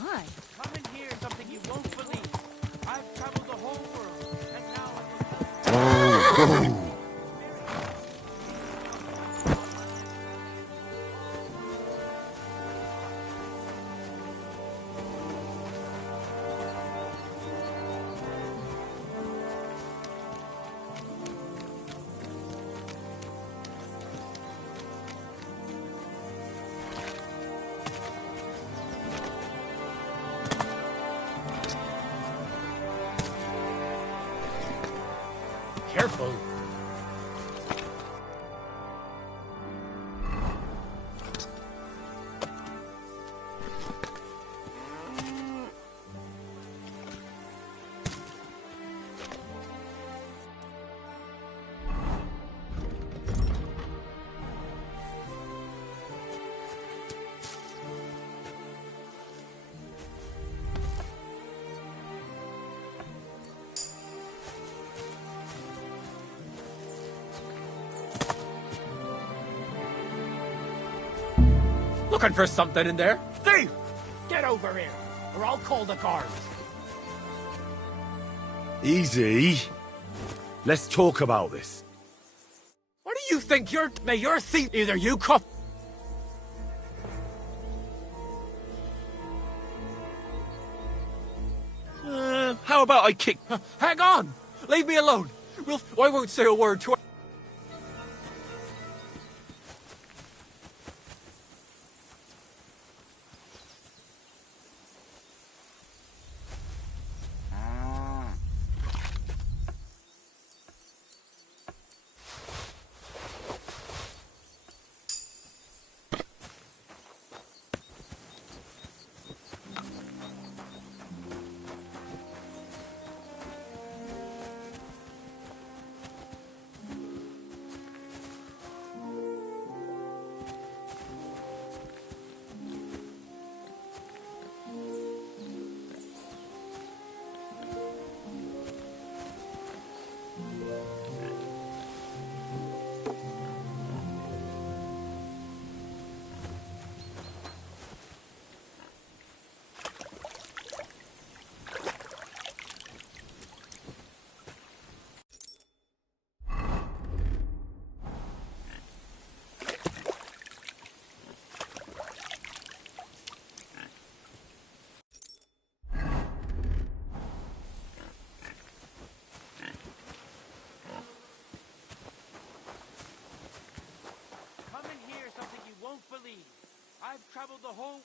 my. Come and hear something you won't believe. I've traveled the whole world, and now I will tell you. Careful. Looking for something in there? Thief! Get over here, or I'll call the guards. Easy. Let's talk about this. What do you think you're... May your thief... Either you come... How about I kick... Hang on! Leave me alone! I won't say a word to her. Believe. I've traveled the whole...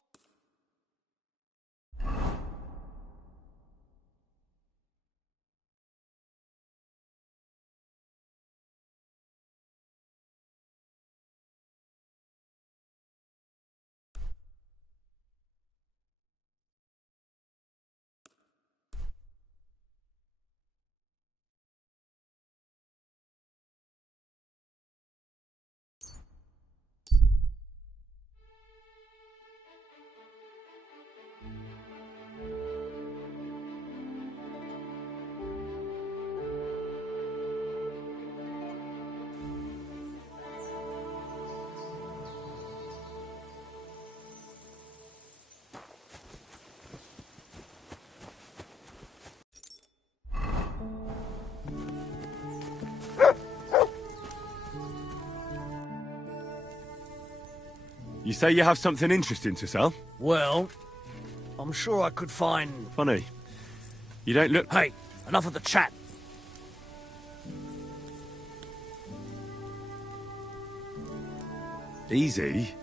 You say you have something interesting to sell? Well, I'm sure I could find... Funny. You don't look... Hey, enough of the chat. Easy.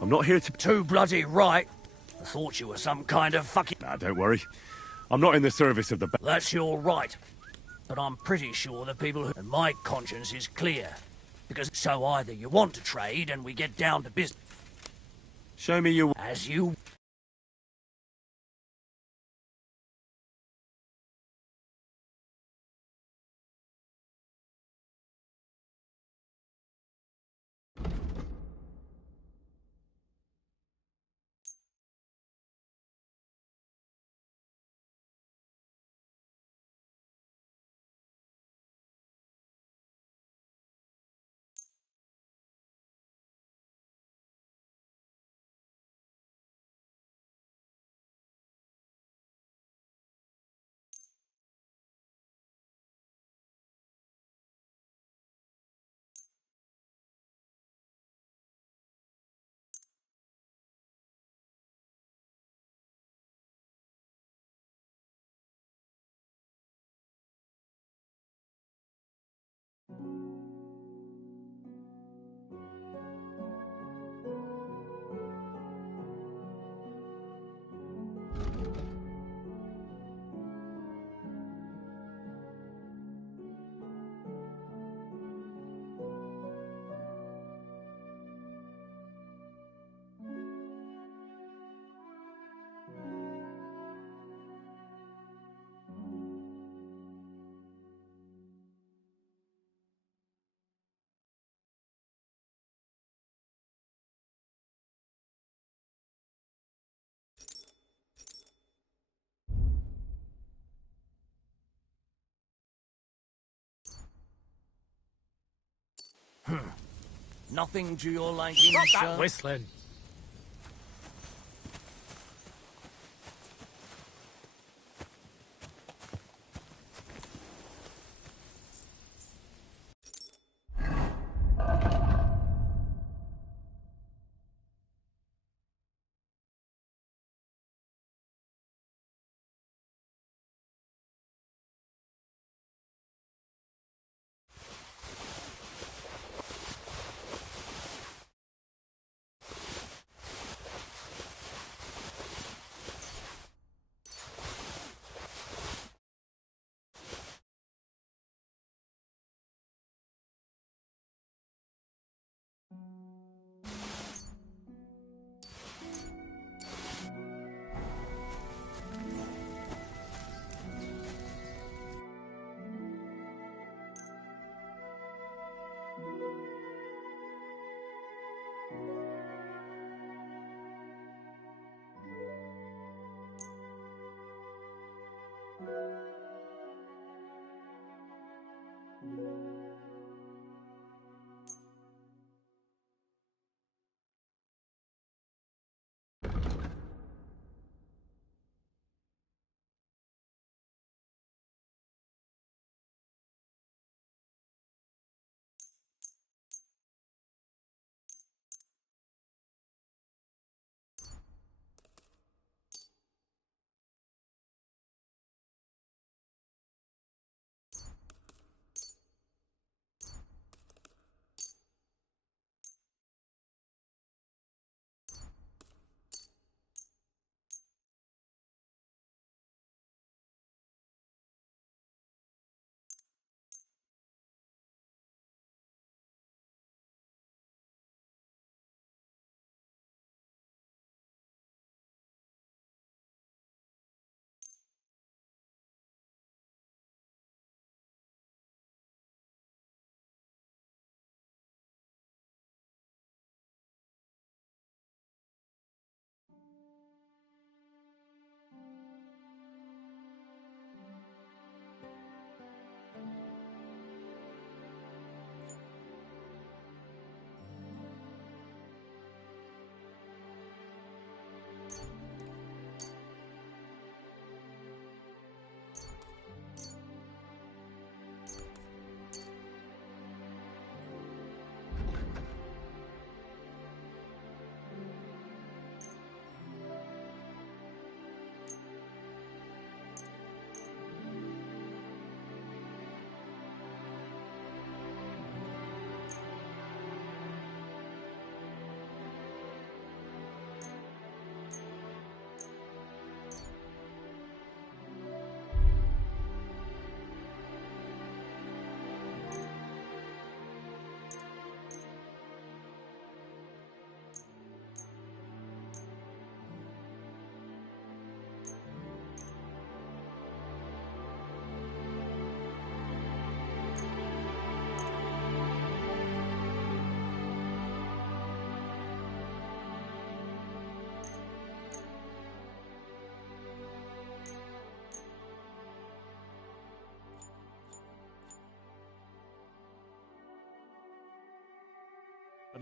I'm not here to... Too bloody right. I thought you were some kind of fucking... Nah, don't worry. I'm not in the service of the... That's your right. But I'm pretty sure the people who... And my conscience is clear. Because so either you want to trade and we get down to business... Show me your... As you... Nothing to your liking, Stop sir? that whistling.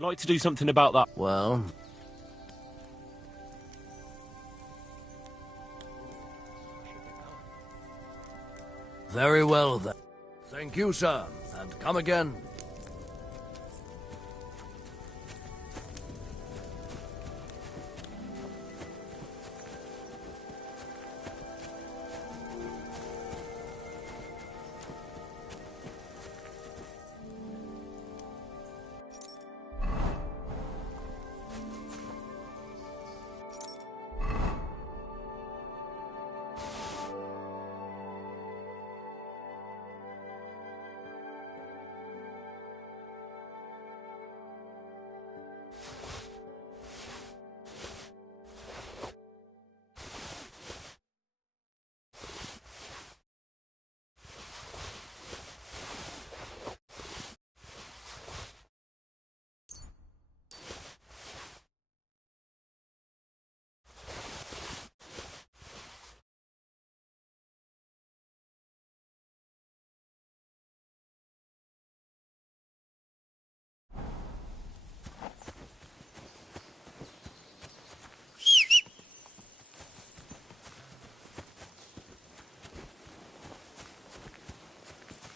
I'd like to do something about that. Well, very well then. Thank you, sir, and come again.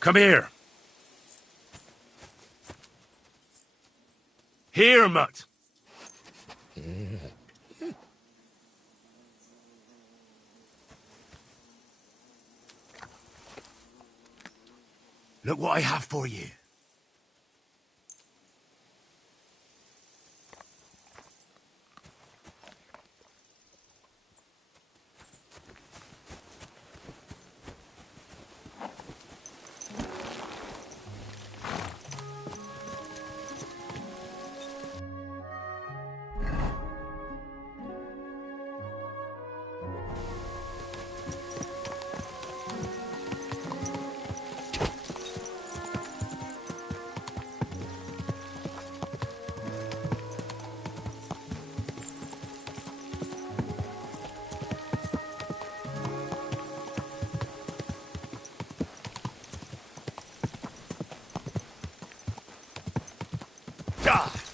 Come here. Here, mutt. Look what I have for you. Die!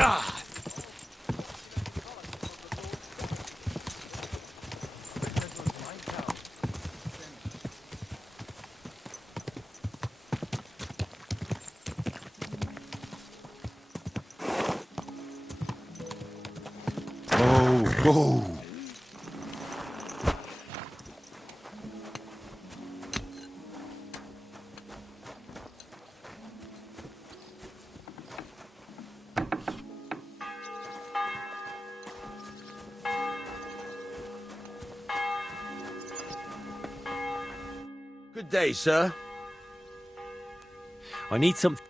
God! Oh, oh. Good day, sir. I need something.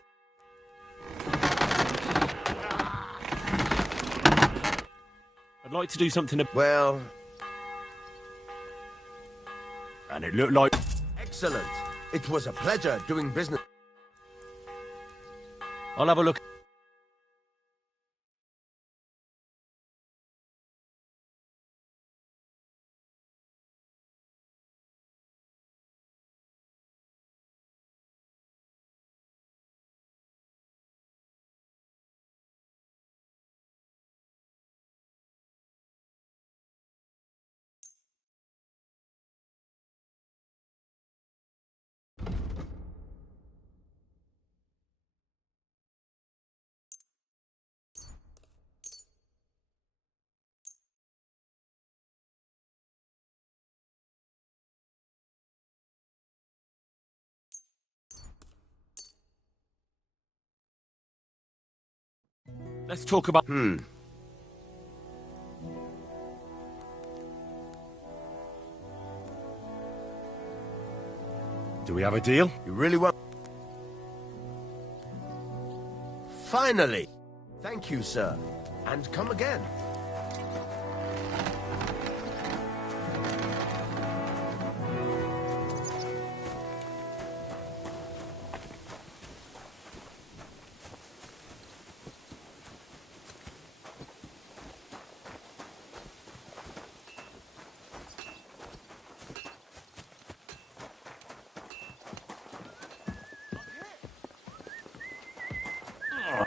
I'd like to do something. Well, And it looked like. excellent. It was a pleasure doing business. I'll have a look. Let's talk about. Do we have a deal? You really want... Finally! Thank you, sir. And come again.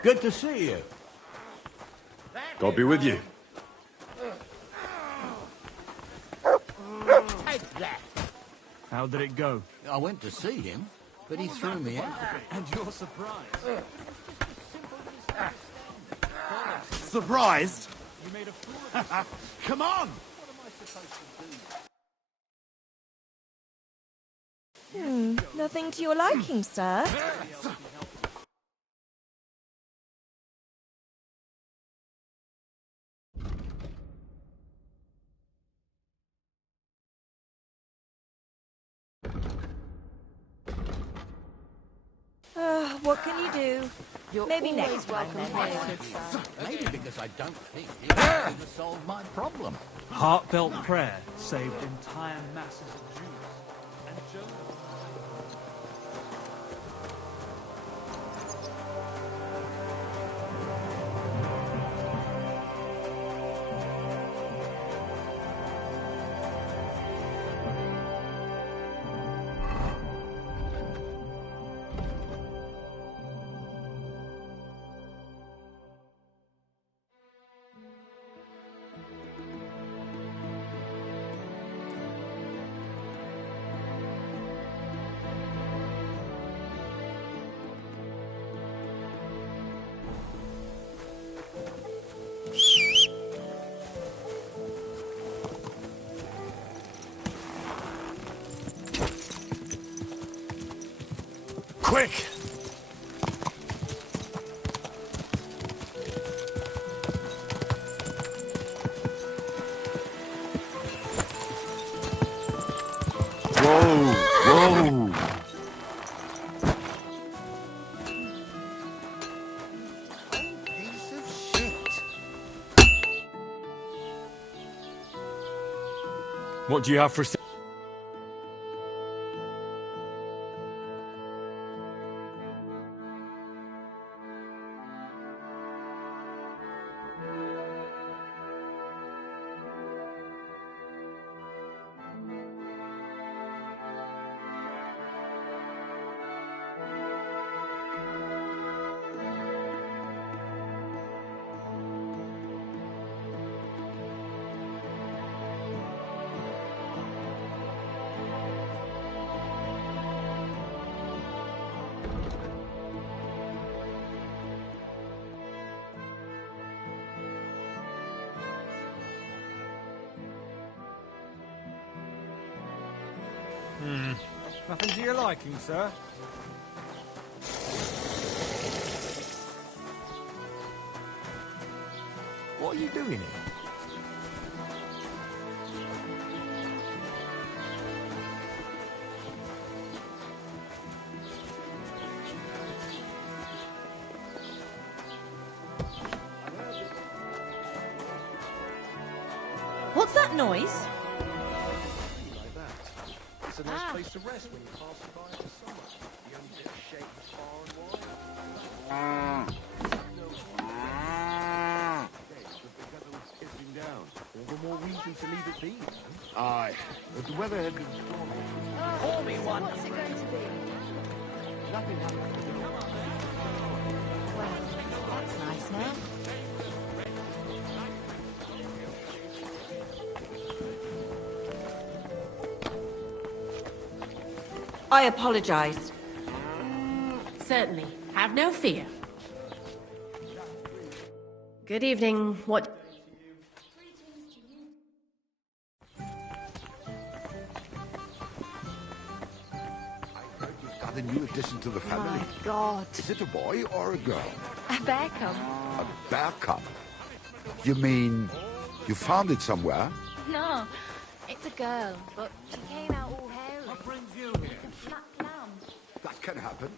Good to see you. God be with you. How did it go? I went to see him, but he threw me out. And you're surprised. Surprised? You made a fool of Come on! Nothing to your liking, sir. What can you do? Maybe next time then. Maybe because I don't think he's going to solve my problem. Heartfelt prayer saved entire masses of Jews. And Jonah... Quick! Whoa! Whoa! Piece of shit. What do you have for... Nothing to your liking, sir. What are you doing here? What's that noise? Like that. It's a nice place to rest when you pass by in the summer. The only bit of shade is far and wide. The weather was getting down. All the more reason to leave it be. Aye, but the weather had been stormy. Pour me one. What's it going to be? Nothing happened. Well, that's nice now. I apologize. Certainly. Have no fear. Good evening. What... You've got a new addition to the family. My God. Is it a boy or a girl? A bear cub? A bear cub? You mean you found it somewhere? No, it's a girl, but she came out all hairy. What brings you here? Black lamb. That can happen.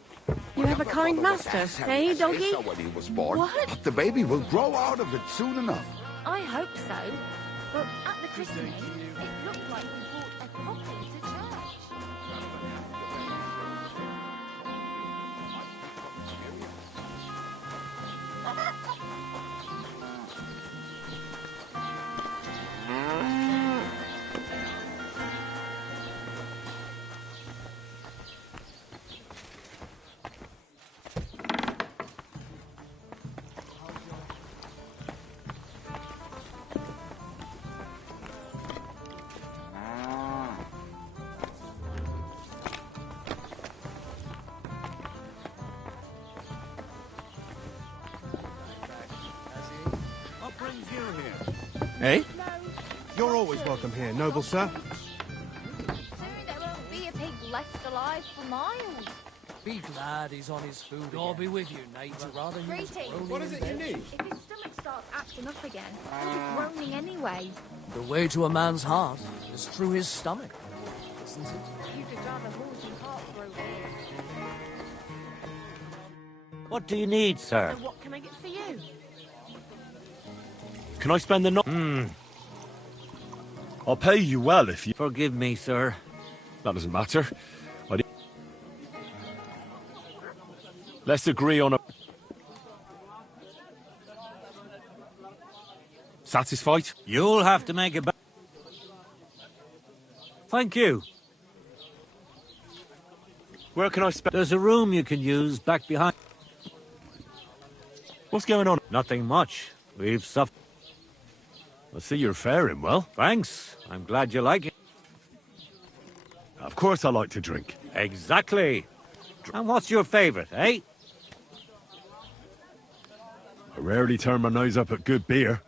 You have a kind master, eh, doggy? When he was born, What? but the baby will grow out of it soon enough. I hope so. But at the christening, it looked like we brought a coffin to church. What brings you here? Eh? You're always welcome here, noble sir. Soon there won't be a pig left alive for miles. Be glad he's on his food. God be with you, Nate. Rather he was Greetings. groaning What is in it you bed. need? If his stomach starts acting up again, he'll be groaning anyway. The way to a man's heart is through his stomach, isn't it? You could drive a horse and cart through here. What do you need, sir? So what can I get for you? Can I spend the night? I'll pay you well if you... Forgive me, sir. That doesn't matter. Let's agree on a... Satisfied? You'll have to make a... Thank you. Where can I spend... There's a room you can use back behind... What's going on? Nothing much. We've suffered... I see you're faring well. Thanks. I'm glad you like it. Of course I like to drink. Exactly. And what's your favourite, eh? I rarely turn my nose up at good beer.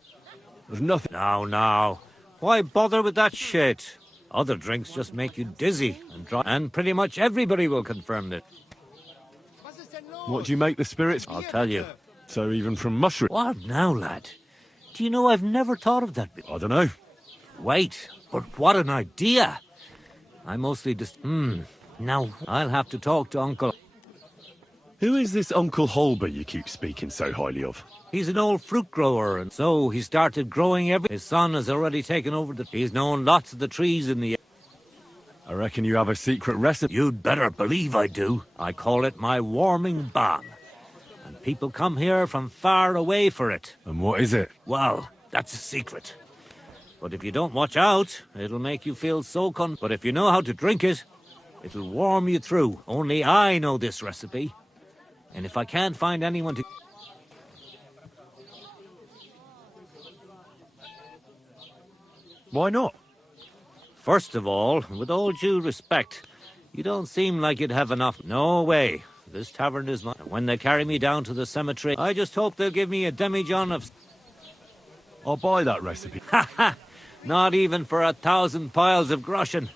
There's nothing... Now. Why bother with that shit? Other drinks just make you dizzy and dry. And pretty much everybody will confirm that. What do you make the spirits? I'll tell you. So even from mushroom... What now, lad? Do you know I've never thought of that before? I don't know. Wait, but what an idea! I mostly just... Now, I'll have to talk to Uncle... Who is this Uncle Holber you keep speaking so highly of? He's an old fruit grower, and so he started growing His son has already taken over He's known lots of the trees in the... I reckon you have a secret recipe. You'd better believe I do. I call it my warming balm. And people come here from far away for it. And what is it? Well, that's a secret. But if you don't watch out, it'll make you feel so But if you know how to drink it, it'll warm you through. Only I know this recipe. And if I can't find anyone to... Why not? First of all, with all due respect, you don't seem like you'd have enough. No way. This tavern is mine. When they carry me down to the cemetery, I just hope they'll give me a demijohn of... I'll buy that recipe. Ha ha! Not even for 1,000 piles of groschen.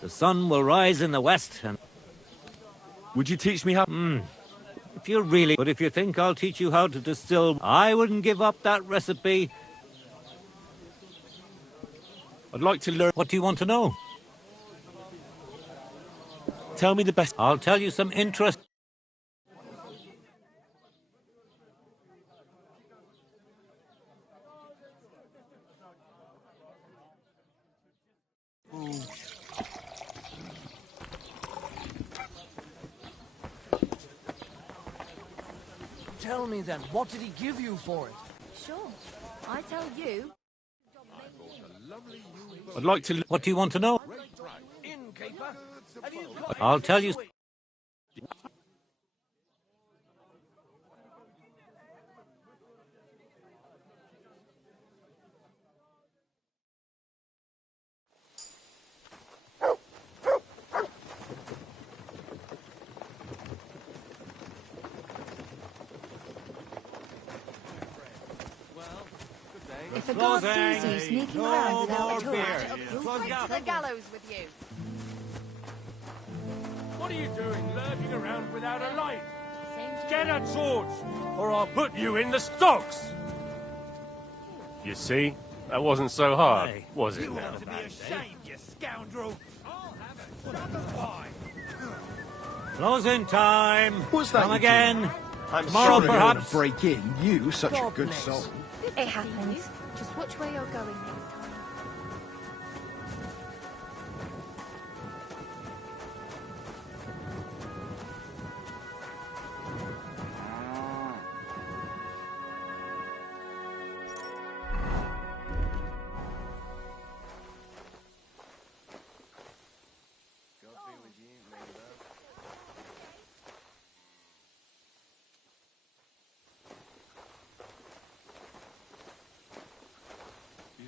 The sun will rise in the west and... Would you teach me how... If you really... But if you think I'll teach you how to distill... I wouldn't give up that recipe. I'd like to learn... What do you want to know? Tell me the best... I'll tell you some interest... Tell me then, what did he give you for it? Sure. I tell you. I'd like to... What do you want to know? Innkeeper, have you got... I'll tell you... If a guard sees you sneaking around without a torch, You'll straight to the gallows with you. What are you doing, lurking around without a light? Get a torch, or I'll put you in the stocks! You see? That wasn't so hard, was it now? To be ashamed, you scoundrel! I'll have it. Closing time. What's that Come you again. I'm Tomorrow, sorry perhaps. to break in. You, such a good Goblins. soul. It happens. Just watch where you're going next time.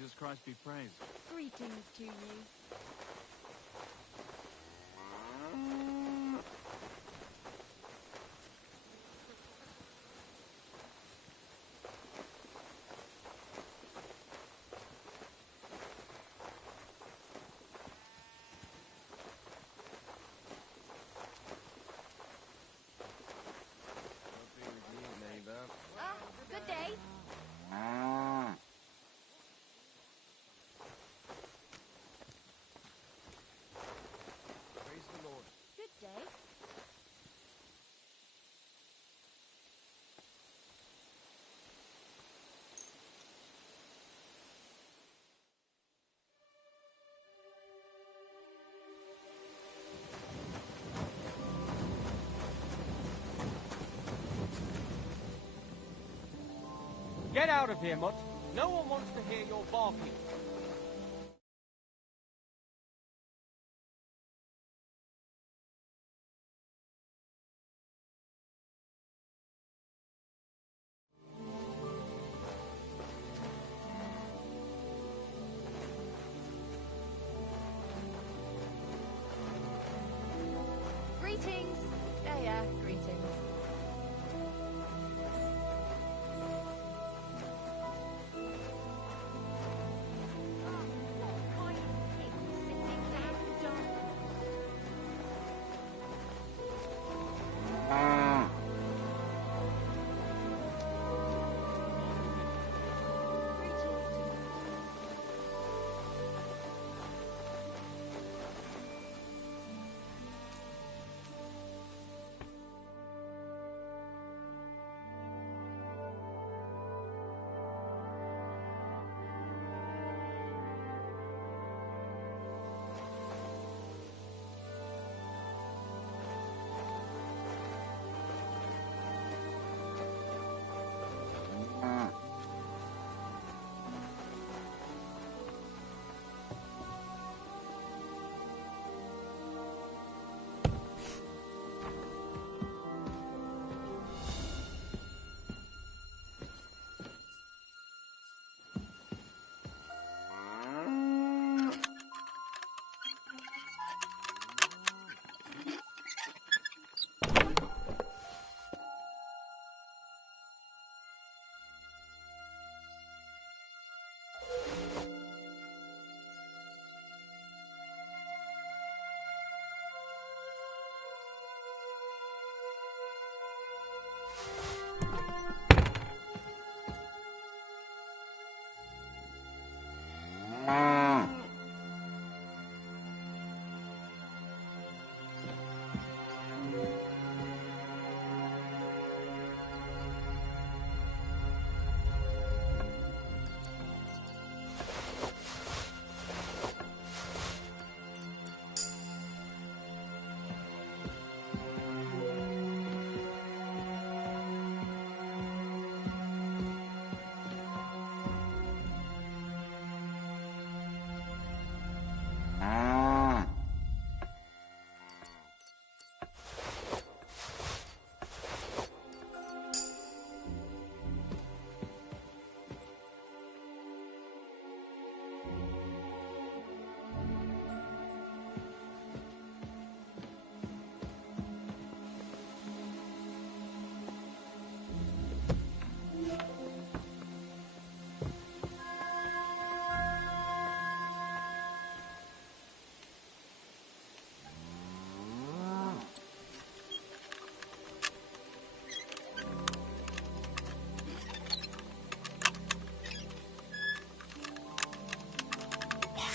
Jesus Christ be praised. Greetings to you. Good day. Get out of here, Mutt. No one wants to hear your barking. Greetings. Yeah, greetings.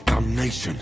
Damnation.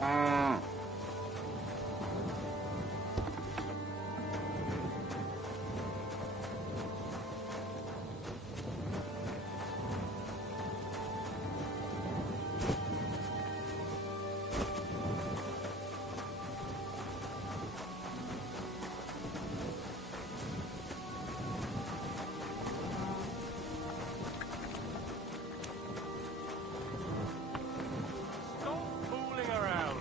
Stop fooling around.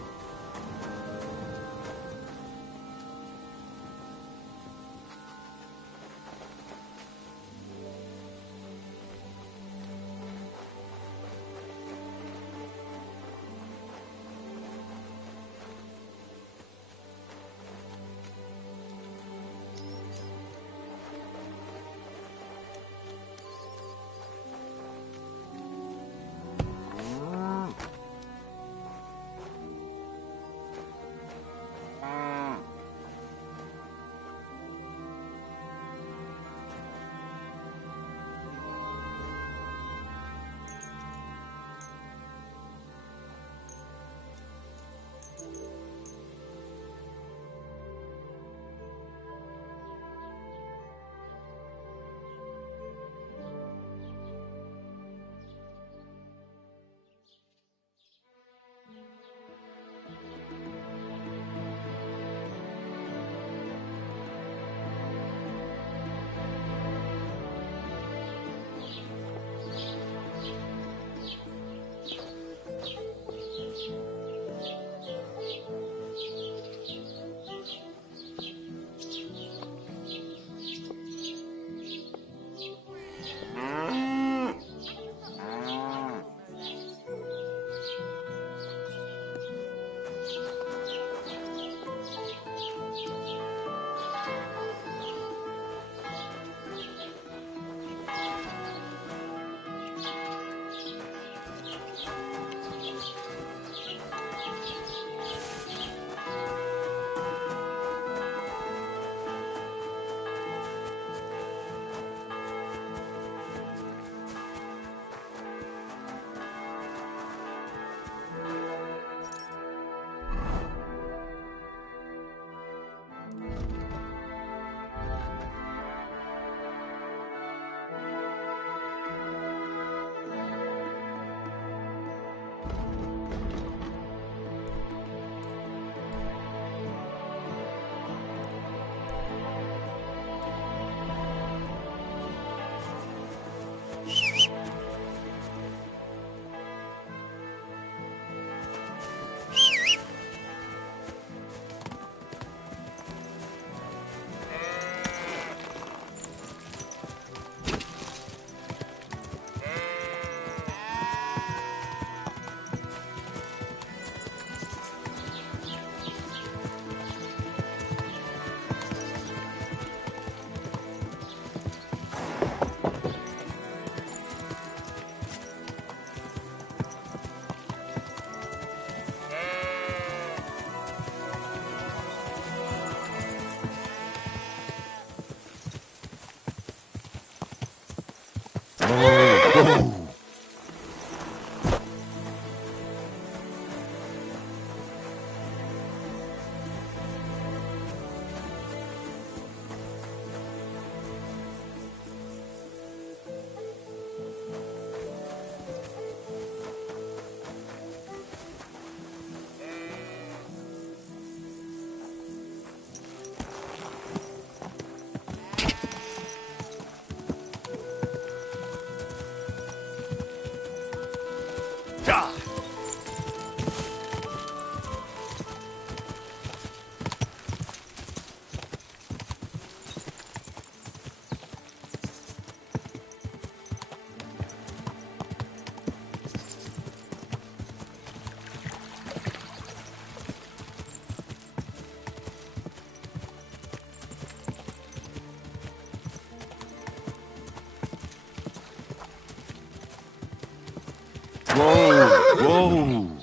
Whoa!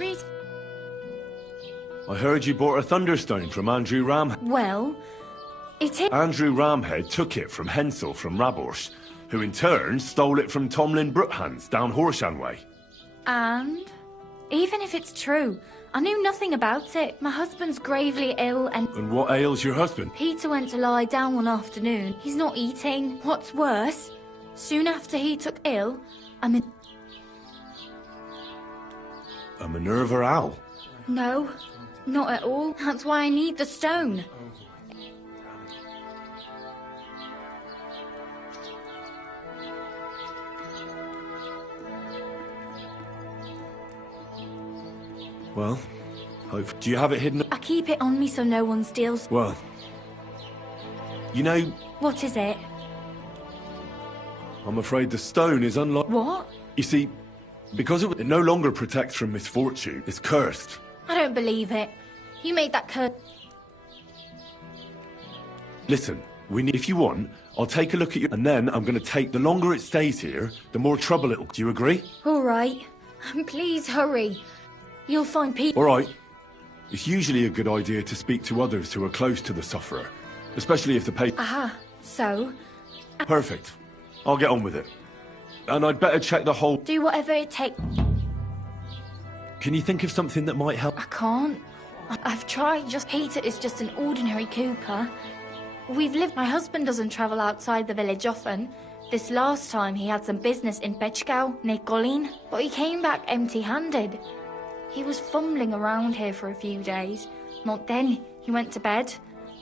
Greet. I heard you bought a Thunderstone from Andrew Ramhead. Well, it is. Andrew Ramhead took it from Hensel from Rabors, who in turn stole it from Tomlin Brookhans down Horshan way. And even if it's true, I knew nothing about it. My husband's gravely ill and... And what ails your husband? Peter went to lie down one afternoon. He's not eating. What's worse, soon after he took ill, A Minerva owl? No, not at all. That's why I need the stone. Well, do you have it hidden? I keep it on me so no one steals. Well, you know... What is it? I'm afraid the stone is unlike... What? You see, because it no longer protects from misfortune, it's cursed. I don't believe it. You made that curse. Listen, if you want, I'll take a look at you, and then I'm going to take... The longer it stays here, the more trouble it'll... Do you agree? All right. Please hurry. You'll find Pete. All right. It's usually a good idea to speak to others who are close to the sufferer, especially if the patient... Aha. So? Perfect. I'll get on with it. And I'd better check the whole... Do whatever it takes. Can you think of something that might help? I can't. I've tried. Peter is just an ordinary cooper. My husband doesn't travel outside the village often. This last time he had some business in Bechgau, near Golin, but he came back empty-handed. He was fumbling around here for a few days. Not then, he went to bed.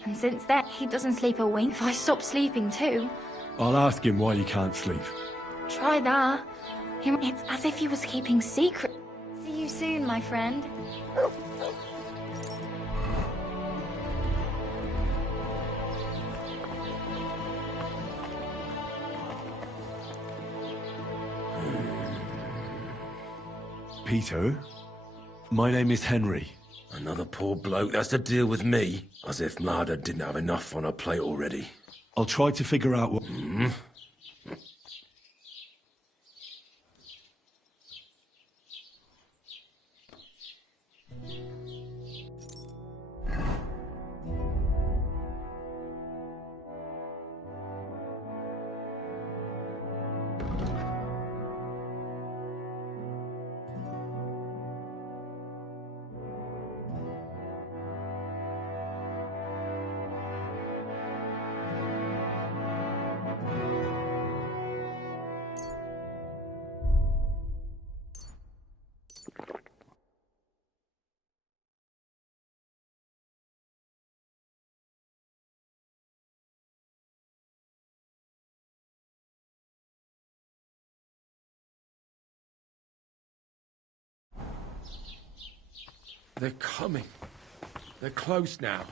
And since then, he doesn't sleep a wink. If I stop sleeping too... I'll ask him why he can't sleep. Try that. It's as if he was keeping secret. See you soon, my friend. Peter, my name is Henry. Another poor bloke that's to deal with me. As if Mlada didn't have enough on her plate already. I'll try to figure out what... They're coming. They're close now.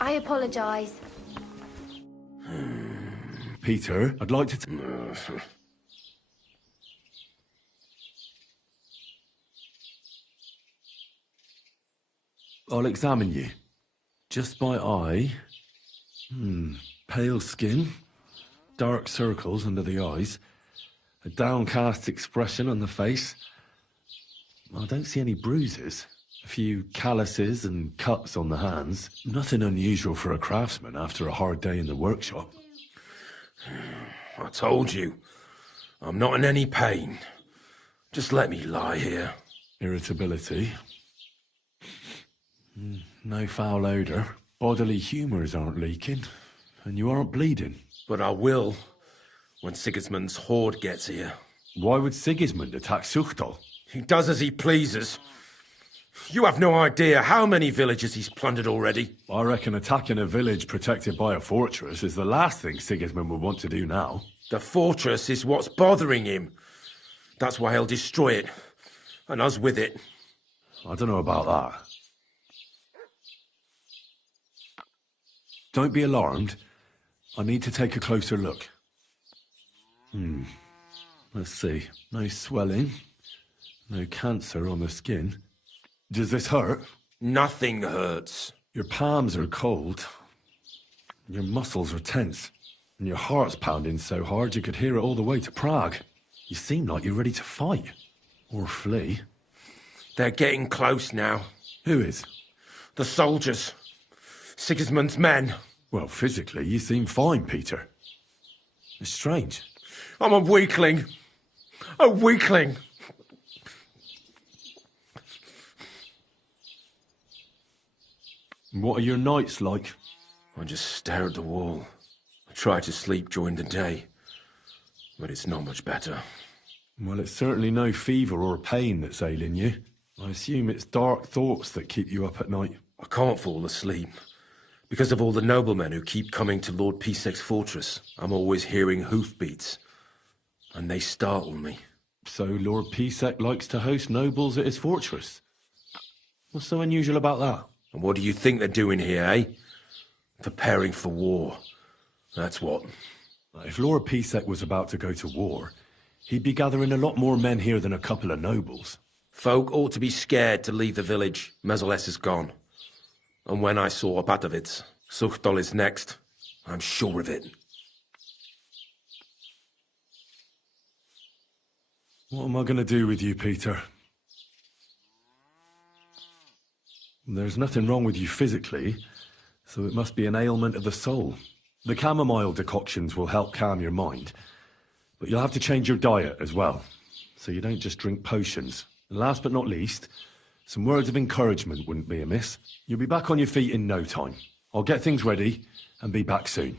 I apologize. Peter, I'd like to... I'll examine you. Just by eye. Pale skin. Dark circles under the eyes. A downcast expression on the face. I don't see any bruises. A few calluses and cuts on the hands. Nothing unusual for a craftsman after a hard day in the workshop. I told you. I'm not in any pain. Just let me lie here. Irritability. No foul odour. Bodily humours aren't leaking. And you aren't bleeding. But I will, when Sigismund's horde gets here. Why would Sigismund attack Suchtal? He does as he pleases. You have no idea how many villages he's plundered already. I reckon attacking a village protected by a fortress is the last thing Sigismund would want to do now. The fortress is what's bothering him. That's why he'll destroy it. And us with it. I don't know about that. Don't be alarmed. I need to take a closer look. Let's see. No swelling. No cancer on the skin. Does this hurt? Nothing hurts. Your palms are cold. Your muscles are tense. And your heart's pounding so hard you could hear it all the way to Prague. You seem like you're ready to fight. Or flee. They're getting close now. Who is? The soldiers. Sigismund's men. Well, physically, you seem fine, Peter. It's strange. I'm a weakling. A weakling. What are your nights like? I just stare at the wall. I try to sleep during the day. But it's not much better. Well, it's certainly no fever or pain that's ailing you. I assume it's dark thoughts that keep you up at night. I can't fall asleep. Because of all the noblemen who keep coming to Lord Pisek's fortress, I'm always hearing hoofbeats. And they startle me. So Lord Pisek likes to host nobles at his fortress? What's so unusual about that? And what do you think they're doing here, eh? Preparing for war. That's what. If Lord Pisek was about to go to war, he'd be gathering a lot more men here than a couple of nobles. Folk ought to be scared to leave the village. Mezoles is gone. And when I saw Opatovitz, Suchtol is next. I'm sure of it. What am I going to do with you, Peter? There's nothing wrong with you physically, so it must be an ailment of the soul. The chamomile decoctions will help calm your mind, but you'll have to change your diet as well, so you don't just drink potions. And last but not least, some words of encouragement wouldn't be amiss. You'll be back on your feet in no time. I'll get things ready and be back soon.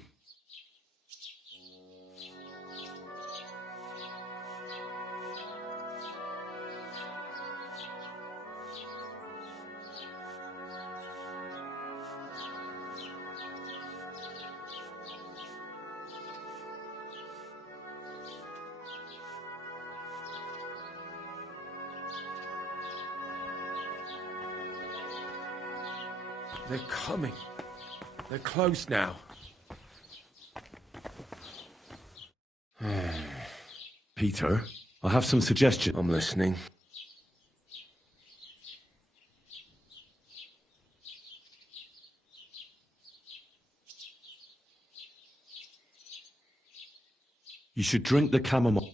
They're coming. They're close now. Peter, I have some suggestions. I'm listening. You should drink the chamomile.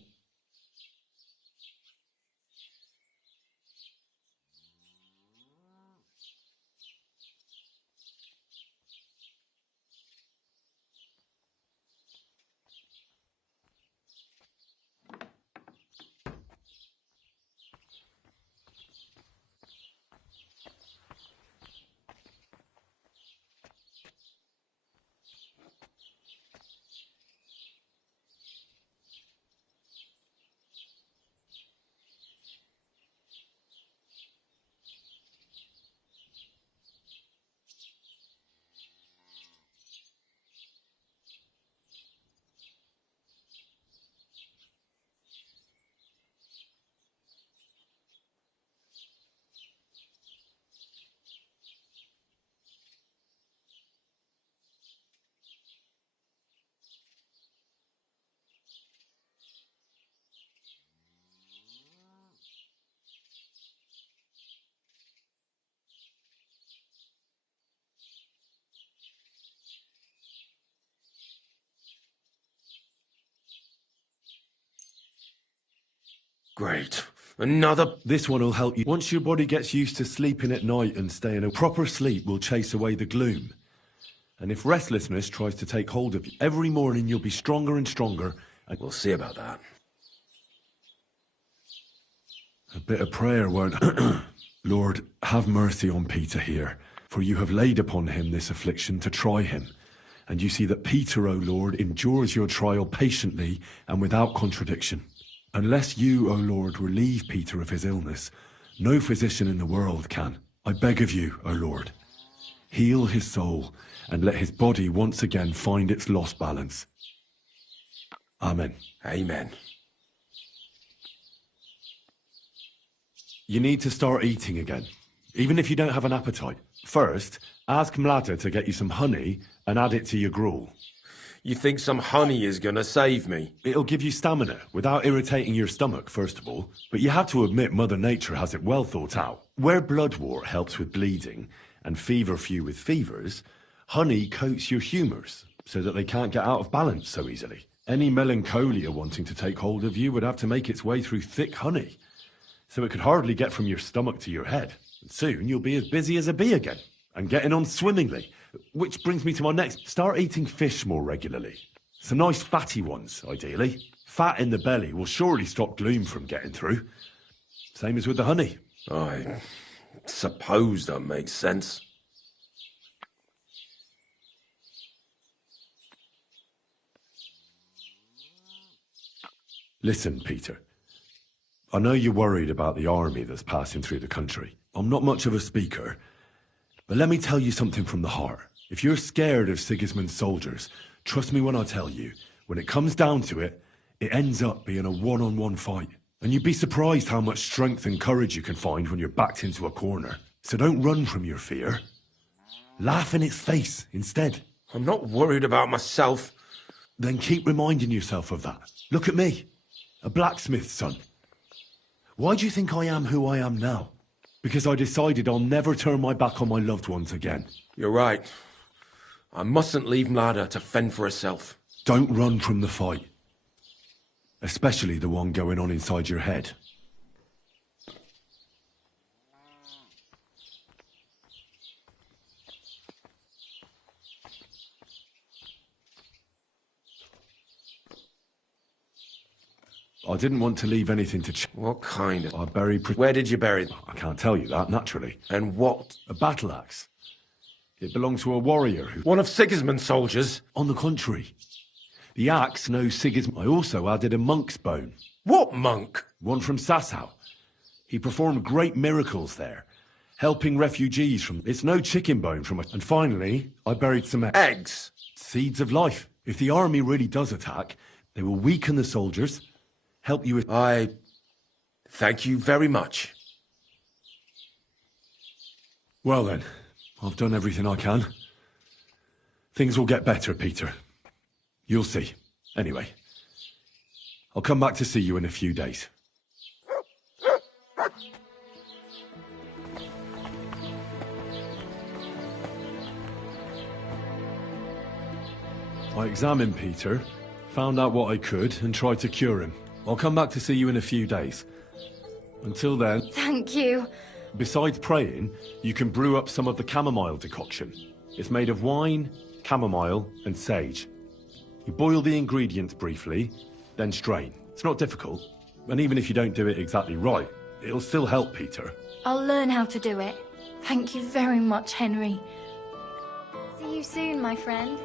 Great. Another... This one will help you. Once your body gets used to sleeping at night and staying a proper sleep will chase away the gloom. And if restlessness tries to take hold of you, every morning you'll be stronger and stronger We'll see about that. A bit of prayer won't... Lord, have mercy on Peter here, for you have laid upon him this affliction to try him. And you see that Peter, O Lord, endures your trial patiently and without contradiction. Unless you, O Lord, relieve Peter of his illness, no physician in the world can. I beg of you, O Lord, heal his soul and let his body once again find its lost balance. Amen. Amen. You need to start eating again, even if you don't have an appetite. First, ask Mlada to get you some honey and add it to your gruel. You think some honey is gonna save me? It'll give you stamina without irritating your stomach, first of all. But you have to admit Mother Nature has it well thought out. Where bloodwort helps with bleeding and feverfew with fevers, honey coats your humours so that they can't get out of balance so easily. Any melancholia wanting to take hold of you would have to make its way through thick honey, so it could hardly get from your stomach to your head. And soon you'll be as busy as a bee again, and getting on swimmingly. Which brings me to my next. Start eating fish more regularly. Some nice fatty ones, ideally. Fat in the belly will surely stop gloom from getting through. Same as with the honey. I suppose that makes sense. Listen, Peter. I know you're worried about the army that's passing through the country. I'm not much of a speaker, but let me tell you something from the heart. If you're scared of Sigismund's soldiers, trust me when I tell you, when it comes down to it, it ends up being a one-on-one fight. And you'd be surprised how much strength and courage you can find when you're backed into a corner. So don't run from your fear. Laugh in its face instead. I'm not worried about myself. Then keep reminding yourself of that. Look at me, a blacksmith's son. Why do you think I am who I am now? Because I decided I'll never turn my back on my loved ones again. You're right. I mustn't leave Mlada to fend for herself. Don't run from the fight. Especially the one going on inside your head. I didn't want to leave anything to What kind of... I buried... Where did you bury them? I can't tell you that, naturally. And what? A battle axe. It belonged to a warrior who... One of Sigismund's soldiers? On the contrary. The axe knows Sigismund. I also added a monk's bone. What monk? One from Sasau. He performed great miracles there, helping refugees from... It's no chicken bone from... And finally, I buried some eggs. Seeds of life. If the army really does attack, they will weaken the soldiers, help you with... I thank you very much. Well then, I've done everything I can. Things will get better, Peter. You'll see. Anyway, I'll come back to see you in a few days. I examined Peter, found out what I could, and tried to cure him. I'll come back to see you in a few days. Until then... Thank you. Besides praying, you can brew up some of the chamomile decoction. It's made of wine, chamomile, and sage. You boil the ingredients briefly, then strain. It's not difficult, and even if you don't do it exactly right, it'll still help, Peter. I'll learn how to do it. Thank you very much, Henry. See you soon, my friend.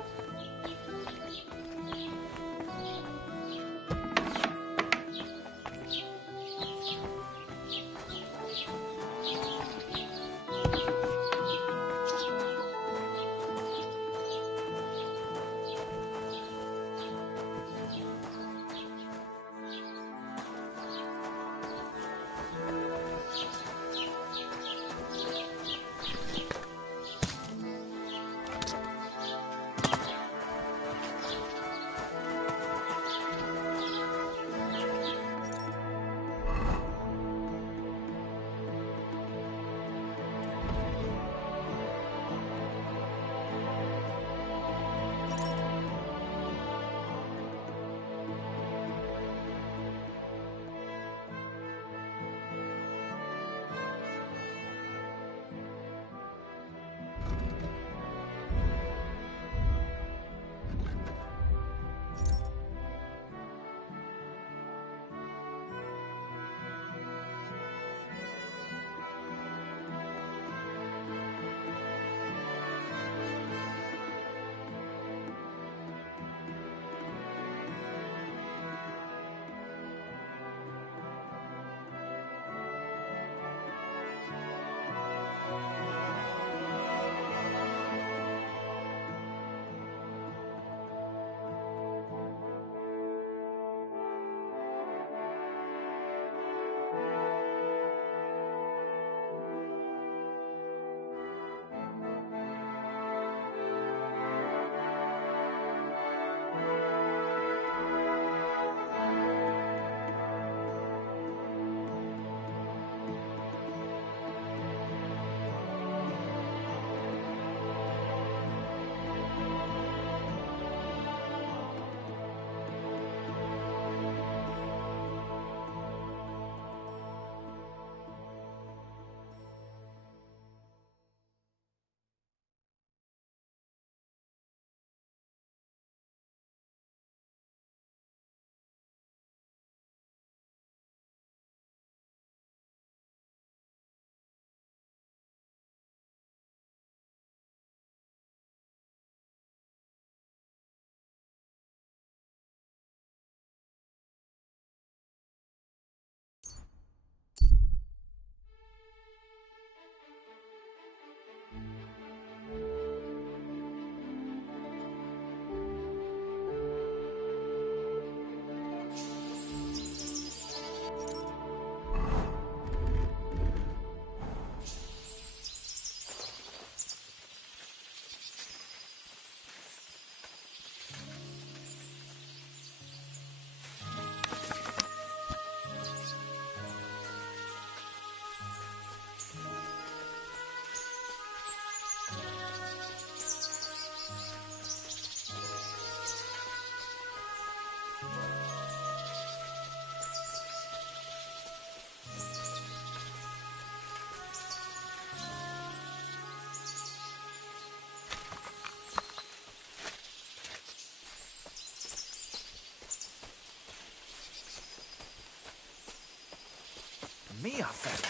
Mia fele?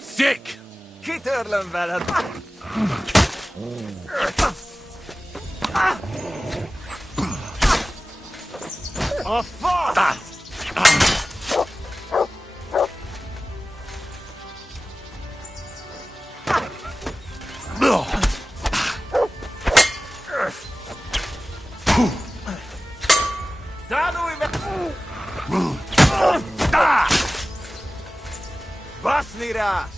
Sick! Kitörlöm veled! A fasz! Tanulj meg! Baszni rá!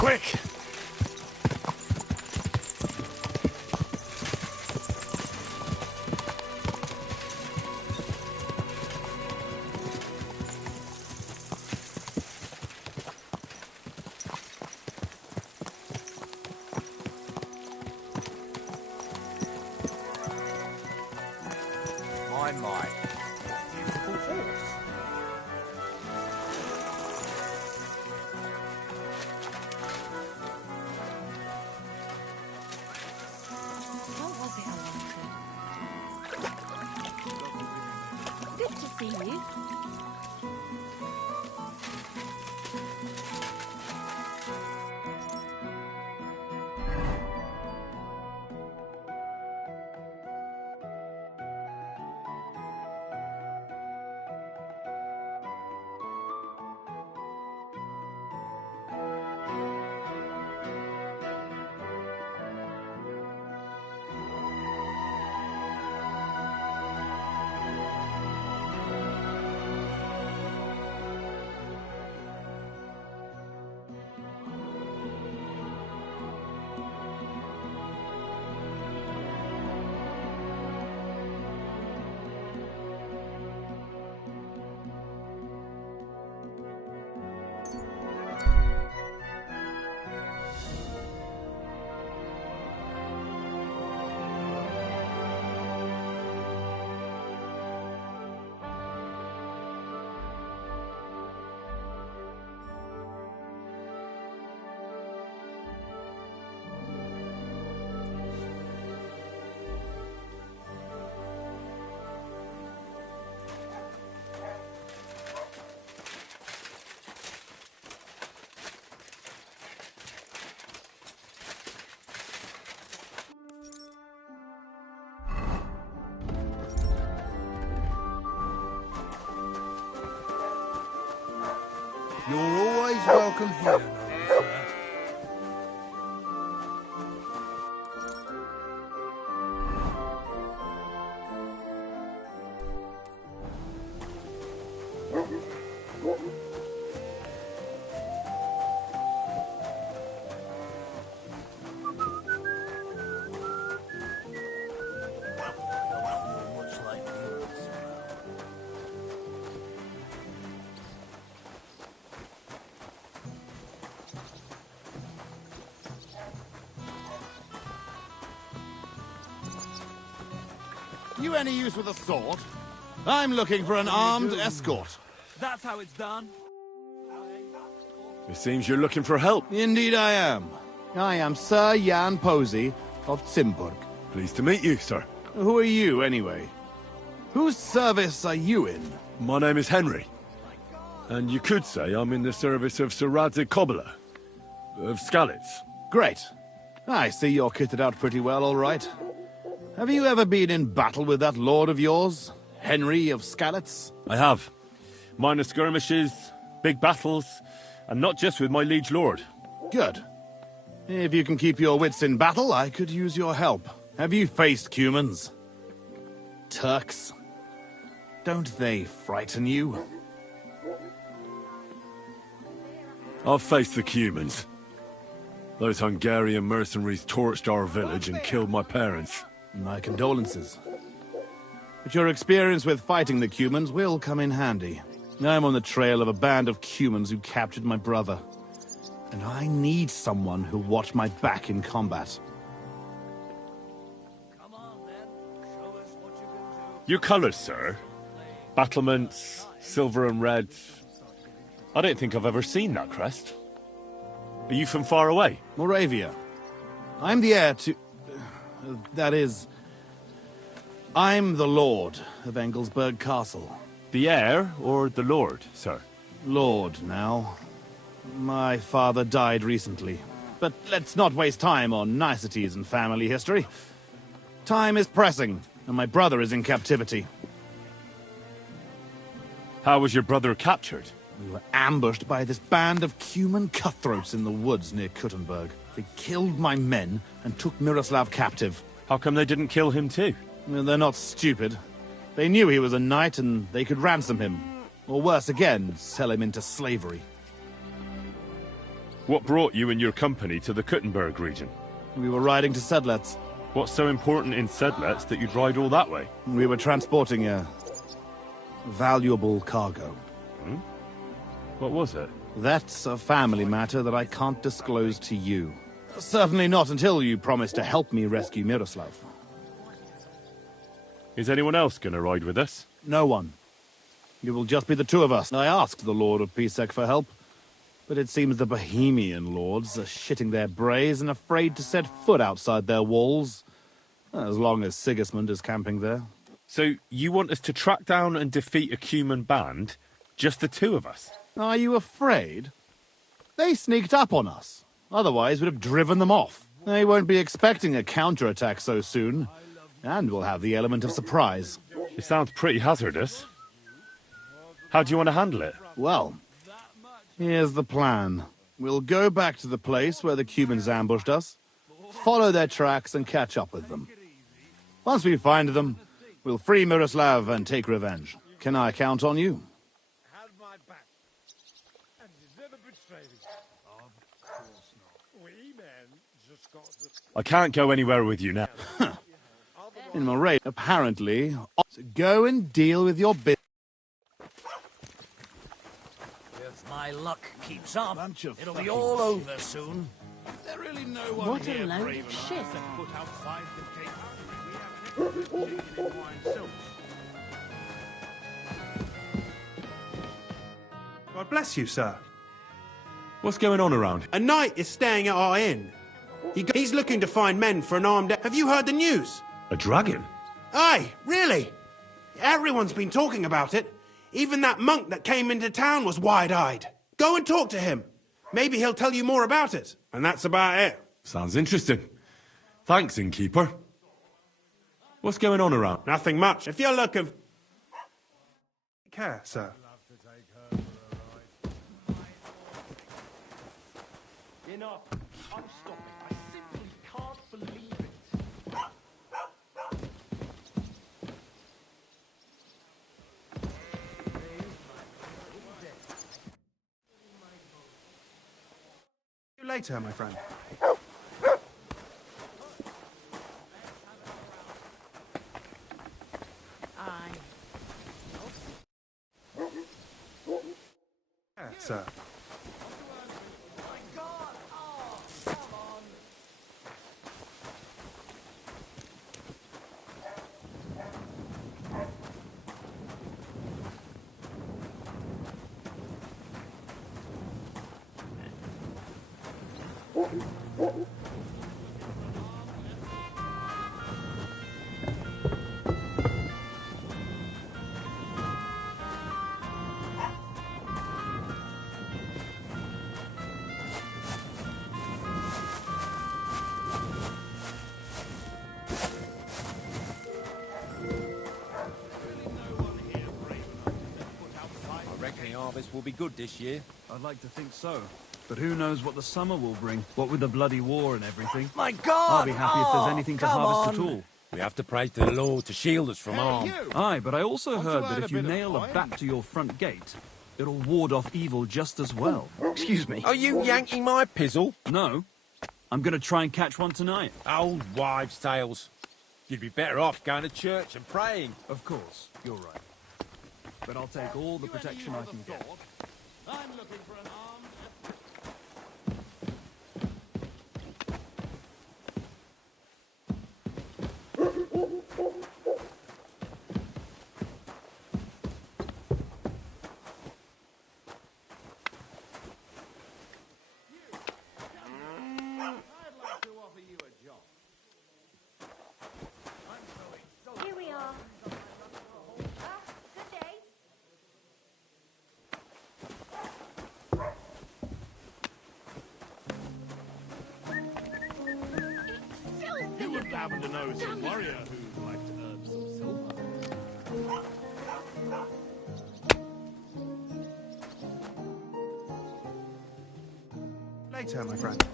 Quick! My. Beautiful horse. What was it I wanted? Good to see you. You're always welcome here, noble sir. You any use with a sword? I'm looking for an armed escort. That's how it's done. It seems you're looking for help. Indeed I am. I am Sir Jan Posey of Zimburg. Pleased to meet you, sir. Who are you, anyway? Whose service are you in? My name is Henry. And you could say I'm in the service of Sir Radzik Kobbler, of Skalitz. Great. I see you're kitted out pretty well, all right. Have you ever been in battle with that lord of yours, Henry of Skalitz? I have. Minor skirmishes, big battles, and not just with my liege lord. Good. If you can keep your wits in battle, I could use your help. Have you faced Cumans? Turks? Don't they frighten you? I've faced the Cumans. Those Hungarian mercenaries torched our village and killed my parents. My condolences. But your experience with fighting the Cumans will come in handy. I'm on the trail of a band of Cumans who captured my brother. And I need someone who'll watch my back in combat. Your colours, sir? Battlements, silver and red. I don't think I've ever seen that crest. Are you from far away? Moravia. I'm the heir to... that is... I'm the Lord of Engelsberg Castle. The heir or the lord, sir? Lord, now. My father died recently. But let's not waste time on niceties and family history. Time is pressing, and my brother is in captivity. How was your brother captured? We were ambushed by this band of Cuman cutthroats in the woods near Kuttenberg. They killed my men and took Miroslav captive. How come they didn't kill him too? Well, they're not stupid. They knew he was a knight and they could ransom him. Or worse again, sell him into slavery. What brought you and your company to the Kuttenberg region? We were riding to Sedlets. What's so important in Sedlets that you'd ride all that way? We were transporting a valuable cargo. Hmm? What was it? That's a family matter that I can't disclose to you. Certainly not until you promise to help me rescue Miroslav. Is anyone else going to ride with us? No one. It will just be the two of us. I asked the Lord of Pisek for help, but it seems the Bohemian lords are shitting their brays and afraid to set foot outside their walls, as long as Sigismund is camping there. So you want us to track down and defeat a Cuman band, just the two of us? Are you afraid? They sneaked up on us. Otherwise, we'd have driven them off. They won't be expecting a counterattack so soon, and we'll have the element of surprise. It sounds pretty hazardous. How do you want to handle it? Well, here's the plan. We'll go back to the place where the Cumans ambushed us, follow their tracks and catch up with them. Once we find them, we'll free Miroslav and take revenge. Can I count on you? I can't go anywhere with you now. In Moray, apparently. So go and deal with your business. If my luck keeps up, it'll be all over soon. Is there really no one What a here load brave of enough shit. to put outside the gate? God bless you, sir. What's going on around? A knight is staying at our inn. He's looking to find men for an armed... Have you heard the news? A dragon? Aye, really. Everyone's been talking about it. Even that monk that came into town was wide-eyed. Go and talk to him. Maybe he'll tell you more about it. And that's about it. Sounds interesting. Thanks, innkeeper. What's going on around? Nothing much. If you're looking... Take care, sir. Enough. I'm stopping. I simply can't believe it. See you later, my friend. Sir. I reckon the harvest will be good this year. I'd like to think so. But who knows what the summer will bring? What with the bloody war and everything. My God! I'll be happy if there's anything to harvest at all. We have to pray to the Lord to shield us from harm. Aye, but I also heard that if you nail a bat to your front gate, it'll ward off evil just as well. Excuse me. Are you yanking my pizzle? No. I'm going to try and catch one tonight. Old wives' tales. You'd be better off going to church and praying. Of course, you're right. But I'll take all the protection I can get. I'm looking for an armed... Here we are. Good day. You wouldn't happen to know some warrior who'd like to earn some silver? Later, my friend.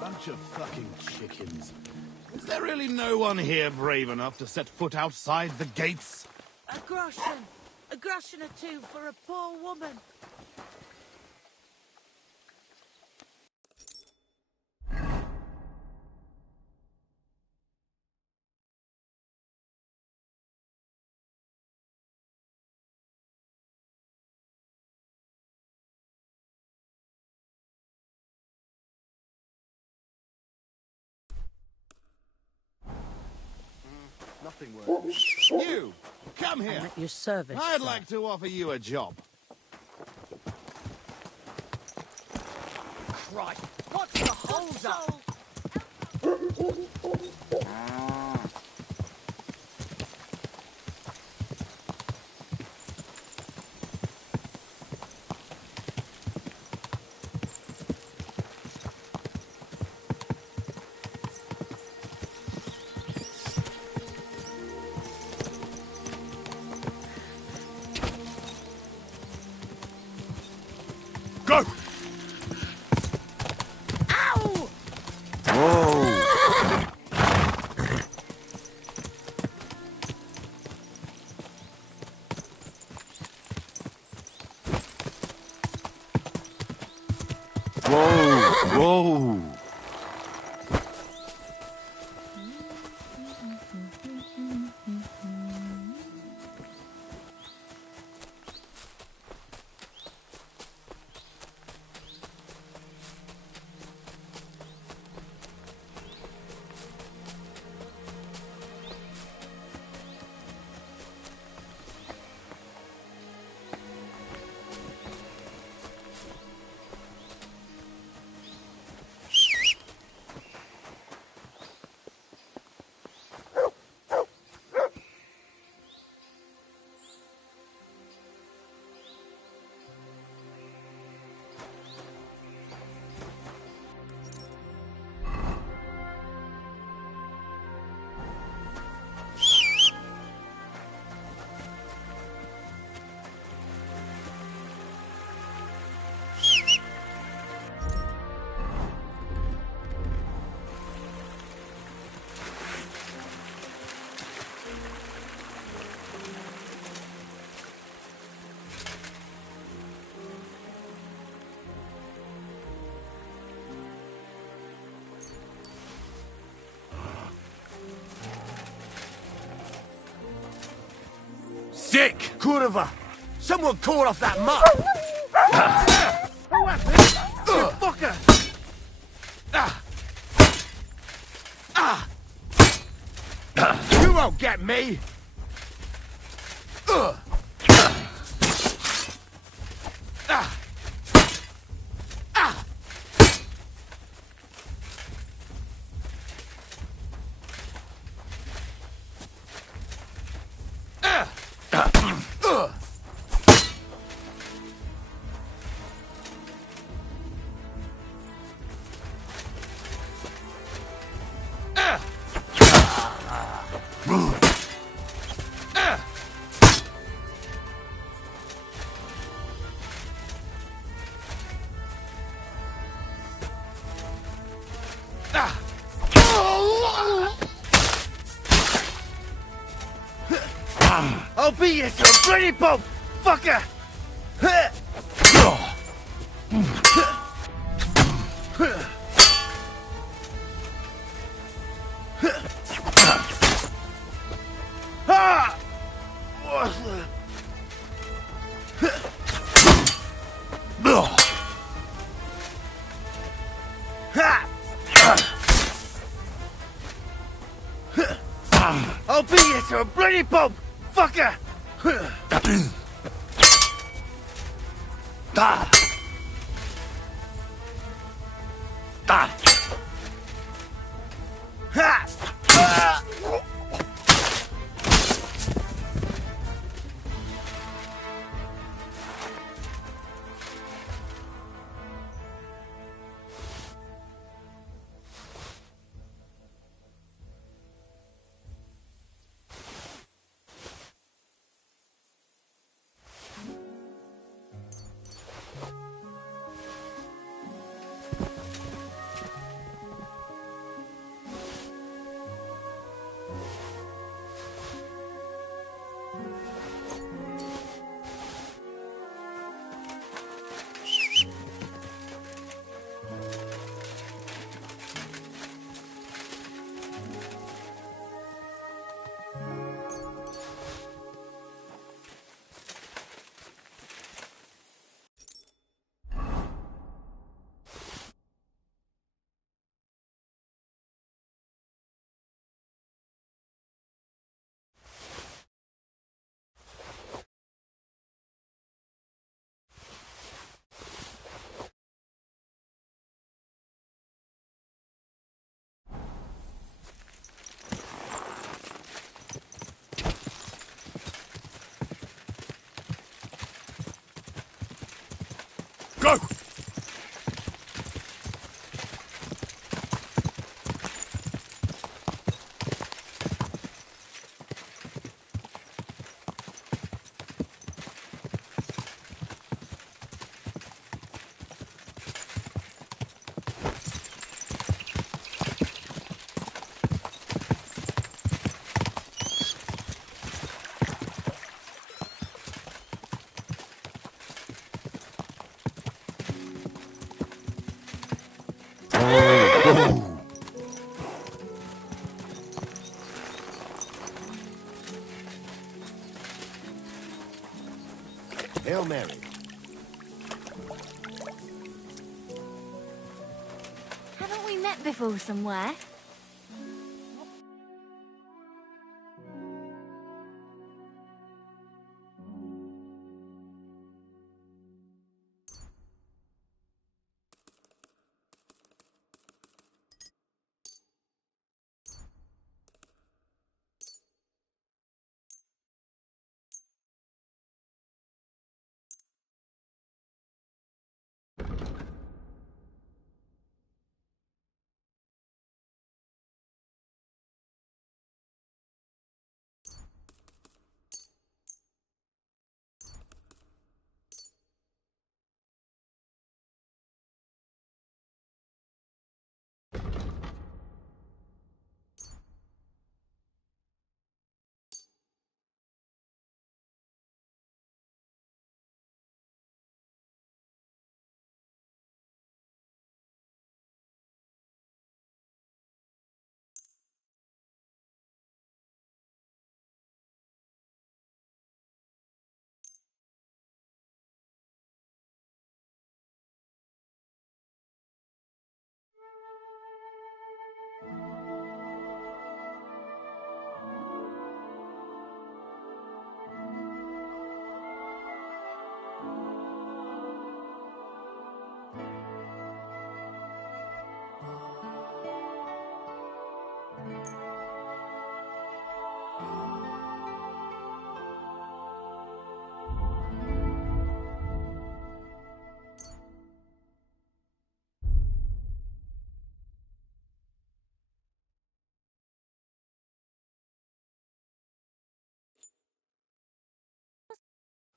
Bunch of fucking chickens. Is there really no one here brave enough to set foot outside the gates? A groschen or two for a poor woman. Nothing works. You, come here. I'm at your service, I'd sir. like to offer you a job. Right. What's the hold up? Go! Ow! Whoa! Whoa! Whoa! dick! Kurva! Someone call off that mutt! Who has this? You fucker! You won't get me! I'll beat you to a bloody pulp, fucker! I'll beat you to a bloody pulp, fucker! Go! Hail Mary. Haven't we met before somewhere?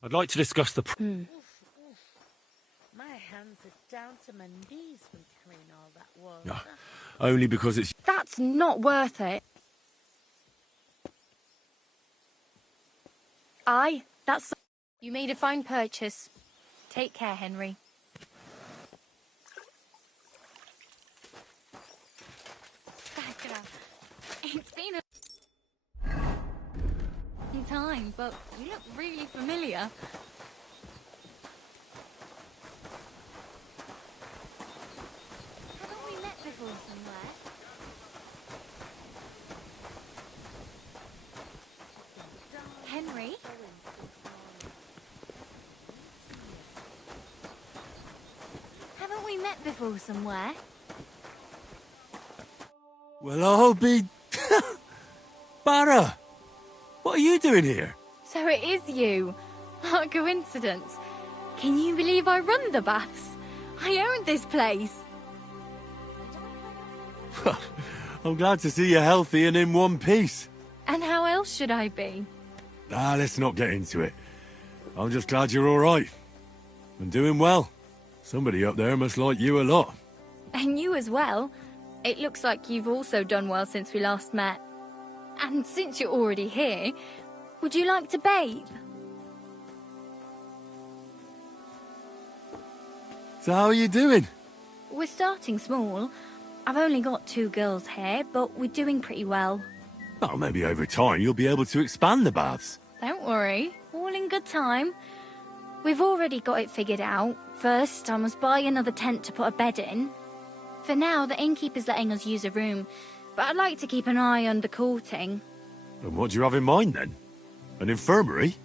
I'd like to discuss the... My hands are down to my knees from carrying all that water. No, only because it's... That's not worth it. Aye, that's... You made a fine purchase. Take care, Henry. Sakura, it's been a long time, but you look really familiar. Haven't we met before somewhere? Henry? Haven't we met before somewhere? Well, I'll be... Barra! What are you doing here? So it is you. What a coincidence. Can you believe I run the baths? I own this place. I'm glad to see you healthy and in one piece. And how else should I be? Let's not get into it. I'm just glad you're all right. And doing well. Somebody up there must like you a lot. And you as well. It looks like you've also done well since we last met. And since you're already here, would you like to bathe? So how are you doing? We're starting small. I've only got 2 girls here, but we're doing pretty well. Oh, maybe over time you'll be able to expand the baths. Don't worry, all in good time. We've already got it figured out. First, I must buy another tent to put a bed in. For now, the innkeeper's letting us use a room, but I'd like to keep an eye on the courting. And what do you have in mind then? An infirmary?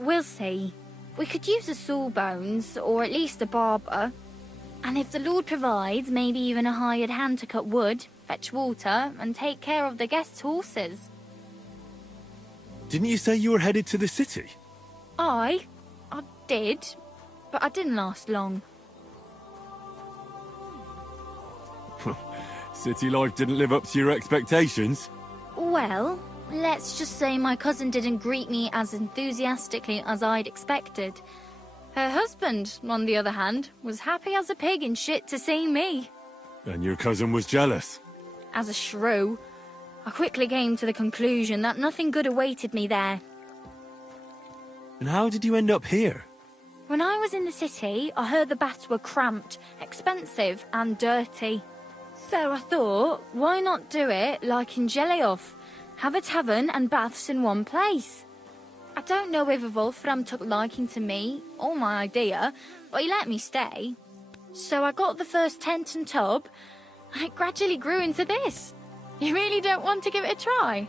We'll see. We could use a sawbones, or at least a barber. And if the Lord provides, maybe even a hired hand to cut wood, fetch water, and take care of the guests' horses. Didn't you say you were headed to the city? I did, but I didn't last long. City life didn't live up to your expectations? Well, let's just say my cousin didn't greet me as enthusiastically as I'd expected. Her husband, on the other hand, was happy as a pig in shit to see me. And your cousin was jealous? As a shrew, I quickly came to the conclusion that nothing good awaited me there. And how did you end up here? When I was in the city, I heard the baths were cramped, expensive, and dirty. So I thought, why not do it like in Jellyov? Have a tavern and baths in one place. I don't know if Wolfram took liking to me, or my idea, but he let me stay. So I got the first tent and tub, and it gradually grew into this. You really don't want to give it a try?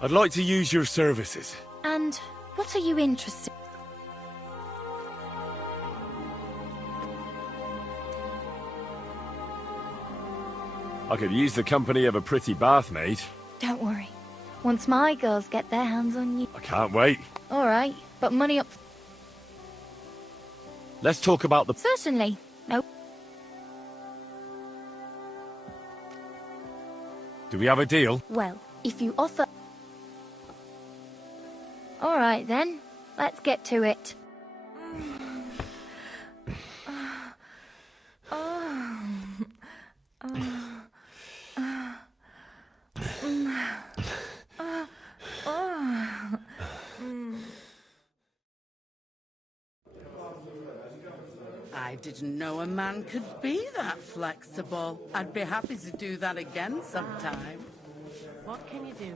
I'd like to use your services. And what are you interested in? I could use the company of a pretty bath maid. Don't worry. Once my girls get their hands on you... I can't wait. All right, but money up... Let's talk about the... Certainly. No. Do we have a deal? Well, if you offer... All right, then. Let's get to it. I didn't know a man could be that flexible. I'd be happy to do that again sometime. What can you do?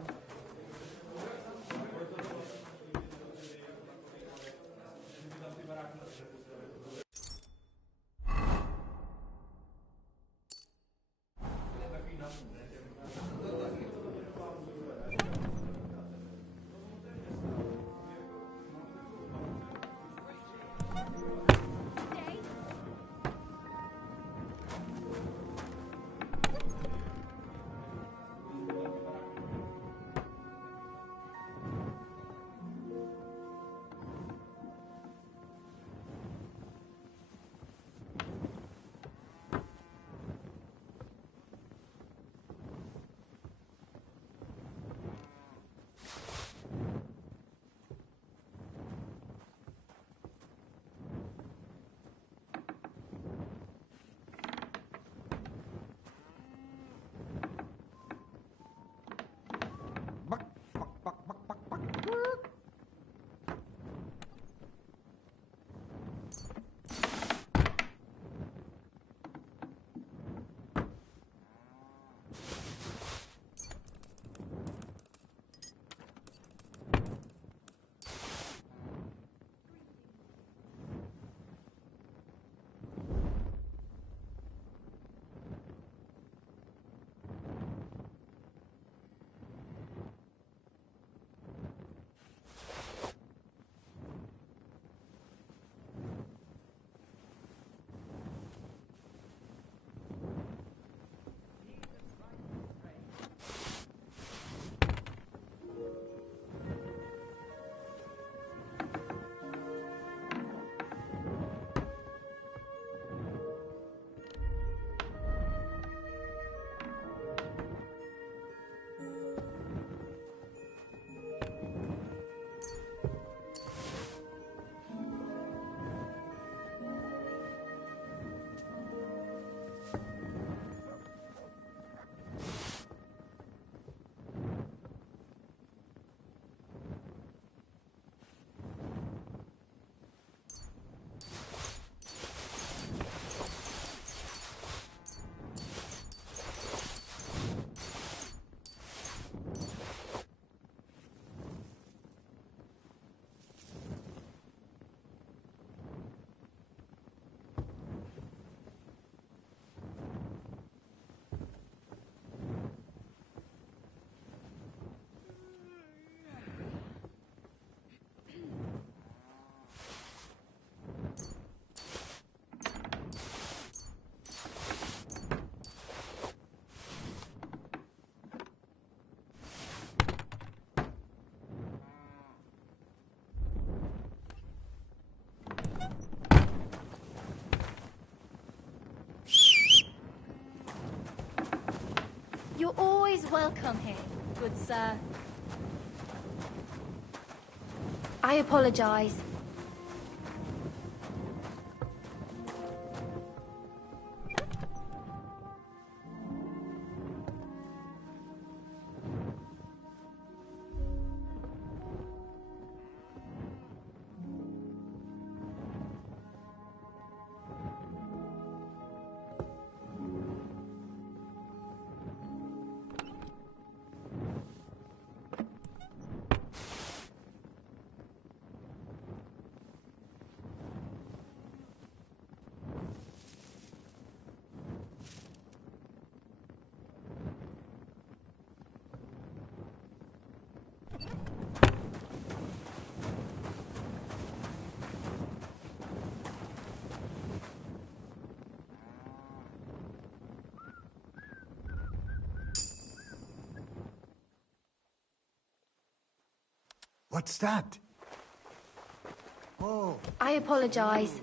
always welcome here, good sir. I apologize. What's that? Oh. I apologize.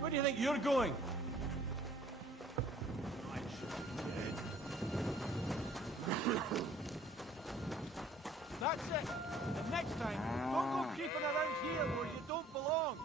Where do you think you're going? That's it. And next time, don't go creeping around here where you don't belong.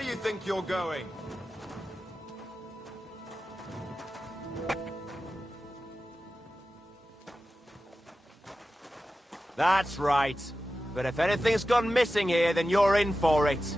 do you think you're going? That's right. But if anything's gone missing here, then you're in for it.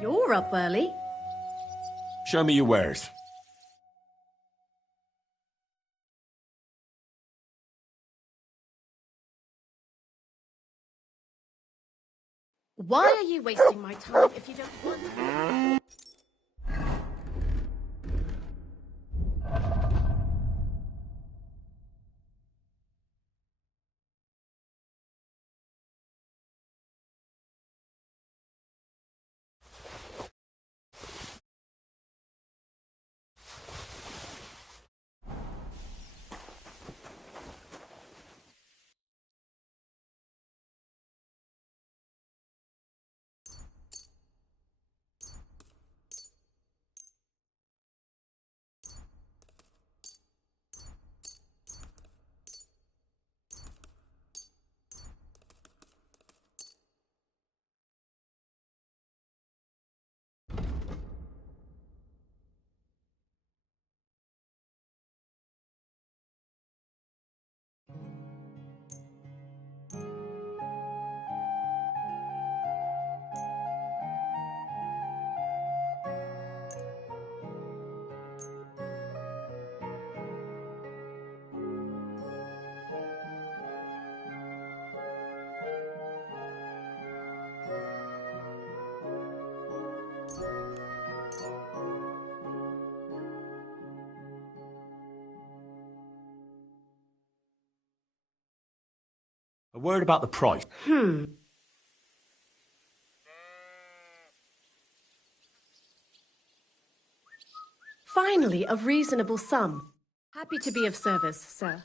You're up early. Show me your wares. Why are you wasting my time if you don't want? A word about the price. Finally, a reasonable sum. Happy to be of service, sir.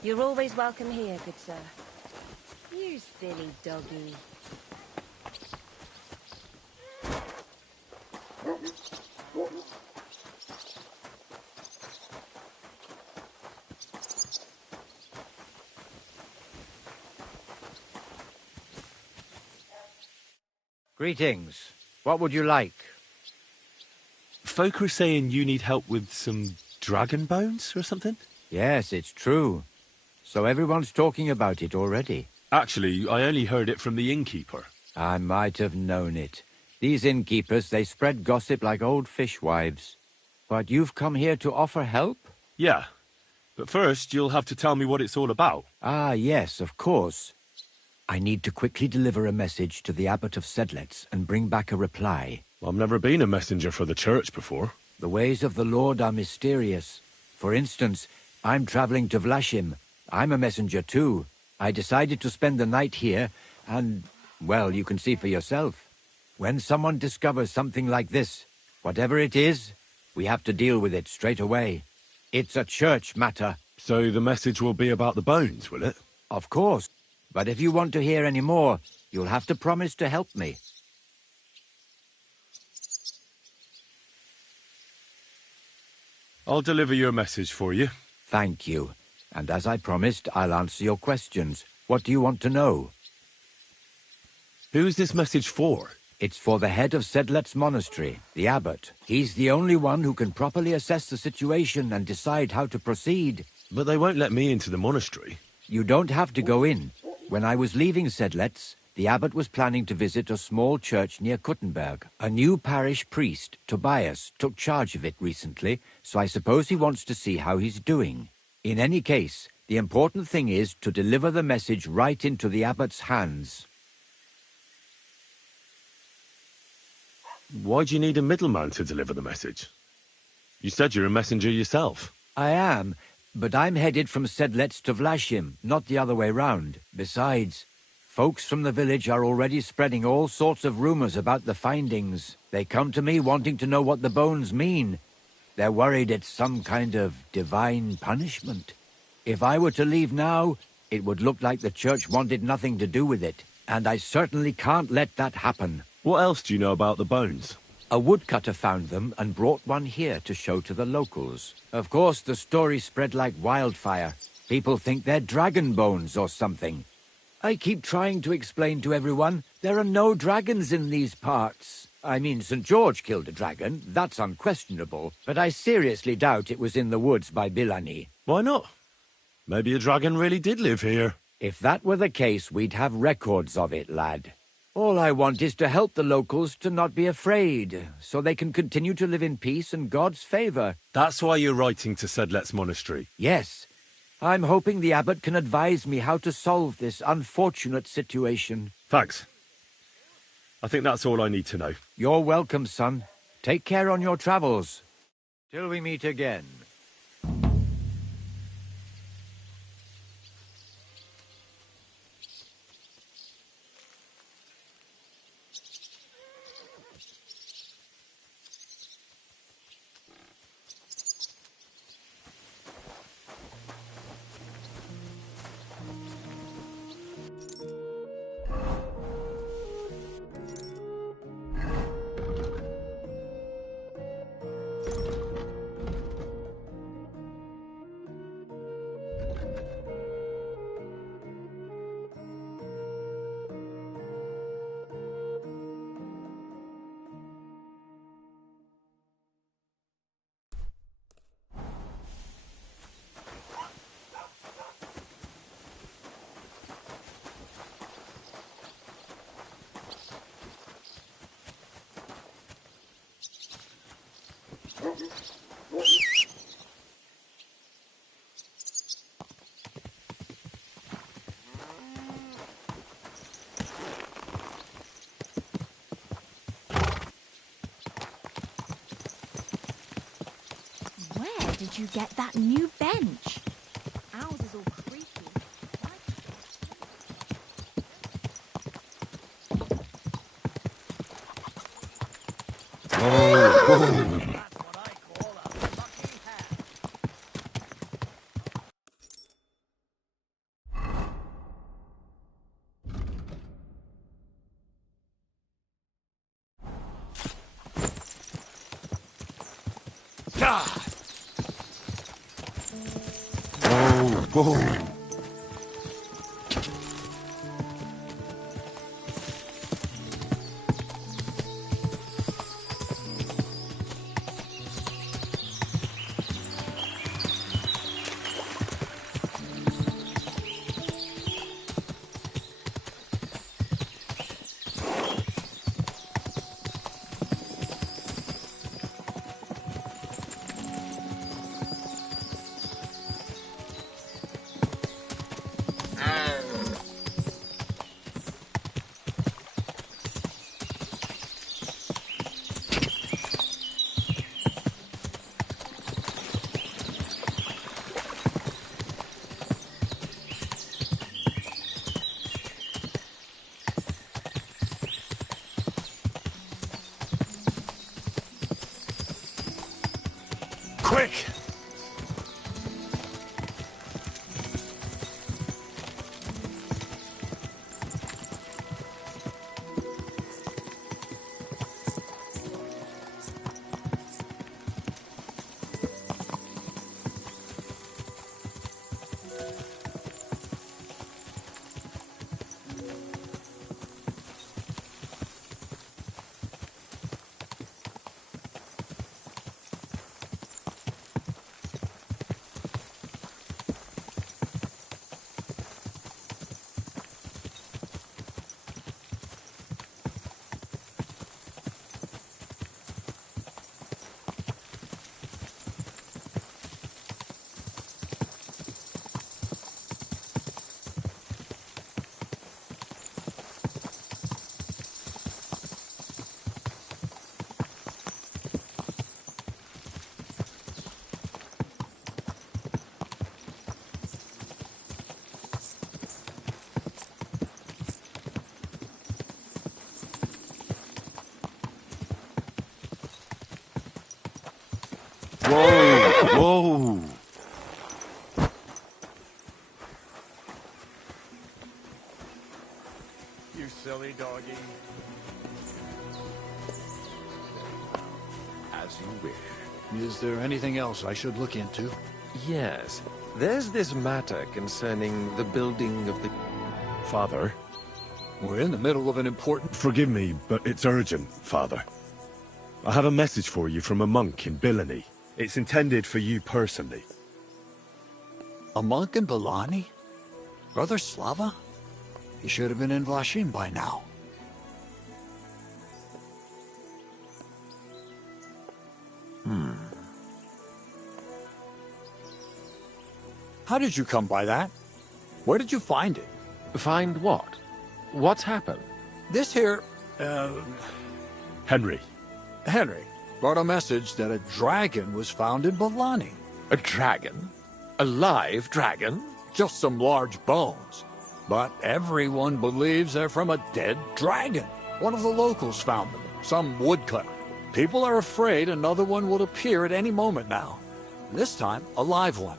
You're always welcome here, good sir. You silly doggy. Greetings. What would you like? Folk are saying you need help with some dragon bones or something? Yes, it's true. So everyone's talking about it already. Actually, I only heard it from the innkeeper. I might have known it. These innkeepers, they spread gossip like old fishwives. But you've come here to offer help? Yeah. But first, you'll have to tell me what it's all about. Ah, yes, of course. I need to quickly deliver a message to the Abbot of Sedlets and bring back a reply. I've never been a messenger for the church before. The ways of the Lord are mysterious. For instance, I'm traveling to Vlashim. I'm a messenger too. I decided to spend the night here, and, well, you can see for yourself. When someone discovers something like this, whatever it is, we have to deal with it straight away. It's a church matter. So the message will be about the bones, will it? Of course. But if you want to hear any more, you'll have to promise to help me. I'll deliver your message for you. Thank you. And as I promised, I'll answer your questions. What do you want to know? Who's this message for? It's for the head of Sedlet's monastery, the abbot. He's the only one who can properly assess the situation and decide how to proceed. But they won't let me into the monastery. You don't have to go in. When I was leaving Sedlets, the abbot was planning to visit a small church near Kuttenberg. A new parish priest, Tobias, took charge of it recently, so I suppose he wants to see how he's doing. In any case, the important thing is to deliver the message right into the abbot's hands. Why do you need a middleman to deliver the message? You said you're a messenger yourself. I am, but I'm headed from Sedlets to Vlashim, not the other way round. Besides, folks from the village are already spreading all sorts of rumors about the findings. They come to me wanting to know what the bones mean. They're worried it's some kind of divine punishment. If I were to leave now, it would look like the church wanted nothing to do with it, and I certainly can't let that happen. What else do you know about the bones? A woodcutter found them and brought one here to show to the locals. Of course, the story spread like wildfire. People think they're dragon bones or something. I keep trying to explain to everyone there are no dragons in these parts. I mean, St. George killed a dragon, that's unquestionable, but I seriously doubt it was in the woods by Bilani. Why not? Maybe a dragon really did live here. If that were the case, we'd have records of it, lad. All I want is to help the locals to not be afraid, so they can continue to live in peace and God's favor. That's why you're writing to Sedlet's monastery? Yes. I'm hoping the abbot can advise me how to solve this unfortunate situation. Thanks. I think that's all I need to know. You're welcome, son. Take care on your travels. Till we meet again. Where did you get that new bench? Ours is all creaky. Whoa, whoa. Quick! Whoa! You silly doggy. As you wish. Is there anything else I should look into? Yes. There's this matter concerning the building of the... Father? We're in the middle of an important... Forgive me, but it's urgent, Father. I have a message for you from a monk in Bilani. It's intended for you personally. A monk in Bilani? Brother Slava? He should have been in Vlashim by now. How did you come by that? Where did you find it? Find what? What's happened? This here, Henry. Henry brought a message that a dragon was found in Bilani. A dragon? A live dragon? Just some large bones. But everyone believes they're from a dead dragon. One of the locals found them, some woodcutter. People are afraid another one will appear at any moment now. This time, a live one.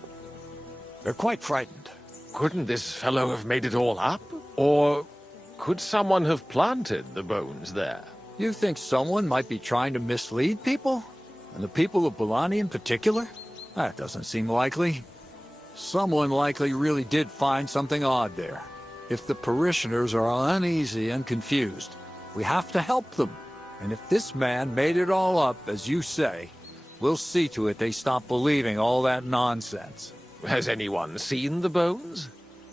They're quite frightened. Couldn't this fellow have made it all up? Or could someone have planted the bones there? You think someone might be trying to mislead people? And the people of Bilani in particular? That doesn't seem likely. Someone likely really did find something odd there. If the parishioners are uneasy and confused, we have to help them. And if this man made it all up, as you say, we'll see to it they stop believing all that nonsense. Has anyone seen the bones?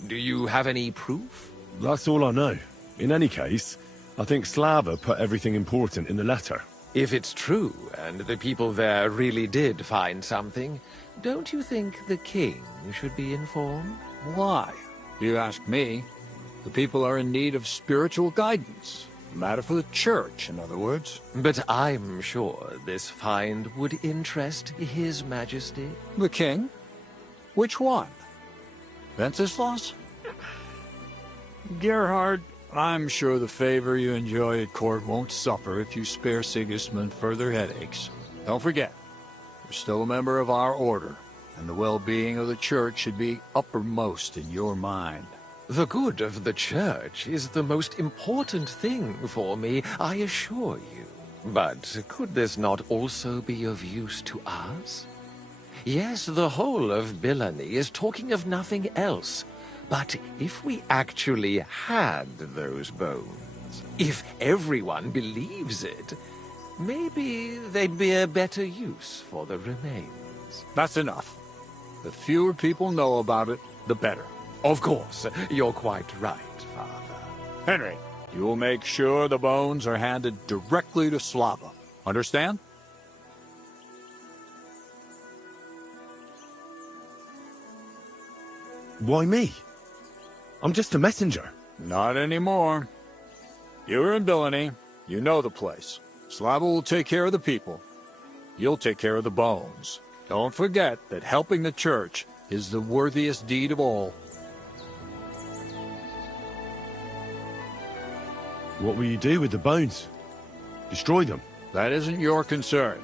Do you have any proof? That's all I know. In any case, I think Slava put everything important in the letter. If it's true, and the people there really did find something, don't you think the king should be informed? Why? You ask me. The people are in need of spiritual guidance. A matter for the church, in other words. But I'm sure this find would interest His Majesty. The king? Which one? Wenceslaus? Gerhard, I'm sure the favor you enjoy at court won't suffer if you spare Sigismund further headaches. Don't forget, you're still a member of our order, and the well-being of the church should be uppermost in your mind. The good of the church is the most important thing for me, I assure you. But could this not also be of use to us? Yes, the whole of Billany is talking of nothing else. But if we actually had those bones, if everyone believes it, maybe they'd be a better use for the remains. That's enough. The fewer people know about it, the better. Of course, you're quite right, Father. Henry, you'll make sure the bones are handed directly to Slava. Understand? Why me? I'm just a messenger. Not anymore. You're in Billany. You know the place. Slava will take care of the people. You'll take care of the bones. Don't forget that helping the church is the worthiest deed of all. What will you do with the bones? Destroy them? That isn't your concern.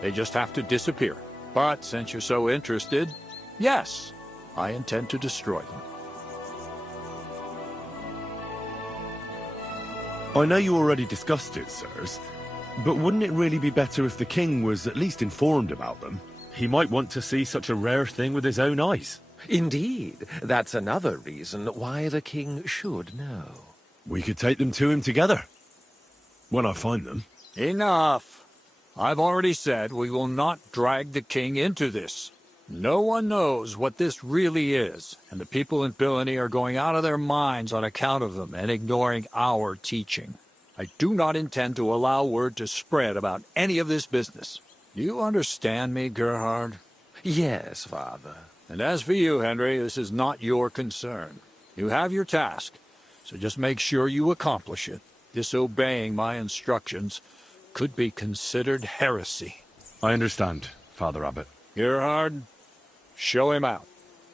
They just have to disappear. But since you're so interested, yes, I intend to destroy them. I know you already discussed it, sirs, but wouldn't it really be better if the king was at least informed about them? He might want to see such a rare thing with his own eyes. Indeed, that's another reason why the king should know. We could take them to him together, when I find them. Enough. I've already said we will not drag the king into this. No one knows what this really is, and the people in Billany are going out of their minds on account of them and ignoring our teaching. I do not intend to allow word to spread about any of this business. You understand me, Gerhard? Yes, Father. And as for you, Henry, this is not your concern. You have your task, so just make sure you accomplish it. Disobeying my instructions could be considered heresy. I understand, Father Abbot. Gerhard, show him out.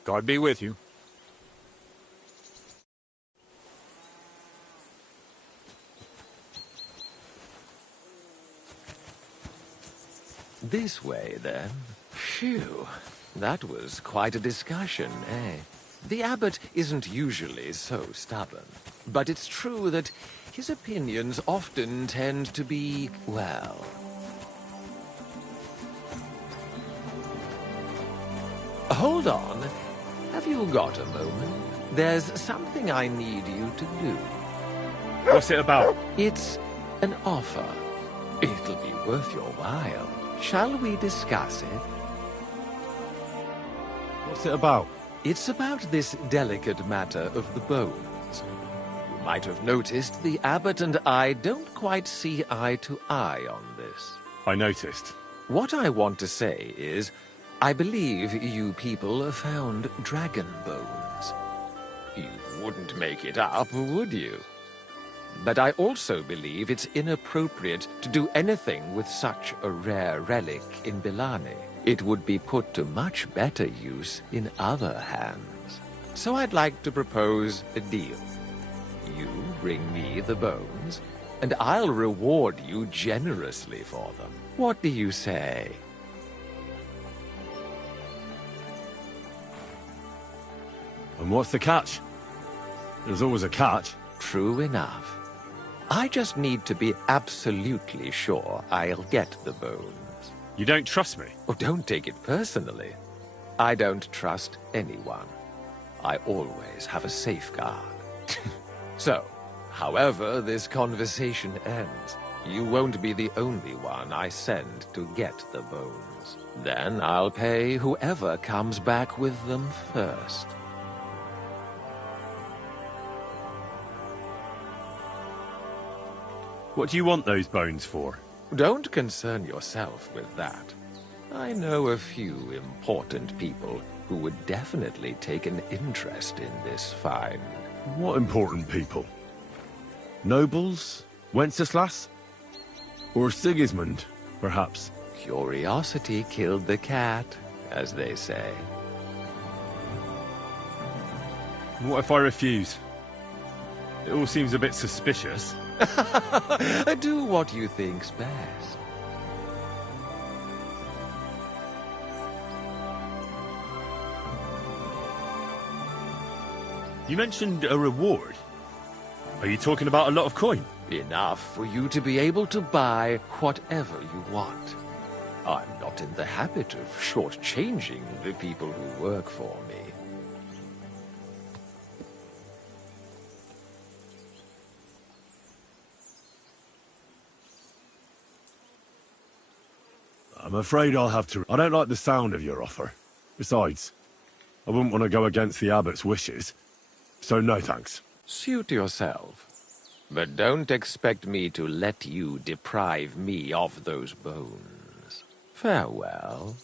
God be with you. This way, then. Phew. That was quite a discussion, eh? The abbot isn't usually so stubborn. But it's true that his opinions often tend to be, well... Hold on. Have you got a moment? There's something I need you to do. What's it about? It's an offer. It'll be worth your while. Shall we discuss it? What's it about? It's about this delicate matter of the bones. You might have noticed the abbot and I don't quite see eye to eye on this. I noticed. What I want to say is, I believe you people have found dragon bones. You wouldn't make it up, would you? But I also believe it's inappropriate to do anything with such a rare relic in Billany. It would be put to much better use in other hands. So I'd like to propose a deal. You bring me the bones, and I'll reward you generously for them. What do you say? And what's the catch? There's always a catch. True enough. I just need to be absolutely sure I'll get the bones. You don't trust me? Oh, don't take it personally. I don't trust anyone. I always have a safeguard. So, however this conversation ends, you won't be the only one I send to get the bones. Then I'll pay whoever comes back with them first. What do you want those bones for? Don't concern yourself with that. I know a few important people who would definitely take an interest in this find. What important people? Nobles? Wenceslas? Or Sigismund, perhaps? Curiosity killed the cat, as they say. What if I refuse? It all seems a bit suspicious. Do what you think's best. You mentioned a reward. Are you talking about a lot of coin? Enough for you to be able to buy whatever you want. I'm not in the habit of shortchanging the people who work for me. I'm afraid I'll have to... I don't like the sound of your offer. Besides, I wouldn't want to go against the abbot's wishes. So no thanks. Suit yourself. But don't expect me to let you deprive me of those bones. Farewell.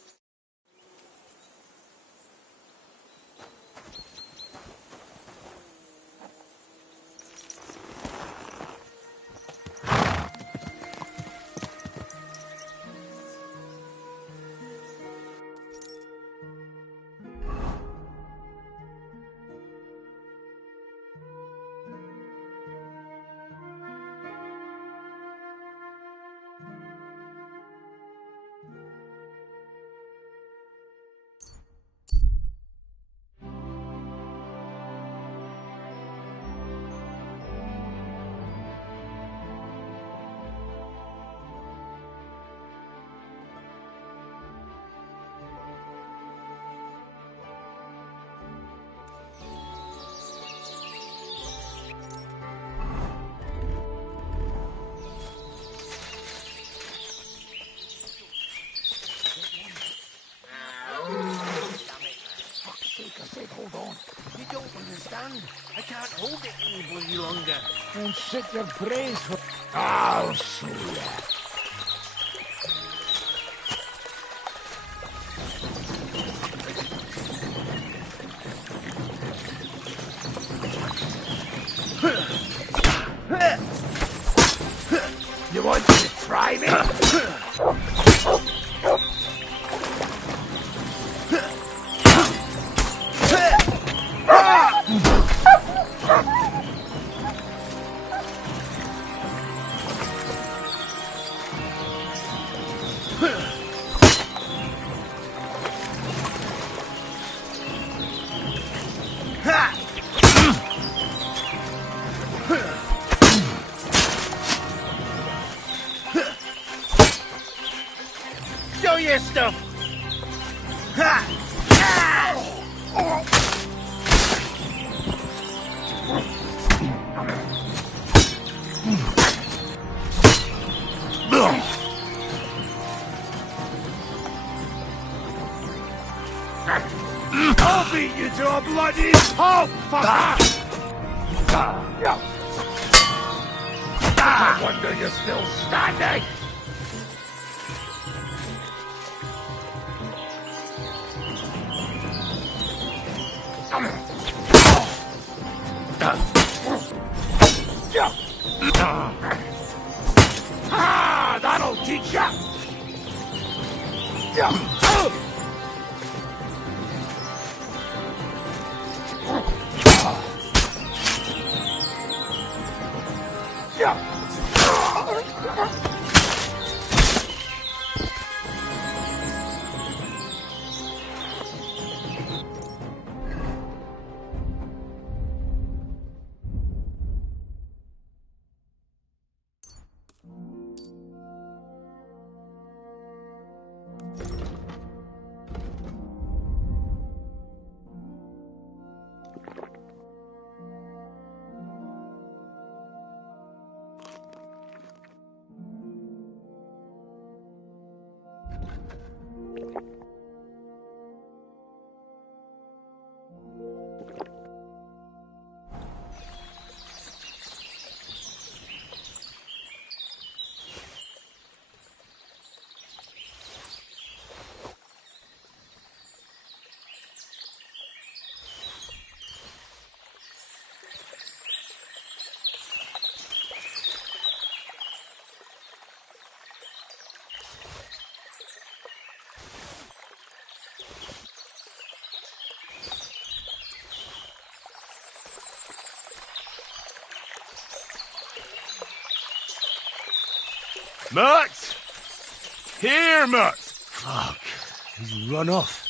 Hold on. You don't understand. I can't hold it any bloody longer. And sit your brains for... I'll show ya. You want to try me? Show your stuff! I'll beat you to a bloody pulp, fucker! I wonder you're still standing! Ah, that'll teach ya! Mutt! Here, Mutt! Fuck, he's run off.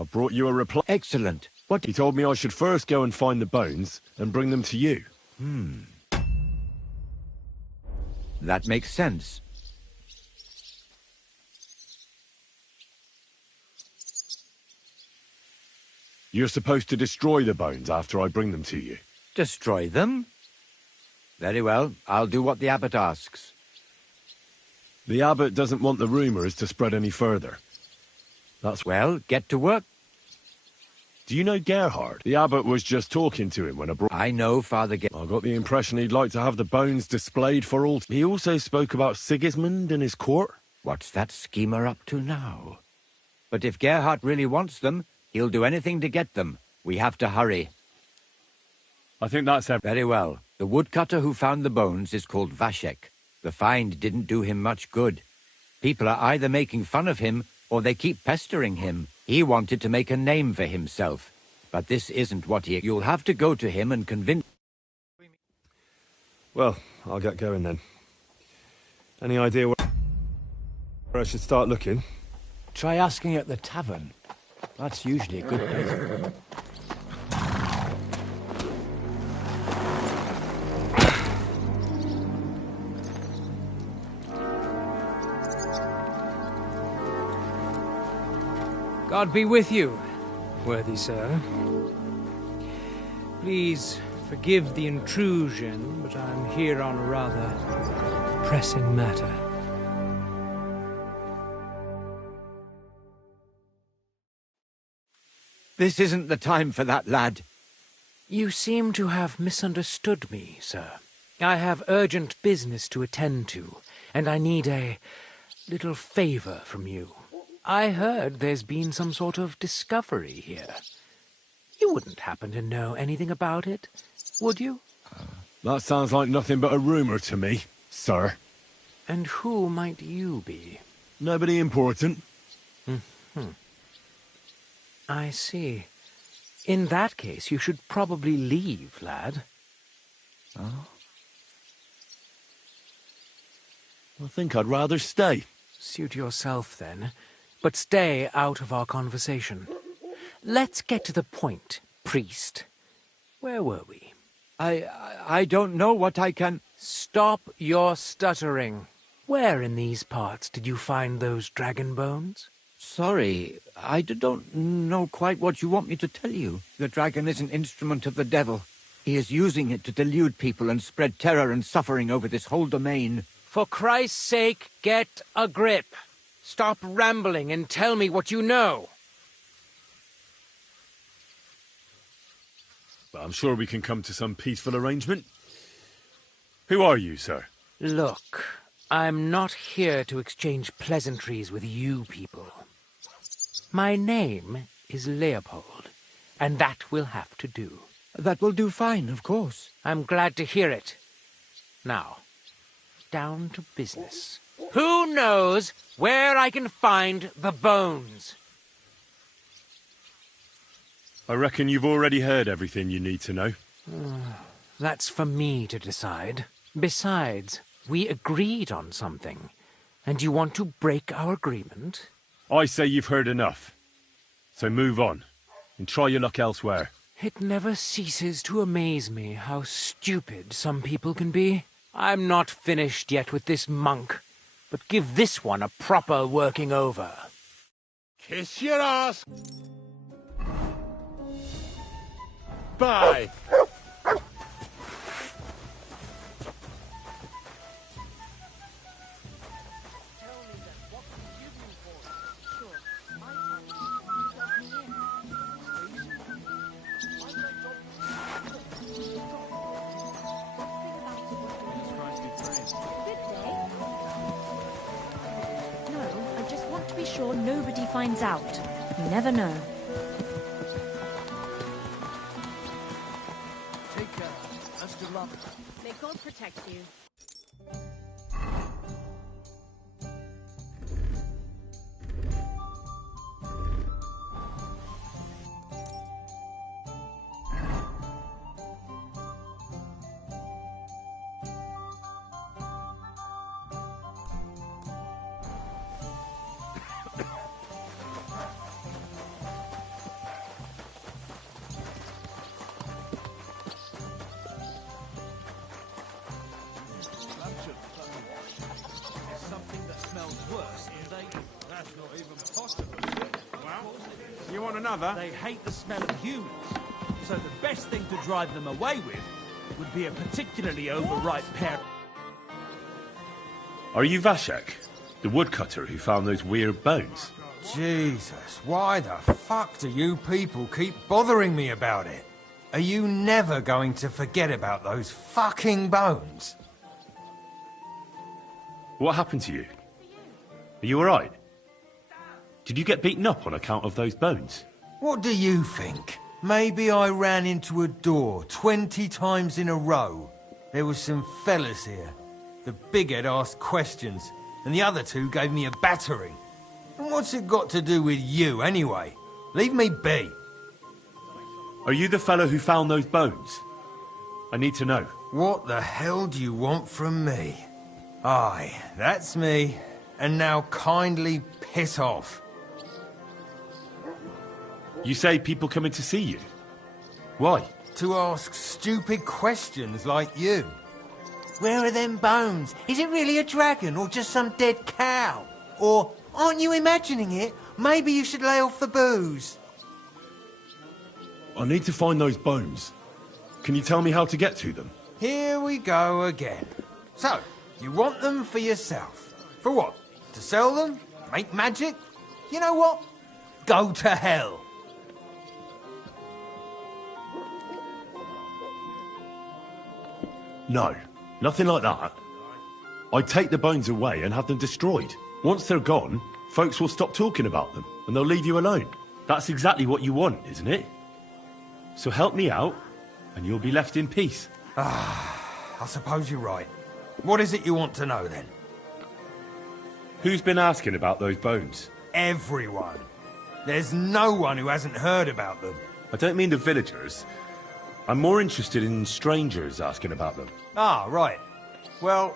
I brought you a reply. Excellent. What? He told me I should first go and find the bones and bring them to you. That makes sense. You're supposed to destroy the bones after I bring them to you. Destroy them? Very well. I'll do what the abbot asks. The abbot doesn't want the rumours to spread any further. That's... Well, get to work. Do you know Gerhard? The abbot was just talking to him when I brought... I know, Father I got the impression he'd like to have the bones displayed for all... He also spoke about Sigismund and his court. What's that schemer up to now? But if Gerhard really wants them, he'll do anything to get them. We have to hurry. I think that's... Very well. The woodcutter who found the bones is called Vashek. The find didn't do him much good. People are either making fun of him, or they keep pestering him. He wanted to make a name for himself. But this isn't what he... You'll have to go to him and convince... Well, I'll get going then. Any idea where I should start looking? Try asking at the tavern. That's usually a good place. God be with you, worthy sir. Please forgive the intrusion, but I'm here on a rather pressing matter. This isn't the time for that, lad. You seem to have misunderstood me, sir. I have urgent business to attend to, and I need a little favor from you. I heard there's been some sort of discovery here. You wouldn't happen to know anything about it, would you? That sounds like nothing but a rumour to me, sir. And who might you be? Nobody important. I see. In that case, you should probably leave, lad. Oh? I think I'd rather stay. Suit yourself, then. But stay out of our conversation. Let's get to the point, priest. Where were we? I don't know what I can... Stop your stuttering. Where in these parts did you find those dragon bones? Sorry, I don't know quite what you want me to tell you. The dragon is an instrument of the devil. He is using it to delude people and spread terror and suffering over this whole domain. For Christ's sake, get a grip. Stop rambling and tell me what you know. I'm sure we can come to some peaceful arrangement. Who are you, sir? Look, I'm not here to exchange pleasantries with you people. My name is Leopold, and that will have to do. That will do fine, of course. I'm glad to hear it. Now, down to business. Who knows where I can find the bones? I reckon you've already heard everything you need to know. That's for me to decide. Besides, we agreed on something. And you want to break our agreement? I say you've heard enough. So move on, and try your luck elsewhere. It never ceases to amaze me how stupid some people can be. I'm not finished yet with this monk, but give this one a proper working over. Kiss your ass! Bye! Sure nobody finds out. You never know. Take care. That's good luck. May God protect you. That's not even possible. Well, you want another? They hate the smell of humans, so the best thing to drive them away with would be a particularly overripe pear. Are you Vashek, the woodcutter who found those weird bones? Jesus, why the fuck do you people keep bothering me about it? Are you never going to forget about those fucking bones? What happened to you? Are you alright? Did you get beaten up on account of those bones? What do you think? Maybe I ran into a door 20 times in a row. There was some fellas here. The bighead asked questions, and the other two gave me a battering. And what's it got to do with you, anyway? Leave me be. Are you the fellow who found those bones? I need to know. What the hell do you want from me? Aye, that's me. And now kindly piss off. You say people coming to see you? Why? To ask stupid questions like you. Where are them bones? Is it really a dragon or just some dead cow? Or, aren't you imagining it? Maybe you should lay off the booze. I need to find those bones. Can you tell me how to get to them? Here we go again. So, you want them for yourself. For what? To sell them? Make magic? You know what? Go to hell. No, nothing like that. I'd take the bones away and have them destroyed. Once they're gone, folks will stop talking about them, and they'll leave you alone. That's exactly what you want, isn't it? So help me out, and you'll be left in peace. I suppose you're right. What is it you want to know, then? Who's been asking about those bones? Everyone. There's no one who hasn't heard about them. I don't mean the villagers. I'm more interested in strangers asking about them. Ah, right. Well,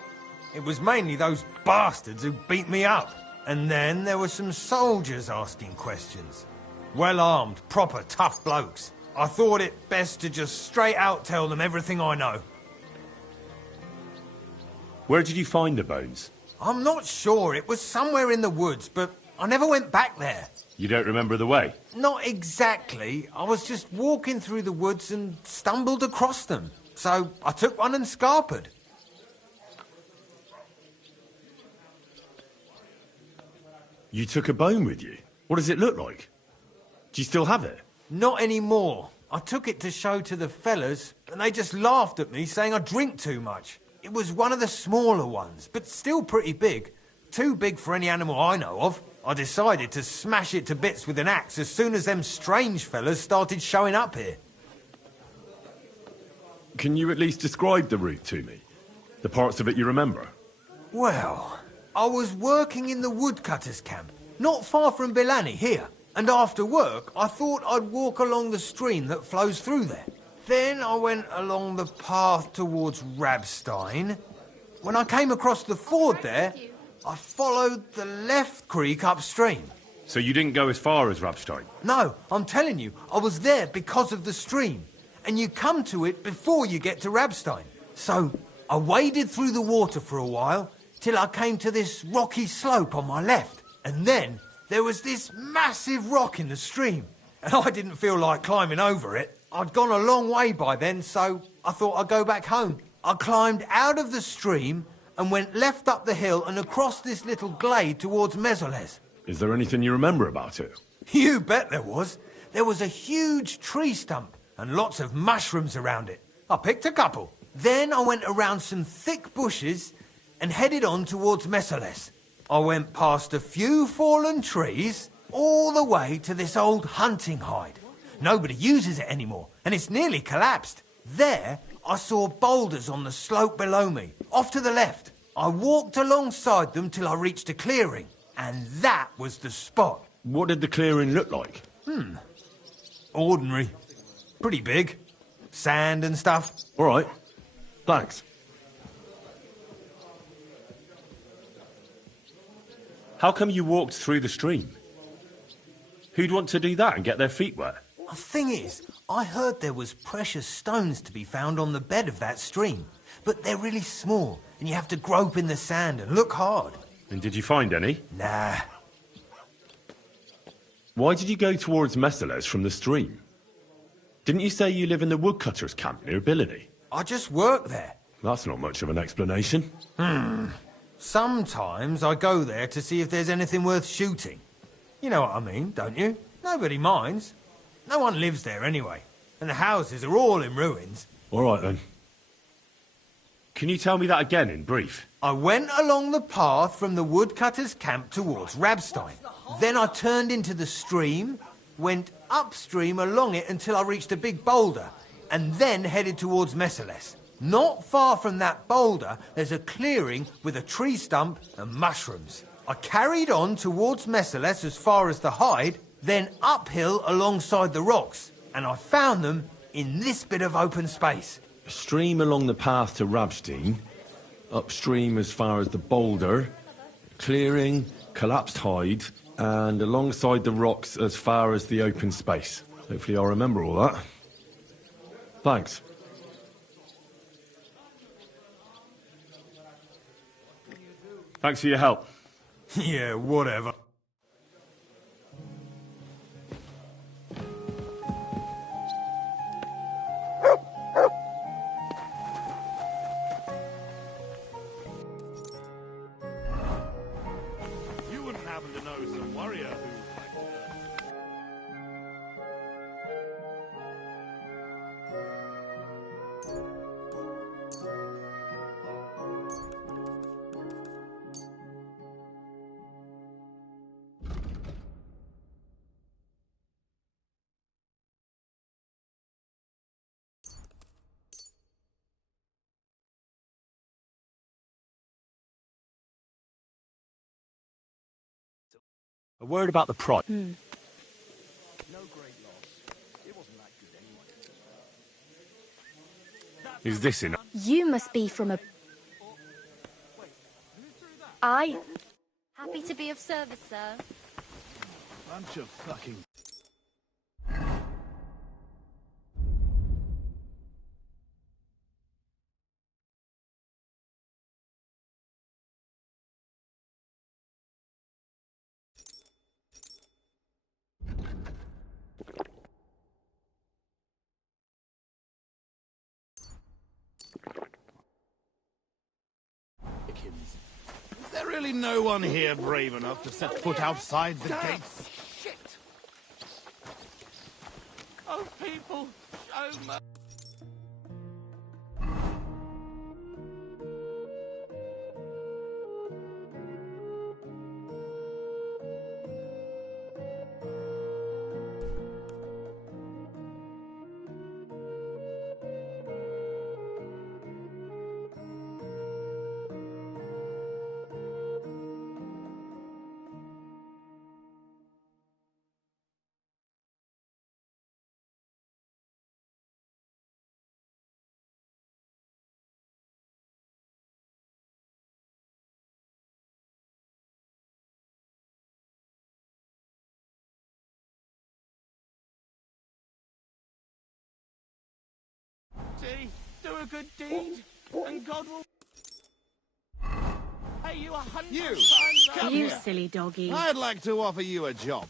it was mainly those bastards who beat me up. And then there were some soldiers asking questions. Well-armed, proper tough blokes. I thought it best to just straight out tell them everything I know. Where did you find the bones? I'm not sure. It was somewhere in the woods, but I never went back there. You don't remember the way? Not exactly. I was just walking through the woods and stumbled across them. So I took one and scarpered. You took a bone with you? What does it look like? Do you still have it? Not anymore. I took it to show to the fellas, and they just laughed at me, saying I drink too much. It was one of the smaller ones, but still pretty big. Too big for any animal I know of. I decided to smash it to bits with an axe as soon as them strange fellas started showing up here. Can you at least describe the route to me? The parts of it you remember? Well, I was working in the woodcutters' camp, not far from Bilani here. And after work, I thought I'd walk along the stream that flows through there. Then I went along the path towards Rabstein. When I came across the ford there, I followed the left creek upstream. So you didn't go as far as Rabstein? No, I'm telling you, I was there because of the stream. And you come to it before you get to Rabstein. So I waded through the water for a while, till I came to this rocky slope on my left. And then there was this massive rock in the stream. And I didn't feel like climbing over it. I'd gone a long way by then, so I thought I'd go back home. I climbed out of the stream and went left up the hill and across this little glade towards Mezoles. Is there anything you remember about it? You bet there was. There was a huge tree stump and lots of mushrooms around it. I picked a couple. Then I went around some thick bushes and headed on towards Mezoles. I went past a few fallen trees all the way to this old hunting hide. Nobody uses it anymore, and it's nearly collapsed. There, I saw boulders on the slope below me, off to the left. I walked alongside them till I reached a clearing, and that was the spot. What did the clearing look like? Ordinary. Pretty big. Sand and stuff. All right. Thanks. How come you walked through the stream? Who'd want to do that and get their feet wet? The thing is, I heard there was precious stones to be found on the bed of that stream. But they're really small, and you have to grope in the sand and look hard. And did you find any? Nah. Why did you go towards Messeles from the stream? Didn't you say you live in the woodcutters' camp near Billiny? I just work there. That's not much of an explanation. Sometimes I go there to see if there's anything worth shooting. You know what I mean, don't you? Nobody minds. No one lives there anyway. And the houses are all in ruins. All right, then. Can you tell me that again in brief? I went along the path from the woodcutters' camp towards Rabstein. Then I turned into the stream, went upstream along it until I reached a big boulder, and then headed towards Messeles. Not far from that boulder, there's a clearing with a tree stump and mushrooms. I carried on towards Messeles as far as the hide, then uphill alongside the rocks, and I found them in this bit of open space. A stream along the path to Rabstein, upstream as far as the boulder, clearing, collapsed hide, and alongside the rocks as far as the open space. Hopefully I'll remember all that. Thanks. Thanks for your help. Yeah, whatever. You wouldn't happen to know some warrior who... A word about the price. No great loss. It wasn't that good anyway. Is this enough? You must be from a... Aye. Happy to be of service, sir. Bunch of fucking... Is there really no one here brave enough to set foot outside the gates? Shit! Oh, people, show me. See, do a good deed, and God will pay you 100 times over. You silly doggy. I'd like to offer you a job.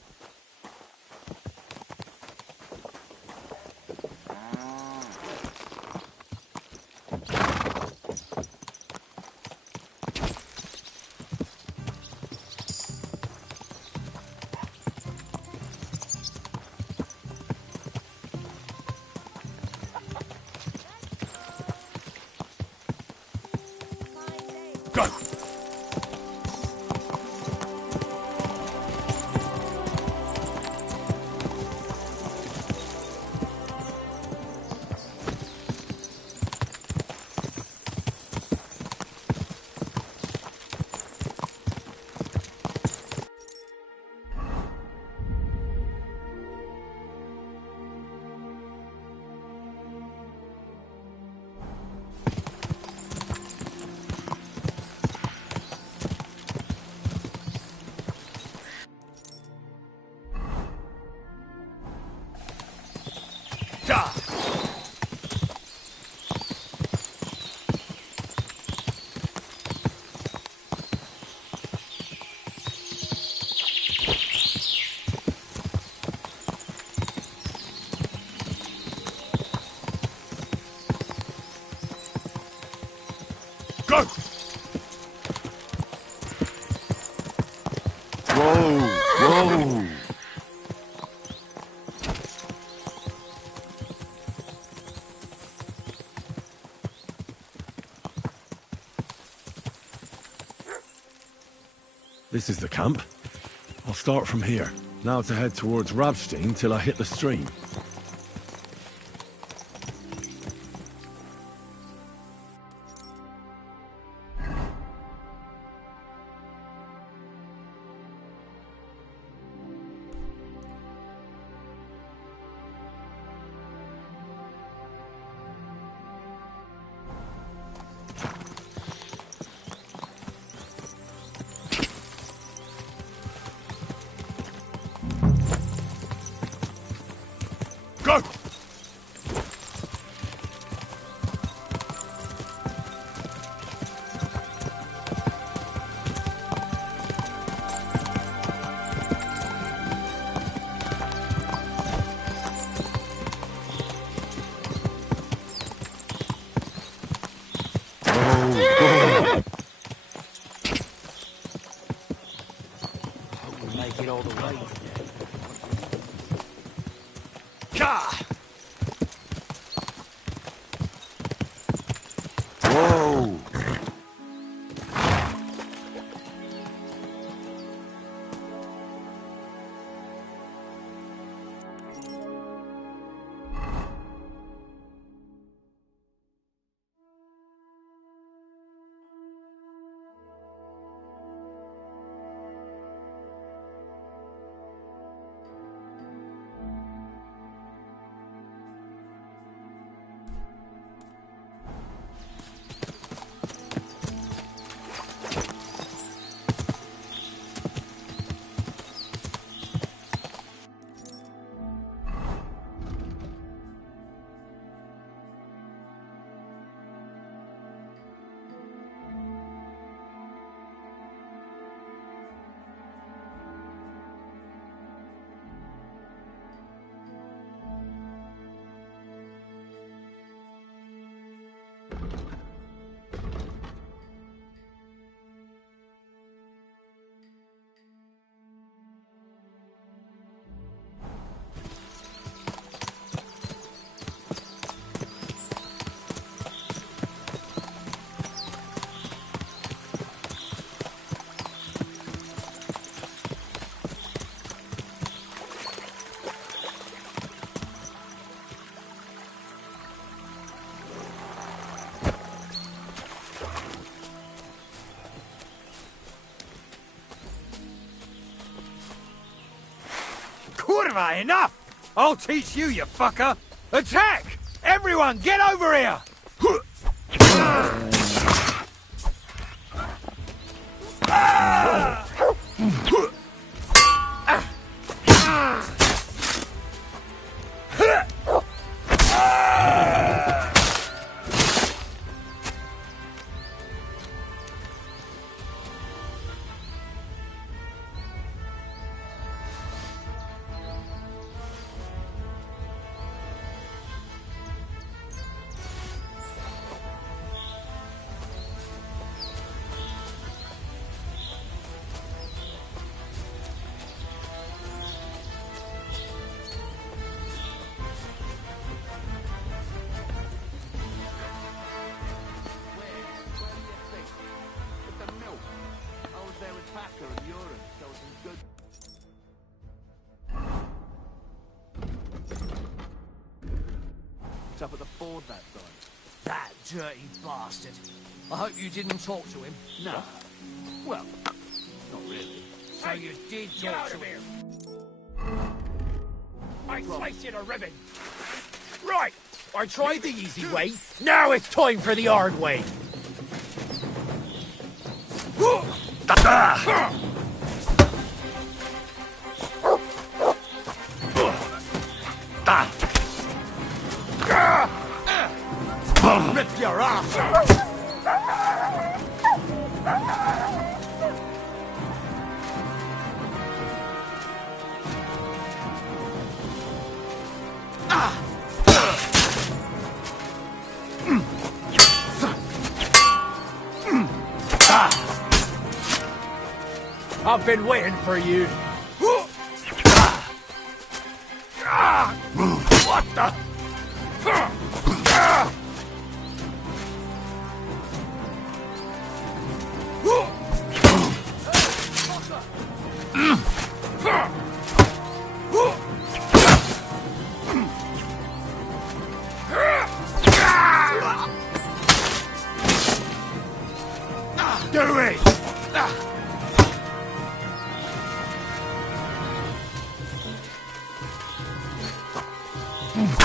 Go! Go! Whoa! Whoa! This is the camp. I'll start from here. Now to head towards Ravstein till I hit the stream. Go! We'll make it all the way. Whoa! Kurva, enough! I'll teach you, you fucker! Attack! Everyone, get over here! Up at the ford that time. That dirty bastard. I hope you didn't talk to him. No. Well, not really. So you did talk to him. I slice you to ribbon. Right. I tried the easy way. Now it's time for the hard way. Rip your ass! I've been waiting for you. What the? Do it!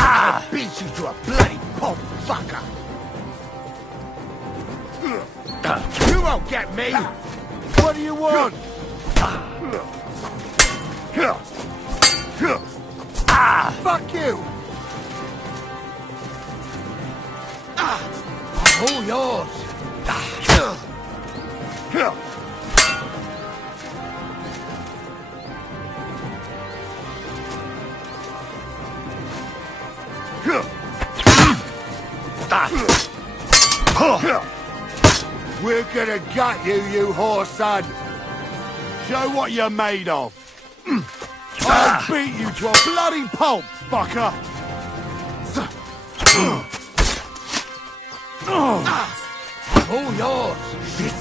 I'll beat you to a bloody pulp, fucker! You won't get me! What do you want? Fuck you! I'm all yours! We're gonna gut you, you whore son! Show what you're made of! I'll beat you to a bloody pulp, fucker! All yours! Shit!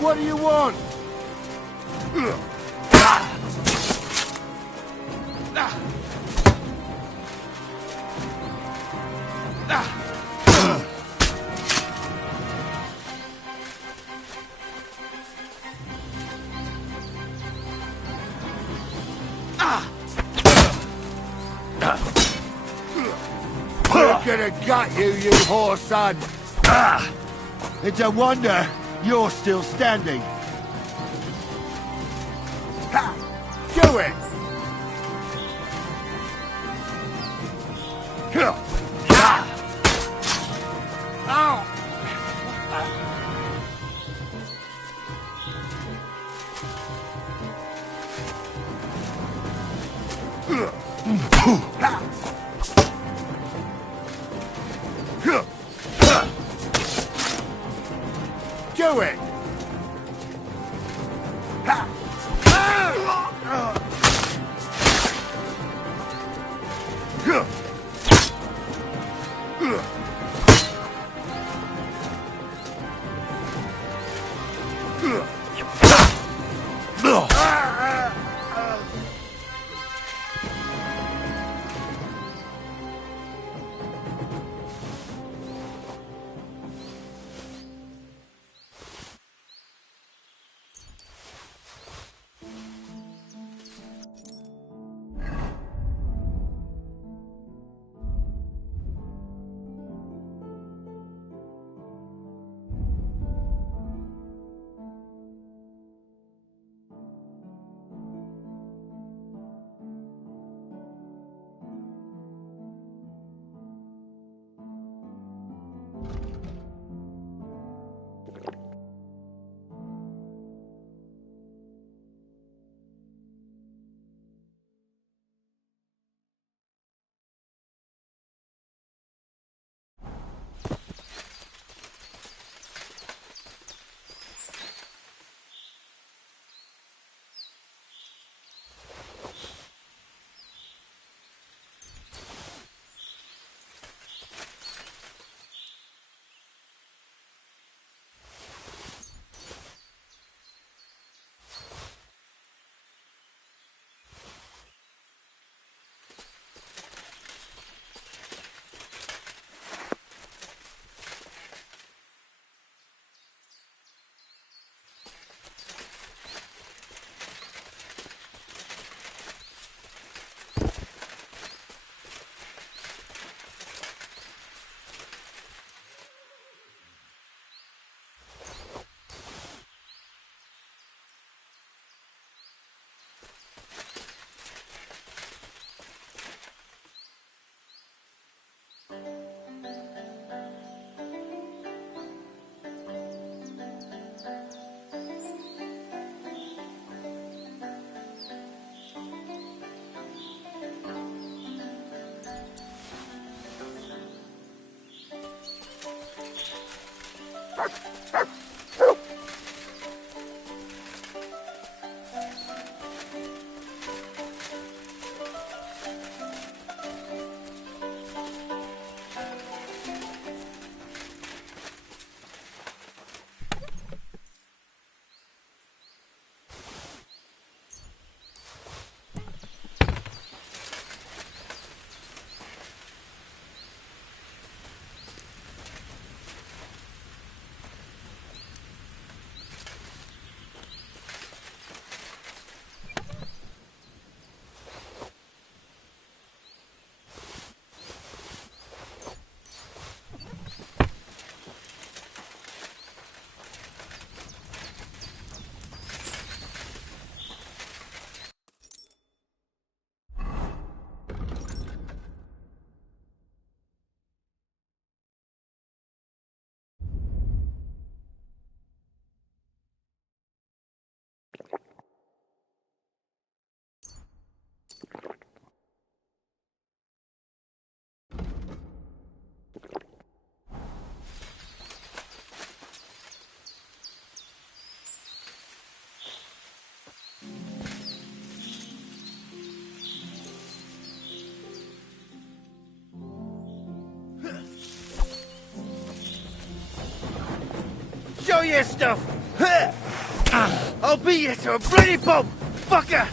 What do you want? We're gonna gut you, you whore son! It's a wonder you're still standing. Do it! Ow! Do it! Show your stuff! I'll beat you to a bloody pulp, fucker!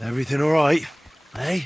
Everything all right, eh?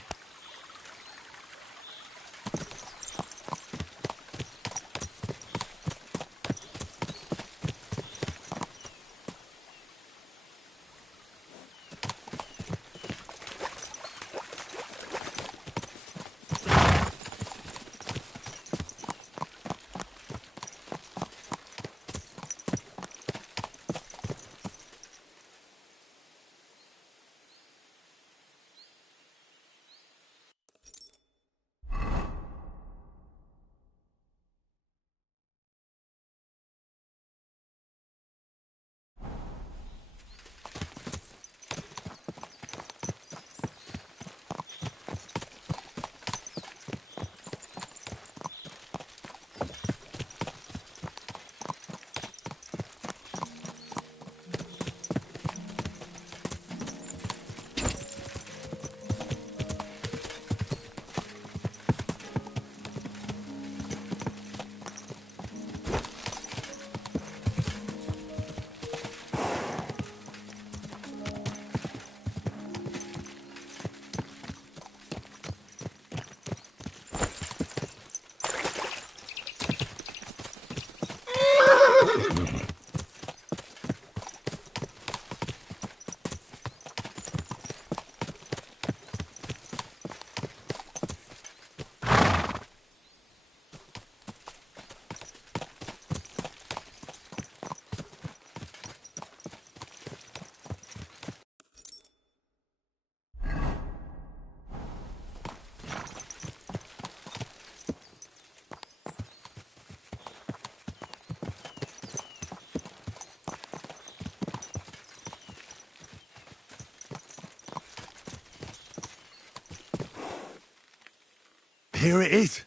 Here it is.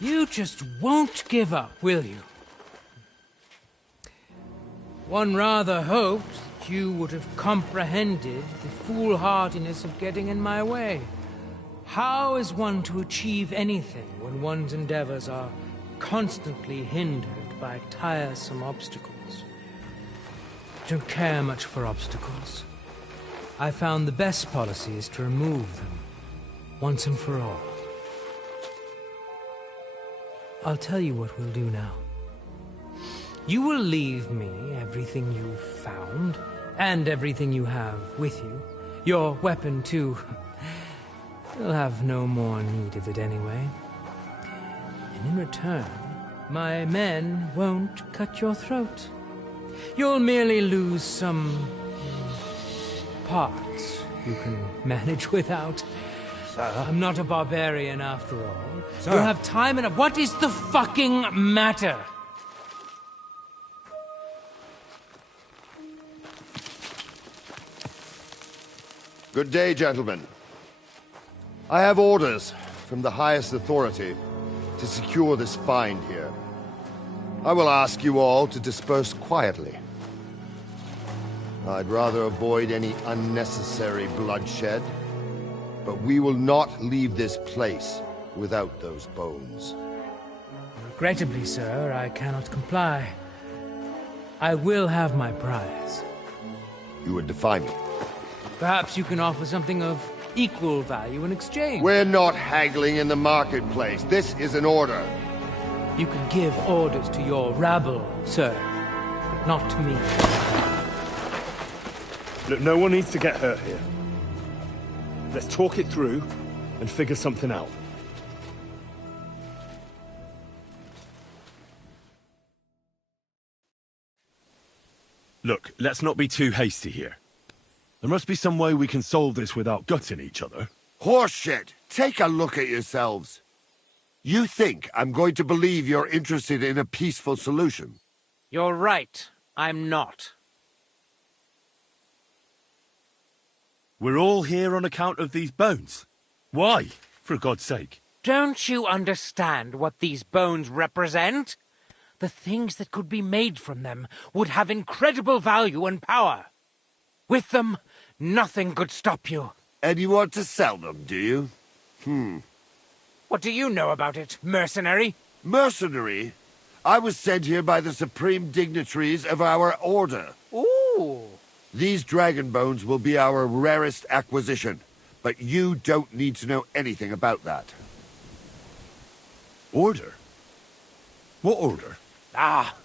You just won't give up, will you? One rather hoped that you would have comprehended the foolhardiness of getting in my way. How is one to achieve anything when one's endeavors are constantly hindered by tiresome obstacles? I don't care much for obstacles. I found the best policy is to remove them, once and for all. I'll tell you what we'll do now. You will leave me everything you've found, and everything you have with you. Your weapon, too. You'll have no more need of it anyway. And in return, my men won't cut your throat. You'll merely lose some parts you can manage without. Sir? I'm not a barbarian after all. Sir? You'll have time enough. What is the fucking matter? Good day, gentlemen. I have orders from the highest authority to secure this find here. I will ask you all to disperse quietly. I'd rather avoid any unnecessary bloodshed. but we will not leave this place without those bones. Regrettably, sir, I cannot comply. I will have my prize. You would defy me. Perhaps you can offer something of equal value in exchange. We're not haggling in the marketplace. This is an order. You can give orders to your rabble, sir, but not to me. Look, no one needs to get hurt here. Let's talk it through and figure something out. Look, let's not be too hasty here. There must be some way we can solve this without gutting each other. Horseshit! Take a look at yourselves. You think I'm going to believe you're interested in a peaceful solution? You're right. I'm not. We're all here on account of these bones. Why, for God's sake? Don't you understand what these bones represent? The things that could be made from them would have incredible value and power. With them, nothing could stop you. And you want to sell them, do you? What do you know about it, mercenary? Mercenary? I was sent here by the supreme dignitaries of our order. Ooh. These dragon bones will be our rarest acquisition, but you don't need to know anything about that. Order? What order? Ah,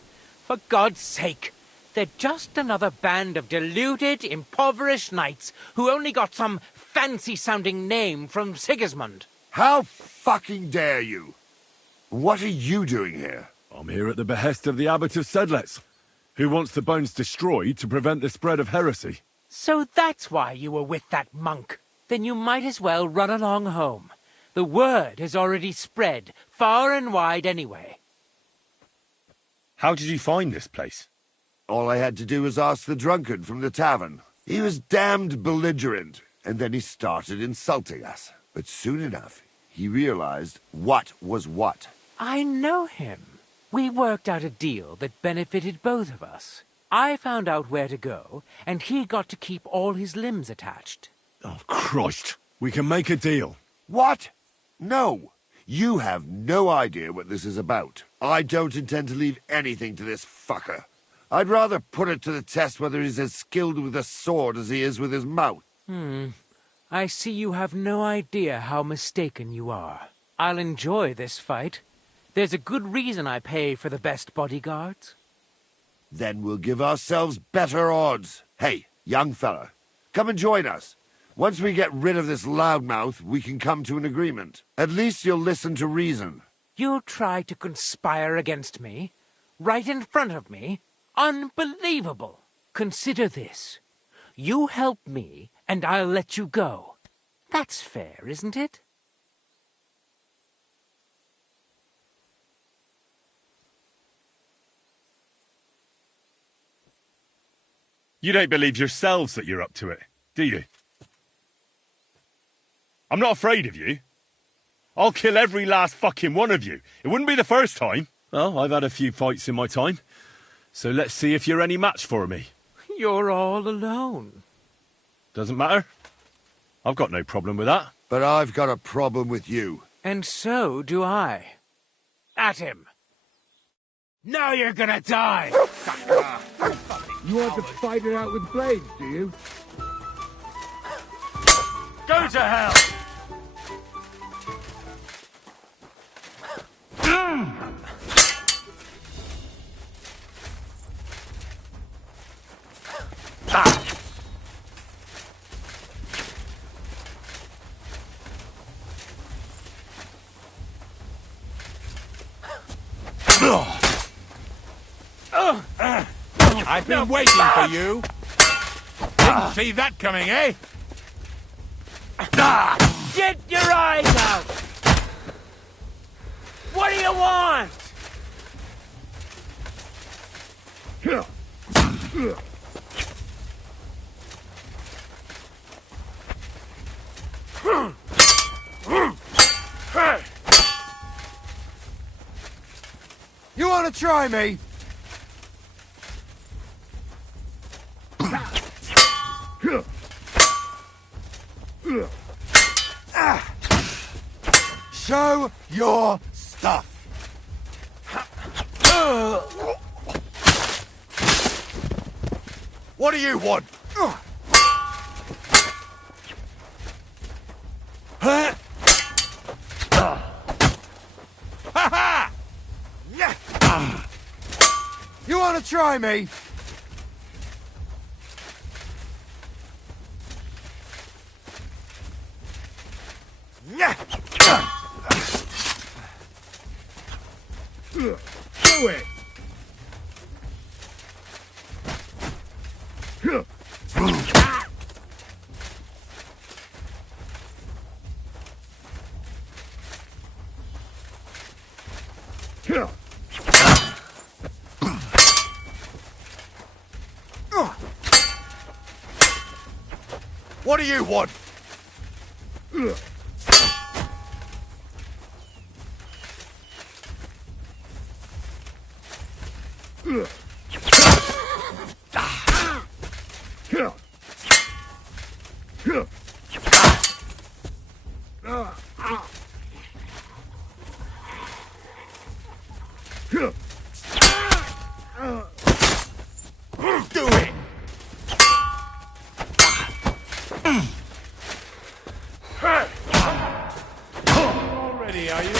for God's sake. They're just another band of deluded, impoverished knights who only got some fancy-sounding name from Sigismund. How fucking dare you? What are you doing here? I'm here at the behest of the Abbot of Sedlitz, who wants the bones destroyed to prevent the spread of heresy. So that's why you were with that monk. Then you might as well run along home. The word has already spread far and wide anyway. How did you find this place? All I had to do was ask the drunkard from the tavern. He was damned belligerent, and then he started insulting us. But soon enough, he realized what was what. I know him. We worked out a deal that benefited both of us. I found out where to go, and he got to keep all his limbs attached. Oh, Christ. We can make a deal. What? No. You have no idea what this is about. I don't intend to leave anything to this fucker. I'd rather put it to the test whether he's as skilled with a sword as he is with his mouth. I see you have no idea how mistaken you are. I'll enjoy this fight. There's a good reason I pay for the best bodyguards. Then we'll give ourselves better odds. Hey, young fella, come and join us. Once we get rid of this loudmouth, we can come to an agreement. At least you'll listen to reason. You'll try to conspire against me? Right in front of me? Unbelievable! Consider this. You help me, and I'll let you go. That's fair, isn't it? You don't believe yourselves that you're up to it, do you? I'm not afraid of you. I'll kill every last fucking one of you. It wouldn't be the first time. Well, I've had a few fights in my time. So let's see if you're any match for me. You're all alone. Doesn't matter. I've got no problem with that. But I've got a problem with you. And so do I. At him. Now you're gonna die! You want to fight it out with blades, do you? Go to hell! I've been waiting for you. Didn't see that coming, eh? Get your eyes out! What do you want? You want to try me? Show your stuff. What do you want? Ha ha! You want to try me? Do it! What do you want? Do it! Already, are you?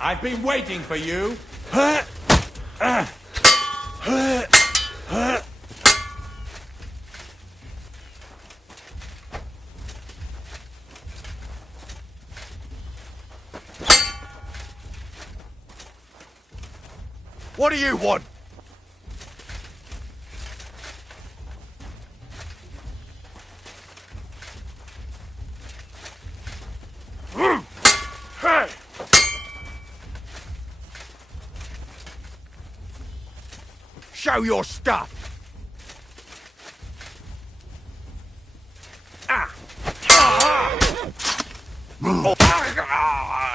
I've been waiting for you. What do you want? Show your stuff!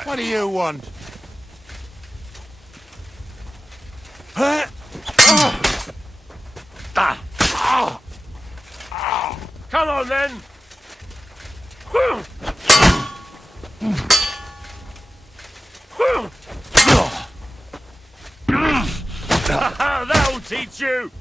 What do you want? Come on then! That'll teach you!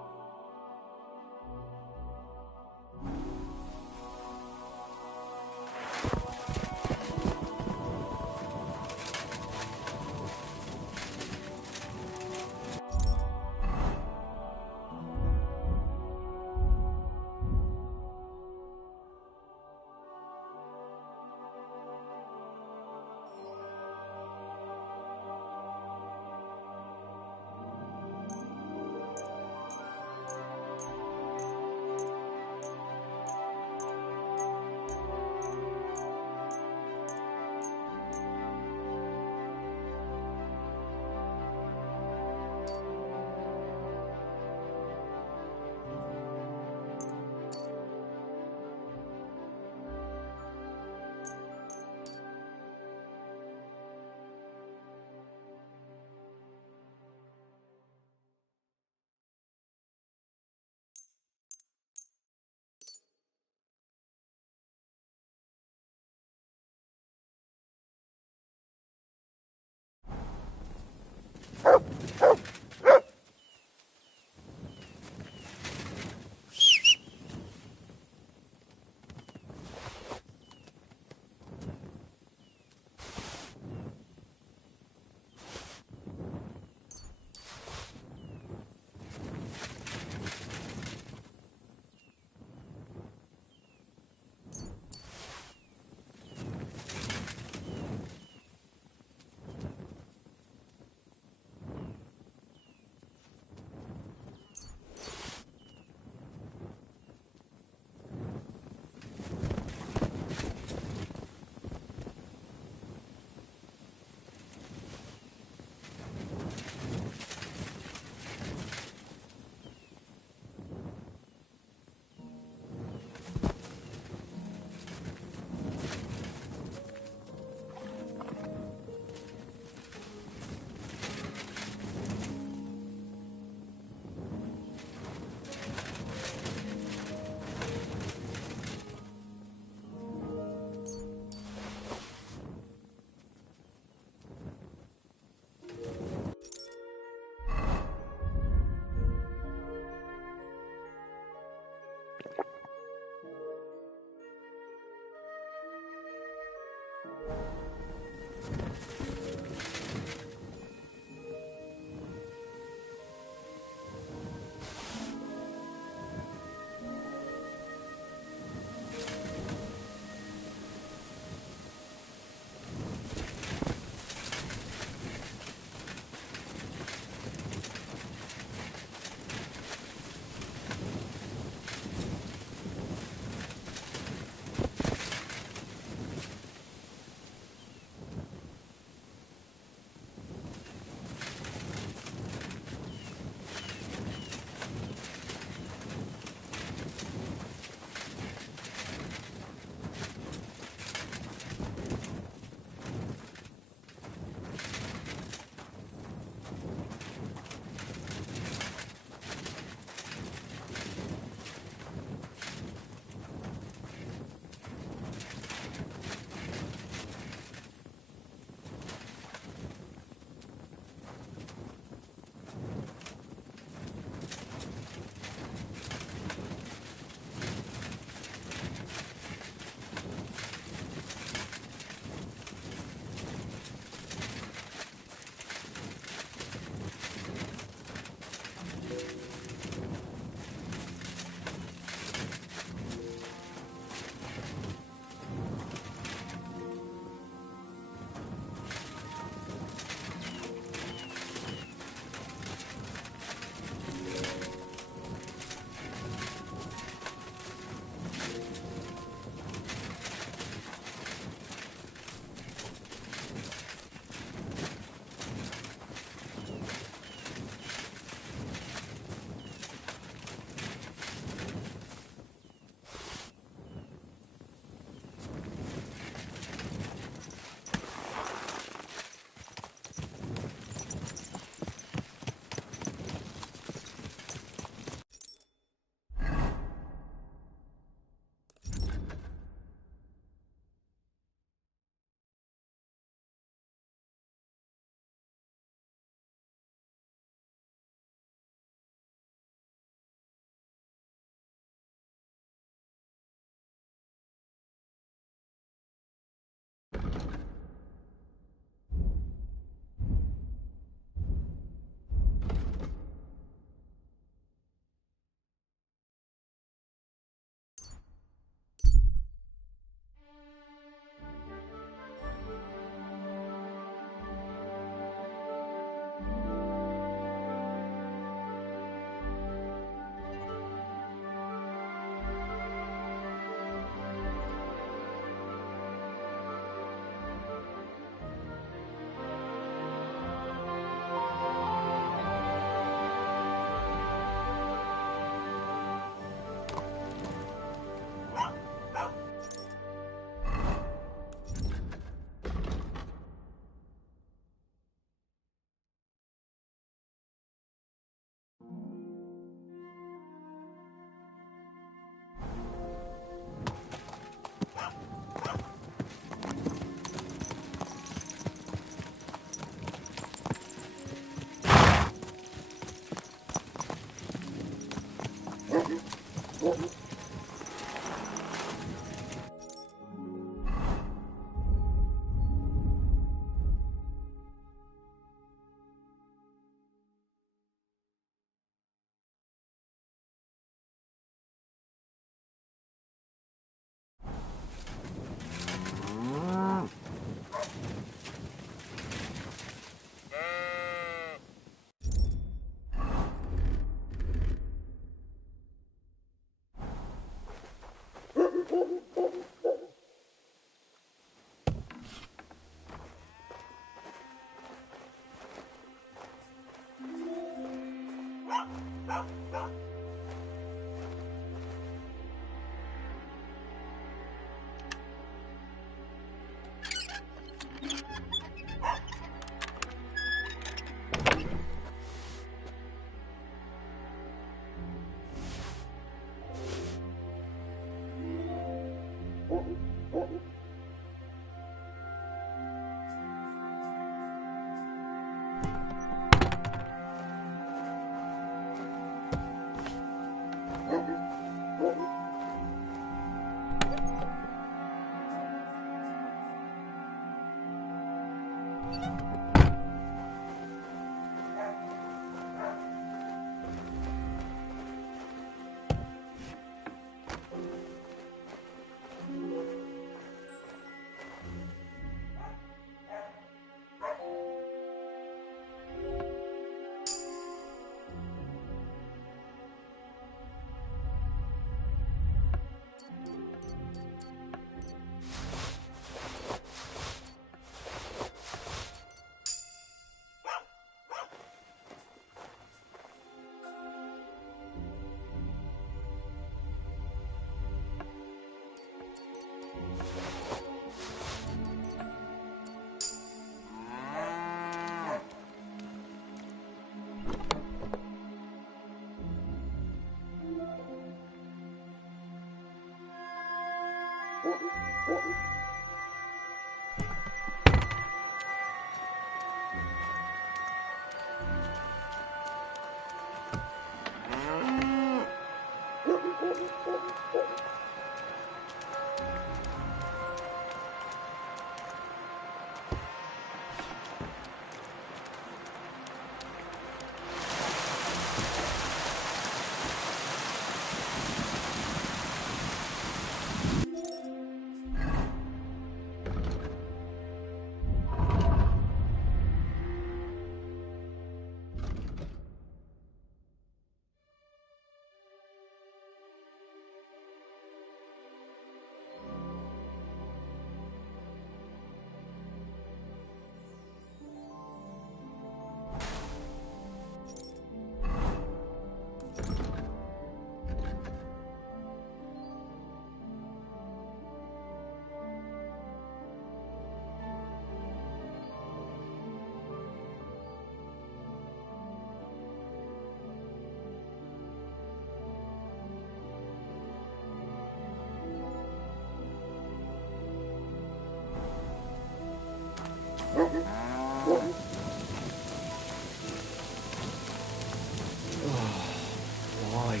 Why?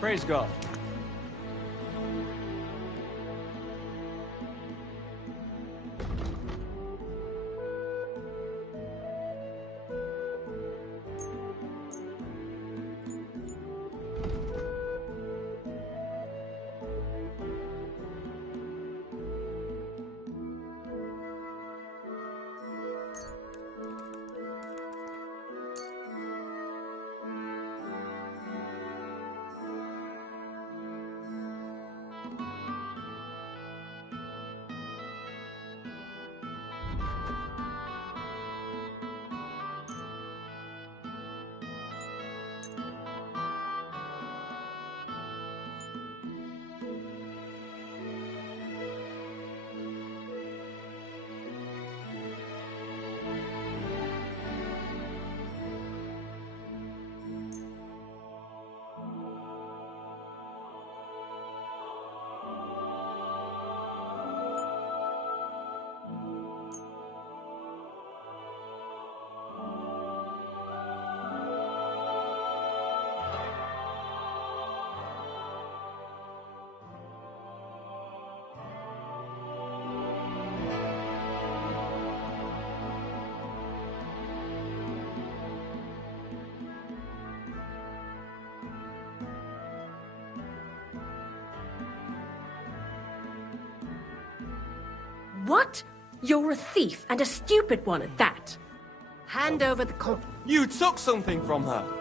Praise God. What? You're a thief, and a stupid one at that. Hand over the comp... You took something from her.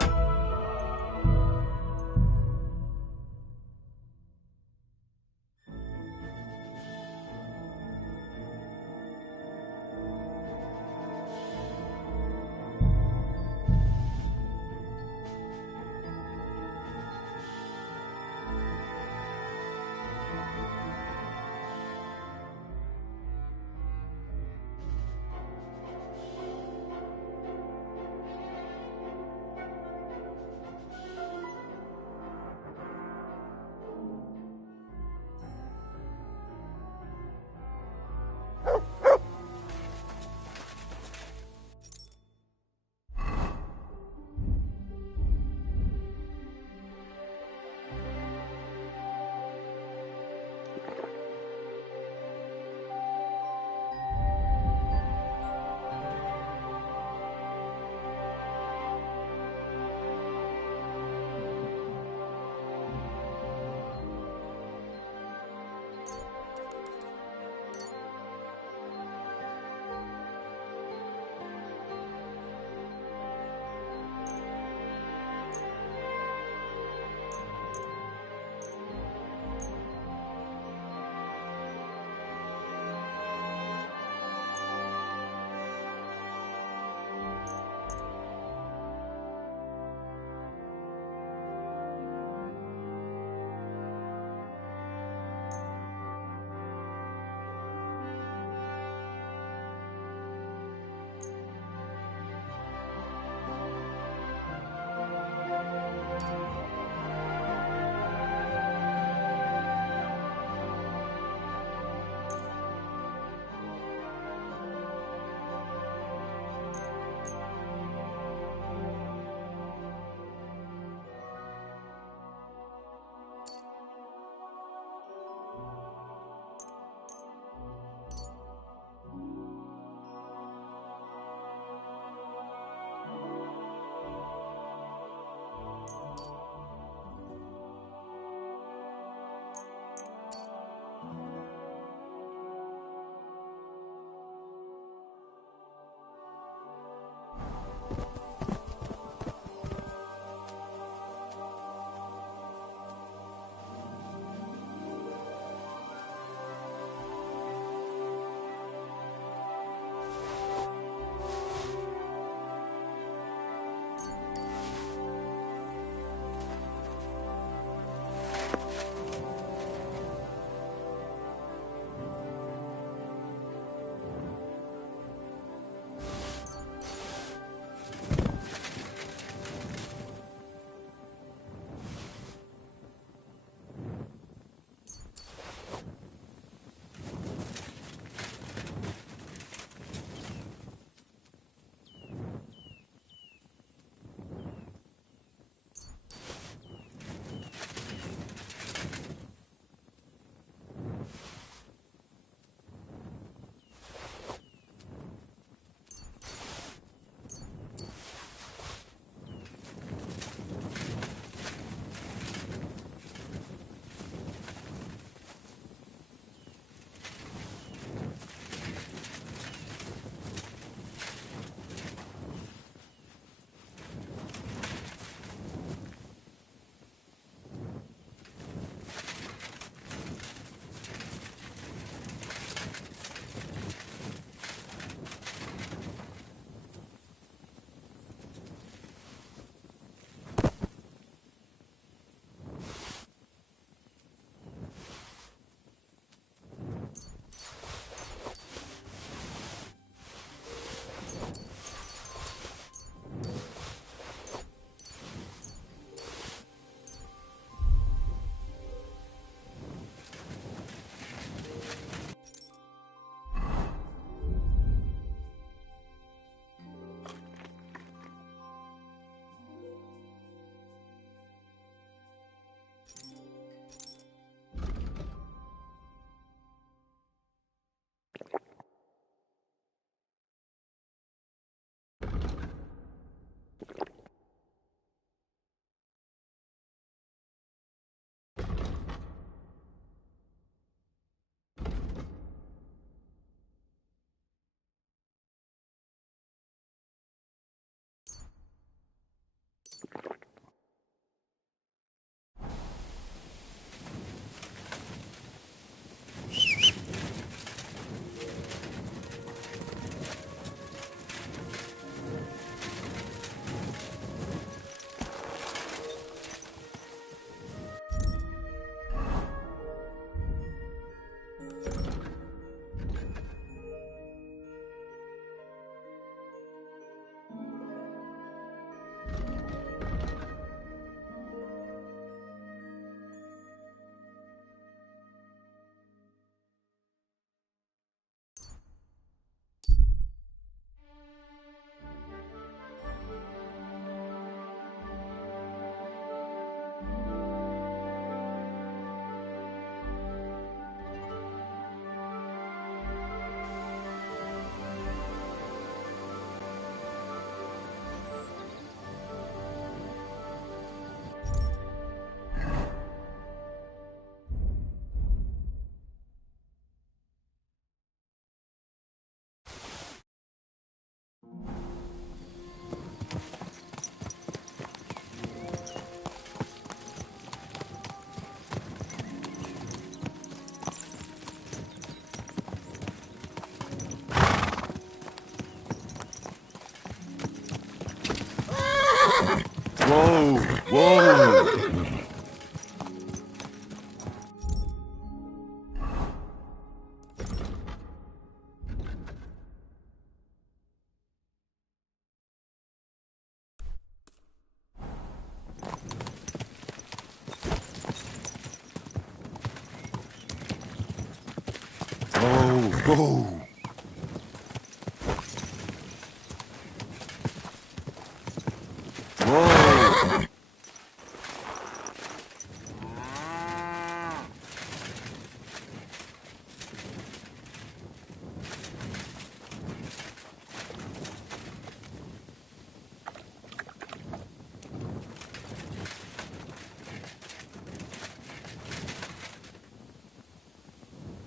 Whoa! Whoa!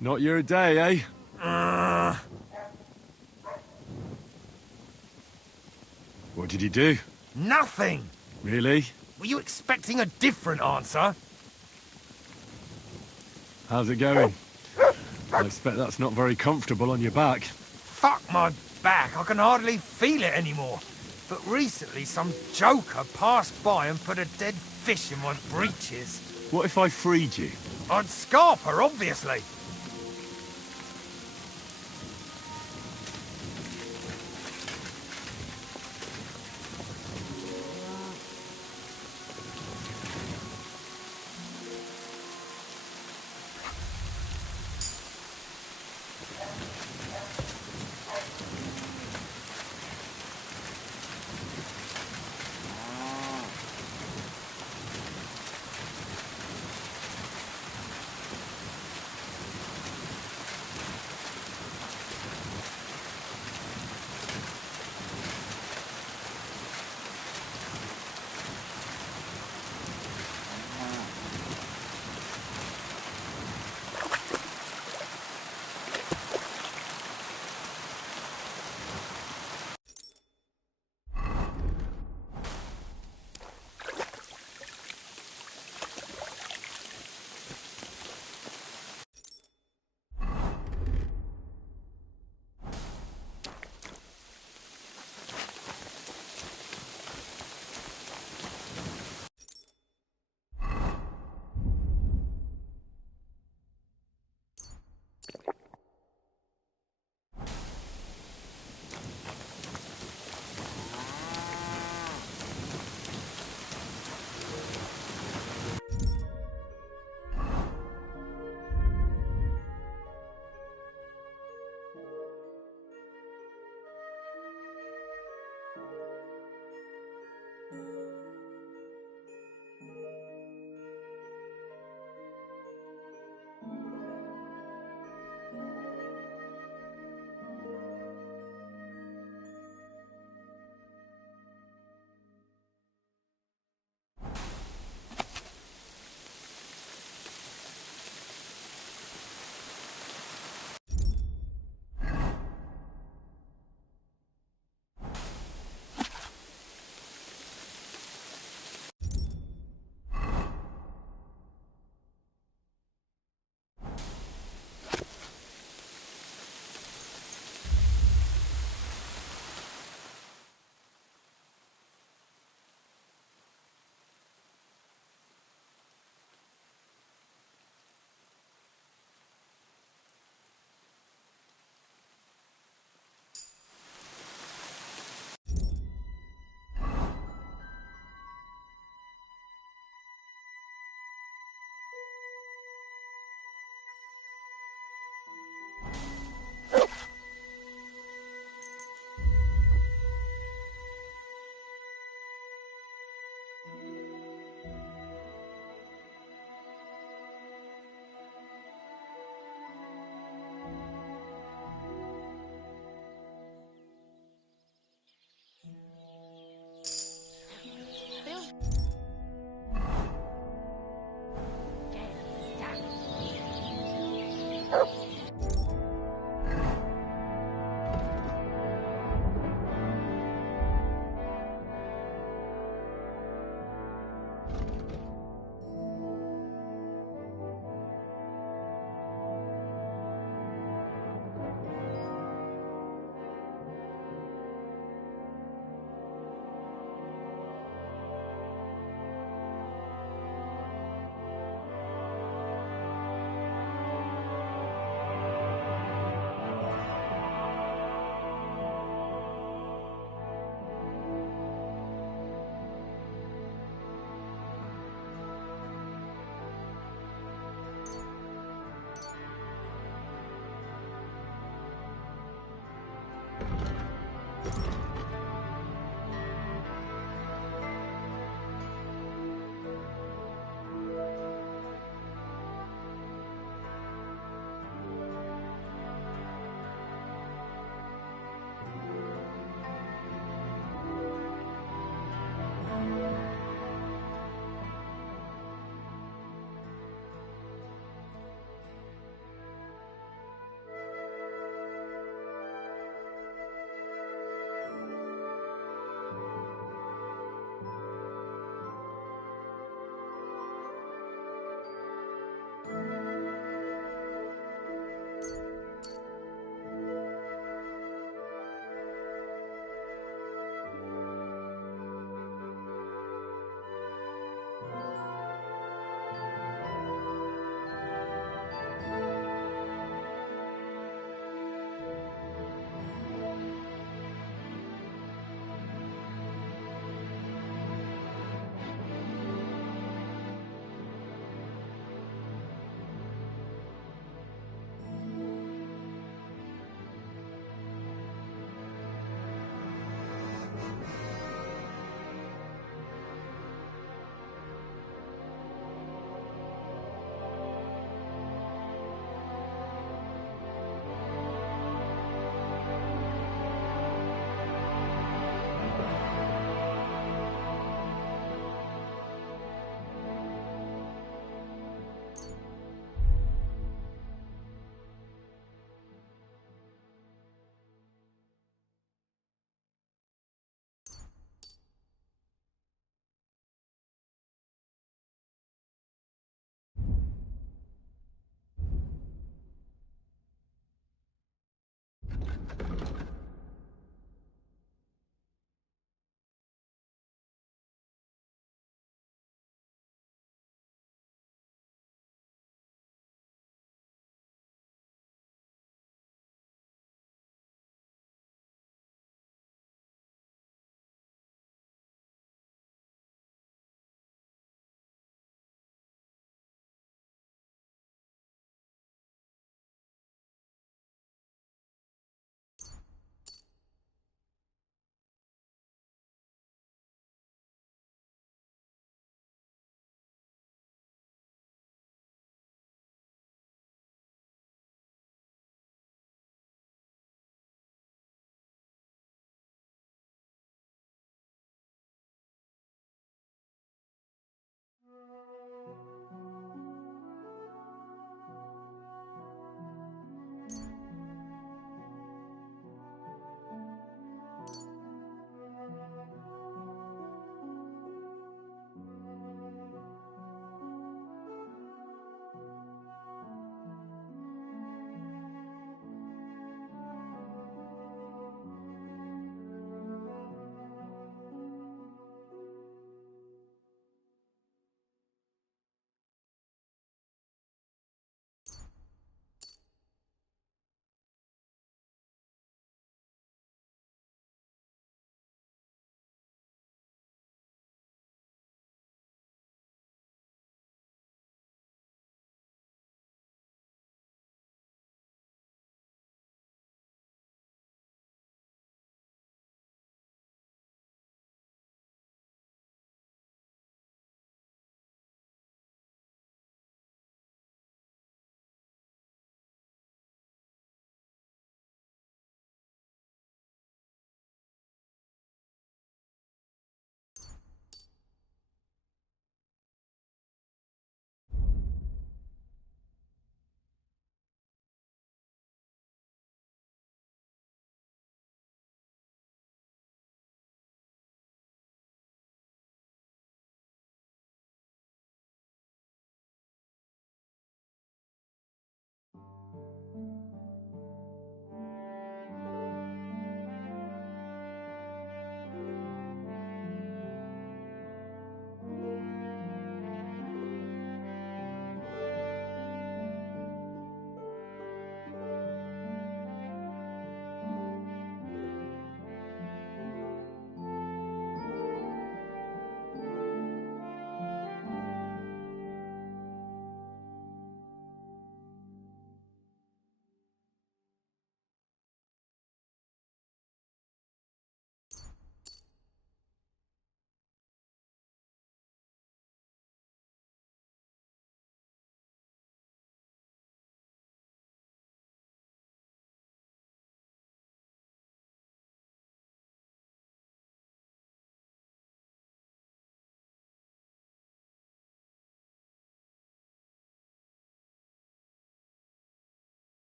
Not your day, eh? What did he do? Nothing! Really? Were you expecting a different answer? How's it going? I expect that's not very comfortable on your back. Fuck my back, I can hardly feel it anymore. But recently some joker passed by and put a dead fish in my breeches. What if I freed you? I'd scarp her, obviously.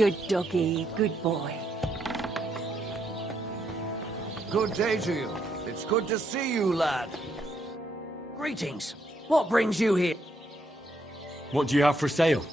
Good doggy, good boy. Good day to you. It's good to see you, lad. Greetings. What brings you here? What do you have for sale?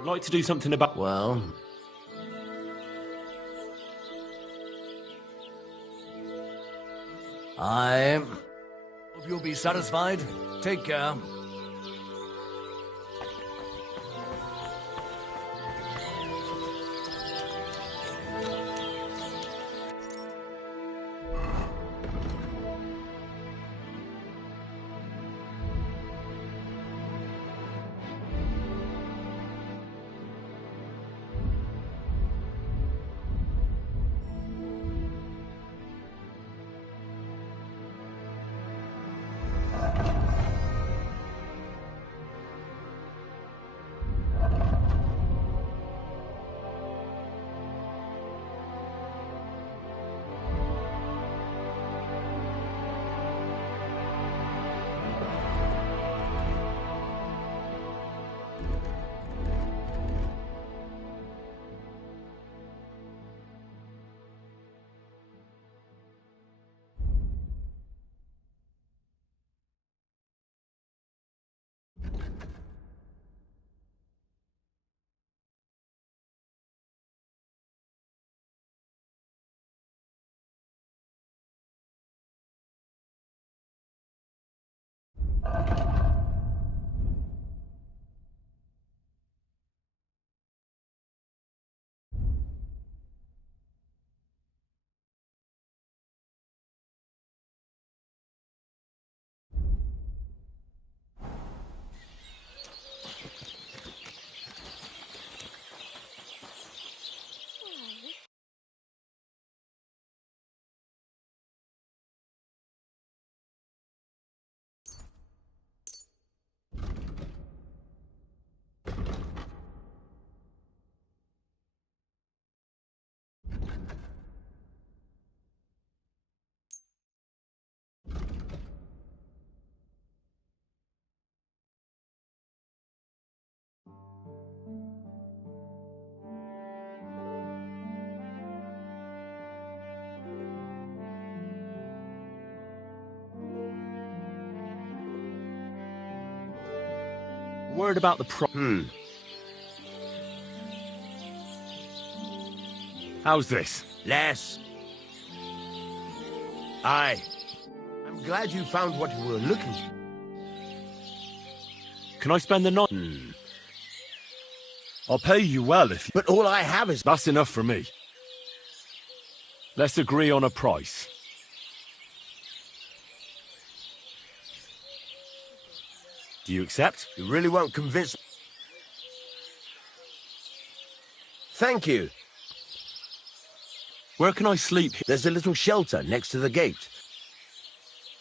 I'd like to do something about... Well... I hope you'll be satisfied. Take care. Word about the How's this? Less. Aye. I'm glad you found what you were looking for. Can I spend the night? I'll pay you well if you... But all I have is... That's enough for me. Let's agree on a price. Do you accept? You really won't convince... Thank you. Where can I sleep? There's a little shelter next to the gate.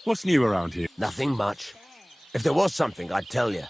What's new around here? Nothing much. If there was something, I'd tell you.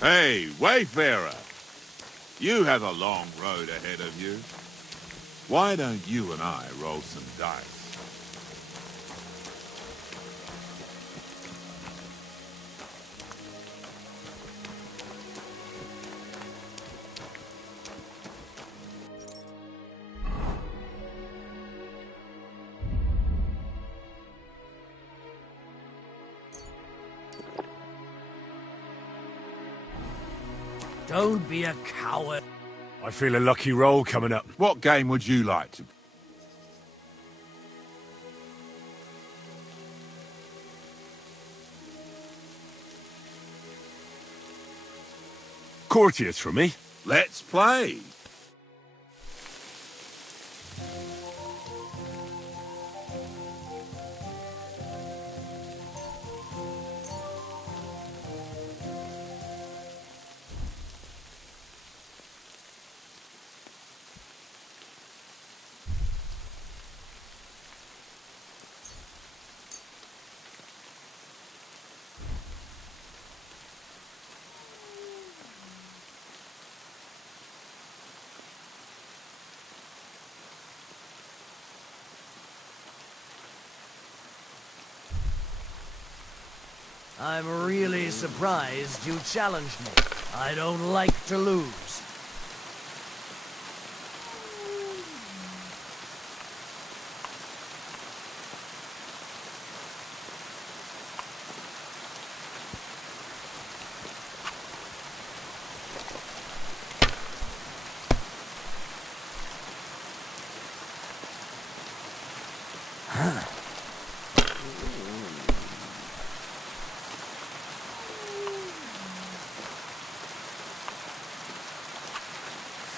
Hey, Wayfarer! You have a long road ahead of you. Why don't you and I roll some dice? Don't be a coward. I feel a lucky roll coming up. What game would you like to... Courtiers from me. Let's play. I'm really surprised you challenged me. I don't like to lose.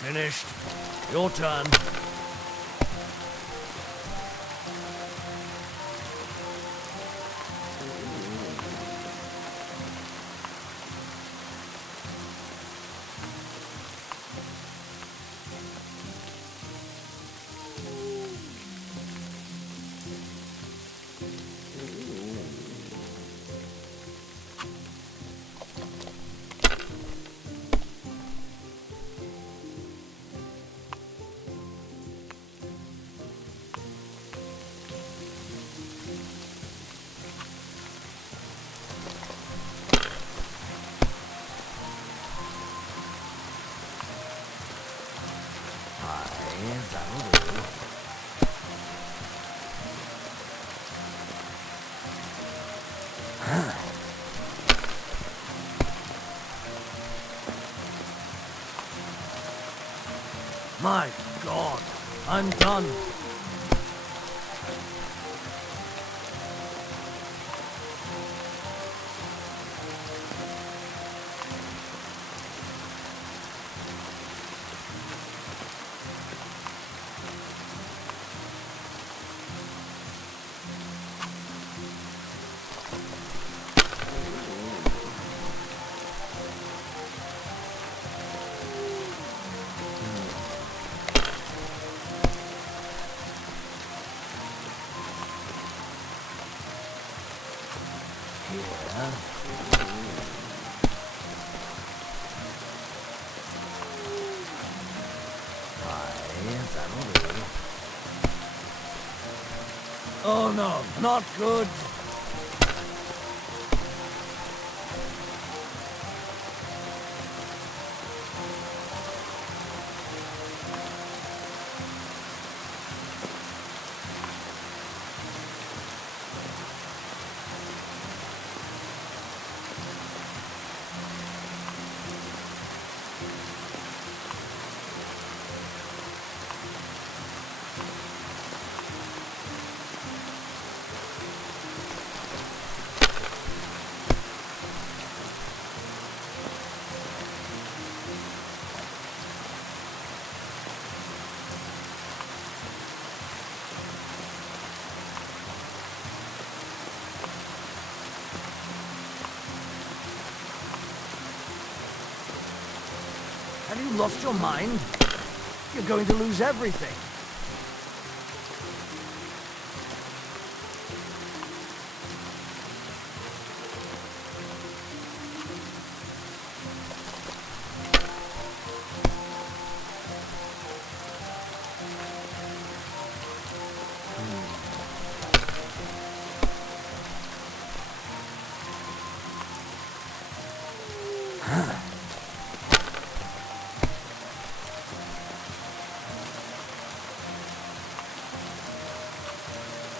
Finished. Your turn. My God, I'm done. Oh no, not good. Have you lost your mind? You're going to lose everything.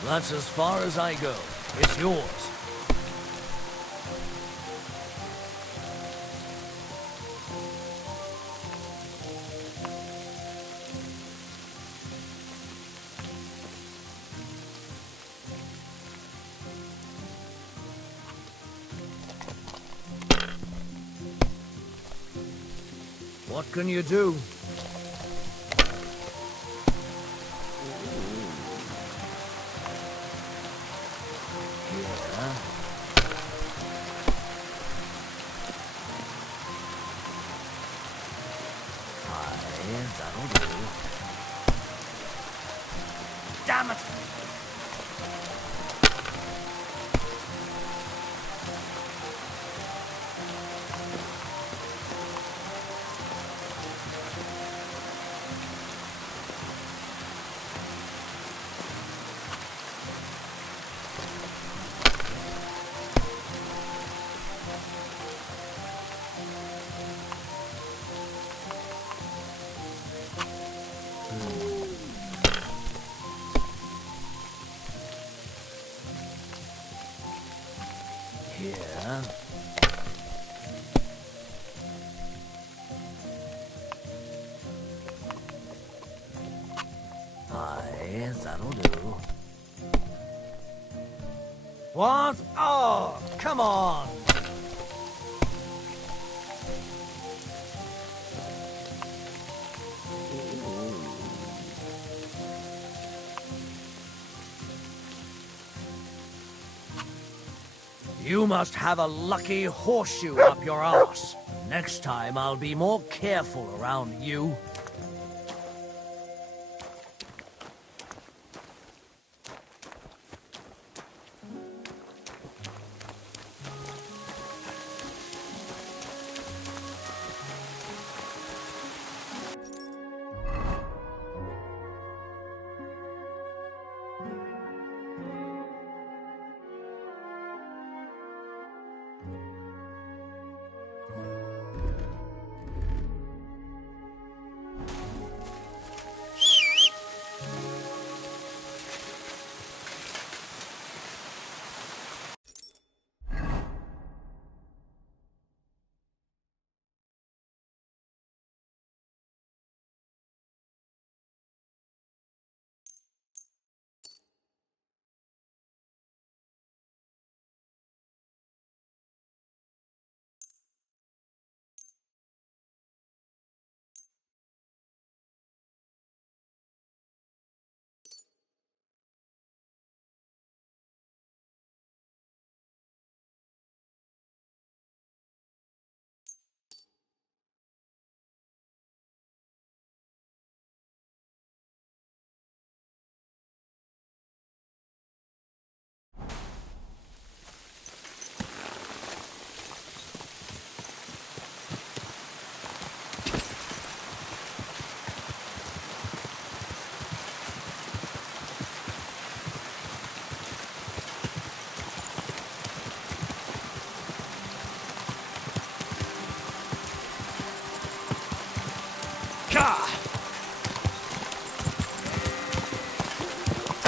That's as far as I go. It's yours. What can you do? Yeah. Aye, that'll do. Damn it! Here. Aye, that'll do. What? Oh, come on! You must have a lucky horseshoe up your arse. Next time I'll be more careful around you.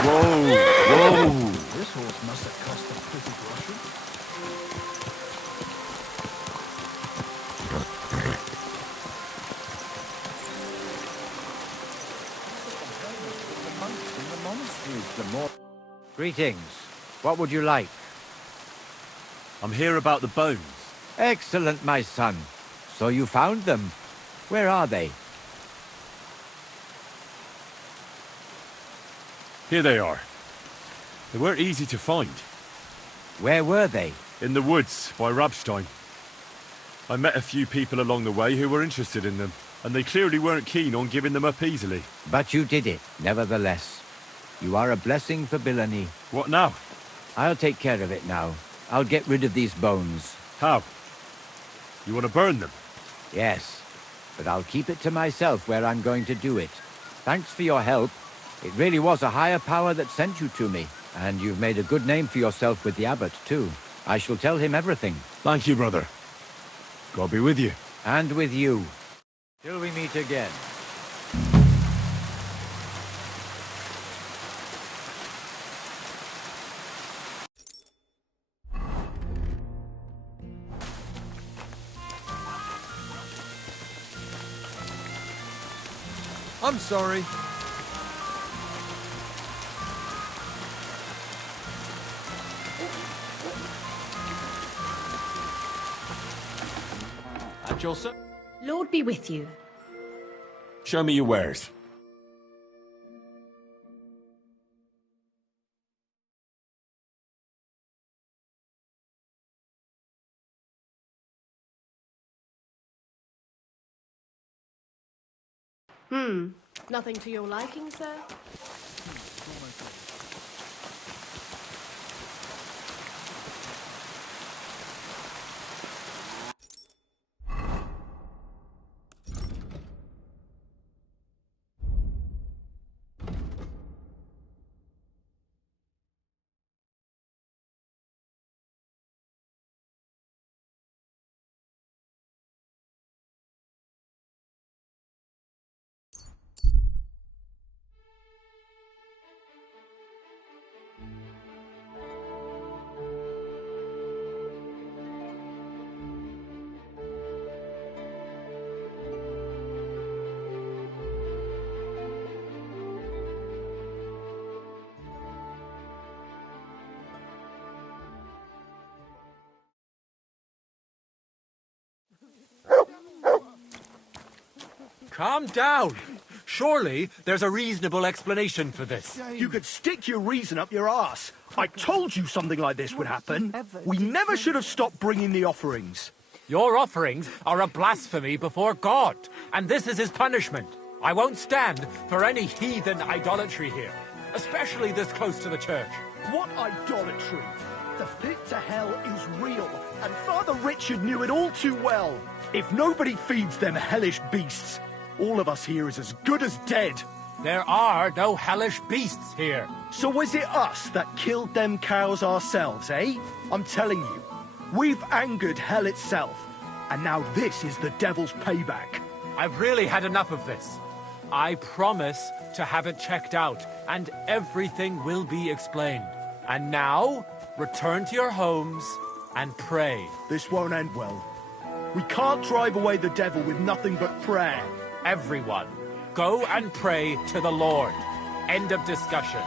Whoa! This horse must have cost a pretty groschen. Greetings. What would you like? I'm here about the bones. Excellent, my son. So you found them. Where are they? Here they are. They weren't easy to find. Where were they? In the woods, by Rabstein. I met a few people along the way who were interested in them, and they clearly weren't keen on giving them up easily. But you did it, nevertheless. You are a blessing for Billany. What now? I'll take care of it now. I'll get rid of these bones. How? You want to burn them? Yes, but I'll keep it to myself where I'm going to do it. Thanks for your help. It really was a higher power that sent you to me. And you've made a good name for yourself with the abbot, too. I shall tell him everything. Thank you, brother. God be with you. And with you. Till we meet again. I'm sorry. At your service. Lord be with you. Show me your wares. Nothing to your liking, sir? Calm down. Surely there's a reasonable explanation for this. You could stick your reason up your arse. I told you something like this would happen. We never should have stopped bringing the offerings. Your offerings are a blasphemy before God, and this is his punishment. I won't stand for any heathen idolatry here, especially this close to the church. What idolatry? The pit to hell is real, and Father Richard knew it all too well. If nobody feeds them hellish beasts, all of us here is as good as dead. There are no hellish beasts here. So was it us that killed them cows ourselves, eh? I'm telling you, we've angered hell itself, and now this is the devil's payback. I've really had enough of this. I promise to have it checked out, and everything will be explained. And now, return to your homes and pray. This won't end well. We can't drive away the devil with nothing but prayer. Everyone, go and pray to the Lord. End of discussion.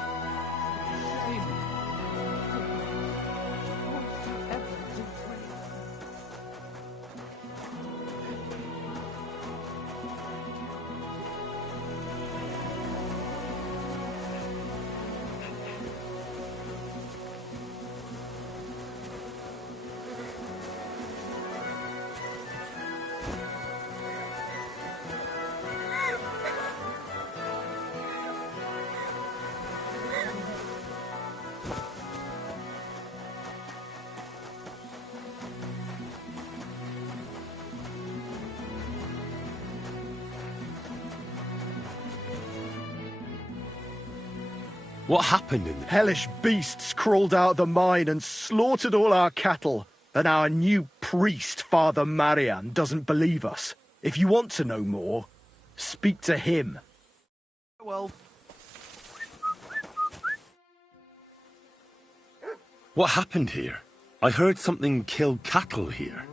What happened in there? Hellish beasts crawled out of the mine and slaughtered all our cattle. And our new priest, Father Marian, doesn't believe us. If you want to know more, speak to him. Well... What happened here? I heard something killed cattle here,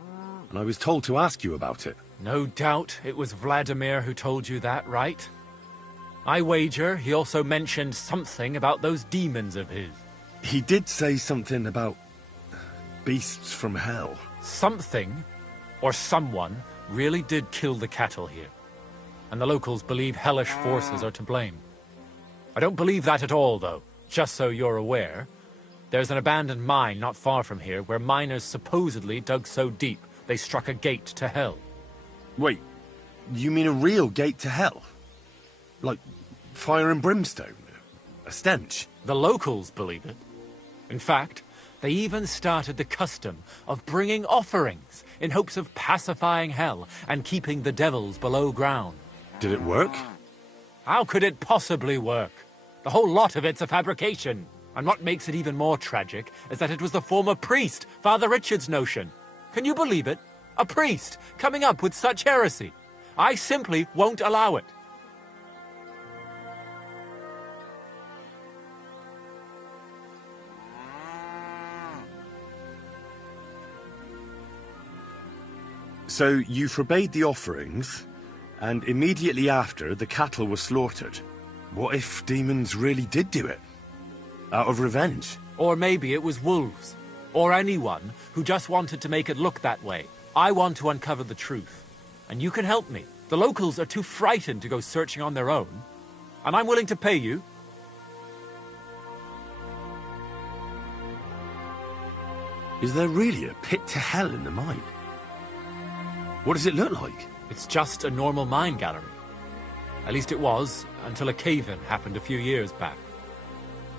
and I was told to ask you about it. No doubt it was Vladimir who told you that, right? I wager he also mentioned something about those demons of his. He did say something about beasts from hell. Something, or someone, really did kill the cattle here. And the locals believe hellish forces are to blame. I don't believe that at all, though. Just so you're aware, there's an abandoned mine not far from here where miners supposedly dug so deep they struck a gate to hell. Wait, you mean a real gate to hell? Like fire and brimstone? A stench? The locals believe it. In fact, they even started the custom of bringing offerings in hopes of pacifying hell and keeping the devils below ground. Did it work? How could it possibly work? The whole lot of it's a fabrication. And what makes it even more tragic is that it was the former priest, Father Richard's notion. Can you believe it? A priest coming up with such heresy. I simply won't allow it. So you forbade the offerings, and immediately after, the cattle were slaughtered. What if demons really did do it? Out of revenge? Or maybe it was wolves. Or anyone who just wanted to make it look that way. I want to uncover the truth. And you can help me. The locals are too frightened to go searching on their own. And I'm willing to pay you. Is there really a pit to hell in the mine? What does it look like? It's just a normal mine gallery. At least it was, until a cave-in happened a few years back.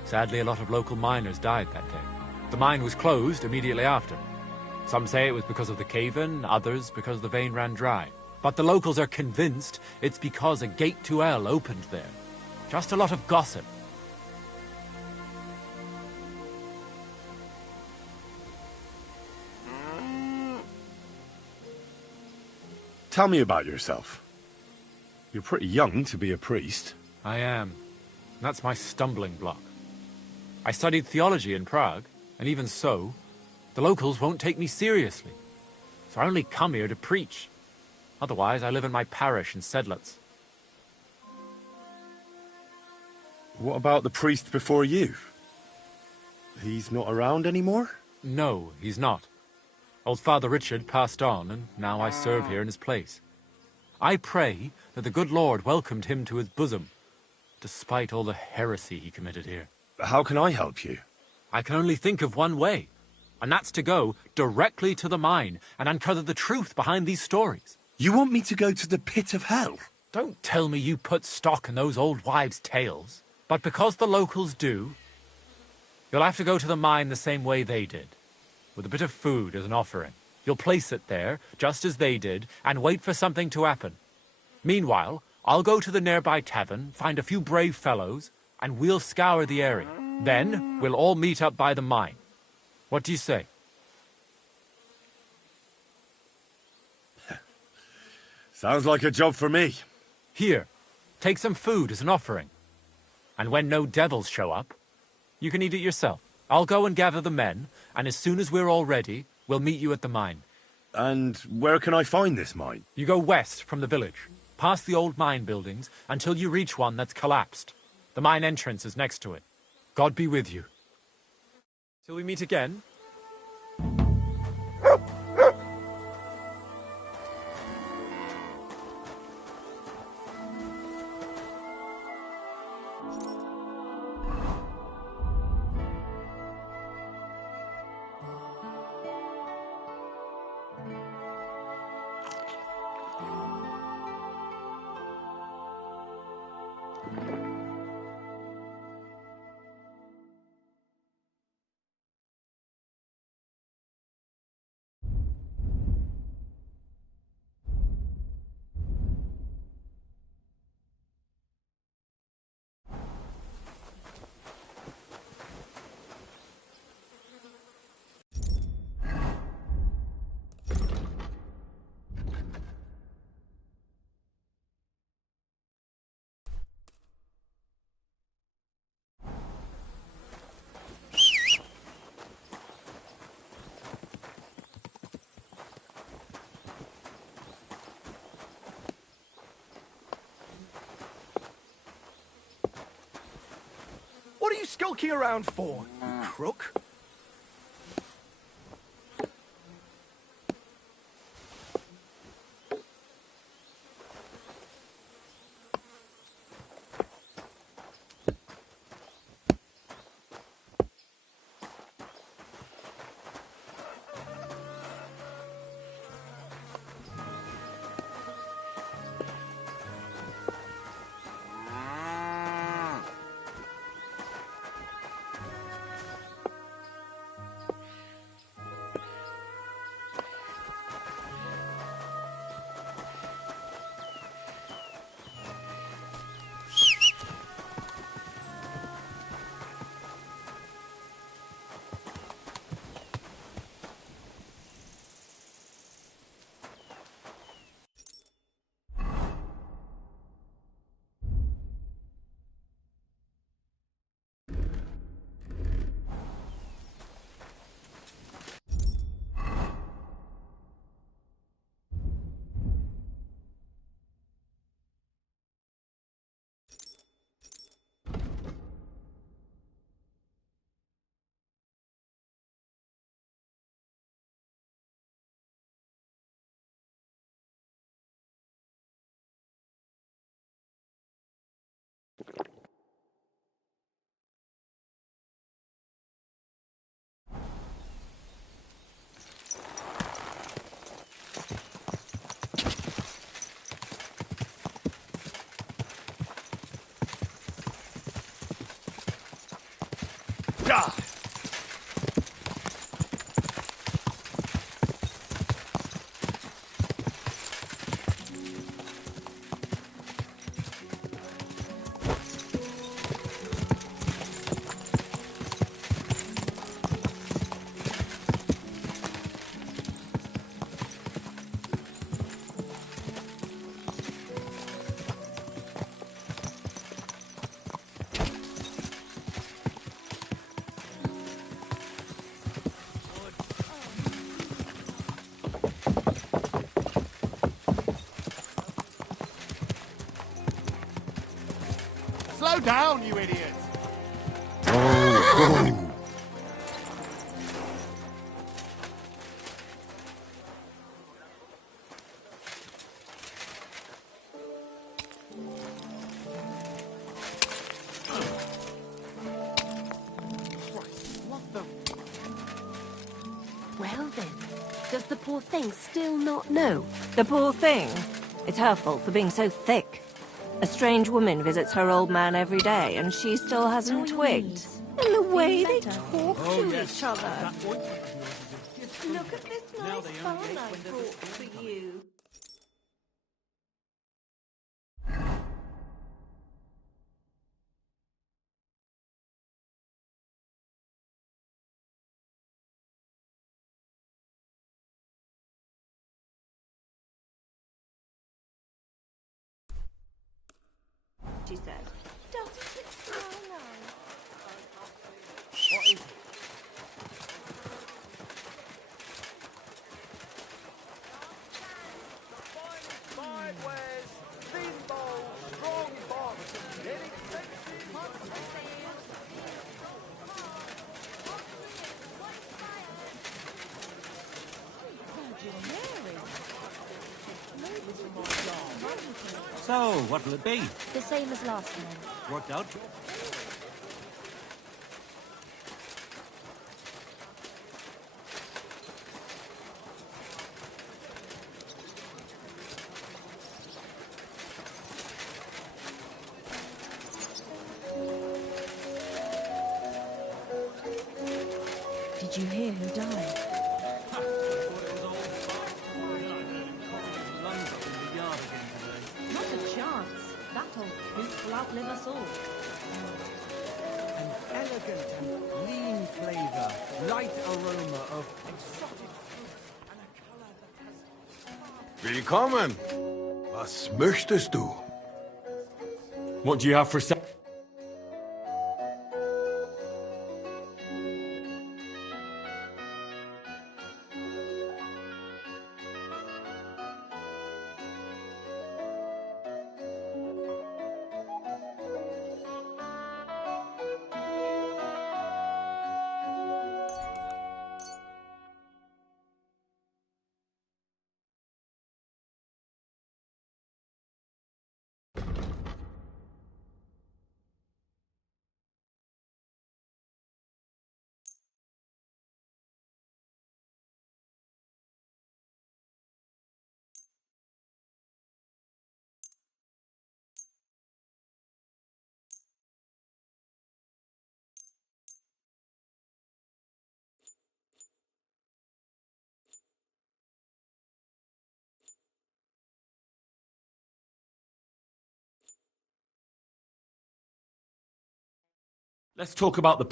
Sadly, a lot of local miners died that day. The mine was closed immediately after. Some say it was because of the cave-in, others because the vein ran dry. But the locals are convinced it's because a gate to hell opened there. Just a lot of gossip. Tell me about yourself. You're pretty young to be a priest. I am. That's my stumbling block. I studied theology in Prague, and even so, the locals won't take me seriously. So I only come here to preach. Otherwise, I live in my parish in Sedlitz. What about the priest before you? He's not around anymore? No, he's not. Old Father Richard passed on, and now I serve here in his place. I pray that the good Lord welcomed him to his bosom, despite all the heresy he committed here. How can I help you? I can only think of one way, and that's to go directly to the mine and uncover the truth behind these stories. You want me to go to the pit of hell? Don't tell me you put stock in those old wives' tales. But because the locals do, you'll have to go to the mine the same way they did, with a bit of food as an offering. You'll place it there, just as they did, and wait for something to happen. Meanwhile, I'll go to the nearby tavern, find a few brave fellows, and we'll scour the area. Then, we'll all meet up by the mine. What do you say? Sounds like a job for me. Here, take some food as an offering. And when no devils show up, you can eat it yourself. I'll go and gather the men, and as soon as we're all ready, we'll meet you at the mine. And where can I find this mine? You go west from the village, past the old mine buildings, until you reach one that's collapsed. The mine entrance is next to it. God be with you. Till we meet again. What are you skulking around for, you crook? Slow down, you idiot! Oh. Well then, does the poor thing still not know? The poor thing? It's her fault for being so thick. A strange woman visits her old man every day, and she still hasn't twigged. And the way they talk to each other. Look at this nice phone I brought for you. She said, doesn't it smell nice? What is it? Sideways, thin bowl, strong box, inexpensive So, what'll it be? The same as last time. Worked out? Did you hear who died? Not a chance. That old coot will outlive us all. An elegant and lean flavor, light aroma of exotic fruit and a color that has... Willkommen! Was möchtest du? What do you have for Let's talk about the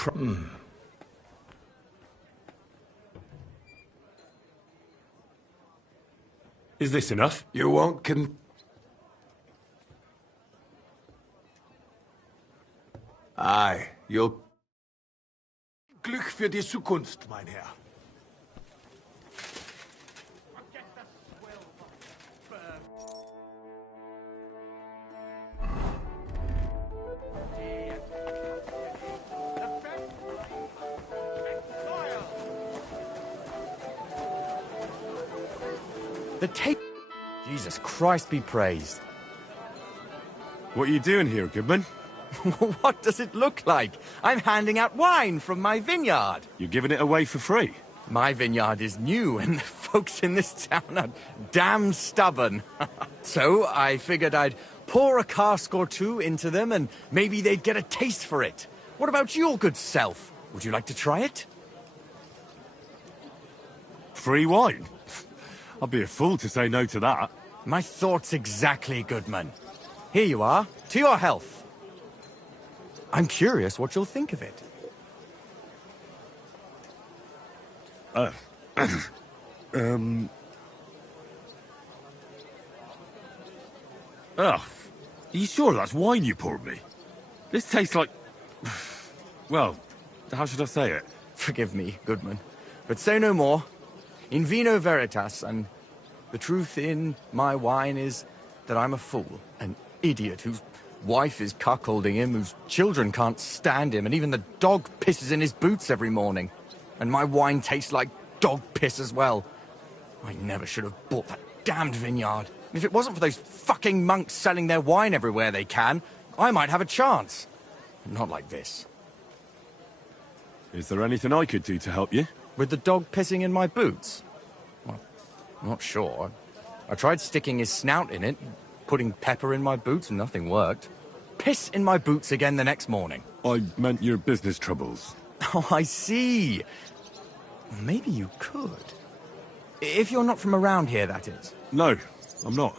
Is this enough? You won't Aye, you'll... Glück für die Zukunft, mein Herr. The tape... Jesus Christ be praised. What are you doing here, Goodman? What does it look like? I'm handing out wine from my vineyard. You're giving it away for free? My vineyard is new, and the folks in this town are damn stubborn. So I figured I'd pour a cask or two into them, and maybe they'd get a taste for it. What about your good self? Would you like to try it? Free wine? I'd be a fool to say no to that. My thoughts exactly, Goodman. Here you are. To your health. I'm curious what you'll think of it. Oh, are you sure that's wine you poured me? This tastes like... Well, how should I say it? Forgive me, Goodman, but say no more. In vino veritas, and the truth in my wine is that I'm a fool, an idiot who's wife is cuckolding him, whose children can't stand him, and even the dog pisses in his boots every morning. And my wine tastes like dog piss as well. I never should have bought that damned vineyard. If it wasn't for those fucking monks selling their wine everywhere they can, I might have a chance. Not like this. Is there anything I could do to help you? With the dog pissing in my boots? Well, I'm not sure. I tried sticking his snout in it, putting pepper in my boots, and nothing worked. Piss in my boots again the next morning. I meant your business troubles. Oh, I see. Maybe you could. If you're not from around here, that is. No, I'm not.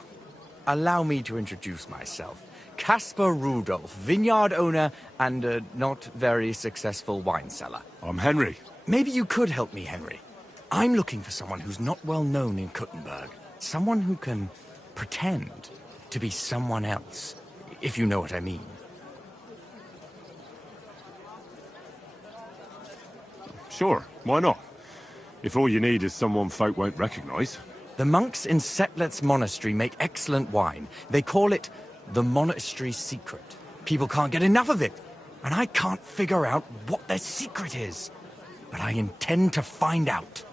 Allow me to introduce myself. Caspar Rudolph, vineyard owner and a not very successful wine seller. I'm Henry. Maybe you could help me, Henry. I'm looking for someone who's not well known in Kuttenberg. Someone who can pretend to be someone else, if you know what I mean. Sure, why not? If all you need is someone folk won't recognize. The monks in Setlet's monastery make excellent wine. They call it the monastery secret. People can't get enough of it, and I can't figure out what their secret is. But I intend to find out.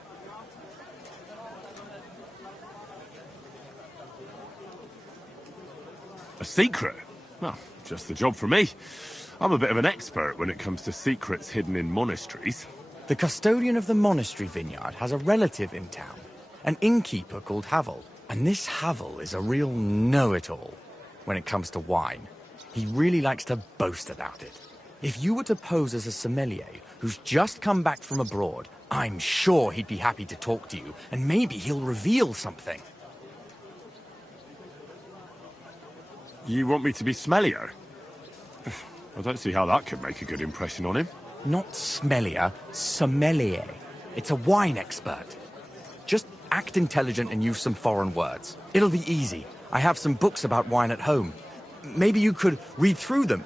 A secret? Well, just the job for me. I'm a bit of an expert when it comes to secrets hidden in monasteries. The custodian of the monastery vineyard has a relative in town, an innkeeper called Havel. And this Havel is a real know-it-all when it comes to wine. He really likes to boast about it. If you were to pose as a sommelier who's just come back from abroad, I'm sure he'd be happy to talk to you, and maybe he'll reveal something. You want me to be smellier? I don't see how that could make a good impression on him. Not smellier, sommelier. It's a wine expert. Just act intelligent and use some foreign words. It'll be easy. I have some books about wine at home. Maybe you could read through them.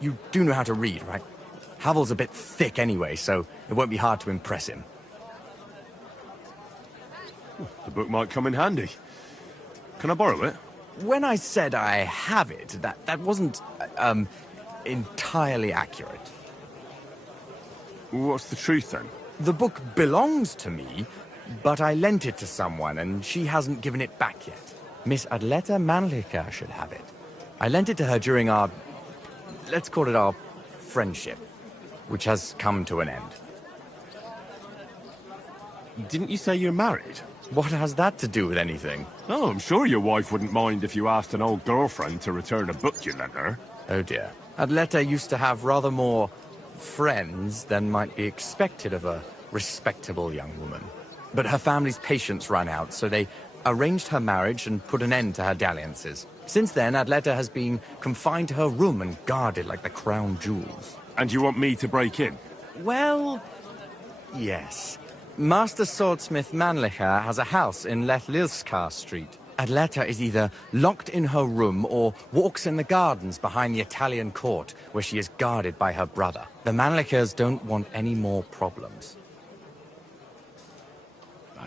You do know how to read, right? Havel's a bit thick anyway, so it won't be hard to impress him. The book might come in handy. Can I borrow it? When I said I have it, that wasn't, entirely accurate. What's the truth, then? The book belongs to me, but I lent it to someone, and she hasn't given it back yet. Miss Adleta Mannlicher should have it. I lent it to her during our, let's call it our friendship, which has come to an end. Didn't you say you're married? What has that to do with anything? Oh, I'm sure your wife wouldn't mind if you asked an old girlfriend to return a book you lent her. Oh dear. Adleta used to have rather more friends than might be expected of a respectable young woman. But her family's patience ran out, so they arranged her marriage and put an end to her dalliances. Since then, Adleta has been confined to her room and guarded like the crown jewels. And you want me to break in? Well, yes. Master Swordsmith Mannlicher has a house in Lethlilskar Street. Adleta is either locked in her room or walks in the gardens behind the Italian court, where she is guarded by her brother. The Mannlichers don't want any more problems.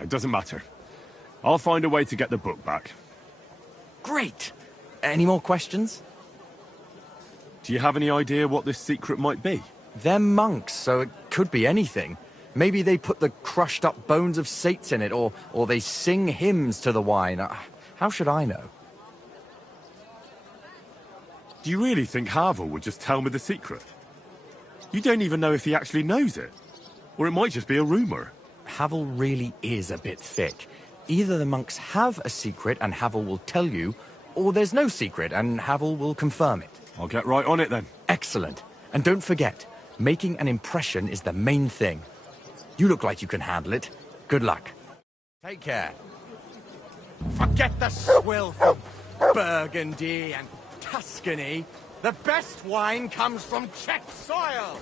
It doesn't matter. I'll find a way to get the book back. Great! Any more questions? Do you have any idea what this secret might be? They're monks, so it could be anything. Maybe they put the crushed-up bones of saints in it, or they sing hymns to the wine. How should I know? Do you really think Havel would just tell me the secret? You don't even know if he actually knows it. Or it might just be a rumor. Havel really is a bit thick. Either the monks have a secret and Havel will tell you, or there's no secret and Havel will confirm it. I'll get right on it then. Excellent. And don't forget, making an impression is the main thing. You look like you can handle it. Good luck. Take care. Forget the swill from Burgundy and Tuscany. The best wine comes from Czech soil.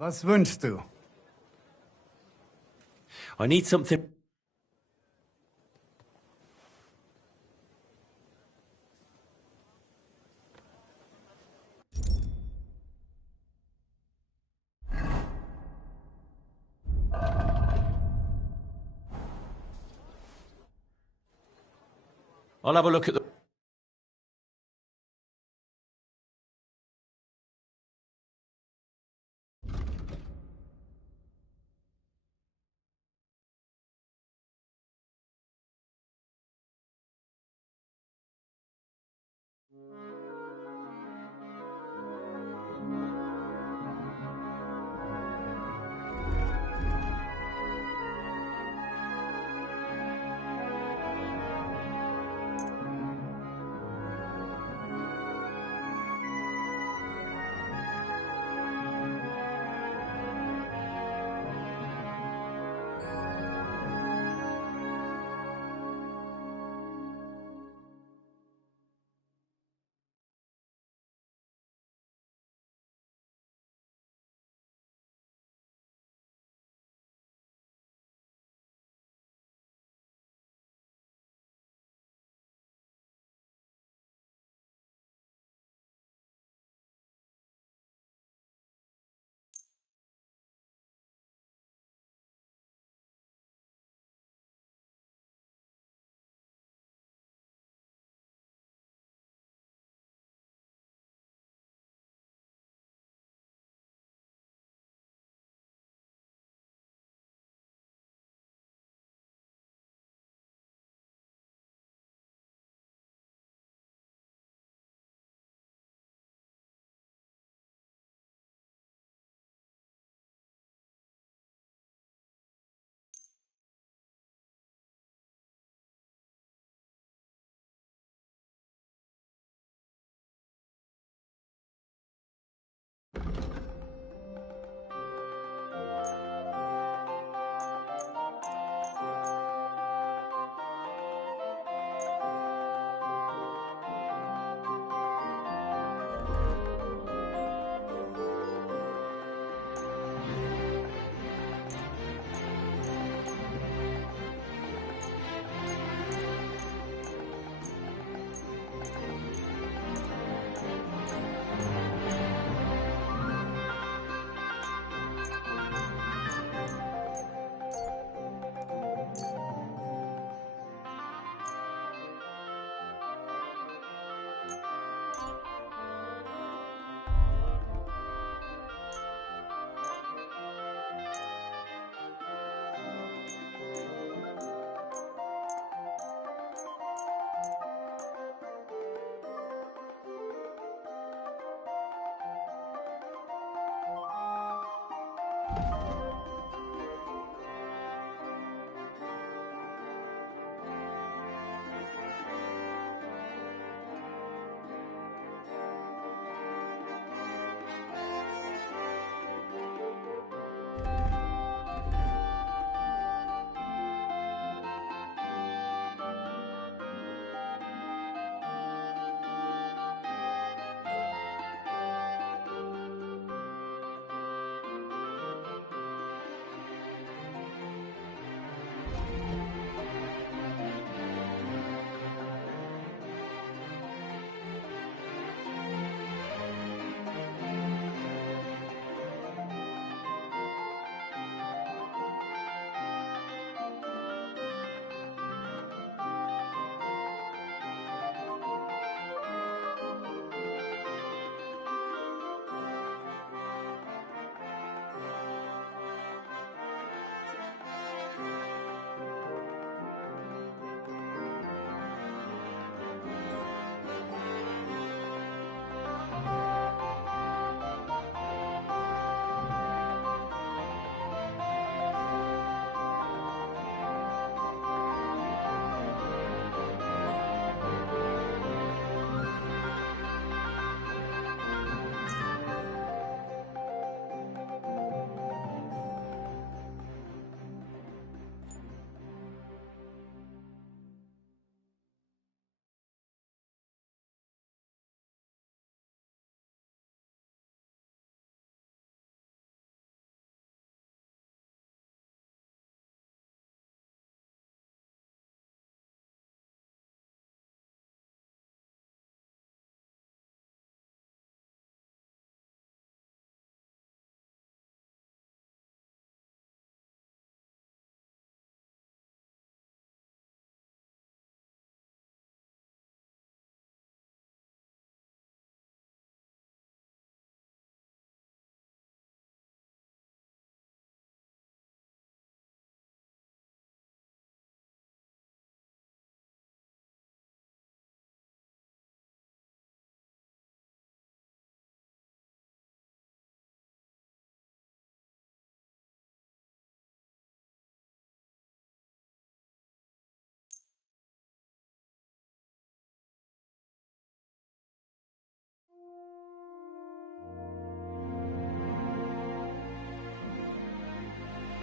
Was wünschst du? I need something... I'll have a look at the...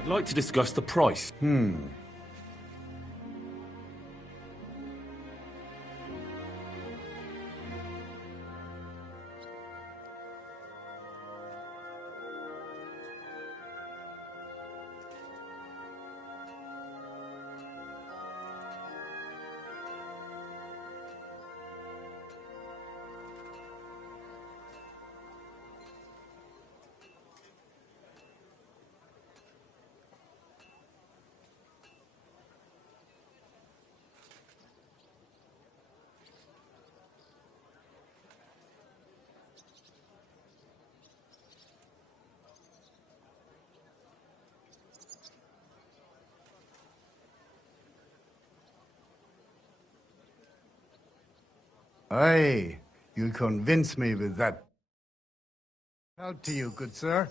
I'd like to discuss the price. Aye, you convince me with that. Out to you, good sir.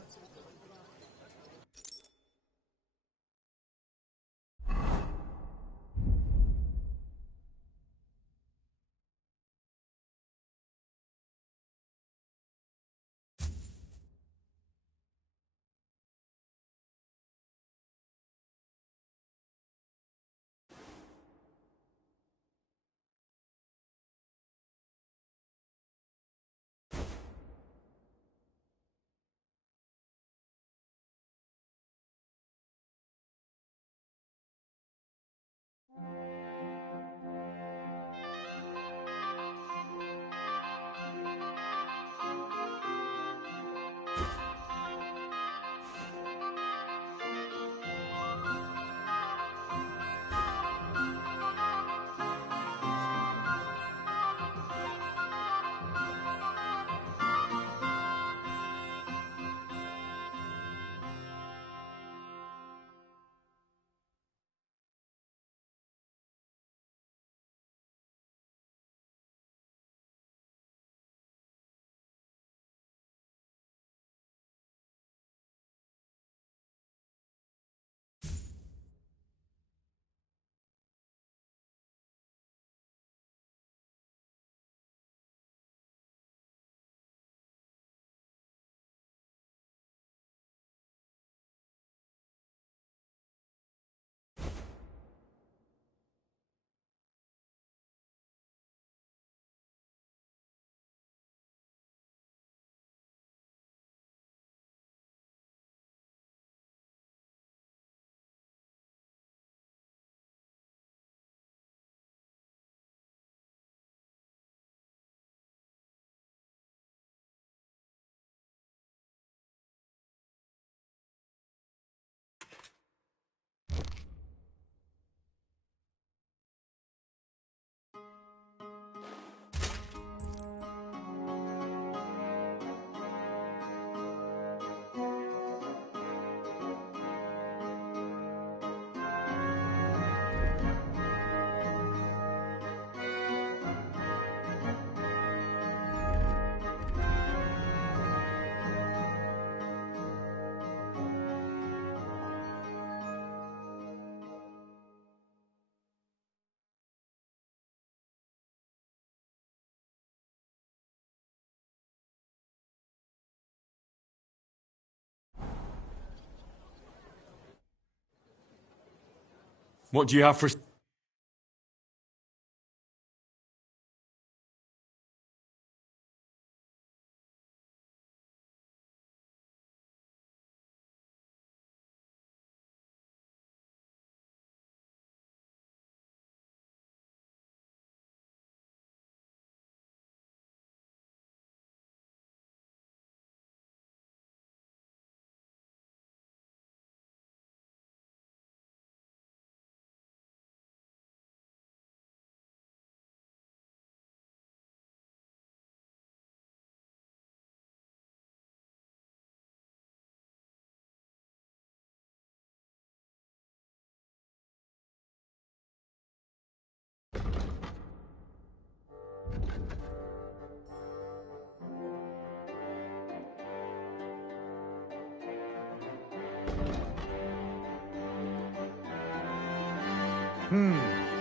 What do you have for...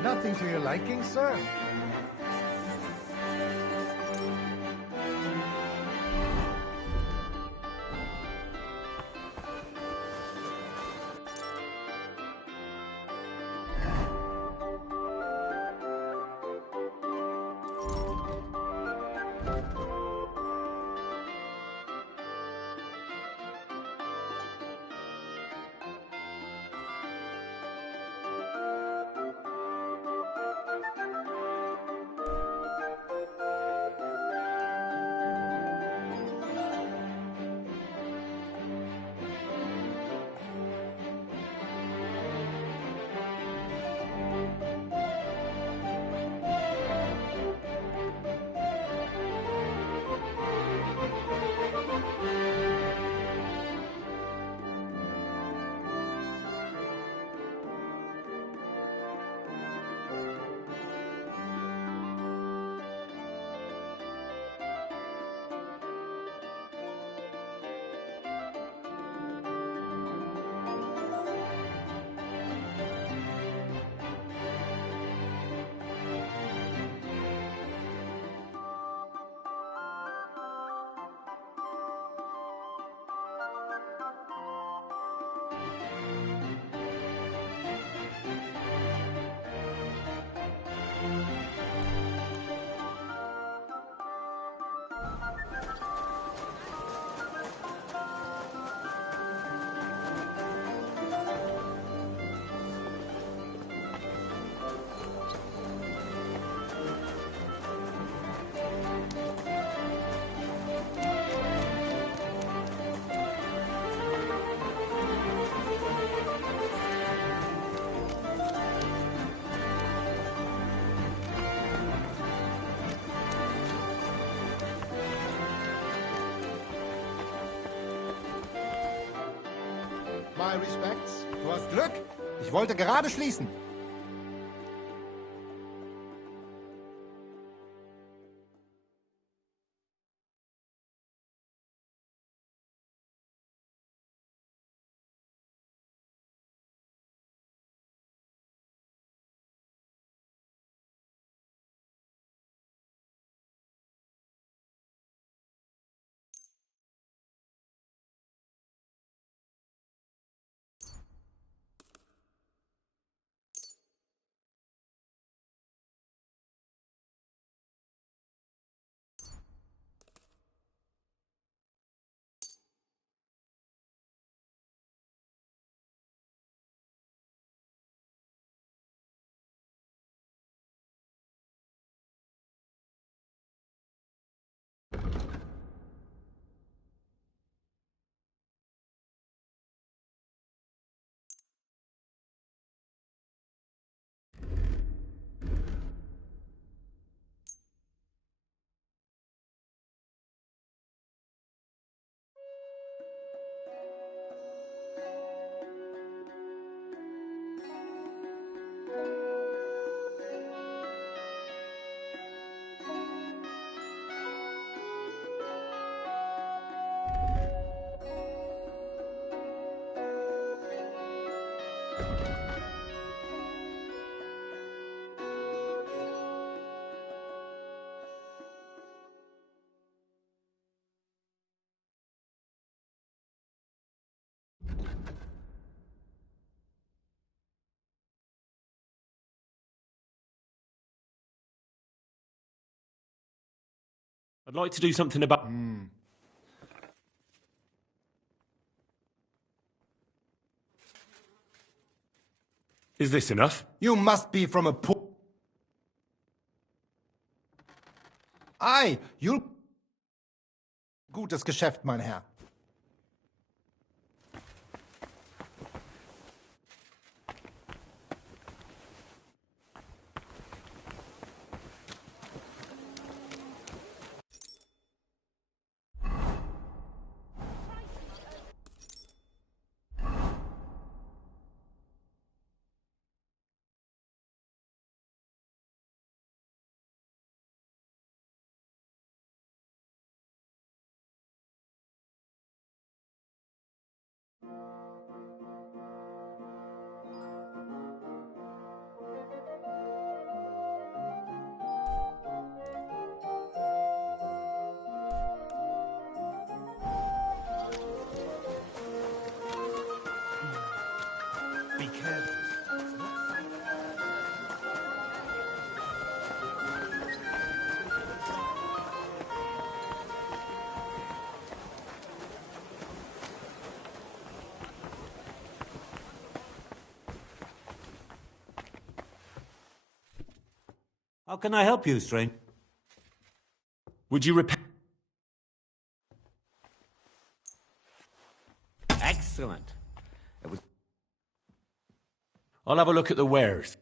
Nothing to your liking, sir? My respects. Du hast Glück. Ich wollte gerade schließen. I'd like to do something about... Is this enough? You must be from a poor... Ei, you'll... Gutes Geschäft, mein Herr. Be careful. How can I help you, stranger? Would you repair... Excellent. It was... I'll have a look at the wares.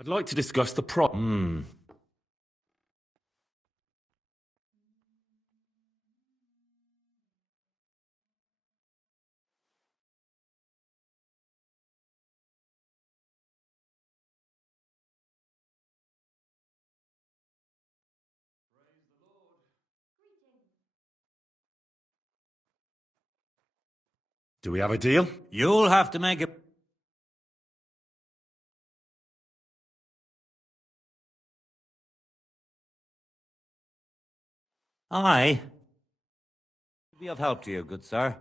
I'd like to discuss the problem. Do we have a deal? You'll have to make a... Aye. Be of help to you, good sir.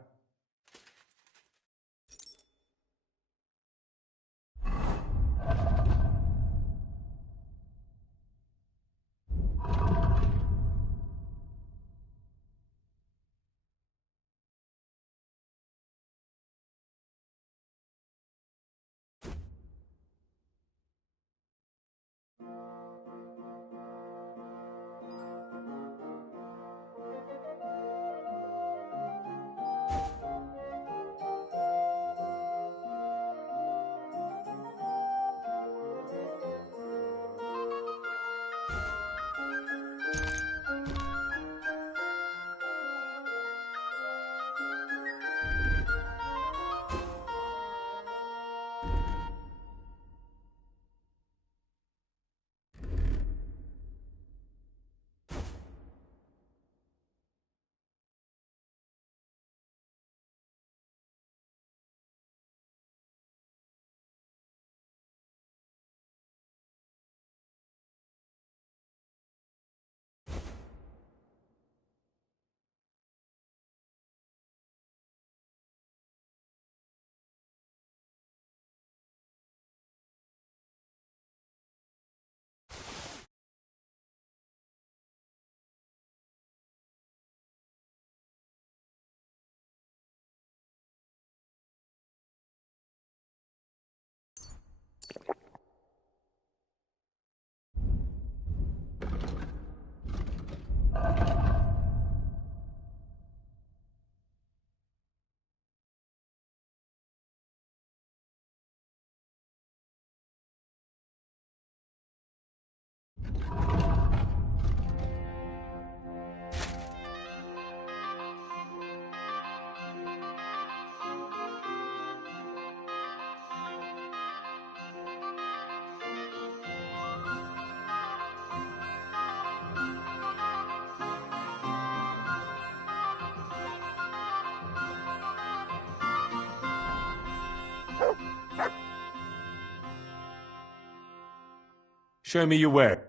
Show me your where.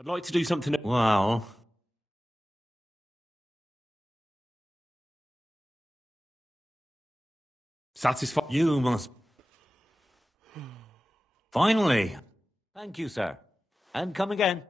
I'd like to do something. Well, satisfy. You must. Finally. Thank you, sir. And come again.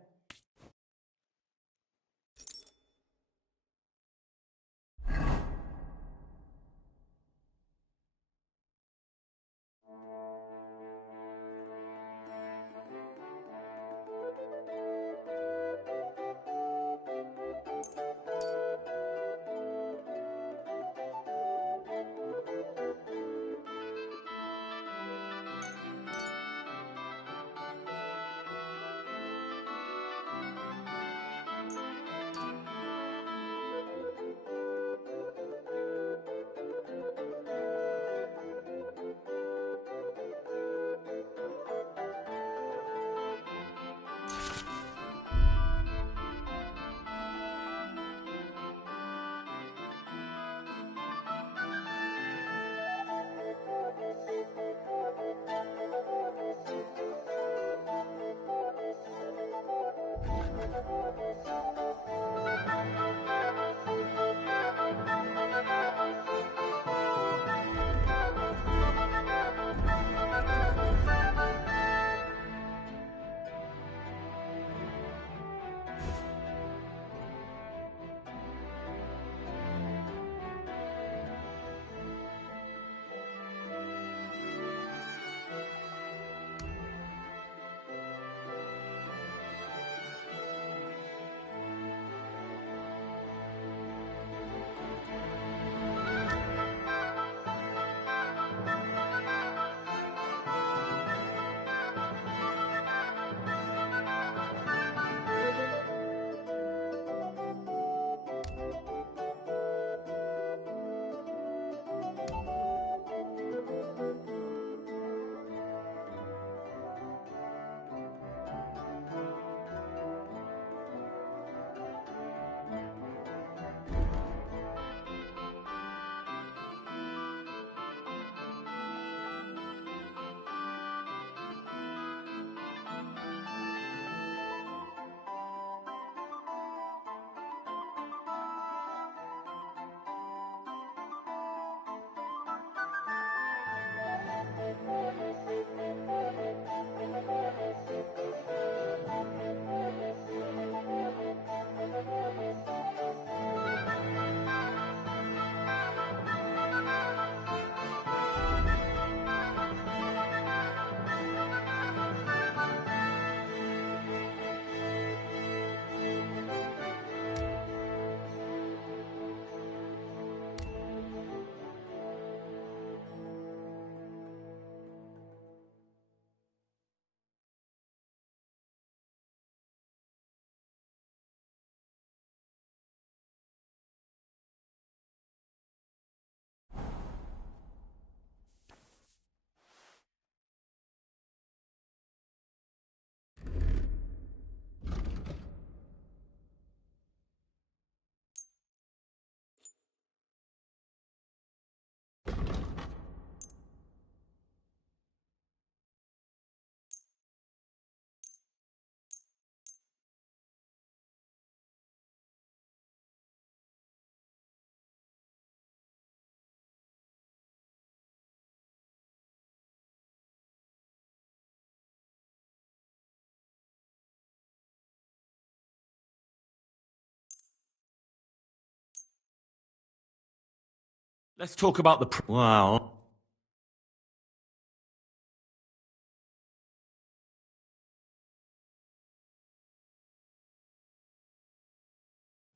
Let's talk about the. Well.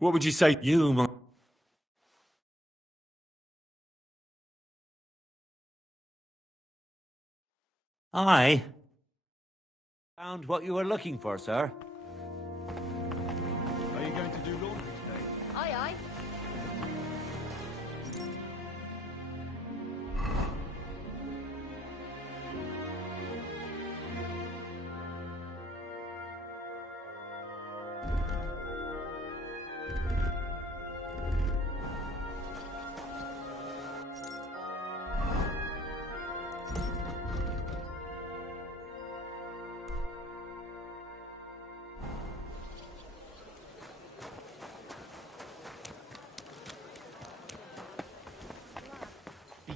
What would you say? I found what you were looking for, sir. Are you going to do laundry today? Aye, aye.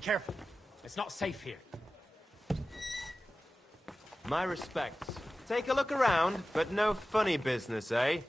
careful. It's not safe here. My respects. Take a look around, but no funny business, eh?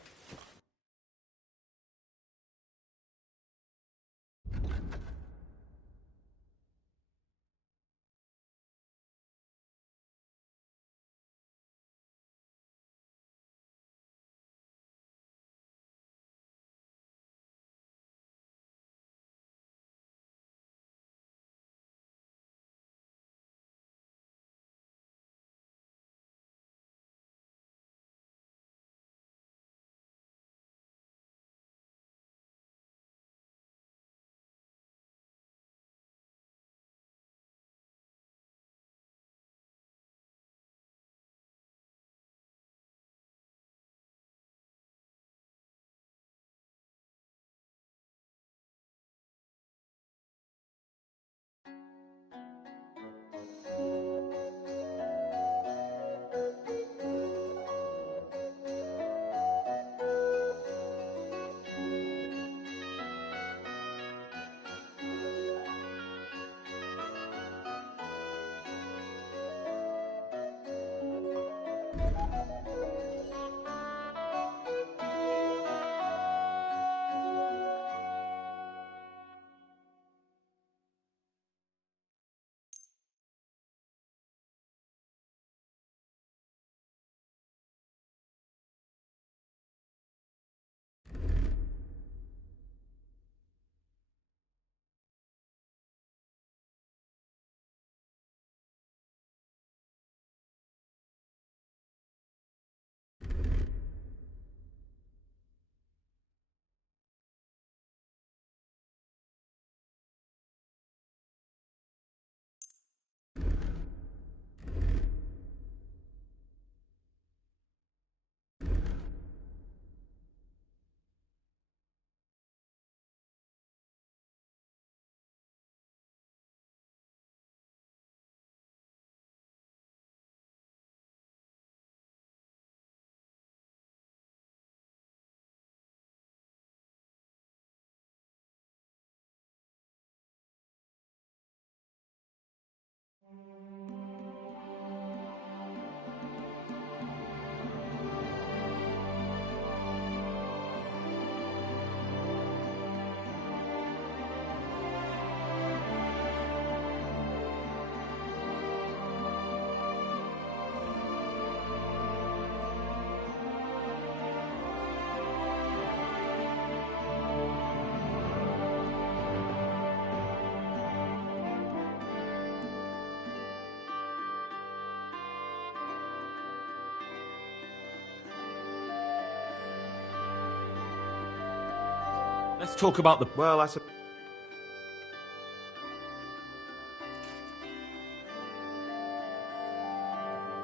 Let's talk about the... Well, I suppose...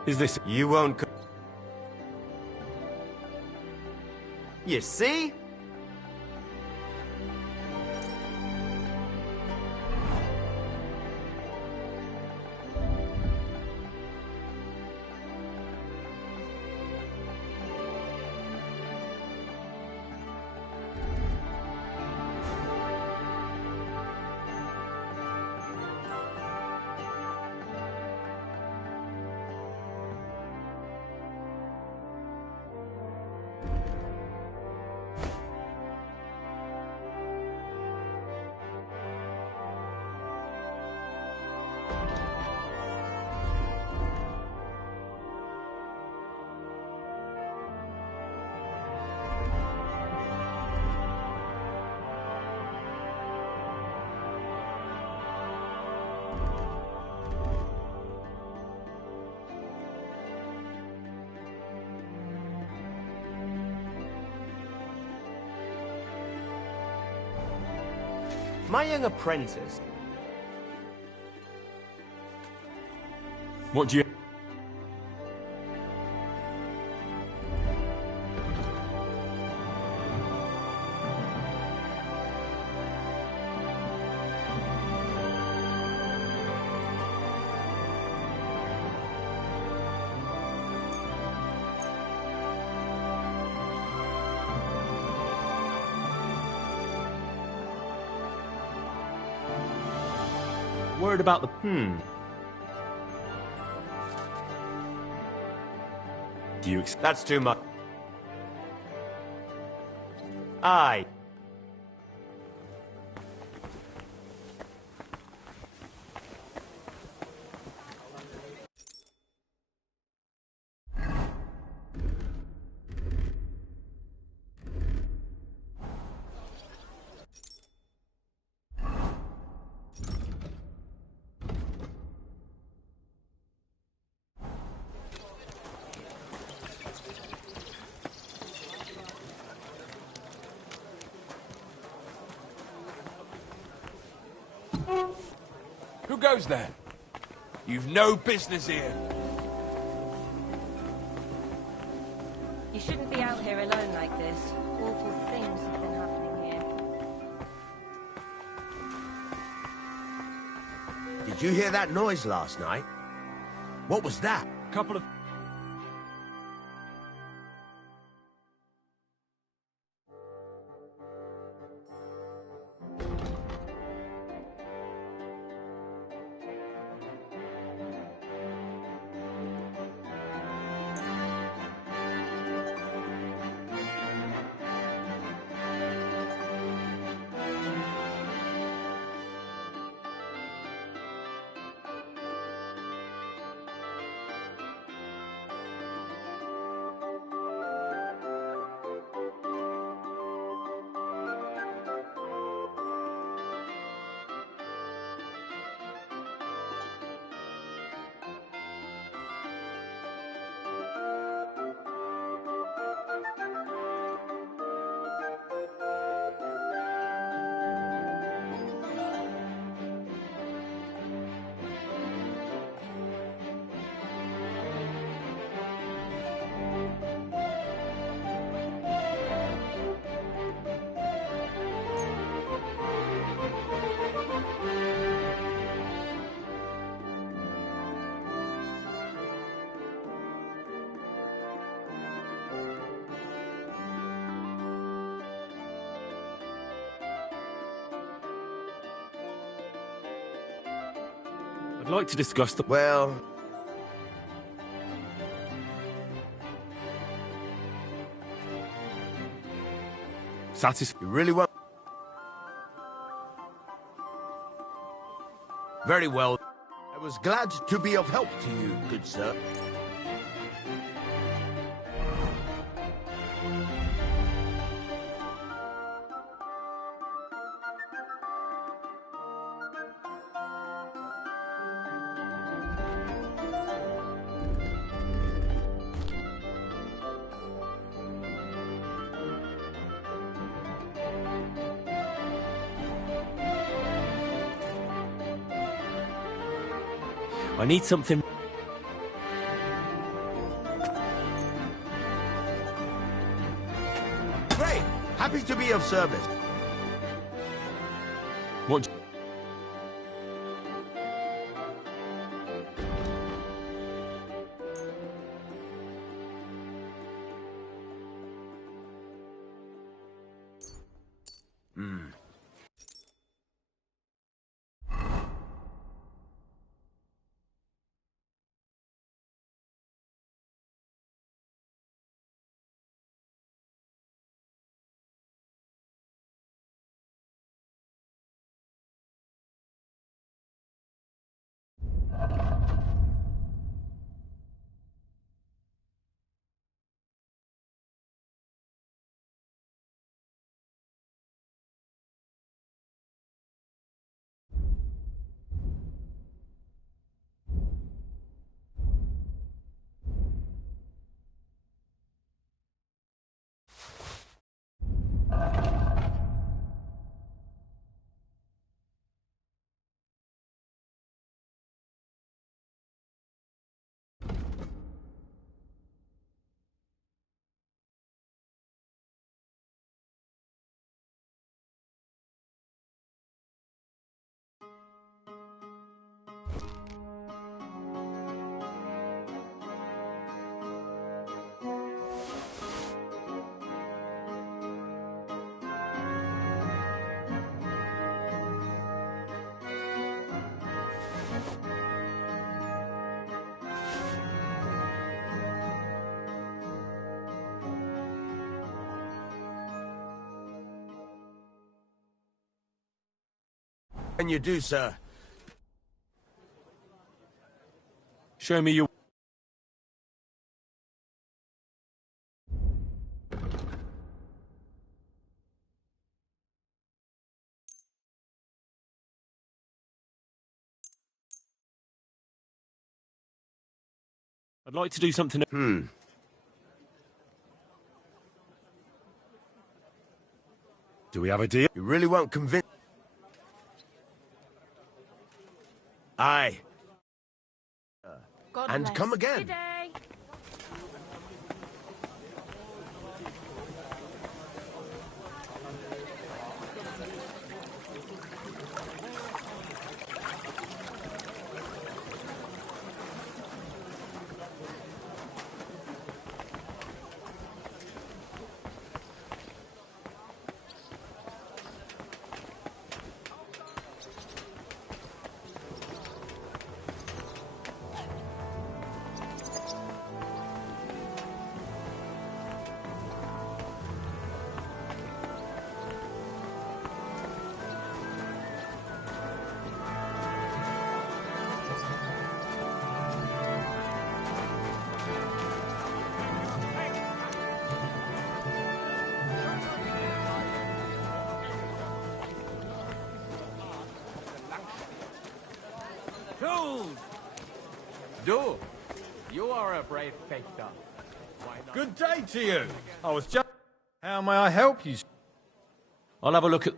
Is this... You won't... You see? My young apprentice... What do you... Worried about the... Do you That's too much. Aye. Who goes there? You've no business here. You shouldn't be out here alone like this. Awful things have been happening here. Did you hear that noise last night? What was that? Couple of... I'd like to discuss the... Well... You really want... Very well. I was glad to be of help to you, good sir. I need something... Great! Happy to be of service. What... Can you do, sir? Show me your... I'd like to do something... Do we have a deal? You really won't convince... Aye. God And bless. come again. Good day. Jules! Do. You are a brave factor. Good day to you. I was just... How may I help you? I'll have a look at...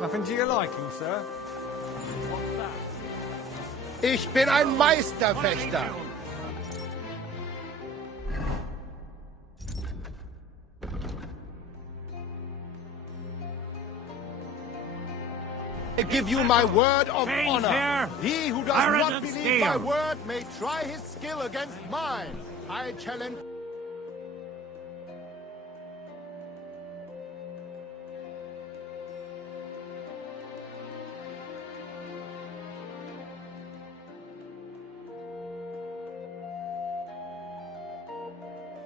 Nothing to your liking, sir? Ich bin ein Meisterfechter. I give you my word of honor. He who does not believe my word may try his skill against mine. I challenge...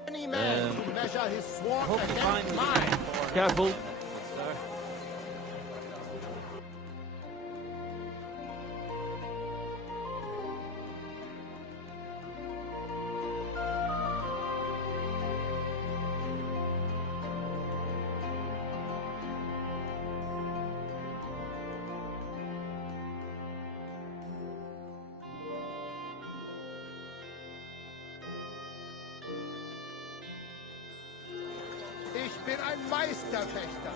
Any man who measure his sword against mine. Careful. Ich bin ein Meisterfechter.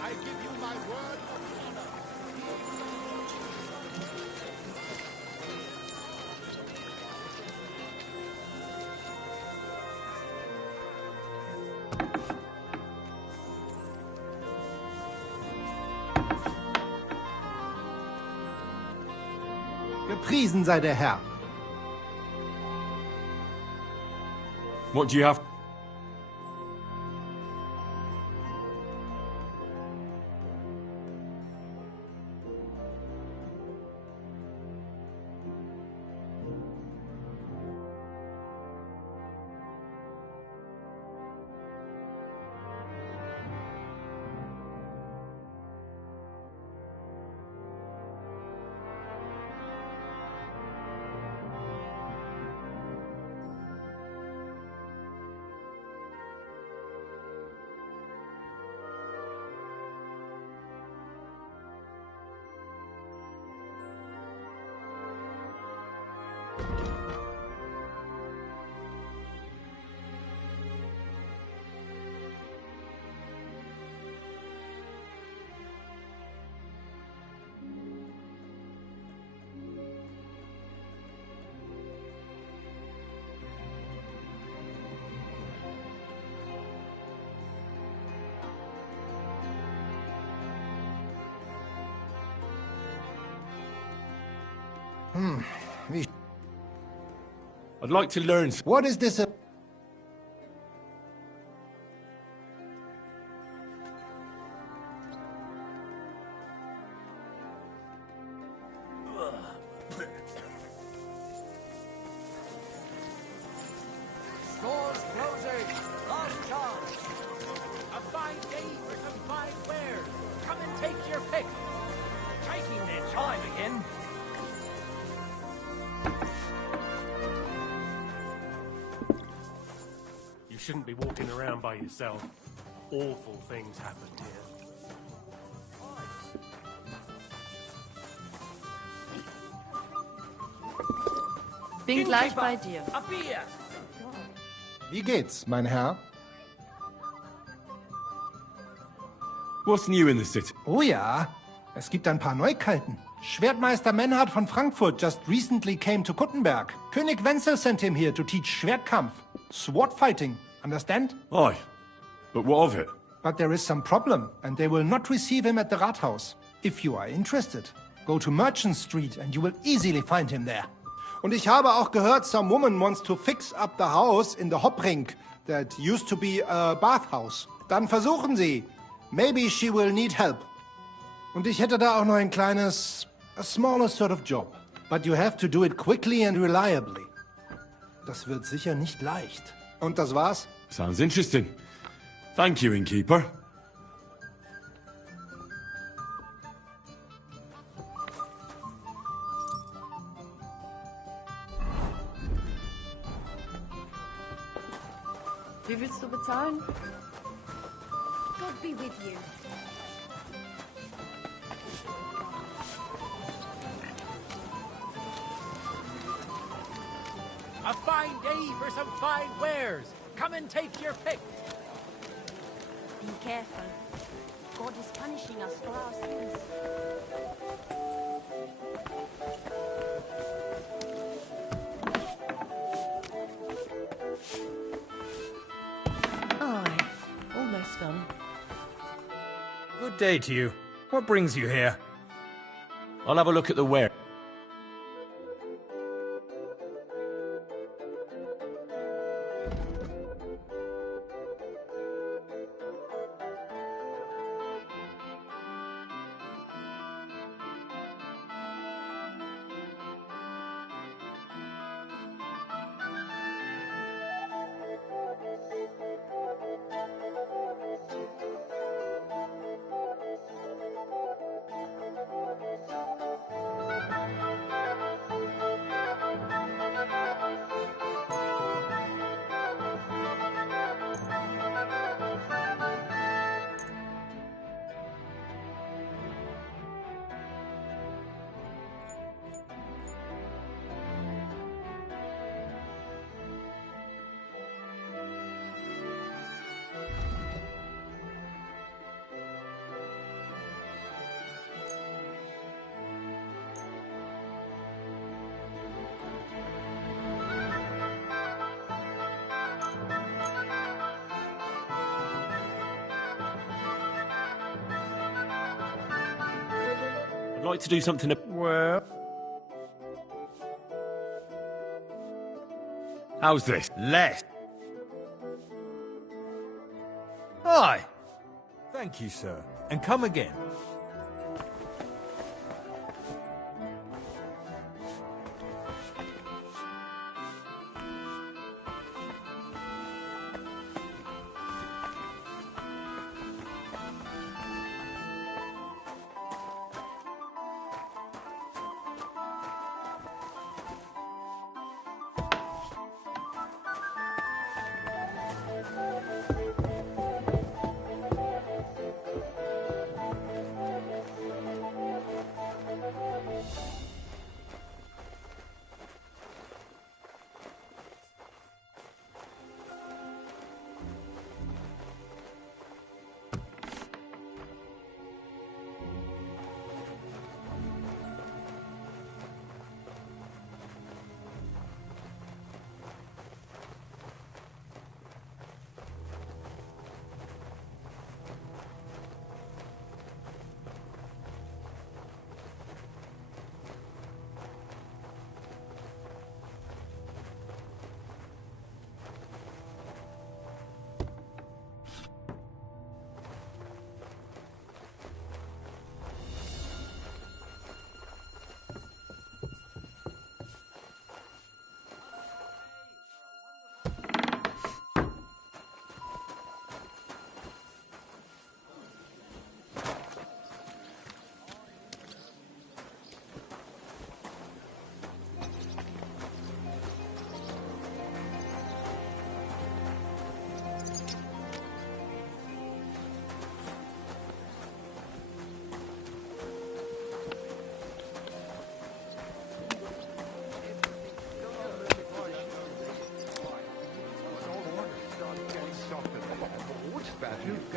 I give you my word of honor. Gepriesen sei der Herr. What do you have? I'd like to learn. What is this? Stores closing. Last chance. A fine day for some fine wares. Come and take your pick. Taking their time again. You shouldn't be walking around by yourself. Awful things happened here. Bin gleich bei dir. A beer. Wie geht's, mein Herr? What's new in the city? Oh ja, es gibt ein paar Neuigkeiten. Schwertmeister Menhard von Frankfurt just recently came to Kuttenberg. König Wenzel sent him here to teach Schwertkampf. Sword fighting, understand? Aye. But what of it? But there is some problem, and they will not receive him at the Rathaus. If you are interested, go to Merchant Street and you will easily find him there. Und ich habe auch gehört, some woman wants to fix up the house in the Hopring that used to be a bathhouse. Dann versuchen Sie. Maybe she will need help. Und ich hätte da auch noch ein kleines, a smaller sort of job. But you have to do it quickly and reliably. Das wird sicher nicht leicht. Und das war's? Sounds interesting. Thank you, innkeeper. Wie willst du bezahlen? God be with you. A fine day for some fine wares. Come and take your pick. Be careful. God is punishing us for our sins. Aye, almost done. Good day to you. What brings you here? I'll have a look at the ware. I'd like to do something. Well, How's this? less. Aye. Thank you, sir. And come again.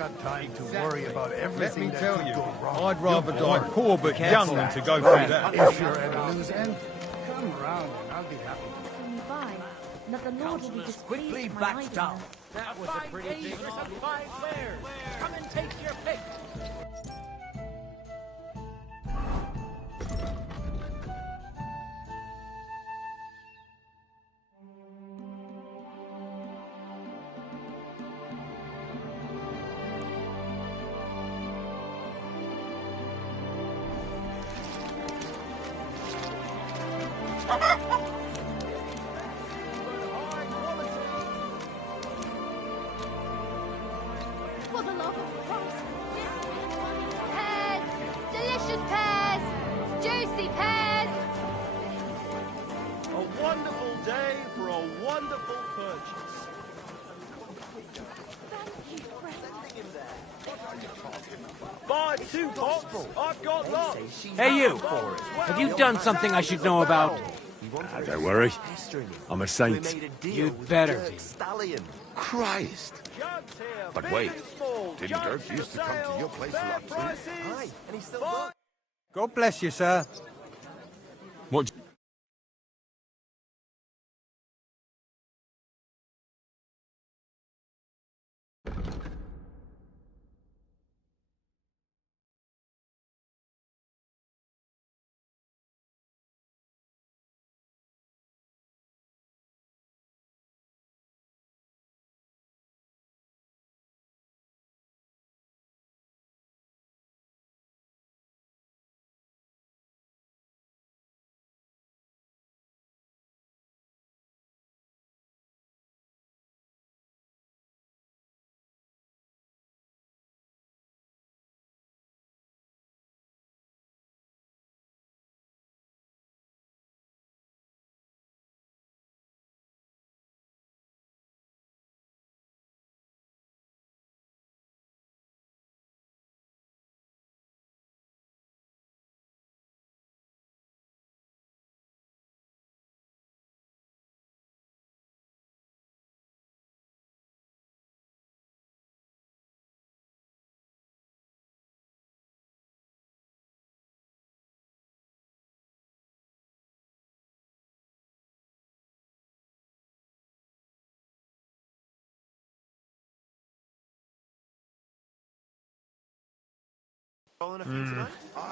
got time to worry about Let everything me that tell could you, go wrong. I'd rather You're die bored. poor but young than to go through that. If you're at a loose end, come round and I'll be happy. When you buy, that the Lord will be displeased quickly at my backed idea. up. That was a pretty big for some fine wares. Come and take your pick. For the love of Christ, Pears! Delicious pears! Juicy pears! A wonderful day for a wonderful purchase. Buy 2 pots. I've got lots. Hey, you! Have you done something I should know about? Don't worry. I'm a saint. You'd better be. Christ! But wait, didn't Dirk used to come to your place a lot too? Aye, and he's still got... God bless you, sir. What?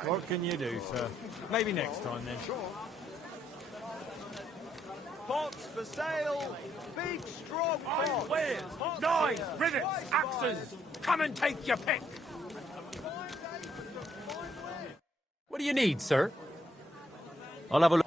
What can you do, sir? Maybe next time, then. Pots for sale. Big strong pots. Wares, knives, rivets, axes. Come and take your pick. What do you need, sir? I'll have a look.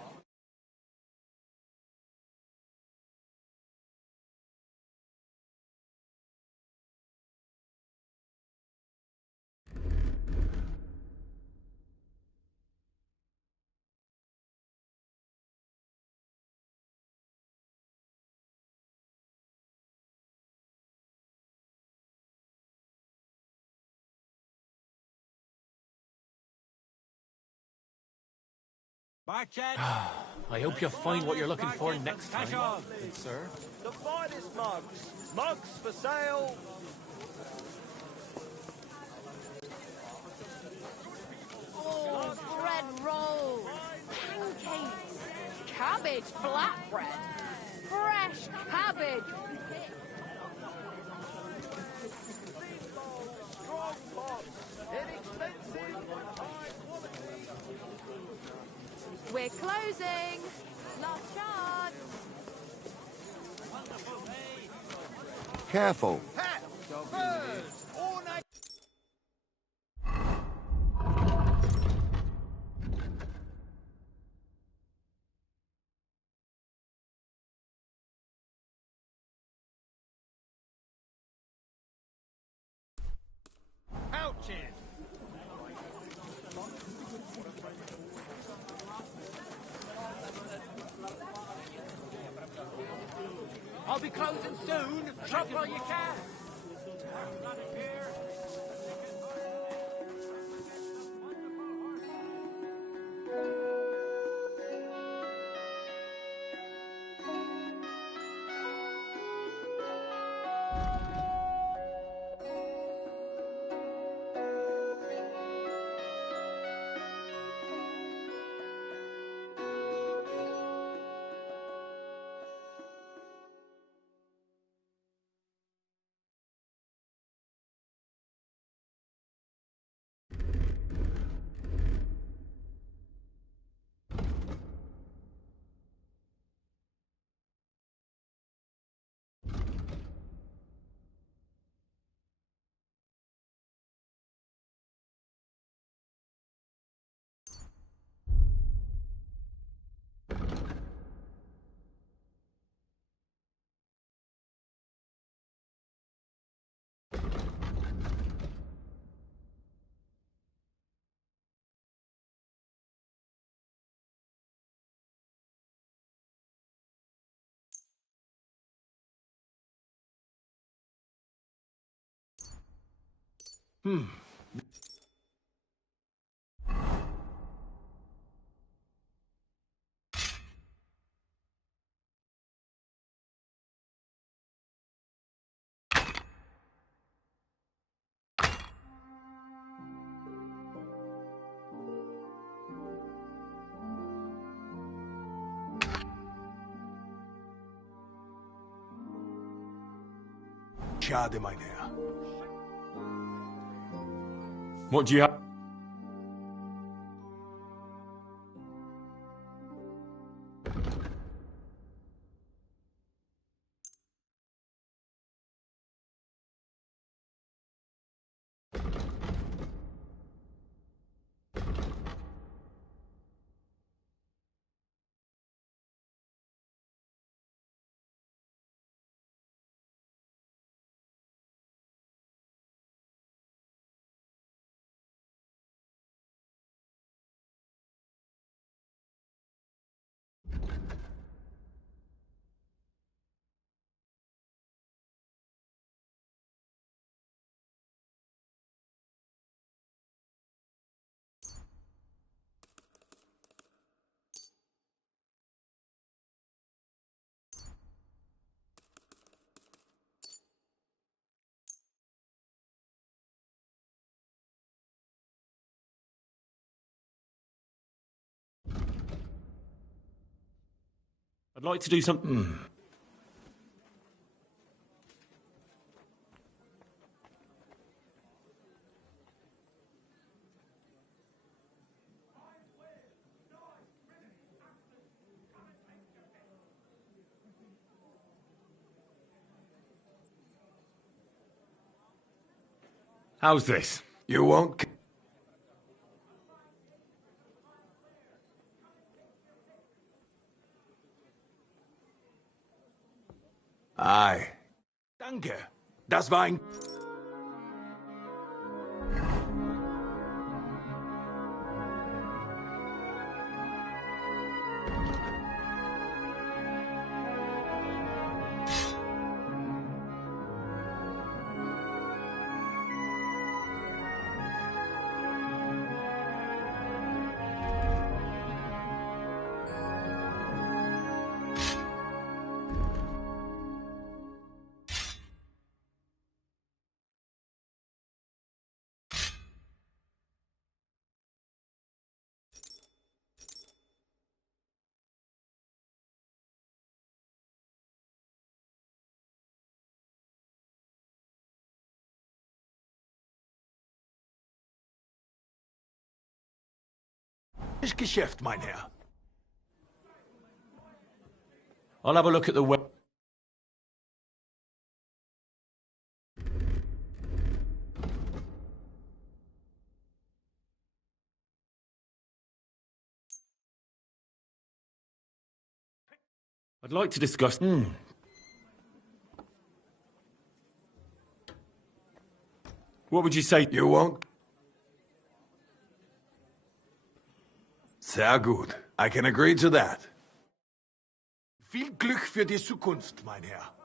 Bye, Chad. I hope you find what you're looking for next time, good sir. The finest mugs. Mugs for sale. Oh, bread rolls, pancakes, cabbage flatbread, fresh cabbage. Strong pots. Inexpensive and high quality. We're closing. Last chance. Careful. Pouches. I'll be closing soon. Shop while you can. Schade, mein Herr. What do you have? I'd like to do something. How's this? You won't... Aye. Danke. Das war ein... Geschäft, mein Herr. I'll have a look at the web. I'd like to discuss... What would you say? You won't... Sehr gut. I can agree to that. Viel Glück für die Zukunft, mein Herr.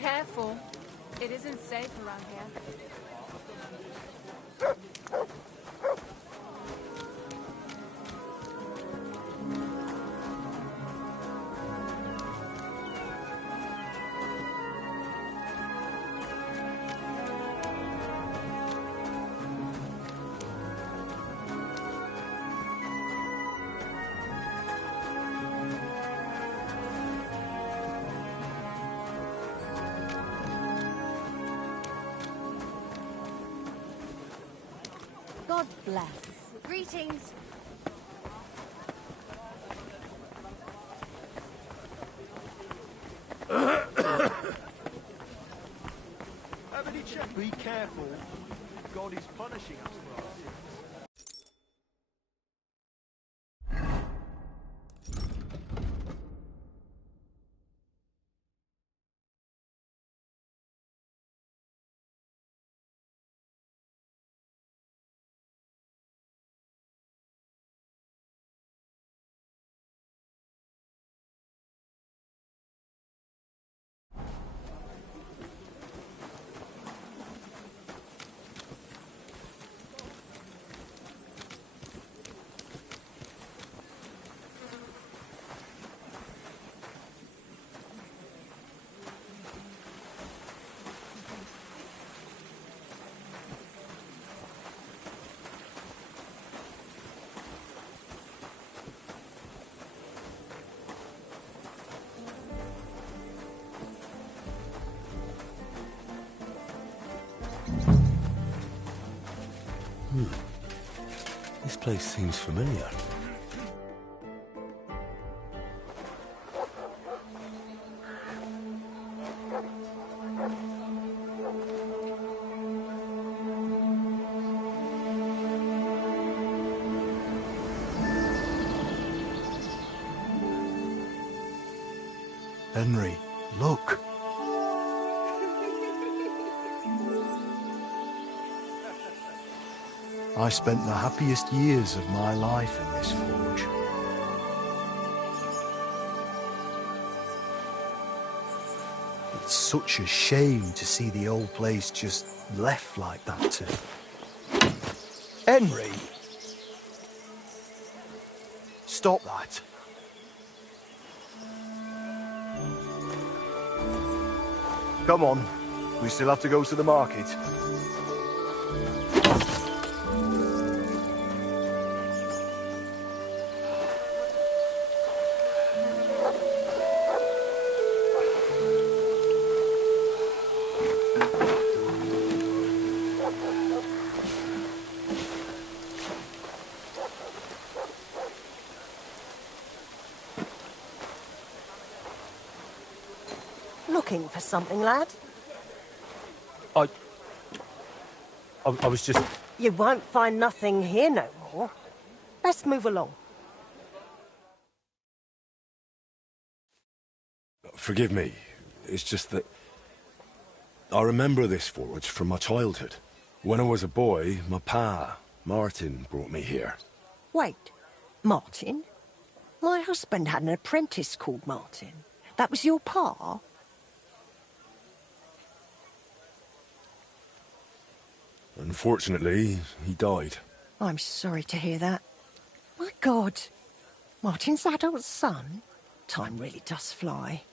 Careful. It isn't safe around here. God bless. Greetings. Haven't you checked? Be careful. God is punishing us for our sins. This place seems familiar. Henry, look. I spent the happiest years of my life in this forge. It's such a shame to see the old place just left like that to... Henry! Stop that. Come on, we still have to go to the market. Looking for something, lad? I was just... You won't find nothing here no more. Best move along. Forgive me. It's just that... I remember this forge from my childhood. When I was a boy, my pa, Martin, brought me here. Wait, Martin? My husband had an apprentice called Martin. That was your pa? Unfortunately, he died. I'm sorry to hear that. My God, Martin's adult son? Time really does fly.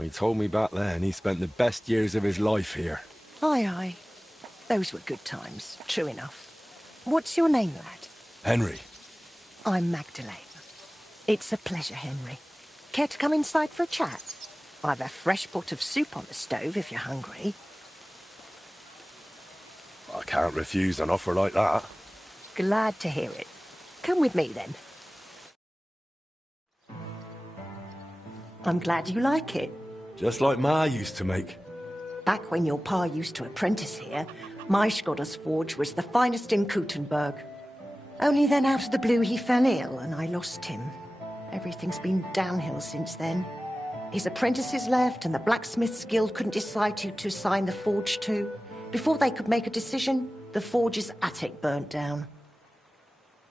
He told me back then he spent the best years of his life here. Aye, aye. Those were good times, true enough. What's your name, lad? Henry. I'm Magdalene. It's a pleasure, Henry. Care to come inside for a chat? I've a fresh pot of soup on the stove if you're hungry. I can't refuse an offer like that. Glad to hear it. Come with me, then. I'm glad you like it. Just like Ma used to make. Back when your pa used to apprentice here, my Skodder's forge was the finest in Kuttenberg. Only then out of the blue he fell ill and I lost him. Everything's been downhill since then. His apprentices left and the Blacksmiths Guild couldn't decide who to assign the forge to. Before they could make a decision, the forge's attic burnt down.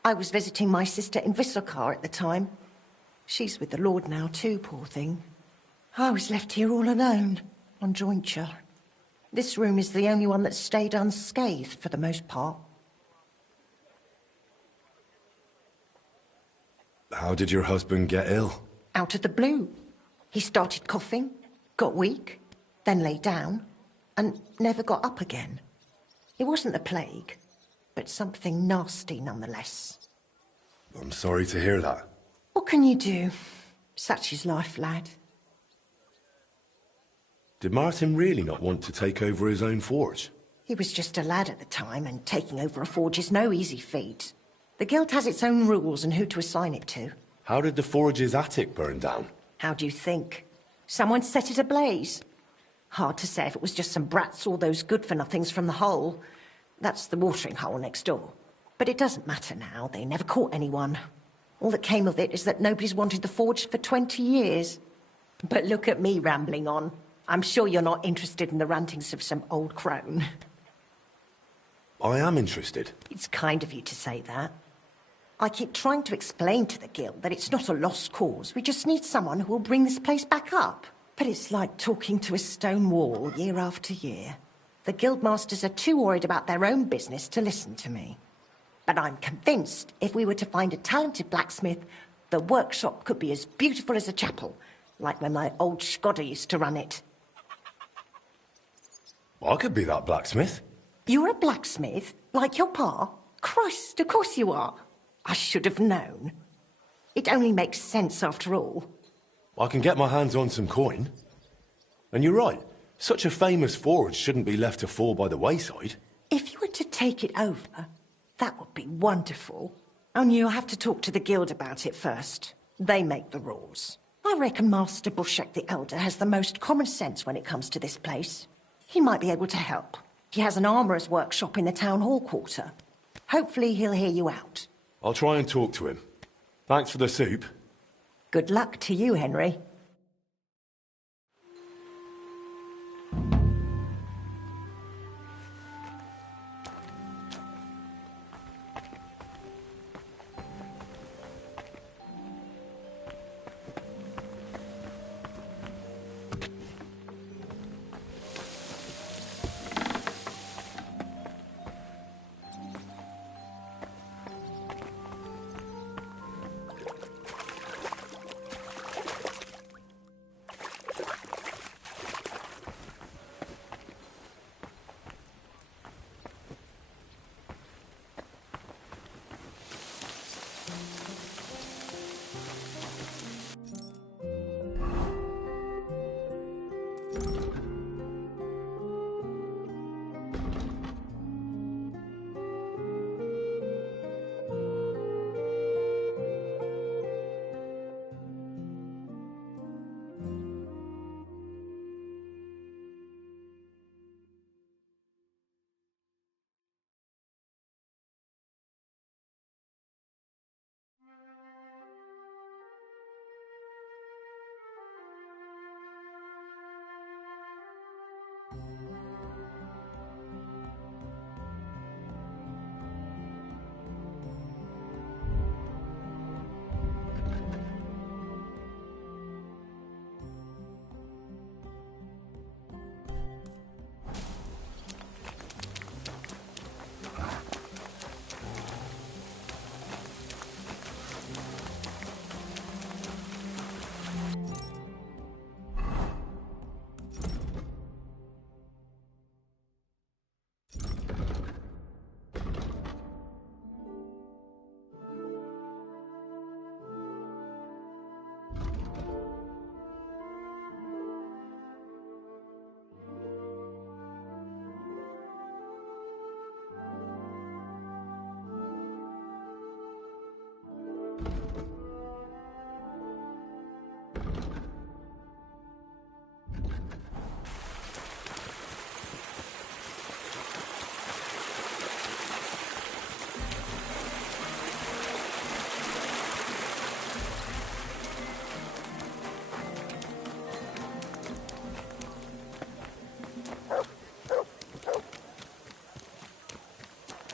I was visiting my sister in Visselkar at the time. She's with the Lord now too, poor thing. I was left here all alone. on jointure. This room is the only one that stayed unscathed for the most part. How did your husband get ill? Out of the blue. He started coughing, got weak, then lay down, and never got up again. It wasn't the plague, but something nasty nonetheless. I'm sorry to hear that. What can you do? Such is life, lad. Did Martin really not want to take over his own forge? He was just a lad at the time, and taking over a forge is no easy feat. The guild has its own rules and who to assign it to. How did the forge's attic burn down? How do you think? Someone set it ablaze. Hard to say if it was just some brats or those good-for-nothings from the hole. That's the watering hole next door. But it doesn't matter now. They never caught anyone. All that came of it is that nobody's wanted the forge for 20 years. But look at me rambling on. I'm sure you're not interested in the rantings of some old crone. I am interested. It's kind of you to say that. I keep trying to explain to the guild that it's not a lost cause. We just need someone who will bring this place back up. But it's like talking to a stone wall year after year. The guildmasters are too worried about their own business to listen to me. But I'm convinced if we were to find a talented blacksmith, the workshop could be as beautiful as a chapel, like when my old Skoda used to run it. I could be that blacksmith. You're a blacksmith? Like your pa? Christ, of course you are. I should have known. It only makes sense after all. I can get my hands on some coin. And you're right, such a famous forge shouldn't be left to fall by the wayside. If you were to take it over, that would be wonderful. Only you'll have to talk to the guild about it first. They make the rules. I reckon Master Bushek the Elder has the most common sense when it comes to this place. He might be able to help. He has an armourer's workshop in the town hall quarter. Hopefully he'll hear you out. I'll try and talk to him. Thanks for the soup. Good luck to you, Henry.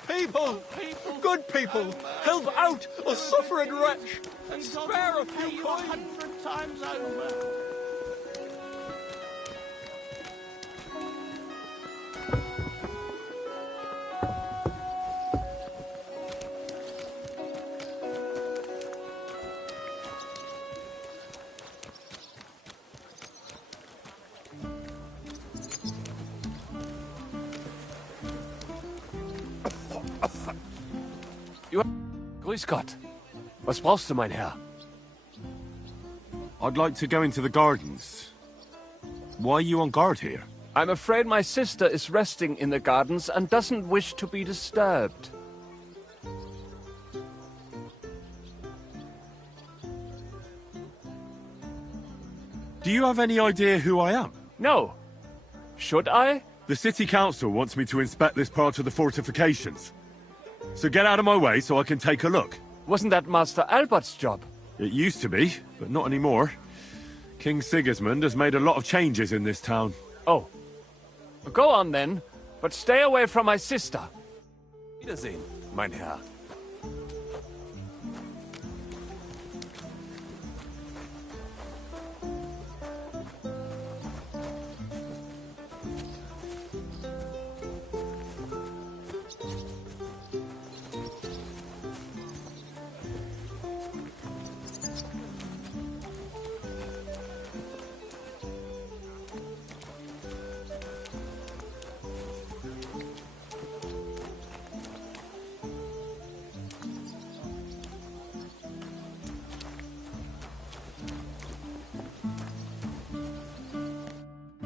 People! Good people! Help out a suffering wretch! And spare a few coins! 100 times over! Grüß Gott. Was brauchst du, mein Herr? I'd like to go into the gardens. Why are you on guard here? I'm afraid my sister is resting in the gardens and doesn't wish to be disturbed. Do you have any idea who I am? No. Should I? The city council wants me to inspect this part of the fortifications. So get out of my way so I can take a look. Wasn't that Master Albert's job? It used to be, but not anymore. King Sigismund has made a lot of changes in this town. Oh. Go on then, but stay away from my sister. Wiedersehen, mein Herr.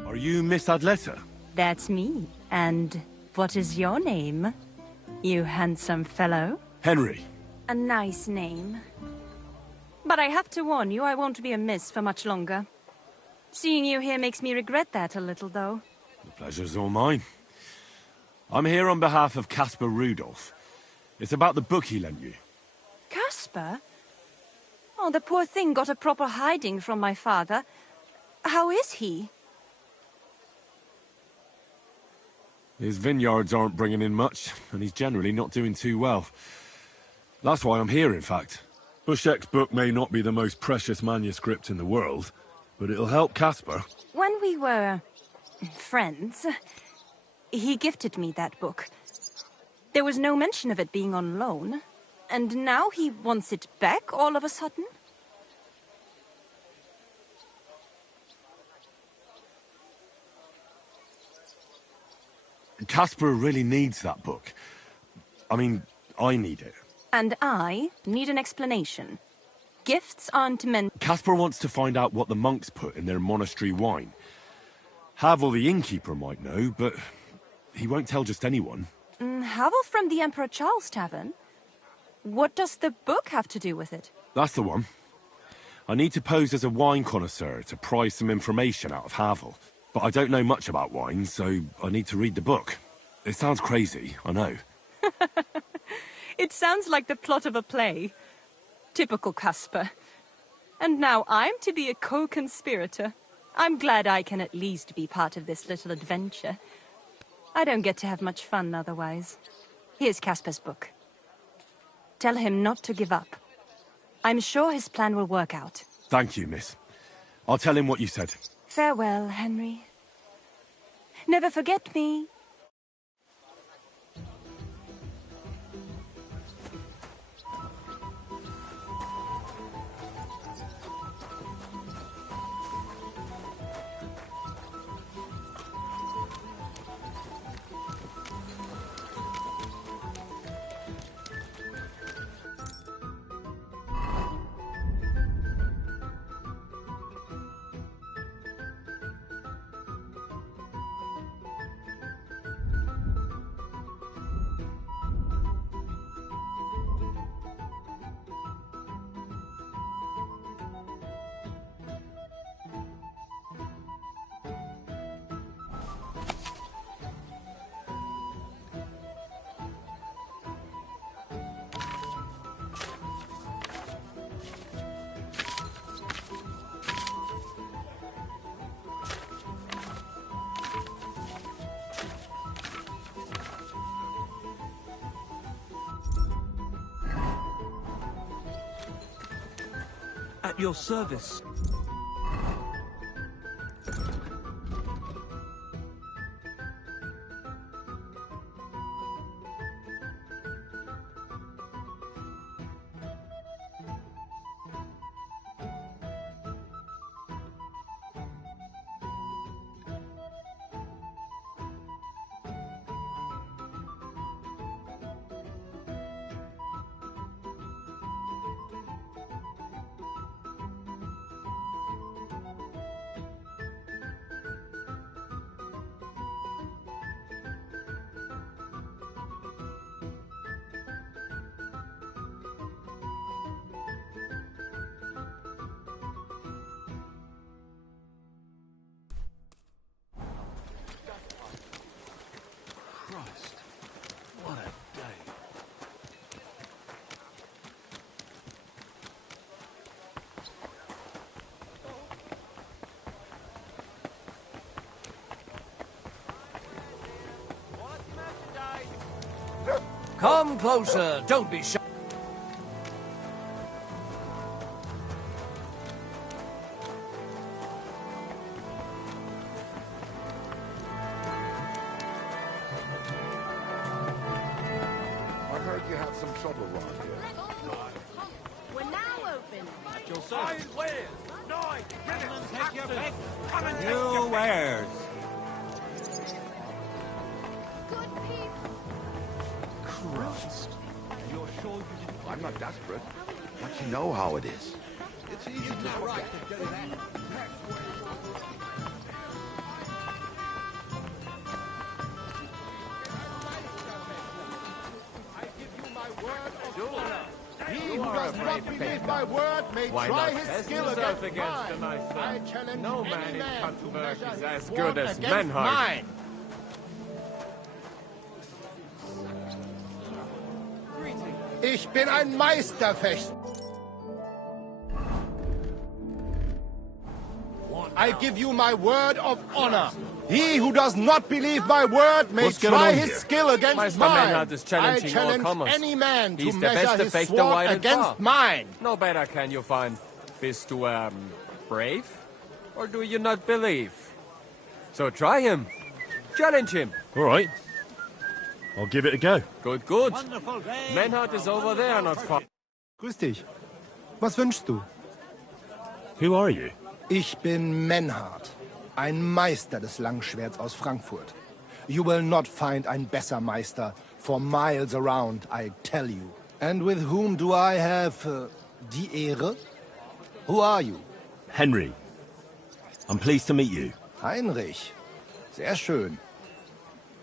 Are you Miss Adletta? That's me. And what is your name, you handsome fellow? Henry. A nice name. But I have to warn you, I won't be a miss for much longer. Seeing you here makes me regret that a little, though. The pleasure's all mine. I'm here on behalf of Caspar Rudolph. It's about the book he lent you. Caspar? Oh, the poor thing got a proper hiding from my father. How is he? His vineyards aren't bringing in much, and he's generally not doing too well. That's why I'm here, in fact. Bushek's book may not be the most precious manuscript in the world, but it'll help Caspar. When we were friends, he gifted me that book. There was no mention of it being on loan, and now he wants it back all of a sudden? Caspar really needs that book. I mean, I need it. And I need an explanation. Gifts aren't meant... Caspar wants to find out what the monks put in their monastery wine. Havel the innkeeper might know, but he won't tell just anyone. Havel from the Emperor Charles Tavern? What does the book have to do with it? That's the one. I need to pose as a wine connoisseur to pry some information out of Havel. But I don't know much about wine, so I need to read the book. It sounds crazy, I know. It sounds like the plot of a play. Typical Caspar. And now I'm to be a co-conspirator. I'm glad I can at least be part of this little adventure. I don't get to have much fun otherwise. Here's Caspar's book. Tell him not to give up. I'm sure his plan will work out. Thank you, miss. I'll tell him what you said. Farewell, Henry. Never forget me. At your service. Christ. What a day. Come closer, don't be shy. I heard you had some trouble around here. We're now open. At your service. Take your pick. Come and take New your pick. wares. Good people. Christ. You're sure you didn't... I'm not desperate, but you know how it is. It's easy to forget. To do that. He who does not believe my word may try his skill against mine. I challenge No any man in man to Kattenberg measure is his as sword good as against Menhard. mine. Ich bin ein Meisterfechter. I give you my word of honor. He who does not believe my word may What's going try on his here? skill against Meister mine. Menhard is I challenging all challenge comers. any man to He's der measure beste his Fechter sword weit against far. mine. No better can you find. Bist du, brave? Or do you not believe? So try him. Challenge him. All right. I'll give it a go. Good, good. Menhard is over there, not far. Grüß dich. Was wünschst du? Who are you? Ich bin Menhard, ein Meister des Langschwerts aus Frankfurt. You will not find ein besser Meister for miles around, I tell you. And with whom do I have die Ehre? Who are you? Henry. I'm pleased to meet you. Heinrich. Sehr schön.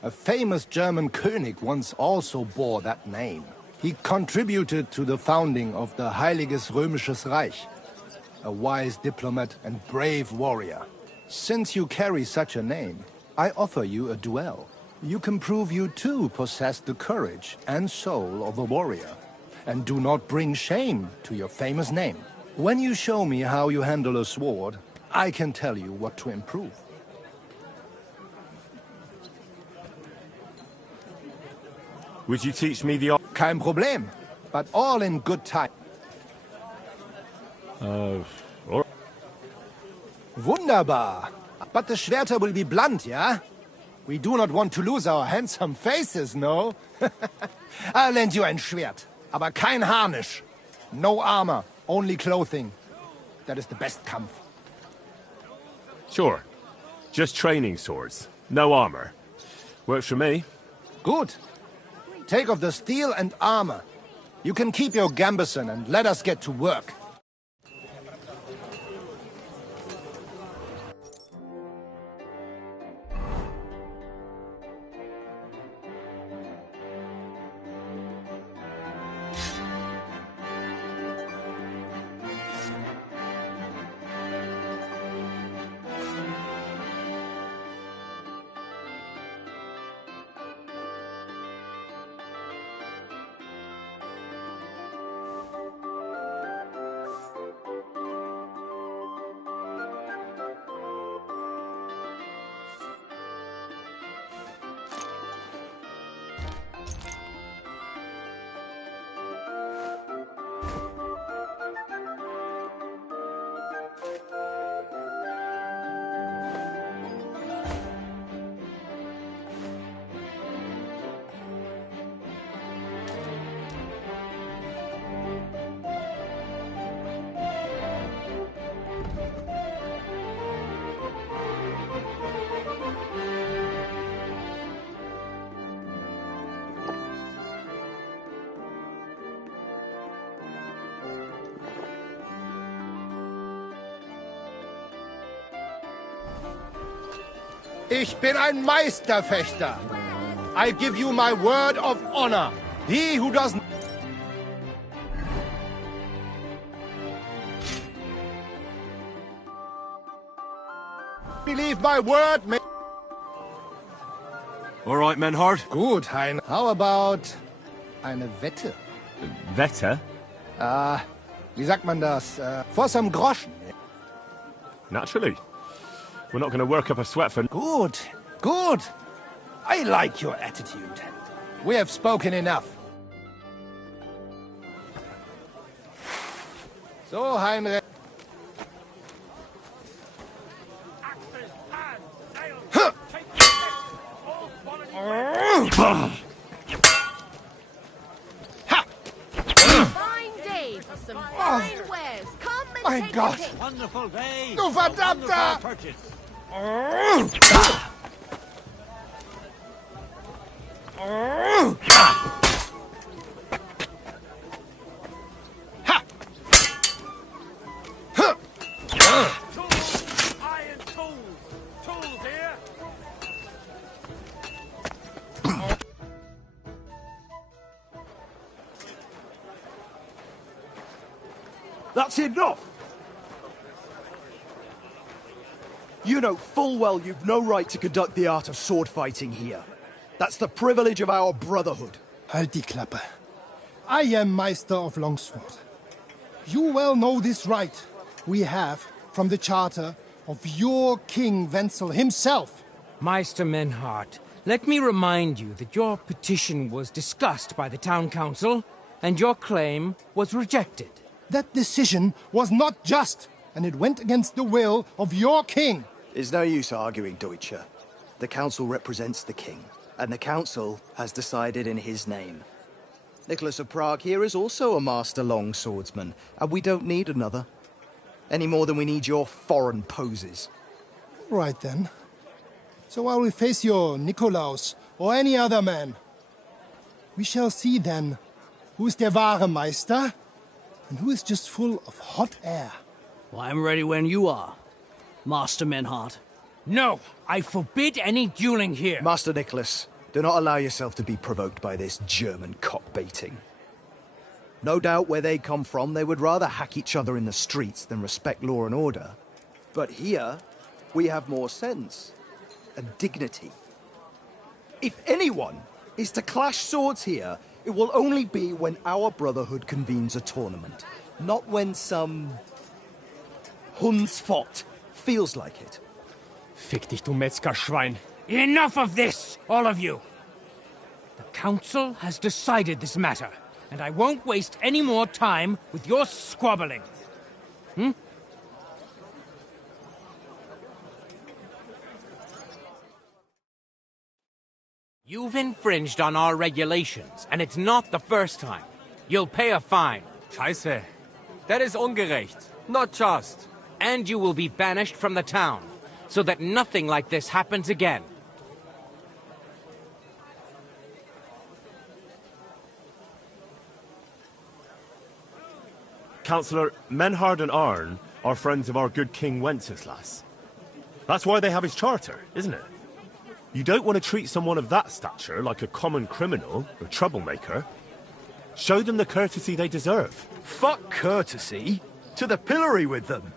A famous German König once also bore that name. He contributed to the founding of the Heiliges Römisches Reich. A wise diplomat and brave warrior. Since you carry such a name, I offer you a duel. You can prove you too possess the courage and soul of a warrior. And do not bring shame to your famous name. When you show me how you handle a sword, I can tell you what to improve. Would you teach me the art? Kein Problem, but all in good time. All right. Wunderbar. But the Schwerter will be blunt, yeah? We do not want to lose our handsome faces, no? I'll lend you ein Schwert, aber kein Harnisch. No armor, only clothing. That is the best Kampf. Sure. Just training swords. No armor. Works for me. Good. Take off the steel and armor. You can keep your gambeson and let us get to work. Ich bin ein Meisterfechter. I give you my word of honor. He who doesn't... believe my word may... All right, Menhard. Gut, Hein. How about eine Wette? Wette? Wie sagt man das? For some Groschen. Naturally. We're not going to work up a sweat for... Good, good. I like your attitude. We have spoken enough. So, Heinrich. Fine day for some fine wares. Come and Mein take Gott. a pick. Wonderful day. Du verdammter! Purchase. Iron tools! Tools here! That's enough! You know full well you've no right to conduct the art of sword fighting here. That's the privilege of our brotherhood. Halt die Klappe. I am Meister of Longsword. You well know this right we have from the charter of your King Wenzel himself. Meister Menhard, let me remind you that your petition was discussed by the town council, and your claim was rejected. That decision was not just, and it went against the will of your king. It's no use arguing, Deutscher. The council represents the king, and the council has decided in his name. Nicholas of Prague here is also a master longswordsman, and we don't need another. Any more than we need your foreign poses. Right then. So I will face your Nikolaus or any other man. We shall see then who is der wahre Meister and who is just full of hot air. Well, I'm ready when you are, Master Menhard. No, I forbid any dueling here. Master Nicholas, do not allow yourself to be provoked by this German cock-baiting. No doubt where they come from, they would rather hack each other in the streets than respect law and order. But here, we have more sense and dignity. If anyone is to clash swords here, it will only be when our brotherhood convenes a tournament, not when some Hundsfott feels like it. Fick dich, du Metzgerschwein. Enough of this, all of you! The council has decided this matter, and I won't waste any more time with your squabbling. You've infringed on our regulations, and it's not the first time. You'll pay a fine. Scheiße. That is ungerecht. Not just. And you will be banished from the town, so that nothing like this happens again. Councillor, Menhard and Arn are friends of our good King Wenceslas. That's why they have his charter, isn't it? You don't want to treat someone of that stature like a common criminal or troublemaker. Show them the courtesy they deserve. Fuck courtesy. To the pillory with them.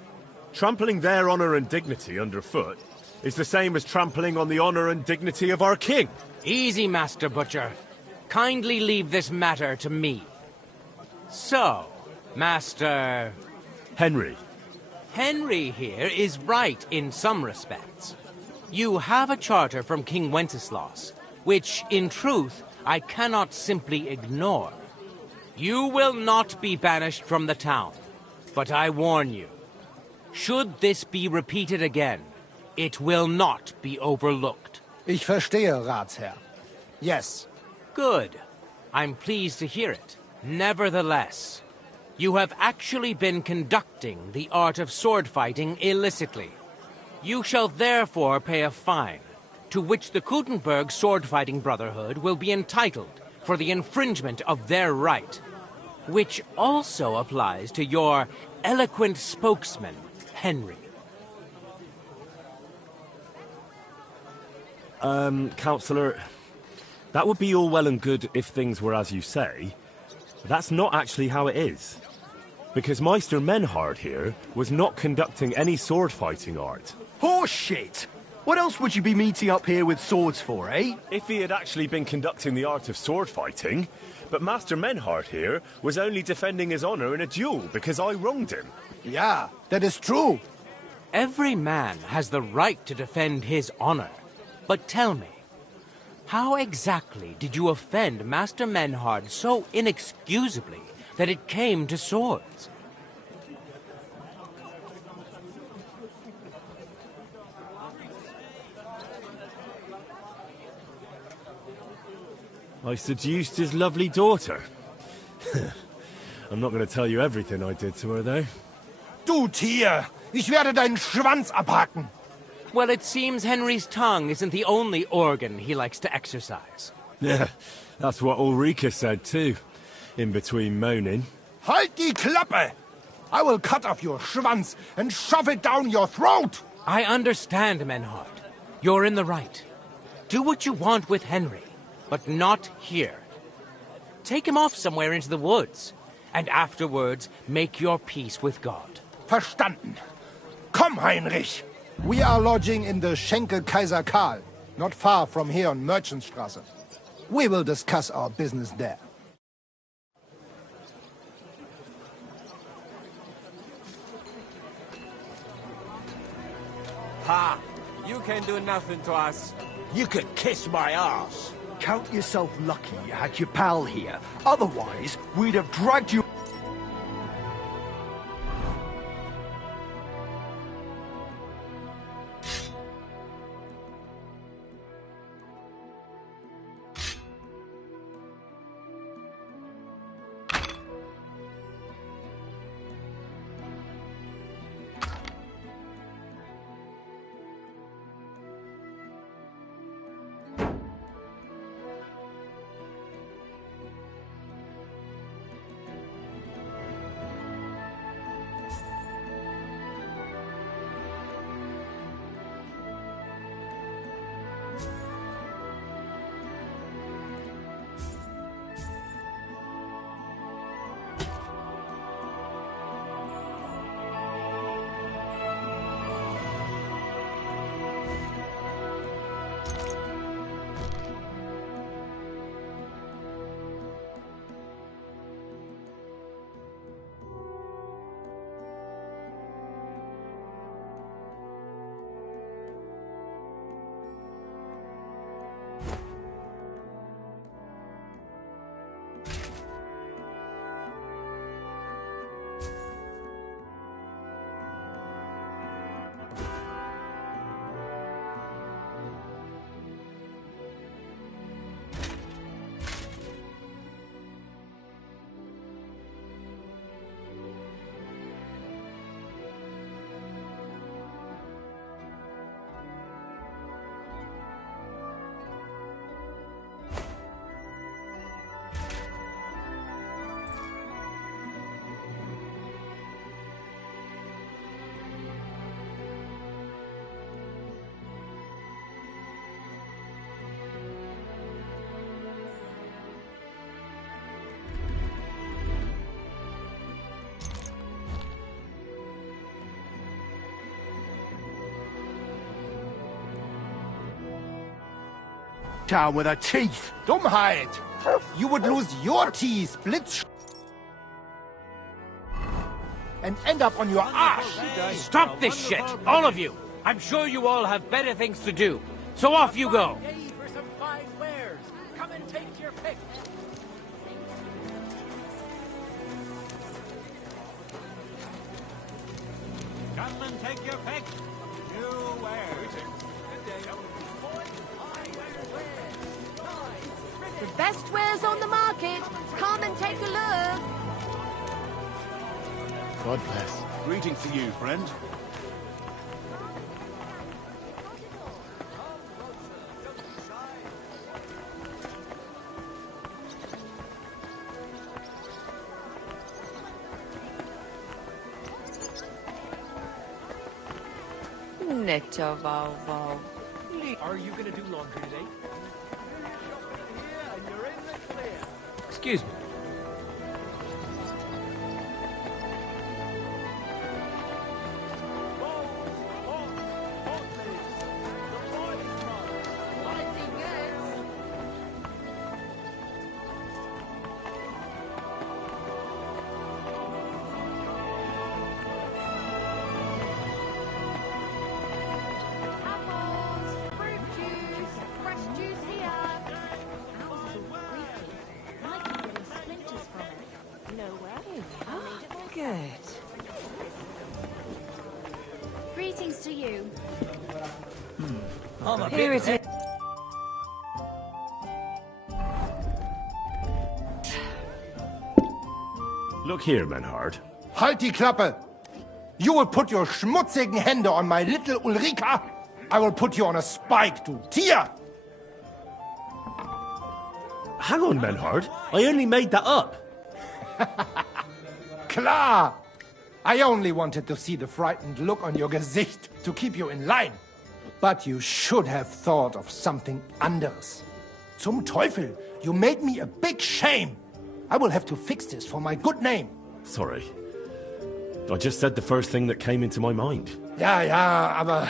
Trampling their honor and dignity underfoot is the same as trampling on the honor and dignity of our king. Easy, Master Butcher. Kindly leave this matter to me. So, Master... Henry. Henry here is right in some respects. You have a charter from King Wenceslas, which, in truth, I cannot simply ignore. You will not be banished from the town, but I warn you, should this be repeated again, it will not be overlooked. Ich verstehe, Ratsherr. Yes. Good. I'm pleased to hear it. Nevertheless, you have actually been conducting the art of sword fighting illicitly. You shall therefore pay a fine, to which the Kuttenberg Sword-Fighting Brotherhood will be entitled for the infringement of their right, which also applies to your eloquent spokesman, Henry. Councillor, that would be all well and good if things were as you say. That's not actually how it is. Because Meister Menhard here was not conducting any sword-fighting art. Horseshit! What else would you be meeting up here with swords for, eh? If he had actually been conducting the art of sword fighting, but Master Menhard here was only defending his honor in a duel because I wronged him. Yeah, that is true. Every man has the right to defend his honor. But tell me, how exactly did you offend Master Menhard so inexcusably that it came to swords? I seduced his lovely daughter. I'm not going to tell you everything I did to her, though. Du Tier! Ich werde deinen Schwanz abhacken! Well, it seems Henry's tongue isn't the only organ he likes to exercise. Yeah, that's what Ulrika said, too. In between moaning. Halt die Klappe! I will cut off your Schwanz and shove it down your throat! I understand, Menhard. You're in the right. Do what you want with Henry, but not here. Take him off somewhere into the woods, and afterwards make your peace with God. Verstanden. Komm, Heinrich! We are lodging in the Schenke Kaiser Karl, not far from here on Merchantstraße. We will discuss our business there. Ha! You can do nothing to us. You could kiss my ass. Count yourself lucky you had your pal here. Otherwise, we'd have dragged you... Down with her teeth! Dummheit! You would lose your teeth, Blitz... and end up on your ass! Stop this shit, all of you! I'm sure you all have better things to do. So off you go! For some fine wares. Come and take your pick. Come and take your pick. New wares. The best wares on the market. Come and take a look. God bless. Greetings to you, friend. Netter wow wow. Are you gonna do laundry today? Excuse me. you. Here it is. Look here, Menhard. Halt die Klappe! You will put your schmutzigen Hände on my little Ulrika! I will put you on a spike, du Tier! Hang on, Menhard. I only made that up. Klar! I only wanted to see the frightened look on your Gesicht to keep you in line. But you should have thought of something anderes. Zum Teufel, you made me a big shame. I will have to fix this for my good name. Sorry. I just said the first thing that came into my mind. Ja, aber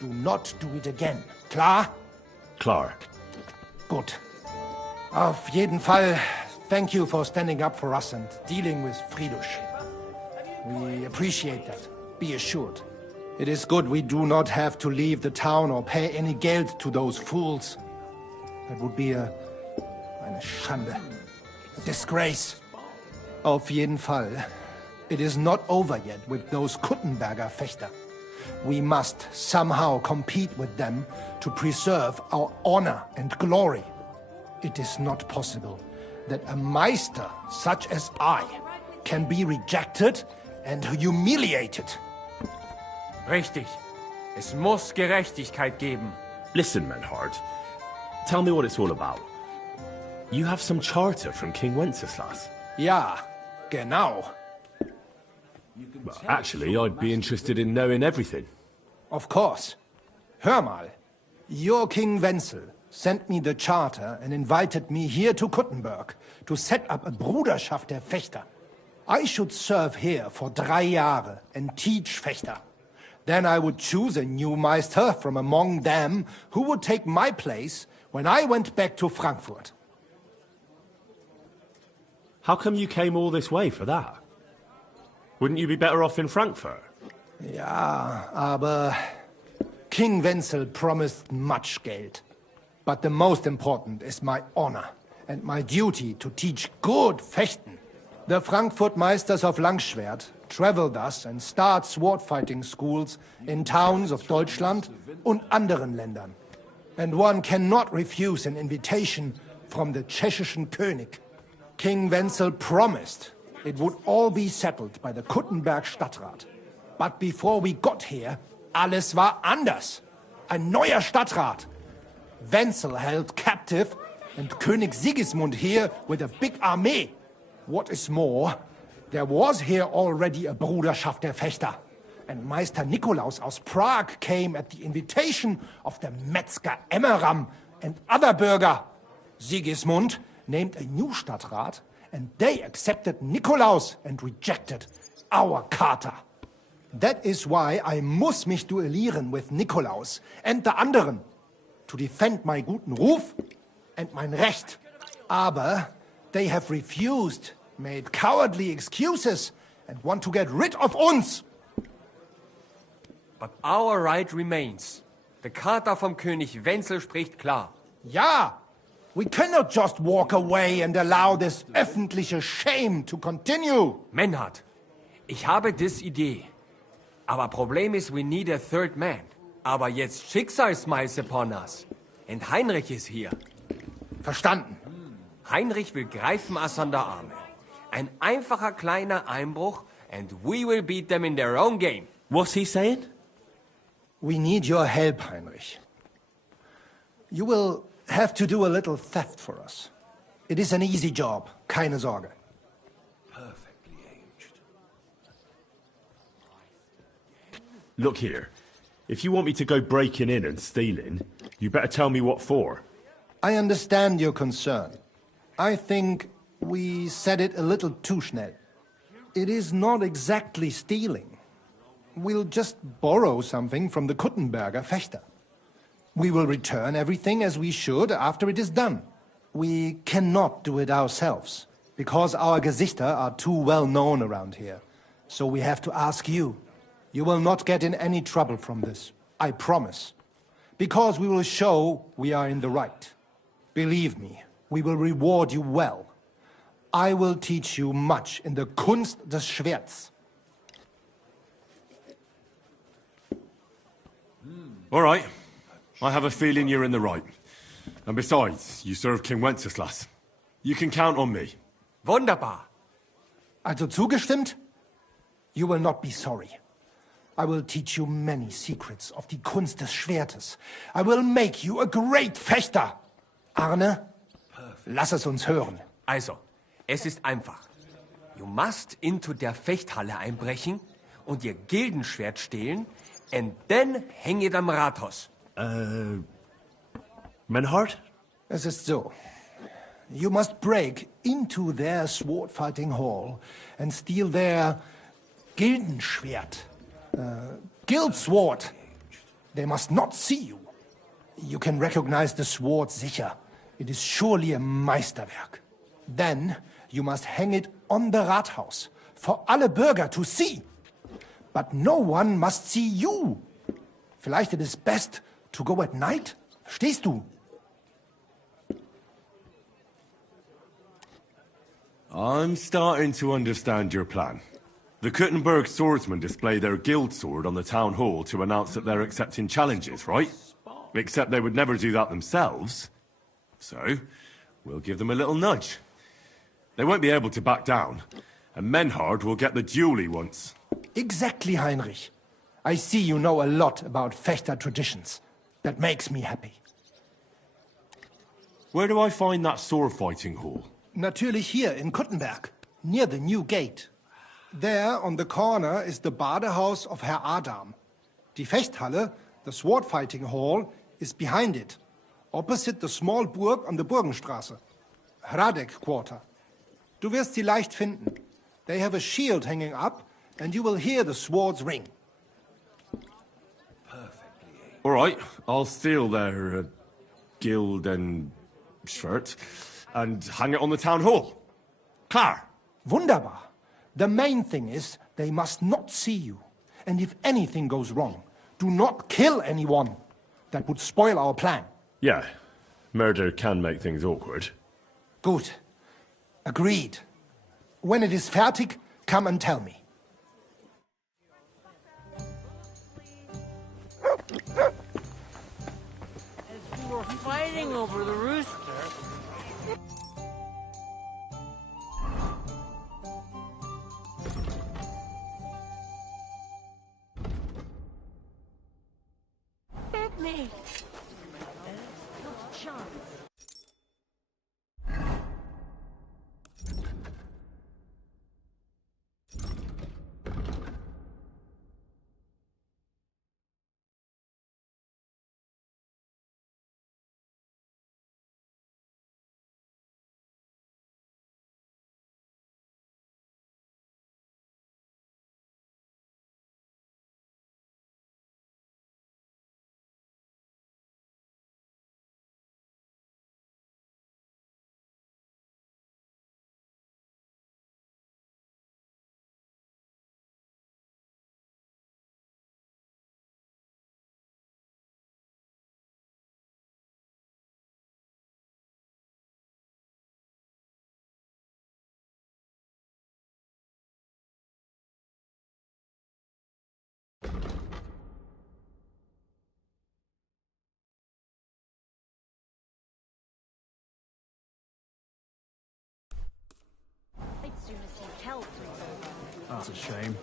do not do it again. Klar? Klar. Gut. Auf jeden Fall, thank you for standing up for us and dealing with Friedrich. We appreciate that. Be assured. It is good we do not have to leave the town or pay any geld to those fools. That would be eine Schande. A disgrace. Auf jeden Fall. It is not over yet with those Kuttenberger Fechter. We must somehow compete with them to preserve our honor and glory. It is not possible that a Meister such as I can be rejected and humiliated. Richtig. Es muss Gerechtigkeit geben. Listen, Menhard. Tell me what it's all about. You have some charter from King Wenceslas. Ja, genau. Well, actually, I'd be interested in knowing everything. Of course. Hör mal. Your King Wenzel sent me the charter and invited me here to Kuttenberg to set up a Bruderschaft der Fechter. I should serve here for 3 Jahre and teach Fechter. Then I would choose a new Meister from among them who would take my place when I went back to Frankfurt. How come you came all this way for that? Wouldn't you be better off in Frankfurt? Ja, aber King Wenzel promised much Geld. But the most important is my honor and my duty to teach good Fechten. The Frankfurt Meisters of Langschwert travel thus and start sword fighting schools in towns of Deutschland und anderen Ländern. And one cannot refuse an invitation from the Tschechischen König. King Wenzel promised it would all be settled by the Kuttenberg Stadtrat. But before we got here, alles war anders. Ein neuer Stadtrat. Wenzel held captive and König Sigismund here with a big army. What is more, there was here already a Bruderschaft der Fechter. And Meister Nikolaus aus Prague came at the invitation of the Metzger Emmeram and other burger. Sigismund named a new Stadtrat, and they accepted Nikolaus and rejected our Charta. That is why I muss mich duellieren with Nikolaus and the anderen, to defend my guten Ruf and mein Recht. Aber they have refused, made cowardly excuses, and want to get rid of uns. But our right remains. The Charta vom König Wenzel spricht klar. Ja, we cannot just walk away and allow this öffentliche shame to continue. Menhard, ich habe dis Idee. Aber Problem ist, we need a third man. Aber jetzt Schicksalsmeis upon us. And Heinrich ist hier. Verstanden. Heinrich will greifen us an der Arme. Ein einfacher kleiner Einbruch and we will beat them in their own game. What's he saying? We need your help, Heinrich. You will have to do a little theft for us. It is an easy job, keine Sorge. Perfectly aged. Look here. If you want me to go breaking in and stealing, you better tell me what for. I understand your concern. I think we said it a little too schnell. It is not exactly stealing. We'll just borrow something from the Kuttenberger Fechter. We will return everything as we should after it is done. We cannot do it ourselves, because our Gesichter are too well known around here. So we have to ask you. You will not get in any trouble from this, I promise. Because we will show we are in the right. Believe me, we will reward you well. I will teach you much in the Kunst des Schwerts. All right. I have a feeling you're in the right. And besides, you serve King Wenceslas. You can count on me. Wunderbar. Also zugestimmt? You will not be sorry. I will teach you many secrets of die Kunst des Schwertes. I will make you a great Fechter. Arne, lass es uns hören. Also, es ist einfach. You must into der Fechthalle einbrechen und ihr Gildenschwert stehlen and then hang it am Rathaus. Menhard? Es ist so. You must break into their sword fighting hall and steal their Gildenschwert. Guild sword. They must not see you. You can recognize the sword sicher. It is surely a Meisterwerk. Then you must hang it on the Rathaus for alle Bürger to see. But no one must see you. Vielleicht it is best to go at night? Verstehst du? I'm starting to understand your plan. The Kuttenberg swordsmen display their guild sword on the town hall to announce that they're accepting challenges, right? Except they would never do that themselves. So, we'll give them a little nudge. They won't be able to back down, and Menhard will get the duel he wants. Exactly, Heinrich. I see you know a lot about Fechter traditions. That makes me happy. Where do I find that sword fighting hall? Natürlich hier in Kuttenberg, near the new gate. There, on the corner, is the Badehaus of Herr Adam. Die Fechthalle, the sword fighting hall, is behind it, opposite the small Burg on the Burgenstraße. Hradek Quarter. Du wirst sie leicht finden. They have a shield hanging up, and you will hear the swords ring. All right, I'll steal their guild and shirt and hang it on the town hall. Klar. Wunderbar. The main thing is they must not see you. And if anything goes wrong, do not kill anyone. That would spoil our plan. Yeah, murder can make things awkward. Gut. Agreed. When it is fertig, come and tell me. As we were fighting over the rooster... Beg me. Not a chance. I'd sooner see help. That's a shame.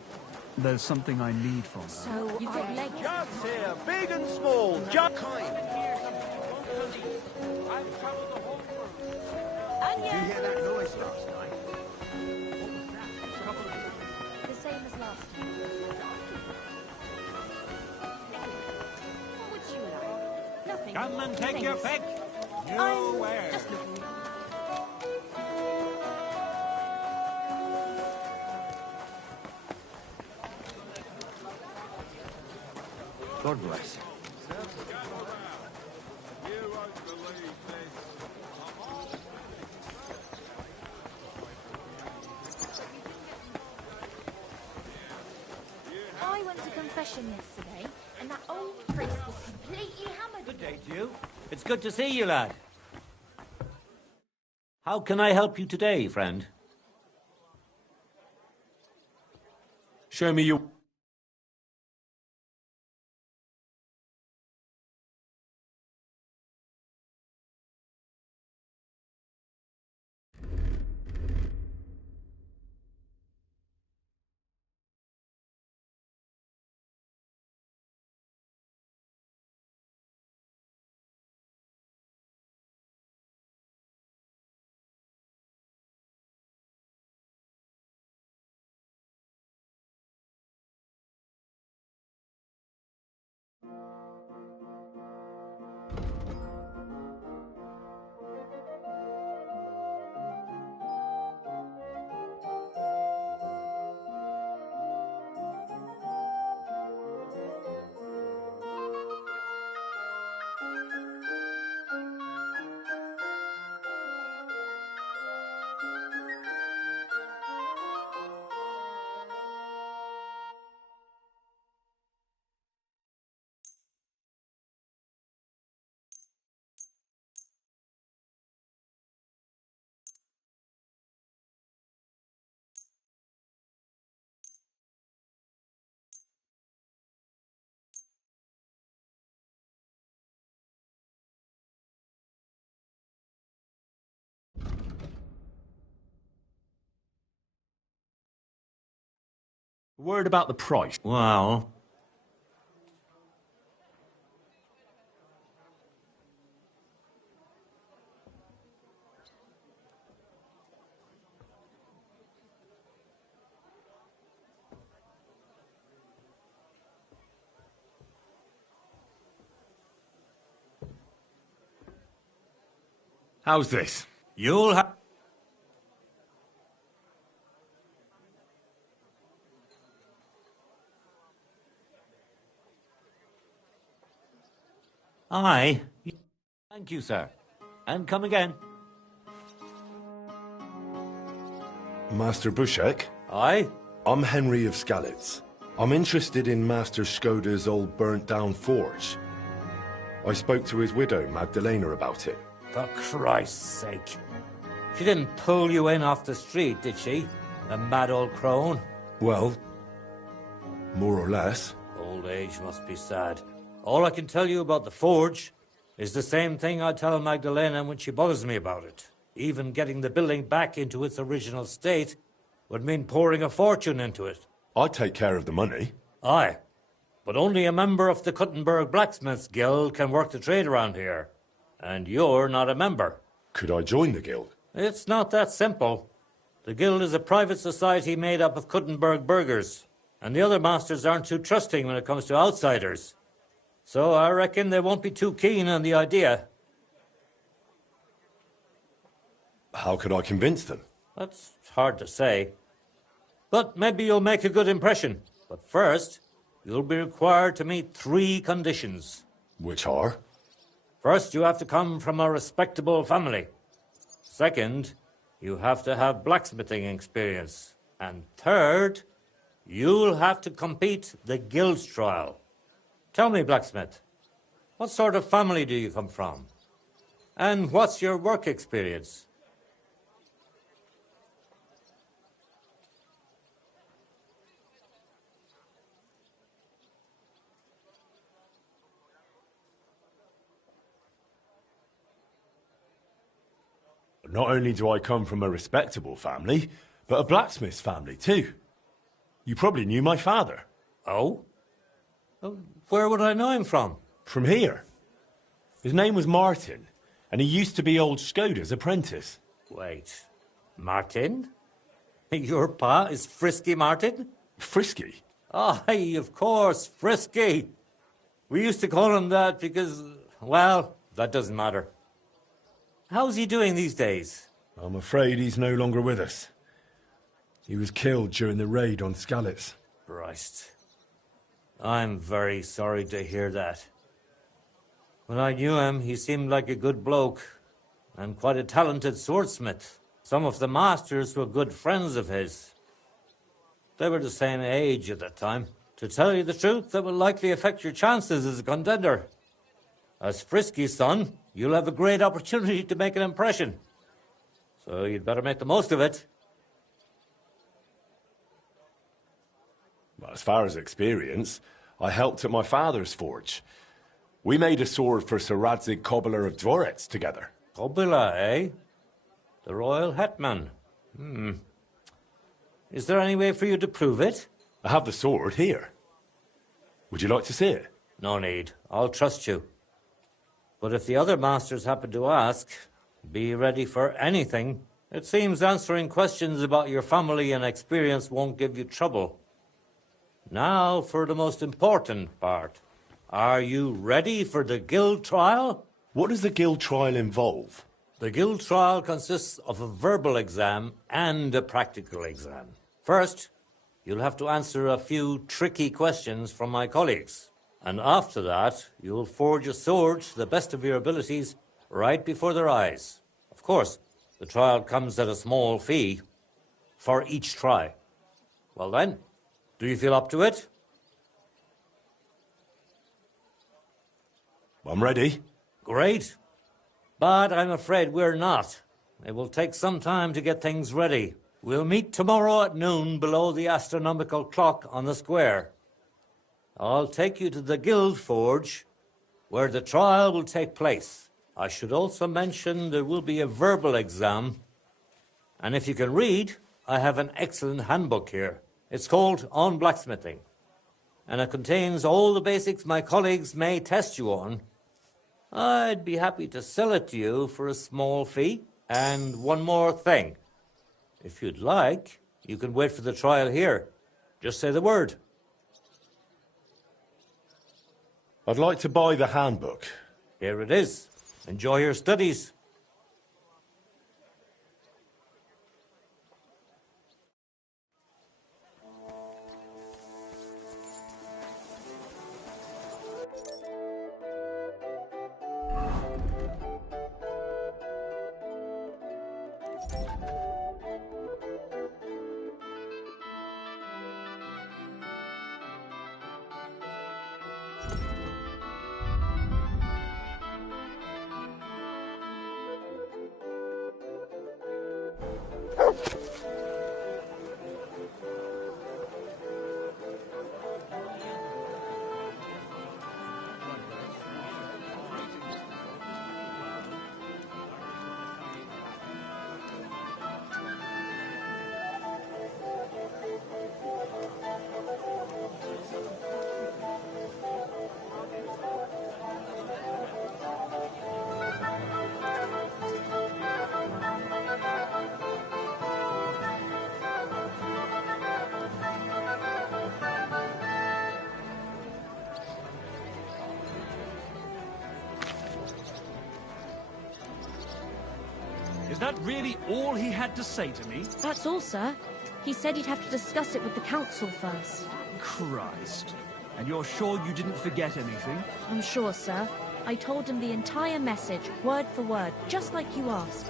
There's something I need from her. So you've got legs. Jugs here, big and small. Jug kind. Did you hear that noise last night? The same as last time. What would you like? Nothing. Come and take your pick. I'm Nowhere. just looking. God bless. I went to confession yesterday, and that old priest was completely hammered. Good day to you. It's good to see you, lad. How can I help you today, friend? Show me your... Word about the price. Well, How's this? you'll have... Aye. Thank you, sir. And come again. Master Bushek? Aye? I'm Henry of Skalitz. I'm interested in Master Skoda's old burnt-down forge. I spoke to his widow, Magdalena, about it. For Christ's sake. She didn't pull you in off the street, did she? The mad old crone? Well, more or less. Old age must be sad. All I can tell you about the forge is the same thing I tell Magdalena when she bothers me about it. Even getting the building back into its original state would mean pouring a fortune into it. I'd take care of the money. Aye, but only a member of the Kuttenberg Blacksmiths Guild can work the trade around here. And you're not a member. Could I join the guild? It's not that simple. The guild is a private society made up of Kuttenberg burghers, and the other masters aren't too trusting when it comes to outsiders. So I reckon they won't be too keen on the idea. How could I convince them? That's hard to say. But maybe you'll make a good impression. But first, you'll be required to meet 3 conditions. Which are? First, you have to come from a respectable family. Second, you have to have blacksmithing experience. And third, you'll have to compete the guild's trial. Tell me, blacksmith, what sort of family do you come from? And what's your work experience? Not only do I come from a respectable family, but a blacksmith's family too. You probably knew my father. Oh? Where would I know him from? From here. His name was Martin, and he used to be old Skoda's apprentice. Wait, Martin? Your pa is Frisky Martin? Frisky? Aye, of course, Frisky. We used to call him that because, well, that doesn't matter. How's he doing these days? I'm afraid he's no longer with us. He was killed during the raid on Skalitz. Christ. I'm very sorry to hear that. When I knew him, he seemed like a good bloke and quite a talented swordsmith. Some of the masters were good friends of his. They were the same age at that time. To tell you the truth, that will likely affect your chances as a contender. As Frisky's son, you'll have a great opportunity to make an impression. So you'd better make the most of it. Well, as far as experience, I helped at my father's forge. We made a sword for Sir Radzig Cobbler of Dvorets together. Cobbler, eh? The royal hetman. Is there any way for you to prove it? I have the sword here. Would you like to see it? No need. I'll trust you. But if the other masters happen to ask, be ready for anything. It seems answering questions about your family and experience won't give you trouble. Now for the most important part. Are you ready for the guild trial? What does the guild trial involve? The guild trial consists of a verbal exam and a practical exam. First, you'll have to answer a few tricky questions from my colleagues. And after that, you'll forge a sword to the best of your abilities right before their eyes. Of course, the trial comes at a small fee for each try. Well then, do you feel up to it? I'm ready. Great. But I'm afraid we're not. It will take some time to get things ready. We'll meet tomorrow at noon below the astronomical clock on the square. I'll take you to the Guild Forge, where the trial will take place. I should also mention there will be a verbal exam. And if you can read, I have an excellent handbook here. It's called On Blacksmithing. And it contains all the basics my colleagues may test you on. I'd be happy to sell it to you for a small fee. And one more thing. If you'd like, you can wait for the trial here. Just say the word. I'd like to buy the handbook. Here it is. Enjoy your studies. Is that really all he had to say to me? That's all, sir. He said he'd have to discuss it with the council first. Christ. And you're sure you didn't forget anything? I'm sure, sir. I told him the entire message, word for word, just like you asked.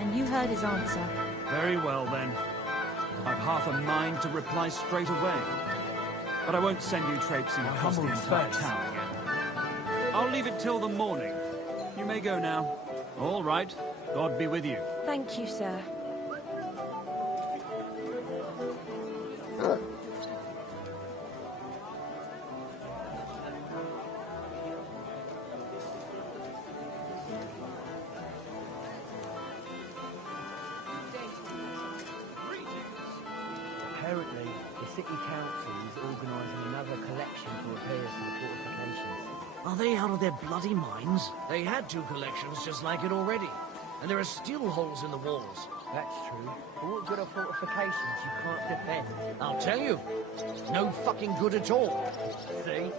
And you heard his answer. Very well, then. I've half a mind to reply straight away. But I won't send you traipsing across the entire town again. I'll leave it till the morning. You may go now. All right. God be with you. Thank you, sir. Apparently, the city council is organising another collection for repairs to the fortifications. Are they out of their bloody minds? They had 2 collections just like it already. And there are still holes in the walls. That's true. But what good are fortifications you can't defend? I'll tell you. No fucking good at all. See?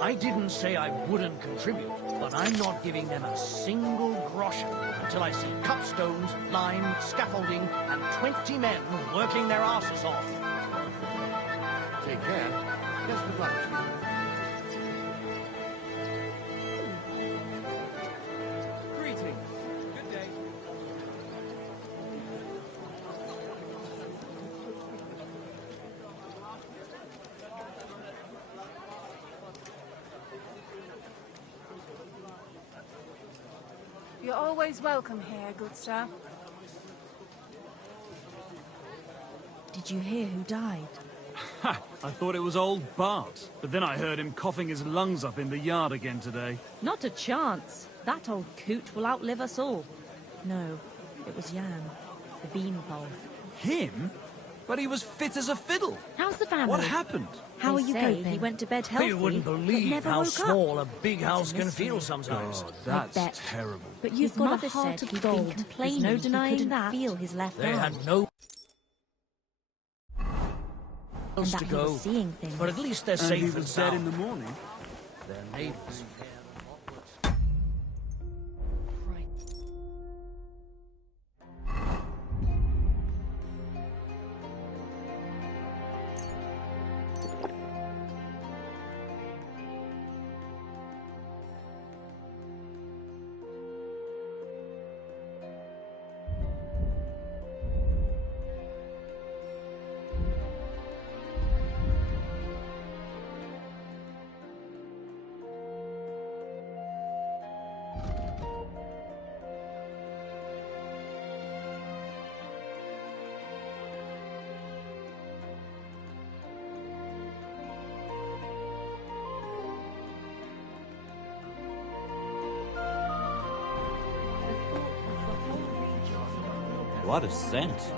I didn't say I wouldn't contribute, but I'm not giving them a single groschen until I see cut stones, lime, scaffolding, and 20 men working their asses off. Take care. Best of luck to you. You're always welcome here, good sir. Did you hear who died? Ha! I thought it was old Bart, but then I heard him coughing his lungs up in the yard again today. Not a chance. That old coot will outlive us all. No, it was Jan, the beanpole. Him? But he was fit as a fiddle. How's the family? What happened? How are you coping? He went to bed healthy. You wouldn't believe how small a big house can feel sometimes. God, that's terrible. But you've got a heart of gold. There's no denying that. Feel his left They arm. had no And else that to he go, was seeing things. but at least they're And safe he and was dead sound. in the morning. their neighbors. What a scent.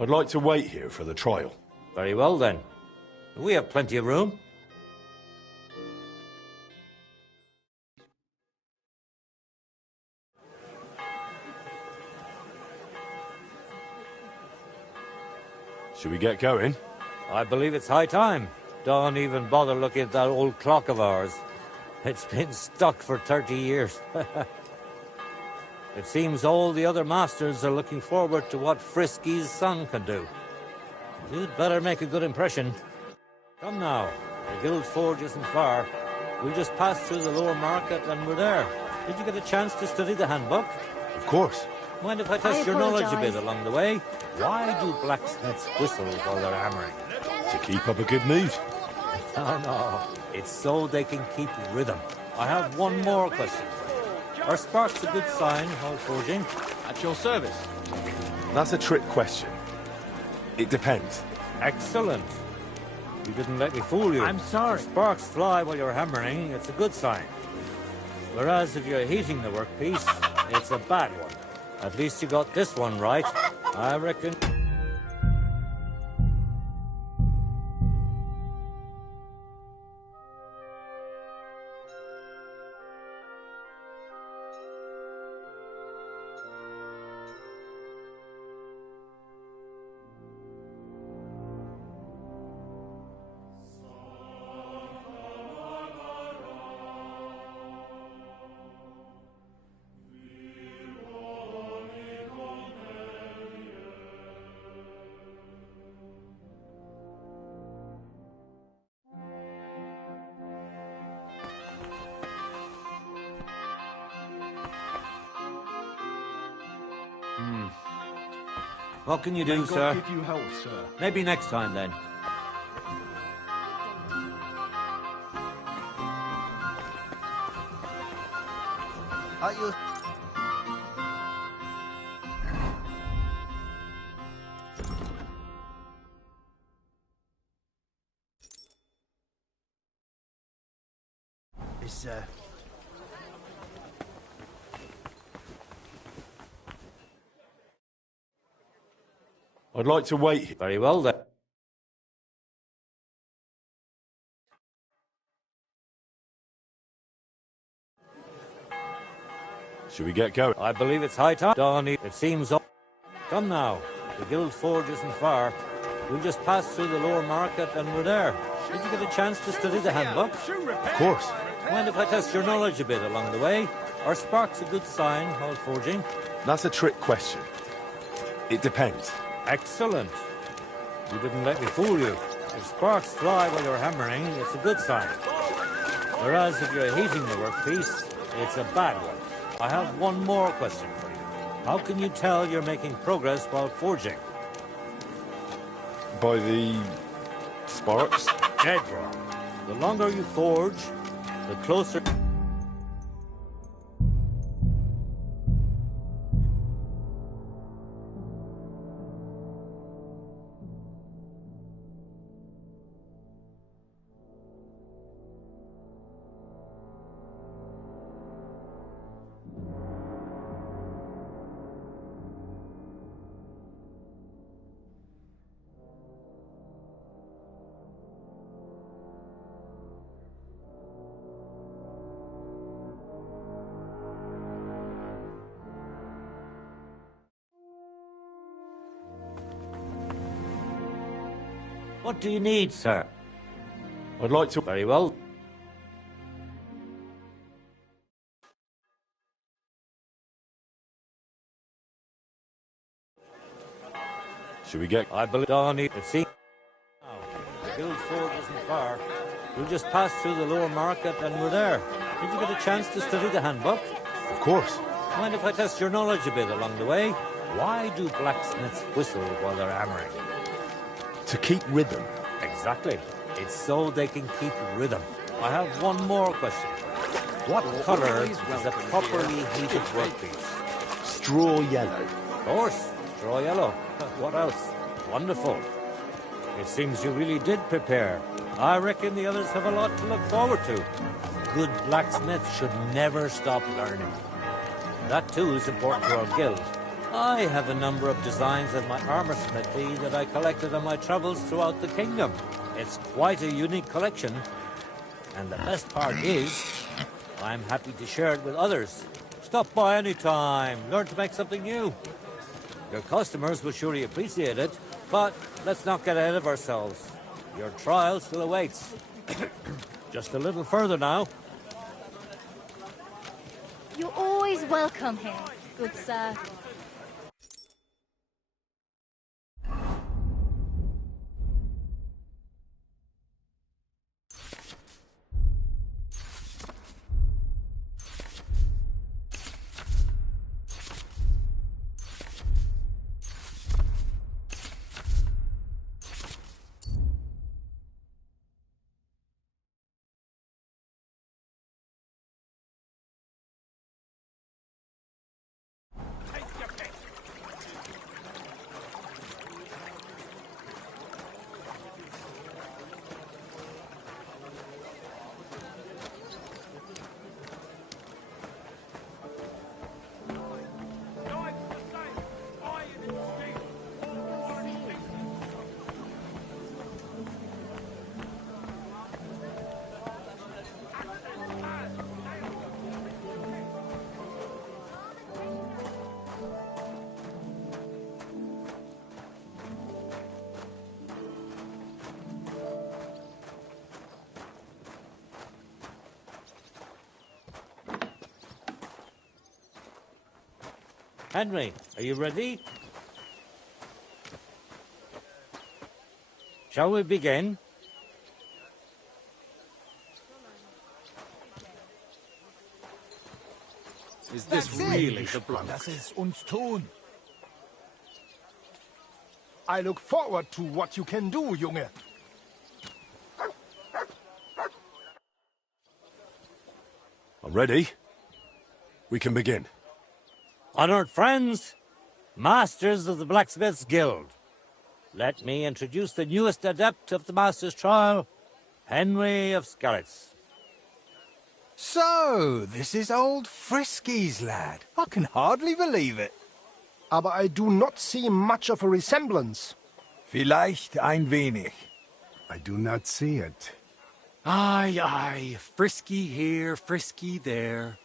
I'd like to wait here for the trial. Very well then. We have plenty of room. Should we get going? I believe it's high time. Don't even bother looking at that old clock of ours. It's been stuck for 30 years. It seems all the other masters are looking forward to what Frisky's son can do. You'd better make a good impression. Come now, the Guild Forge isn't far. We'll just pass through the lower market and we're there. Did you get a chance to study the handbook? Of course. Mind if I test your knowledge a bit along the way? Why do blacksmiths whistle while they're hammering? To keep up a good mood. No. It's so they can keep rhythm. I have one more question for you. Are sparks a good sign while forging? At your service. That's a trick question. It depends. Excellent. You didn't let me fool you. I'm sorry. If sparks fly while you're hammering, it's a good sign. Whereas if you're heating the workpiece, it's a bad one. At least you got this one right. I reckon... What can you do, May God sir? give you health, sir. Maybe next time, then. At your... It's, I'd like to wait. Very well, then. Should we get going? I believe it's high time. Donny, it seems... Come now. The Guild Forge isn't far. We'll just pass through the lower market and we're there. Did you get a chance to study the handbook? Of course. Mind if I test your knowledge a bit along the way? Are sparks a good sign while forging? That's a trick question. It depends. Excellent. You didn't let me fool you. If sparks fly while you're hammering, it's a good sign. Whereas if you're heating the workpiece, it's a bad one. I have one more question for you. How can you tell you're making progress while forging? By the... sparks? Dead wrong. The longer you forge, the closer... What do you need, sir? I'd like to... Very well. Should we get... I believe Donnie... See? The guild sword wasn't far. You just passed through the lower market and we're there. Did you get a chance to study the handbook? Of course. Mind if I test your knowledge a bit along the way? Why do blacksmiths whistle while they're hammering? To keep rhythm. Exactly. It's so they can keep rhythm. I have one more question. What colour is a properly heated workpiece? Straw yellow. Of course. Straw yellow. What else? Wonderful. It seems you really did prepare. I reckon the others have a lot to look forward to. Good blacksmiths should never stop learning. That too is important to our guild. I have a number of designs of my armor smithy that I collected on my travels throughout the kingdom. It's quite a unique collection. And the best part is, I'm happy to share it with others. Stop by any time. Learn to make something new. Your customers will surely appreciate it, but let's not get ahead of ourselves. Your trial still awaits. Just a little further now. You're always welcome here, good sir. Henry, are you ready? Shall we begin? Is this really the bloke? Lass es uns tun. I look forward to what you can do, Junge. I'm ready. We can begin. Honoured friends, masters of the Blacksmiths Guild, let me introduce the newest adept of the Master's Trial, Henry of Skalitz. So, this is old Frisky's lad. I can hardly believe it. Aber I do not see much of a resemblance. Vielleicht ein wenig. I do not see it. Aye, aye, Frisky here, Frisky there.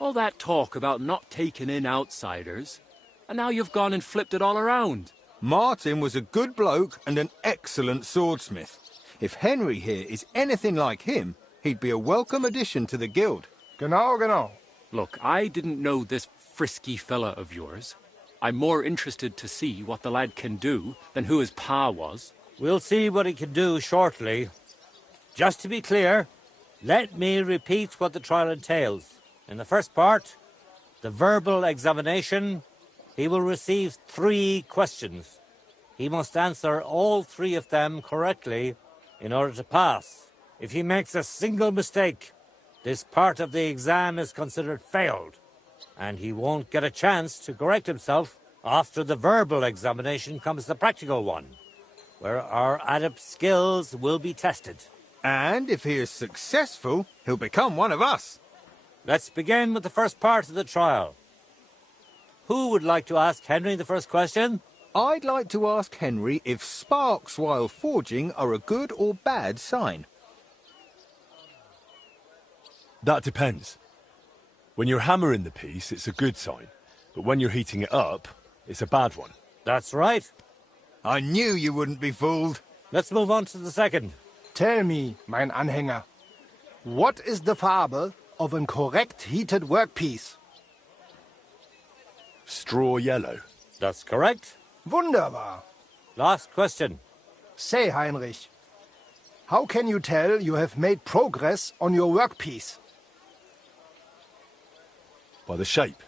All that talk about not taking in outsiders, and now you've gone and flipped it all around. Martin was a good bloke and an excellent swordsmith. If Henry here is anything like him, he'd be a welcome addition to the guild. Genau, genau. Look, I didn't know this Frisky fella of yours. I'm more interested to see what the lad can do than who his pa was. We'll see what he can do shortly. Just to be clear, let me repeat what the trial entails. In the first part, the verbal examination, he will receive 3 questions. He must answer all 3 of them correctly in order to pass. If he makes a single mistake, this part of the exam is considered failed, and he won't get a chance to correct himself. After the verbal examination comes the practical one, where our adept skills will be tested. And if he is successful, he'll become one of us. Let's begin with the first part of the trial. Who would like to ask Henry the first question? I'd like to ask Henry if sparks while forging are a good or bad sign. That depends. When you're hammering the piece, it's a good sign. But when you're heating it up, it's a bad one. That's right. I knew you wouldn't be fooled. Let's move on to the second. Tell me, mein Anhänger, what is the Farbe of a correct heated workpiece? Straw yellow. That's correct. Wunderbar. Last question. Say, Heinrich, how can you tell you have made progress on your workpiece? By the shape.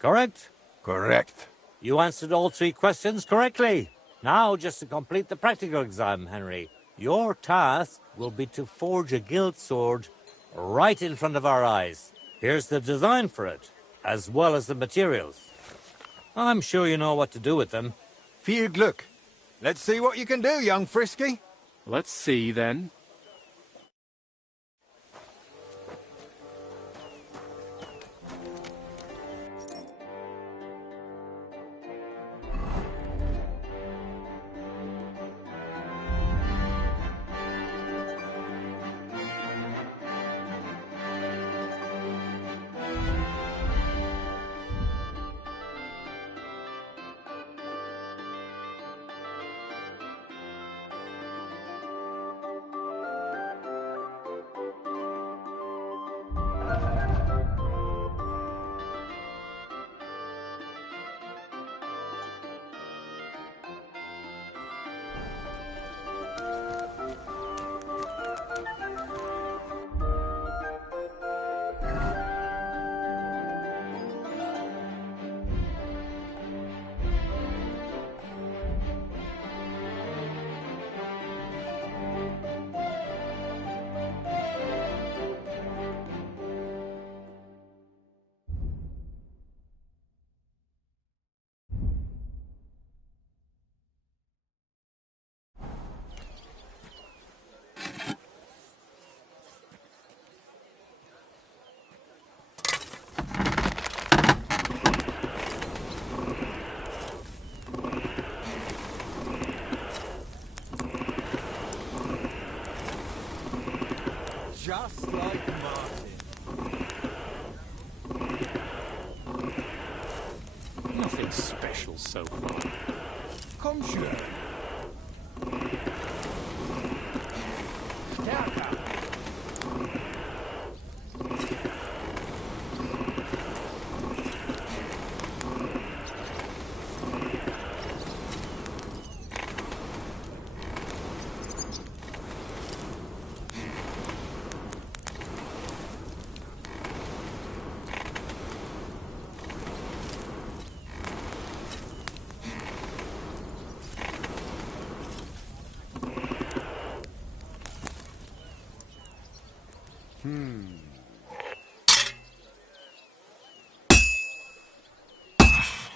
Correct? Correct. You answered all 3 questions correctly. Now, just to complete the practical exam, Henry, your task will be to forge a guild sword right in front of our eyes. Here's the design for it, as well as the materials. I'm sure you know what to do with them. Viel Glück. Let's see what you can do, young Frisky. Let's see, then. Just like Martin. Nothing special so far. Komm schon. Stärker.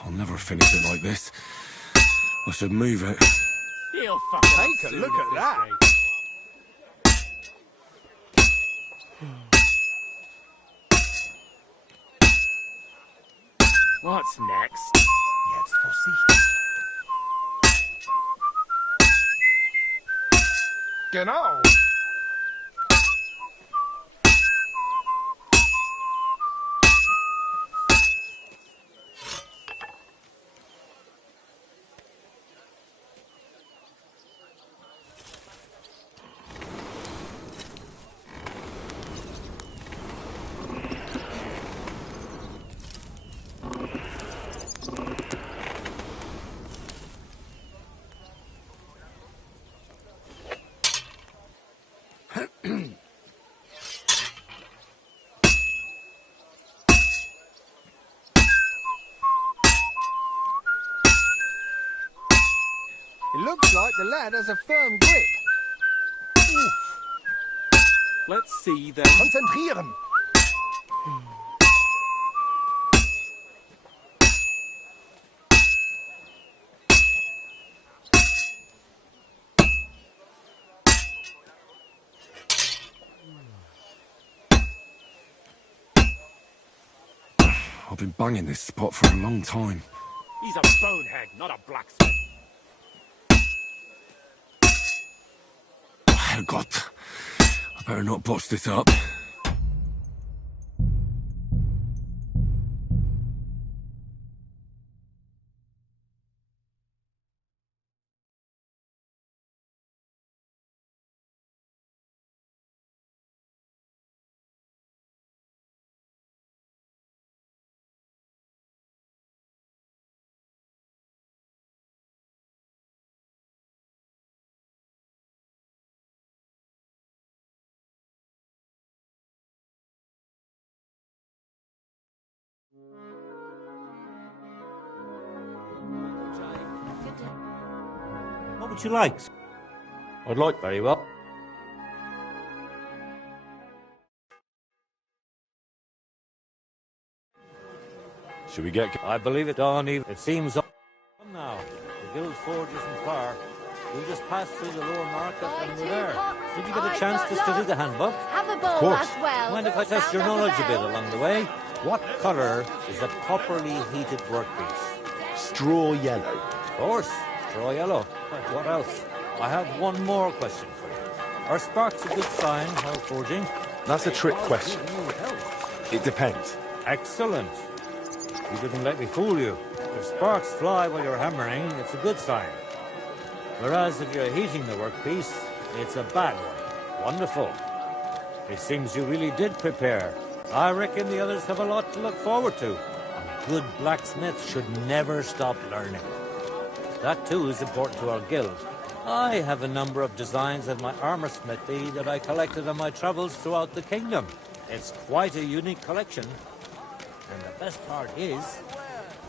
I'll never finish it like this. I should move it. He'll fucking Take a look at that. What's next? Jetzt vorsichtig. Genau. It looks like the lad has a firm grip. Let's see, then. Konzentrieren. I've been banging this spot for a long time. He's a bonehead, not a blacksmith. Herrgott. I better not botch this up. What would you like? I'd like... Very well. Should we get... I believe it, Donnie. It seems... Come now. The guild forge isn't far. We'll just pass through the lower market and we're there. Did you get a chance to study the handbook? Have a bowl as well. Mind if I test your knowledge a bit along the way? What colour is a properly heated workpiece? Straw yellow. Of course, straw yellow. What else? I have one more question for you. Are sparks a good sign while forging? That's a trick question. It depends. Excellent. You didn't let me fool you. If sparks fly while you're hammering, it's a good sign. Whereas if you're heating the workpiece, it's a bad one. Wonderful. It seems you really did prepare. I reckon the others have a lot to look forward to. A good blacksmith should never stop learning. That too is important to our guild. I have a number of designs of my armor smithy that I collected on my travels throughout the kingdom. It's quite a unique collection. And the best part is,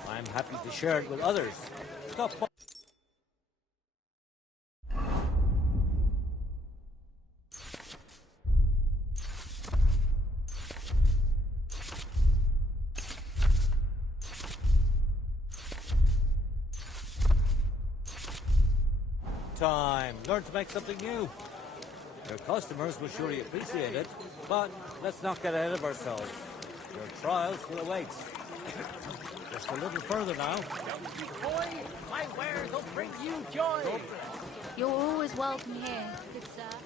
I'm happy to share it with others. Stop by. Time. Learn to make something new. Your customers will surely appreciate it, but let's not get ahead of ourselves. Your trial still awaits. Just a little further now. Boy, my wares will bring you joy. You're always welcome here, good sir.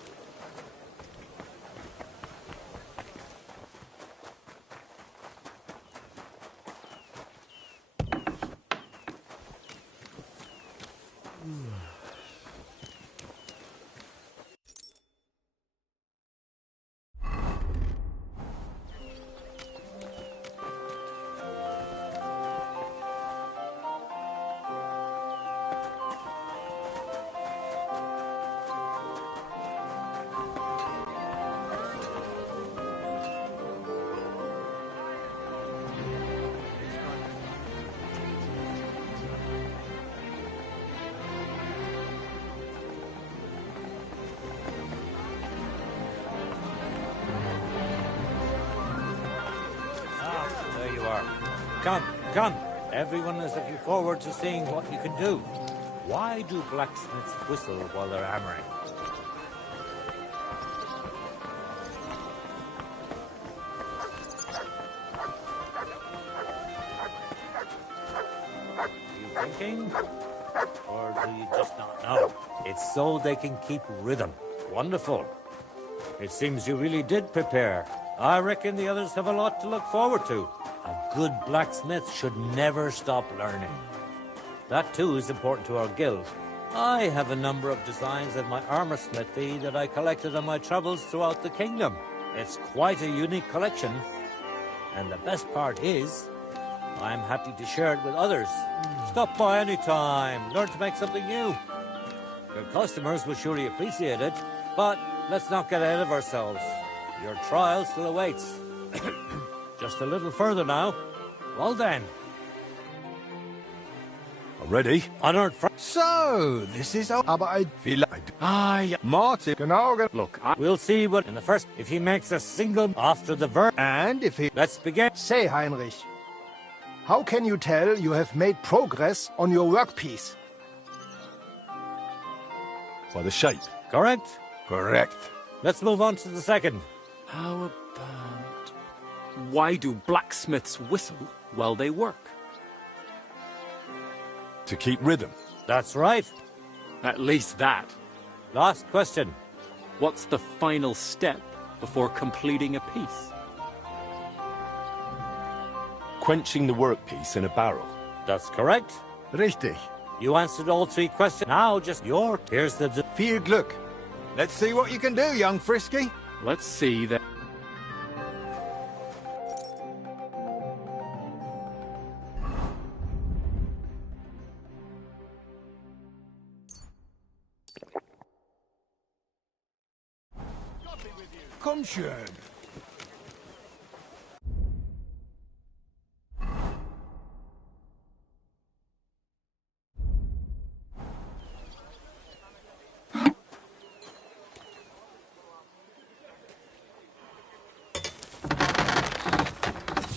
Come, come. Everyone is looking forward to seeing what you can do. Why do blacksmiths whistle while they're hammering? Are you thinking? Or do you just not know? It's so they can keep rhythm. Wonderful. It seems you really did prepare. I reckon the others have a lot to look forward to. A good blacksmith should never stop learning. That too is important to our guild. I have a number of designs of my armor smithy that I collected on my travels throughout the kingdom. It's quite a unique collection. And the best part is, I'm happy to share it with others. Stop by any time. Learn to make something new. Your customers will surely appreciate it, but let's not get ahead of ourselves. Your trial still awaits. Just a little further now. Well then. Ready? Honored So, this is... Aber I feel like... Martin. Genau. Look, we'll see what in the first... If he makes a single after the verb... And if he... Let's begin. Say, Heinrich, how can you tell you have made progress on your workpiece? By the shape. Correct? Correct. Let's move on to the second. How about... Why do blacksmiths whistle while they work? To keep rhythm. That's right. At least that. Last question. What's the final step before completing a piece? Quenching the workpiece in a barrel. That's correct. Richtig. You answered all three questions. Now just your... Here's the... Viel Glück. Let's see what you can do, young Frisky. Let's see that... Komm schön.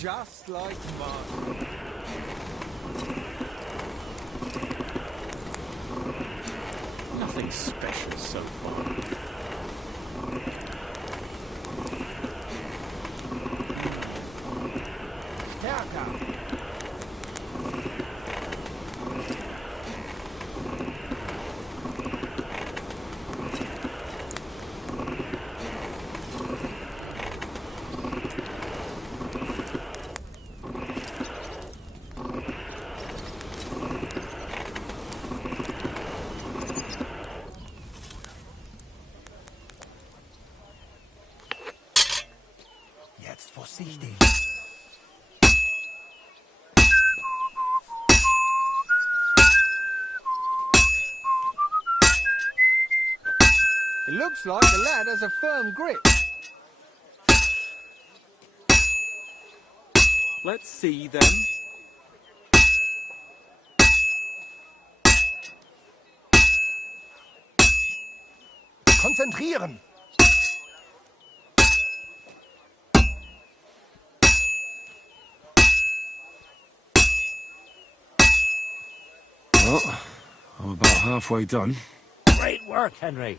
just like mine. Nothing special so far. Jetzt vorsichtig. It looks like the lad has a firm grip. Let's see then. Konzentrieren! Well, I'm about halfway done. Great work, Henry.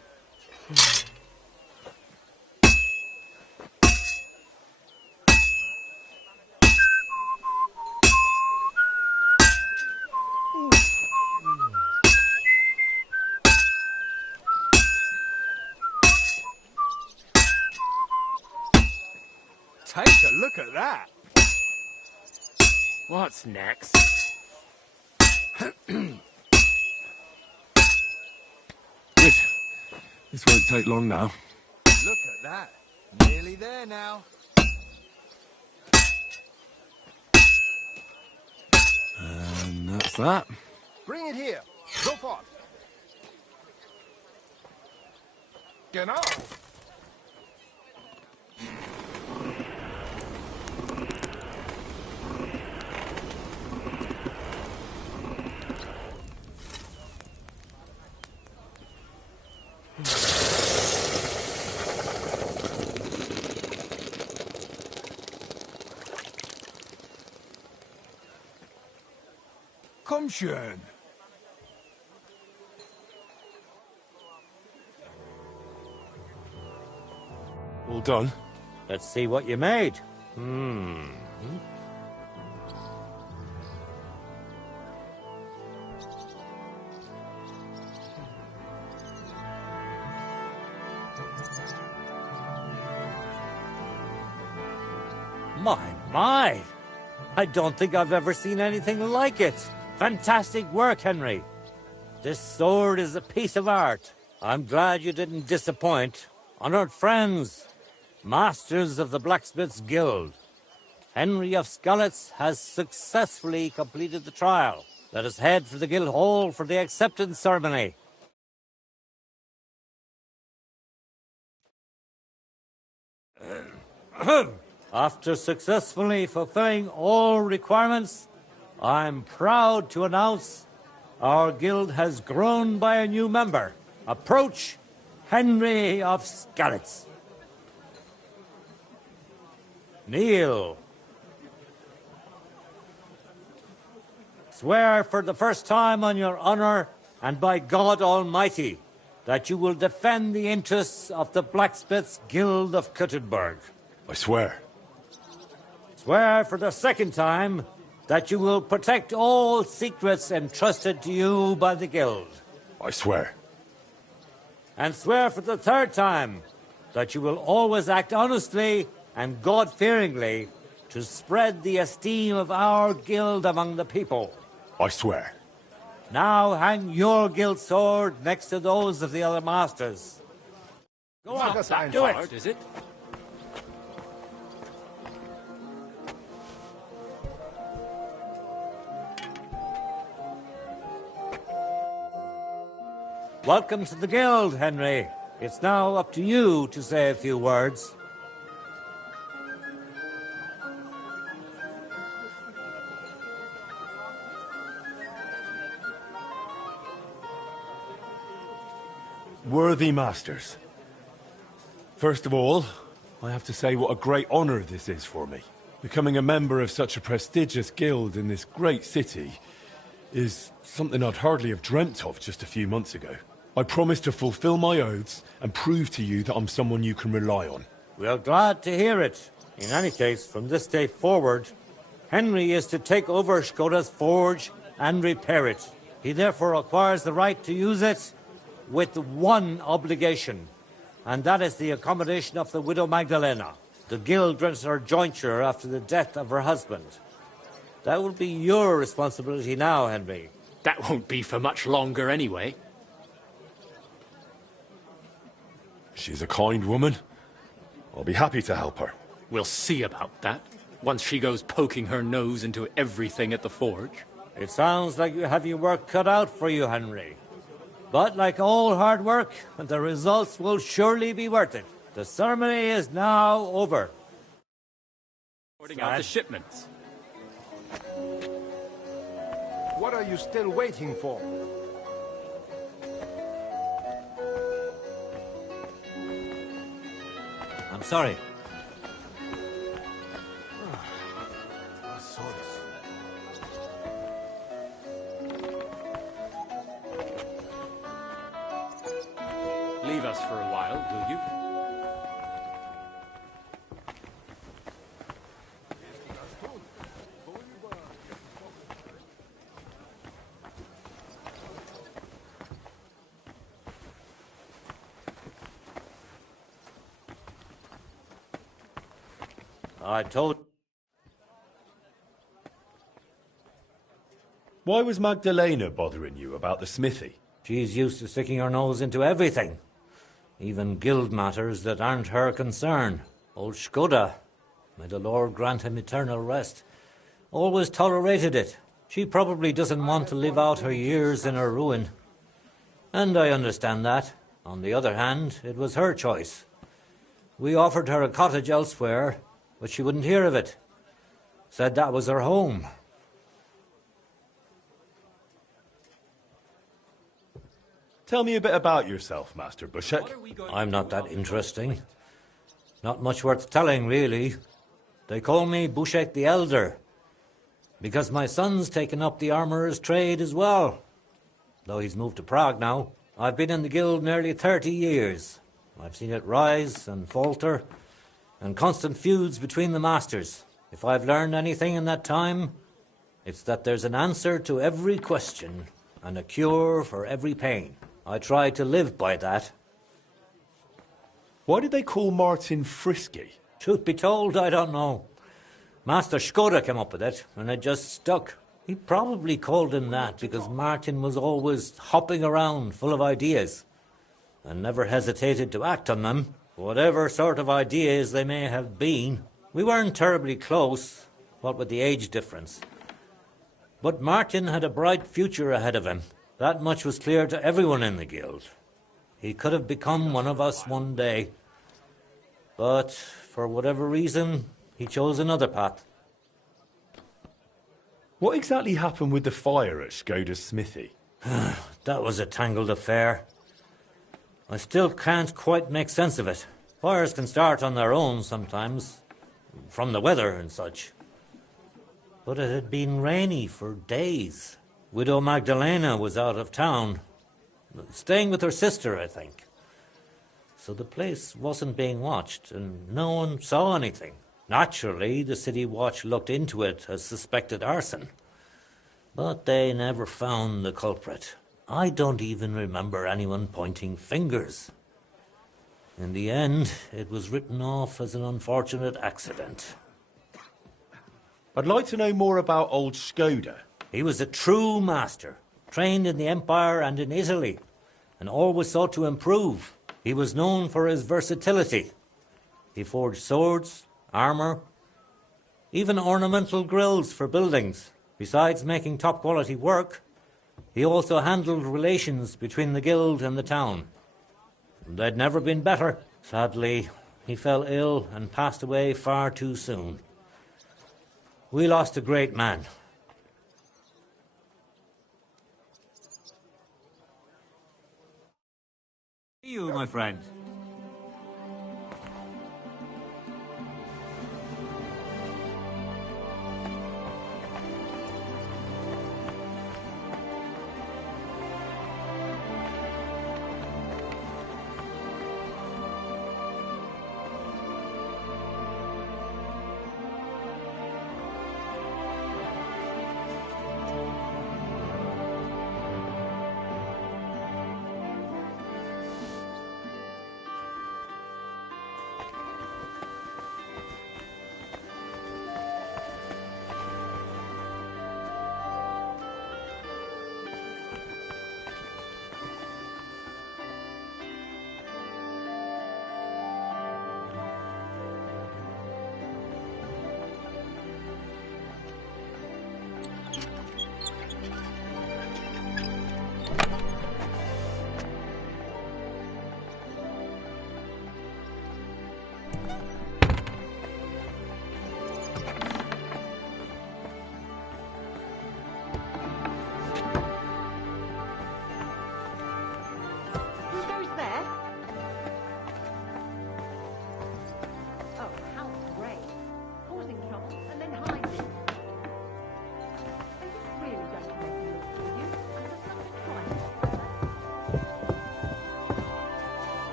Take a look at that. What's next? Good. This won't take long now. Look at that. Nearly there now. And that's that. Bring it here. Sofort. Genau. Komm schön. All done? Let's see what you made. My. I don't think I've ever seen anything like it. Fantastic work, Henry. This sword is a piece of art. I'm glad you didn't disappoint. Honored friends, masters of the Blacksmith's Guild, Henry of Skalitz has successfully completed the trial. Let us head for the guild hall for the acceptance ceremony. After successfully fulfilling all requirements, I'm proud to announce our guild has grown by a new member. Approach Henry of Skalitz. Kneel. Swear for the first time on your honor and by God Almighty that you will defend the interests of the Blacksmiths Guild of Kuttenberg. I swear. Swear for the second time that you will protect all secrets entrusted to you by the Guild. I swear. And swear for the third time that you will always act honestly and God-fearingly to spread the esteem of our Guild among the people. I swear. Now hang your Guild sword next to those of the other masters. Go on, do it. Is it? Welcome to the Guild, Henry. It's now up to you to say a few words. Worthy masters. First of all, I have to say what a great honor this is for me. Becoming a member of such a prestigious guild in this great city is something I'd hardly have dreamt of just a few months ago. I promise to fulfill my oaths and prove to you that I'm someone you can rely on. We're glad to hear it. In any case, from this day forward, Henry is to take over Skoda's forge and repair it. He therefore acquires the right to use it with one obligation, and that is the accommodation of the widow Magdalena. The guild rents her jointure after the death of her husband. That will be your responsibility now, Henry. That won't be for much longer anyway. She's a kind woman. I'll be happy to help her. We'll see about that, once she goes poking her nose into everything at the forge. It sounds like you have your work cut out for you, Henry. But like all hard work, the results will surely be worth it. The ceremony is now over. Sorting out the shipments. What are you still waiting for? I'm sorry. Leave us for a while, will you? I told... Why was Magdalena bothering you about the smithy? She's used to sticking her nose into everything. Even guild matters that aren't her concern. Old Skoda, may the Lord grant him eternal rest, always tolerated it. She probably doesn't want to live out her years in her ruin. And I understand that. On the other hand, it was her choice. We offered her a cottage elsewhere, but she wouldn't hear of it. Said that was her home. Tell me a bit about yourself, Master Bushek. I'm not that interesting. Not much worth telling, really. They call me Bushek the Elder, because my son's taken up the armourer's trade as well. Though he's moved to Prague now. I've been in the guild nearly 30 years. I've seen it rise and falter, and constant feuds between the masters. If I've learned anything in that time, it's that there's an answer to every question and a cure for every pain. I try to live by that. Why did they call Martin Frisky? Truth be told, I don't know. Master Skoda came up with it, and it just stuck. He probably called him that because Martin was always hopping around full of ideas and never hesitated to act on them, whatever sort of ideas they may have been. We weren't terribly close, what with the age difference. But Martin had a bright future ahead of him. That much was clear to everyone in the guild. He could have become one of us one day. But for whatever reason, he chose another path. What exactly happened with the fire at Skoda's smithy? That was a tangled affair. I still can't quite make sense of it. Fires can start on their own sometimes, from the weather and such. But it had been rainy for days. Widow Magdalena was out of town, staying with her sister, I think. So the place wasn't being watched, and no one saw anything. Naturally, the city watch looked into it as suspected arson. But they never found the culprit. I don't even remember anyone pointing fingers. In the end, it was written off as an unfortunate accident. I'd like to know more about old Skoda. He was a true master, trained in the Empire and in Italy, and always sought to improve. He was known for his versatility. He forged swords, armour, even ornamental grills for buildings. Besides making top-quality work, he also handled relations between the guild and the town. They'd never been better. Sadly, he fell ill and passed away far too soon. We lost a great man. You, my friend.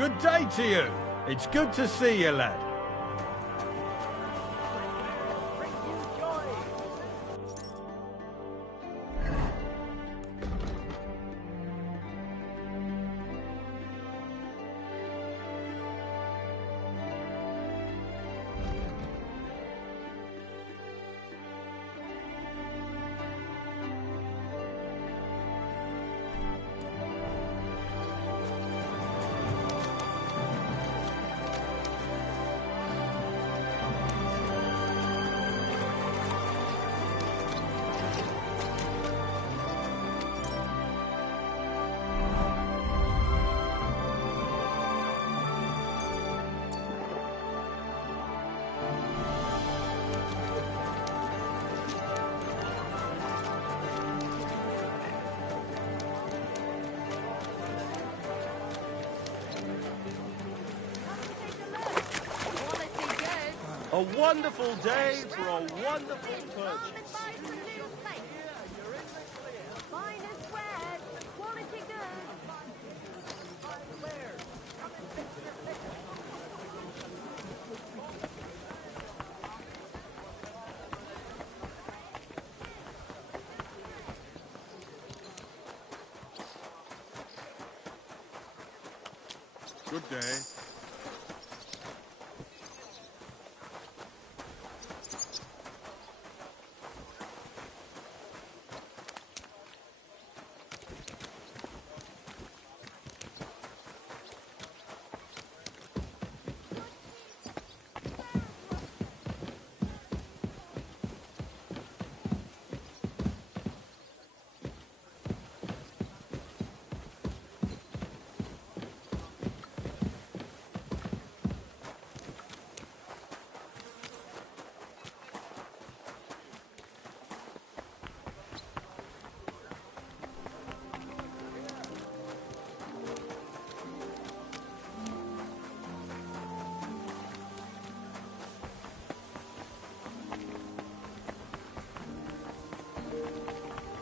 Good day to you. It's good to see you, lad. A wonderful day for a wonderful purchase. Good day.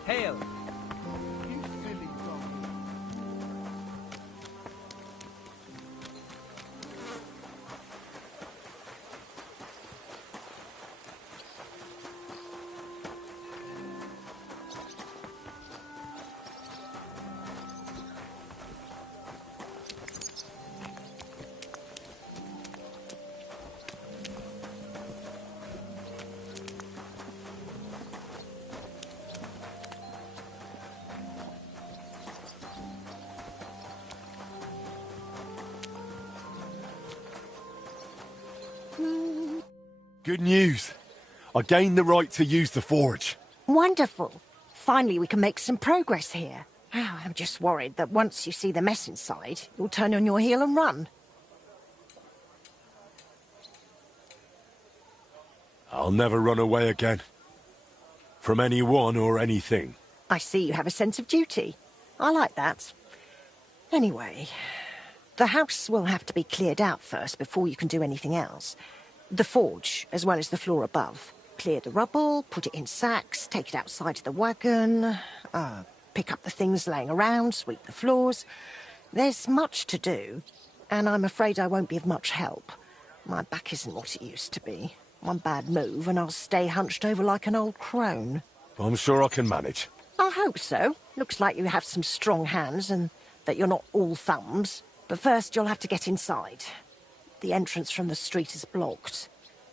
Hail! Good news. I gained the right to use the forge. Wonderful. Finally, we can make some progress here. I'm just worried that once you see the mess inside, you'll turn on your heel and run. I'll never run away again. From anyone or anything. I see you have a sense of duty. I like that. Anyway, the house will have to be cleared out first before you can do anything else. The forge, as well as the floor above. Clear the rubble, put it in sacks, take it outside to the wagon, pick up the things laying around, sweep the floors. There's much to do, and I'm afraid I won't be of much help. My back isn't what it used to be. One bad move and I'll stay hunched over like an old crone. I'm sure I can manage. I hope so. Looks like you have some strong hands and that you're not all thumbs. But first you'll have to get inside. The entrance from the street is blocked.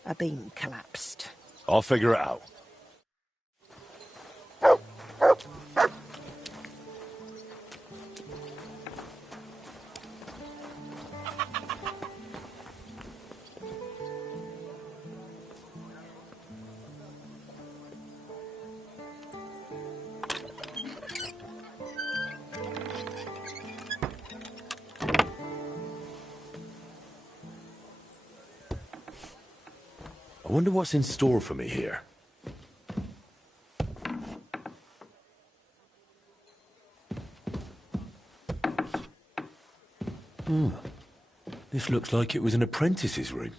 A beam collapsed. I'll figure it out. I wonder what's in store for me here. This looks like it was an apprentice's room.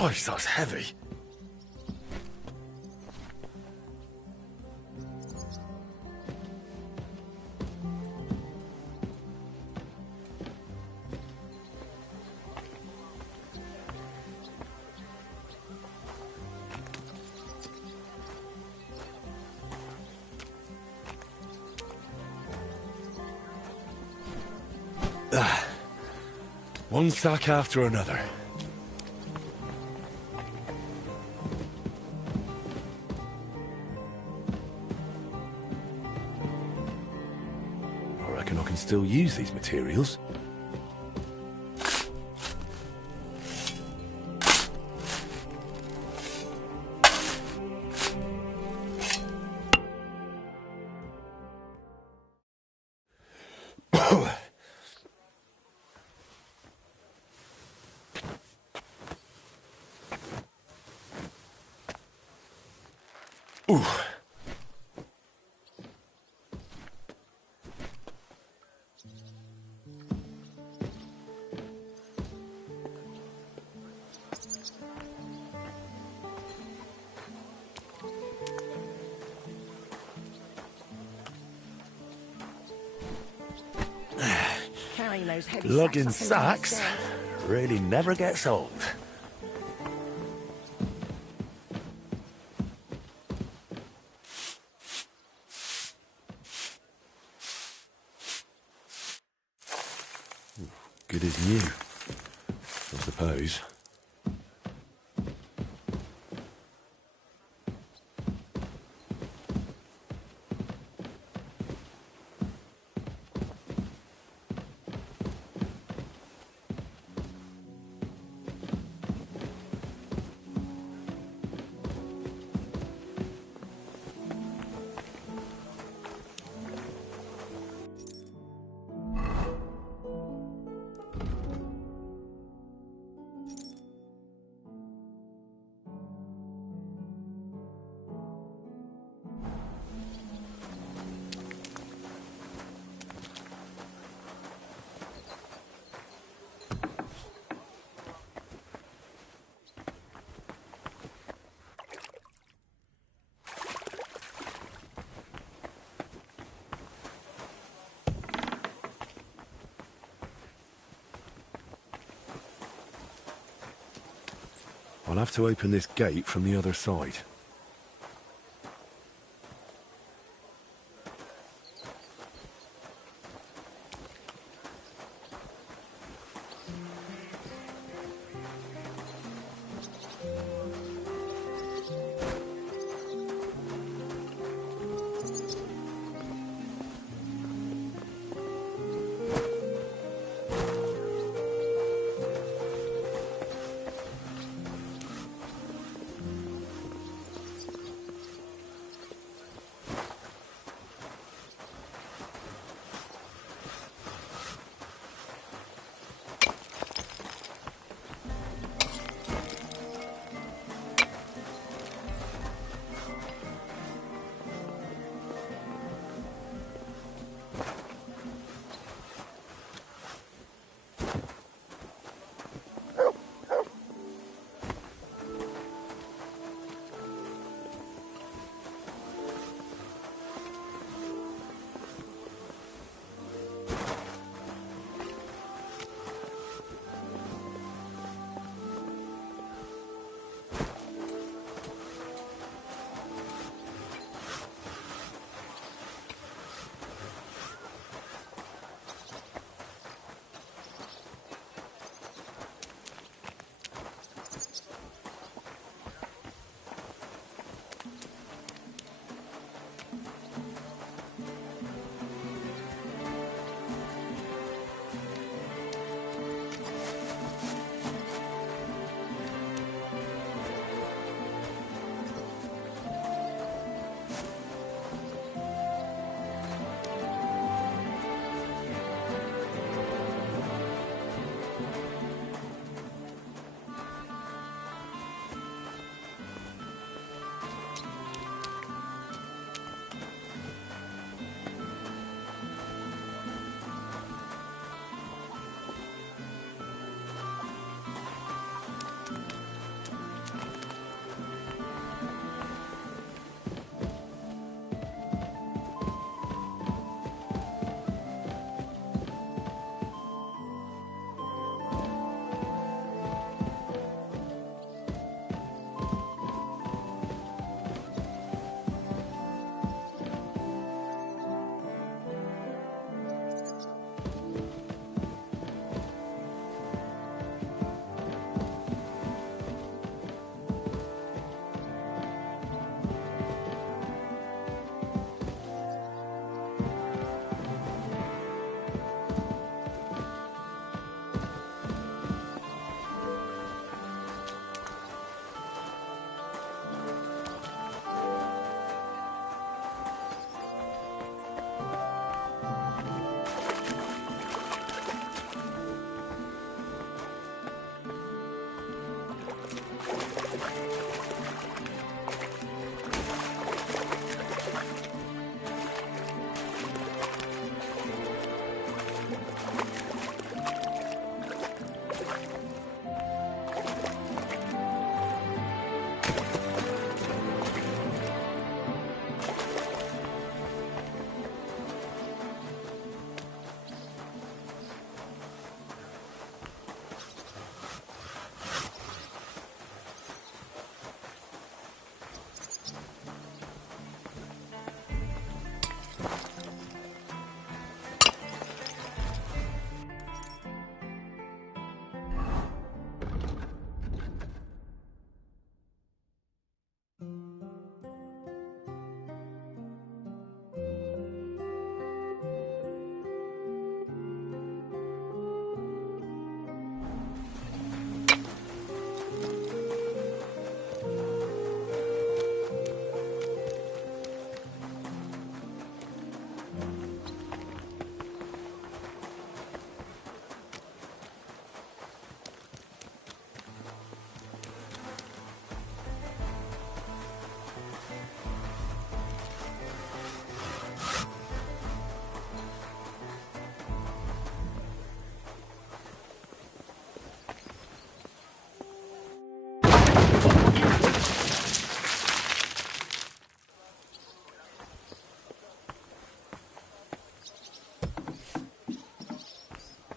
Christ, that's heavy. One sack after another. I reckon I can still use these materials. Ooh. Carrying those heavy Lugging sacks up and down the sacks stairs. really never gets old. Good as new, I suppose. I'll have to open this gate from the other side.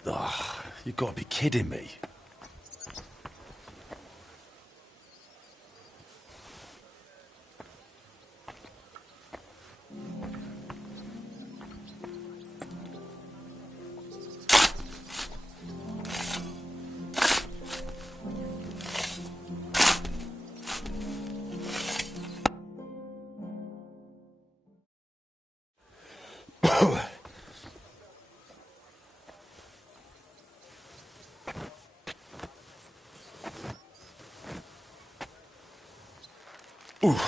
Ugh, you gotta be kidding me. Ooh.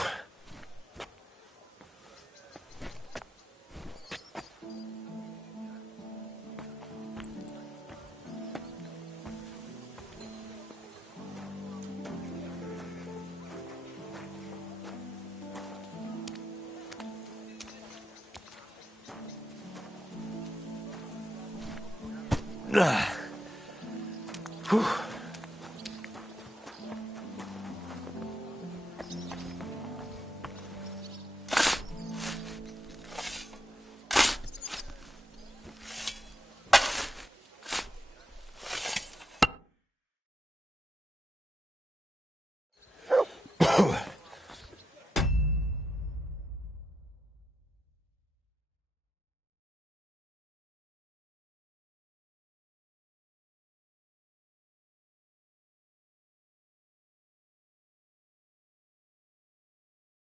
Whew.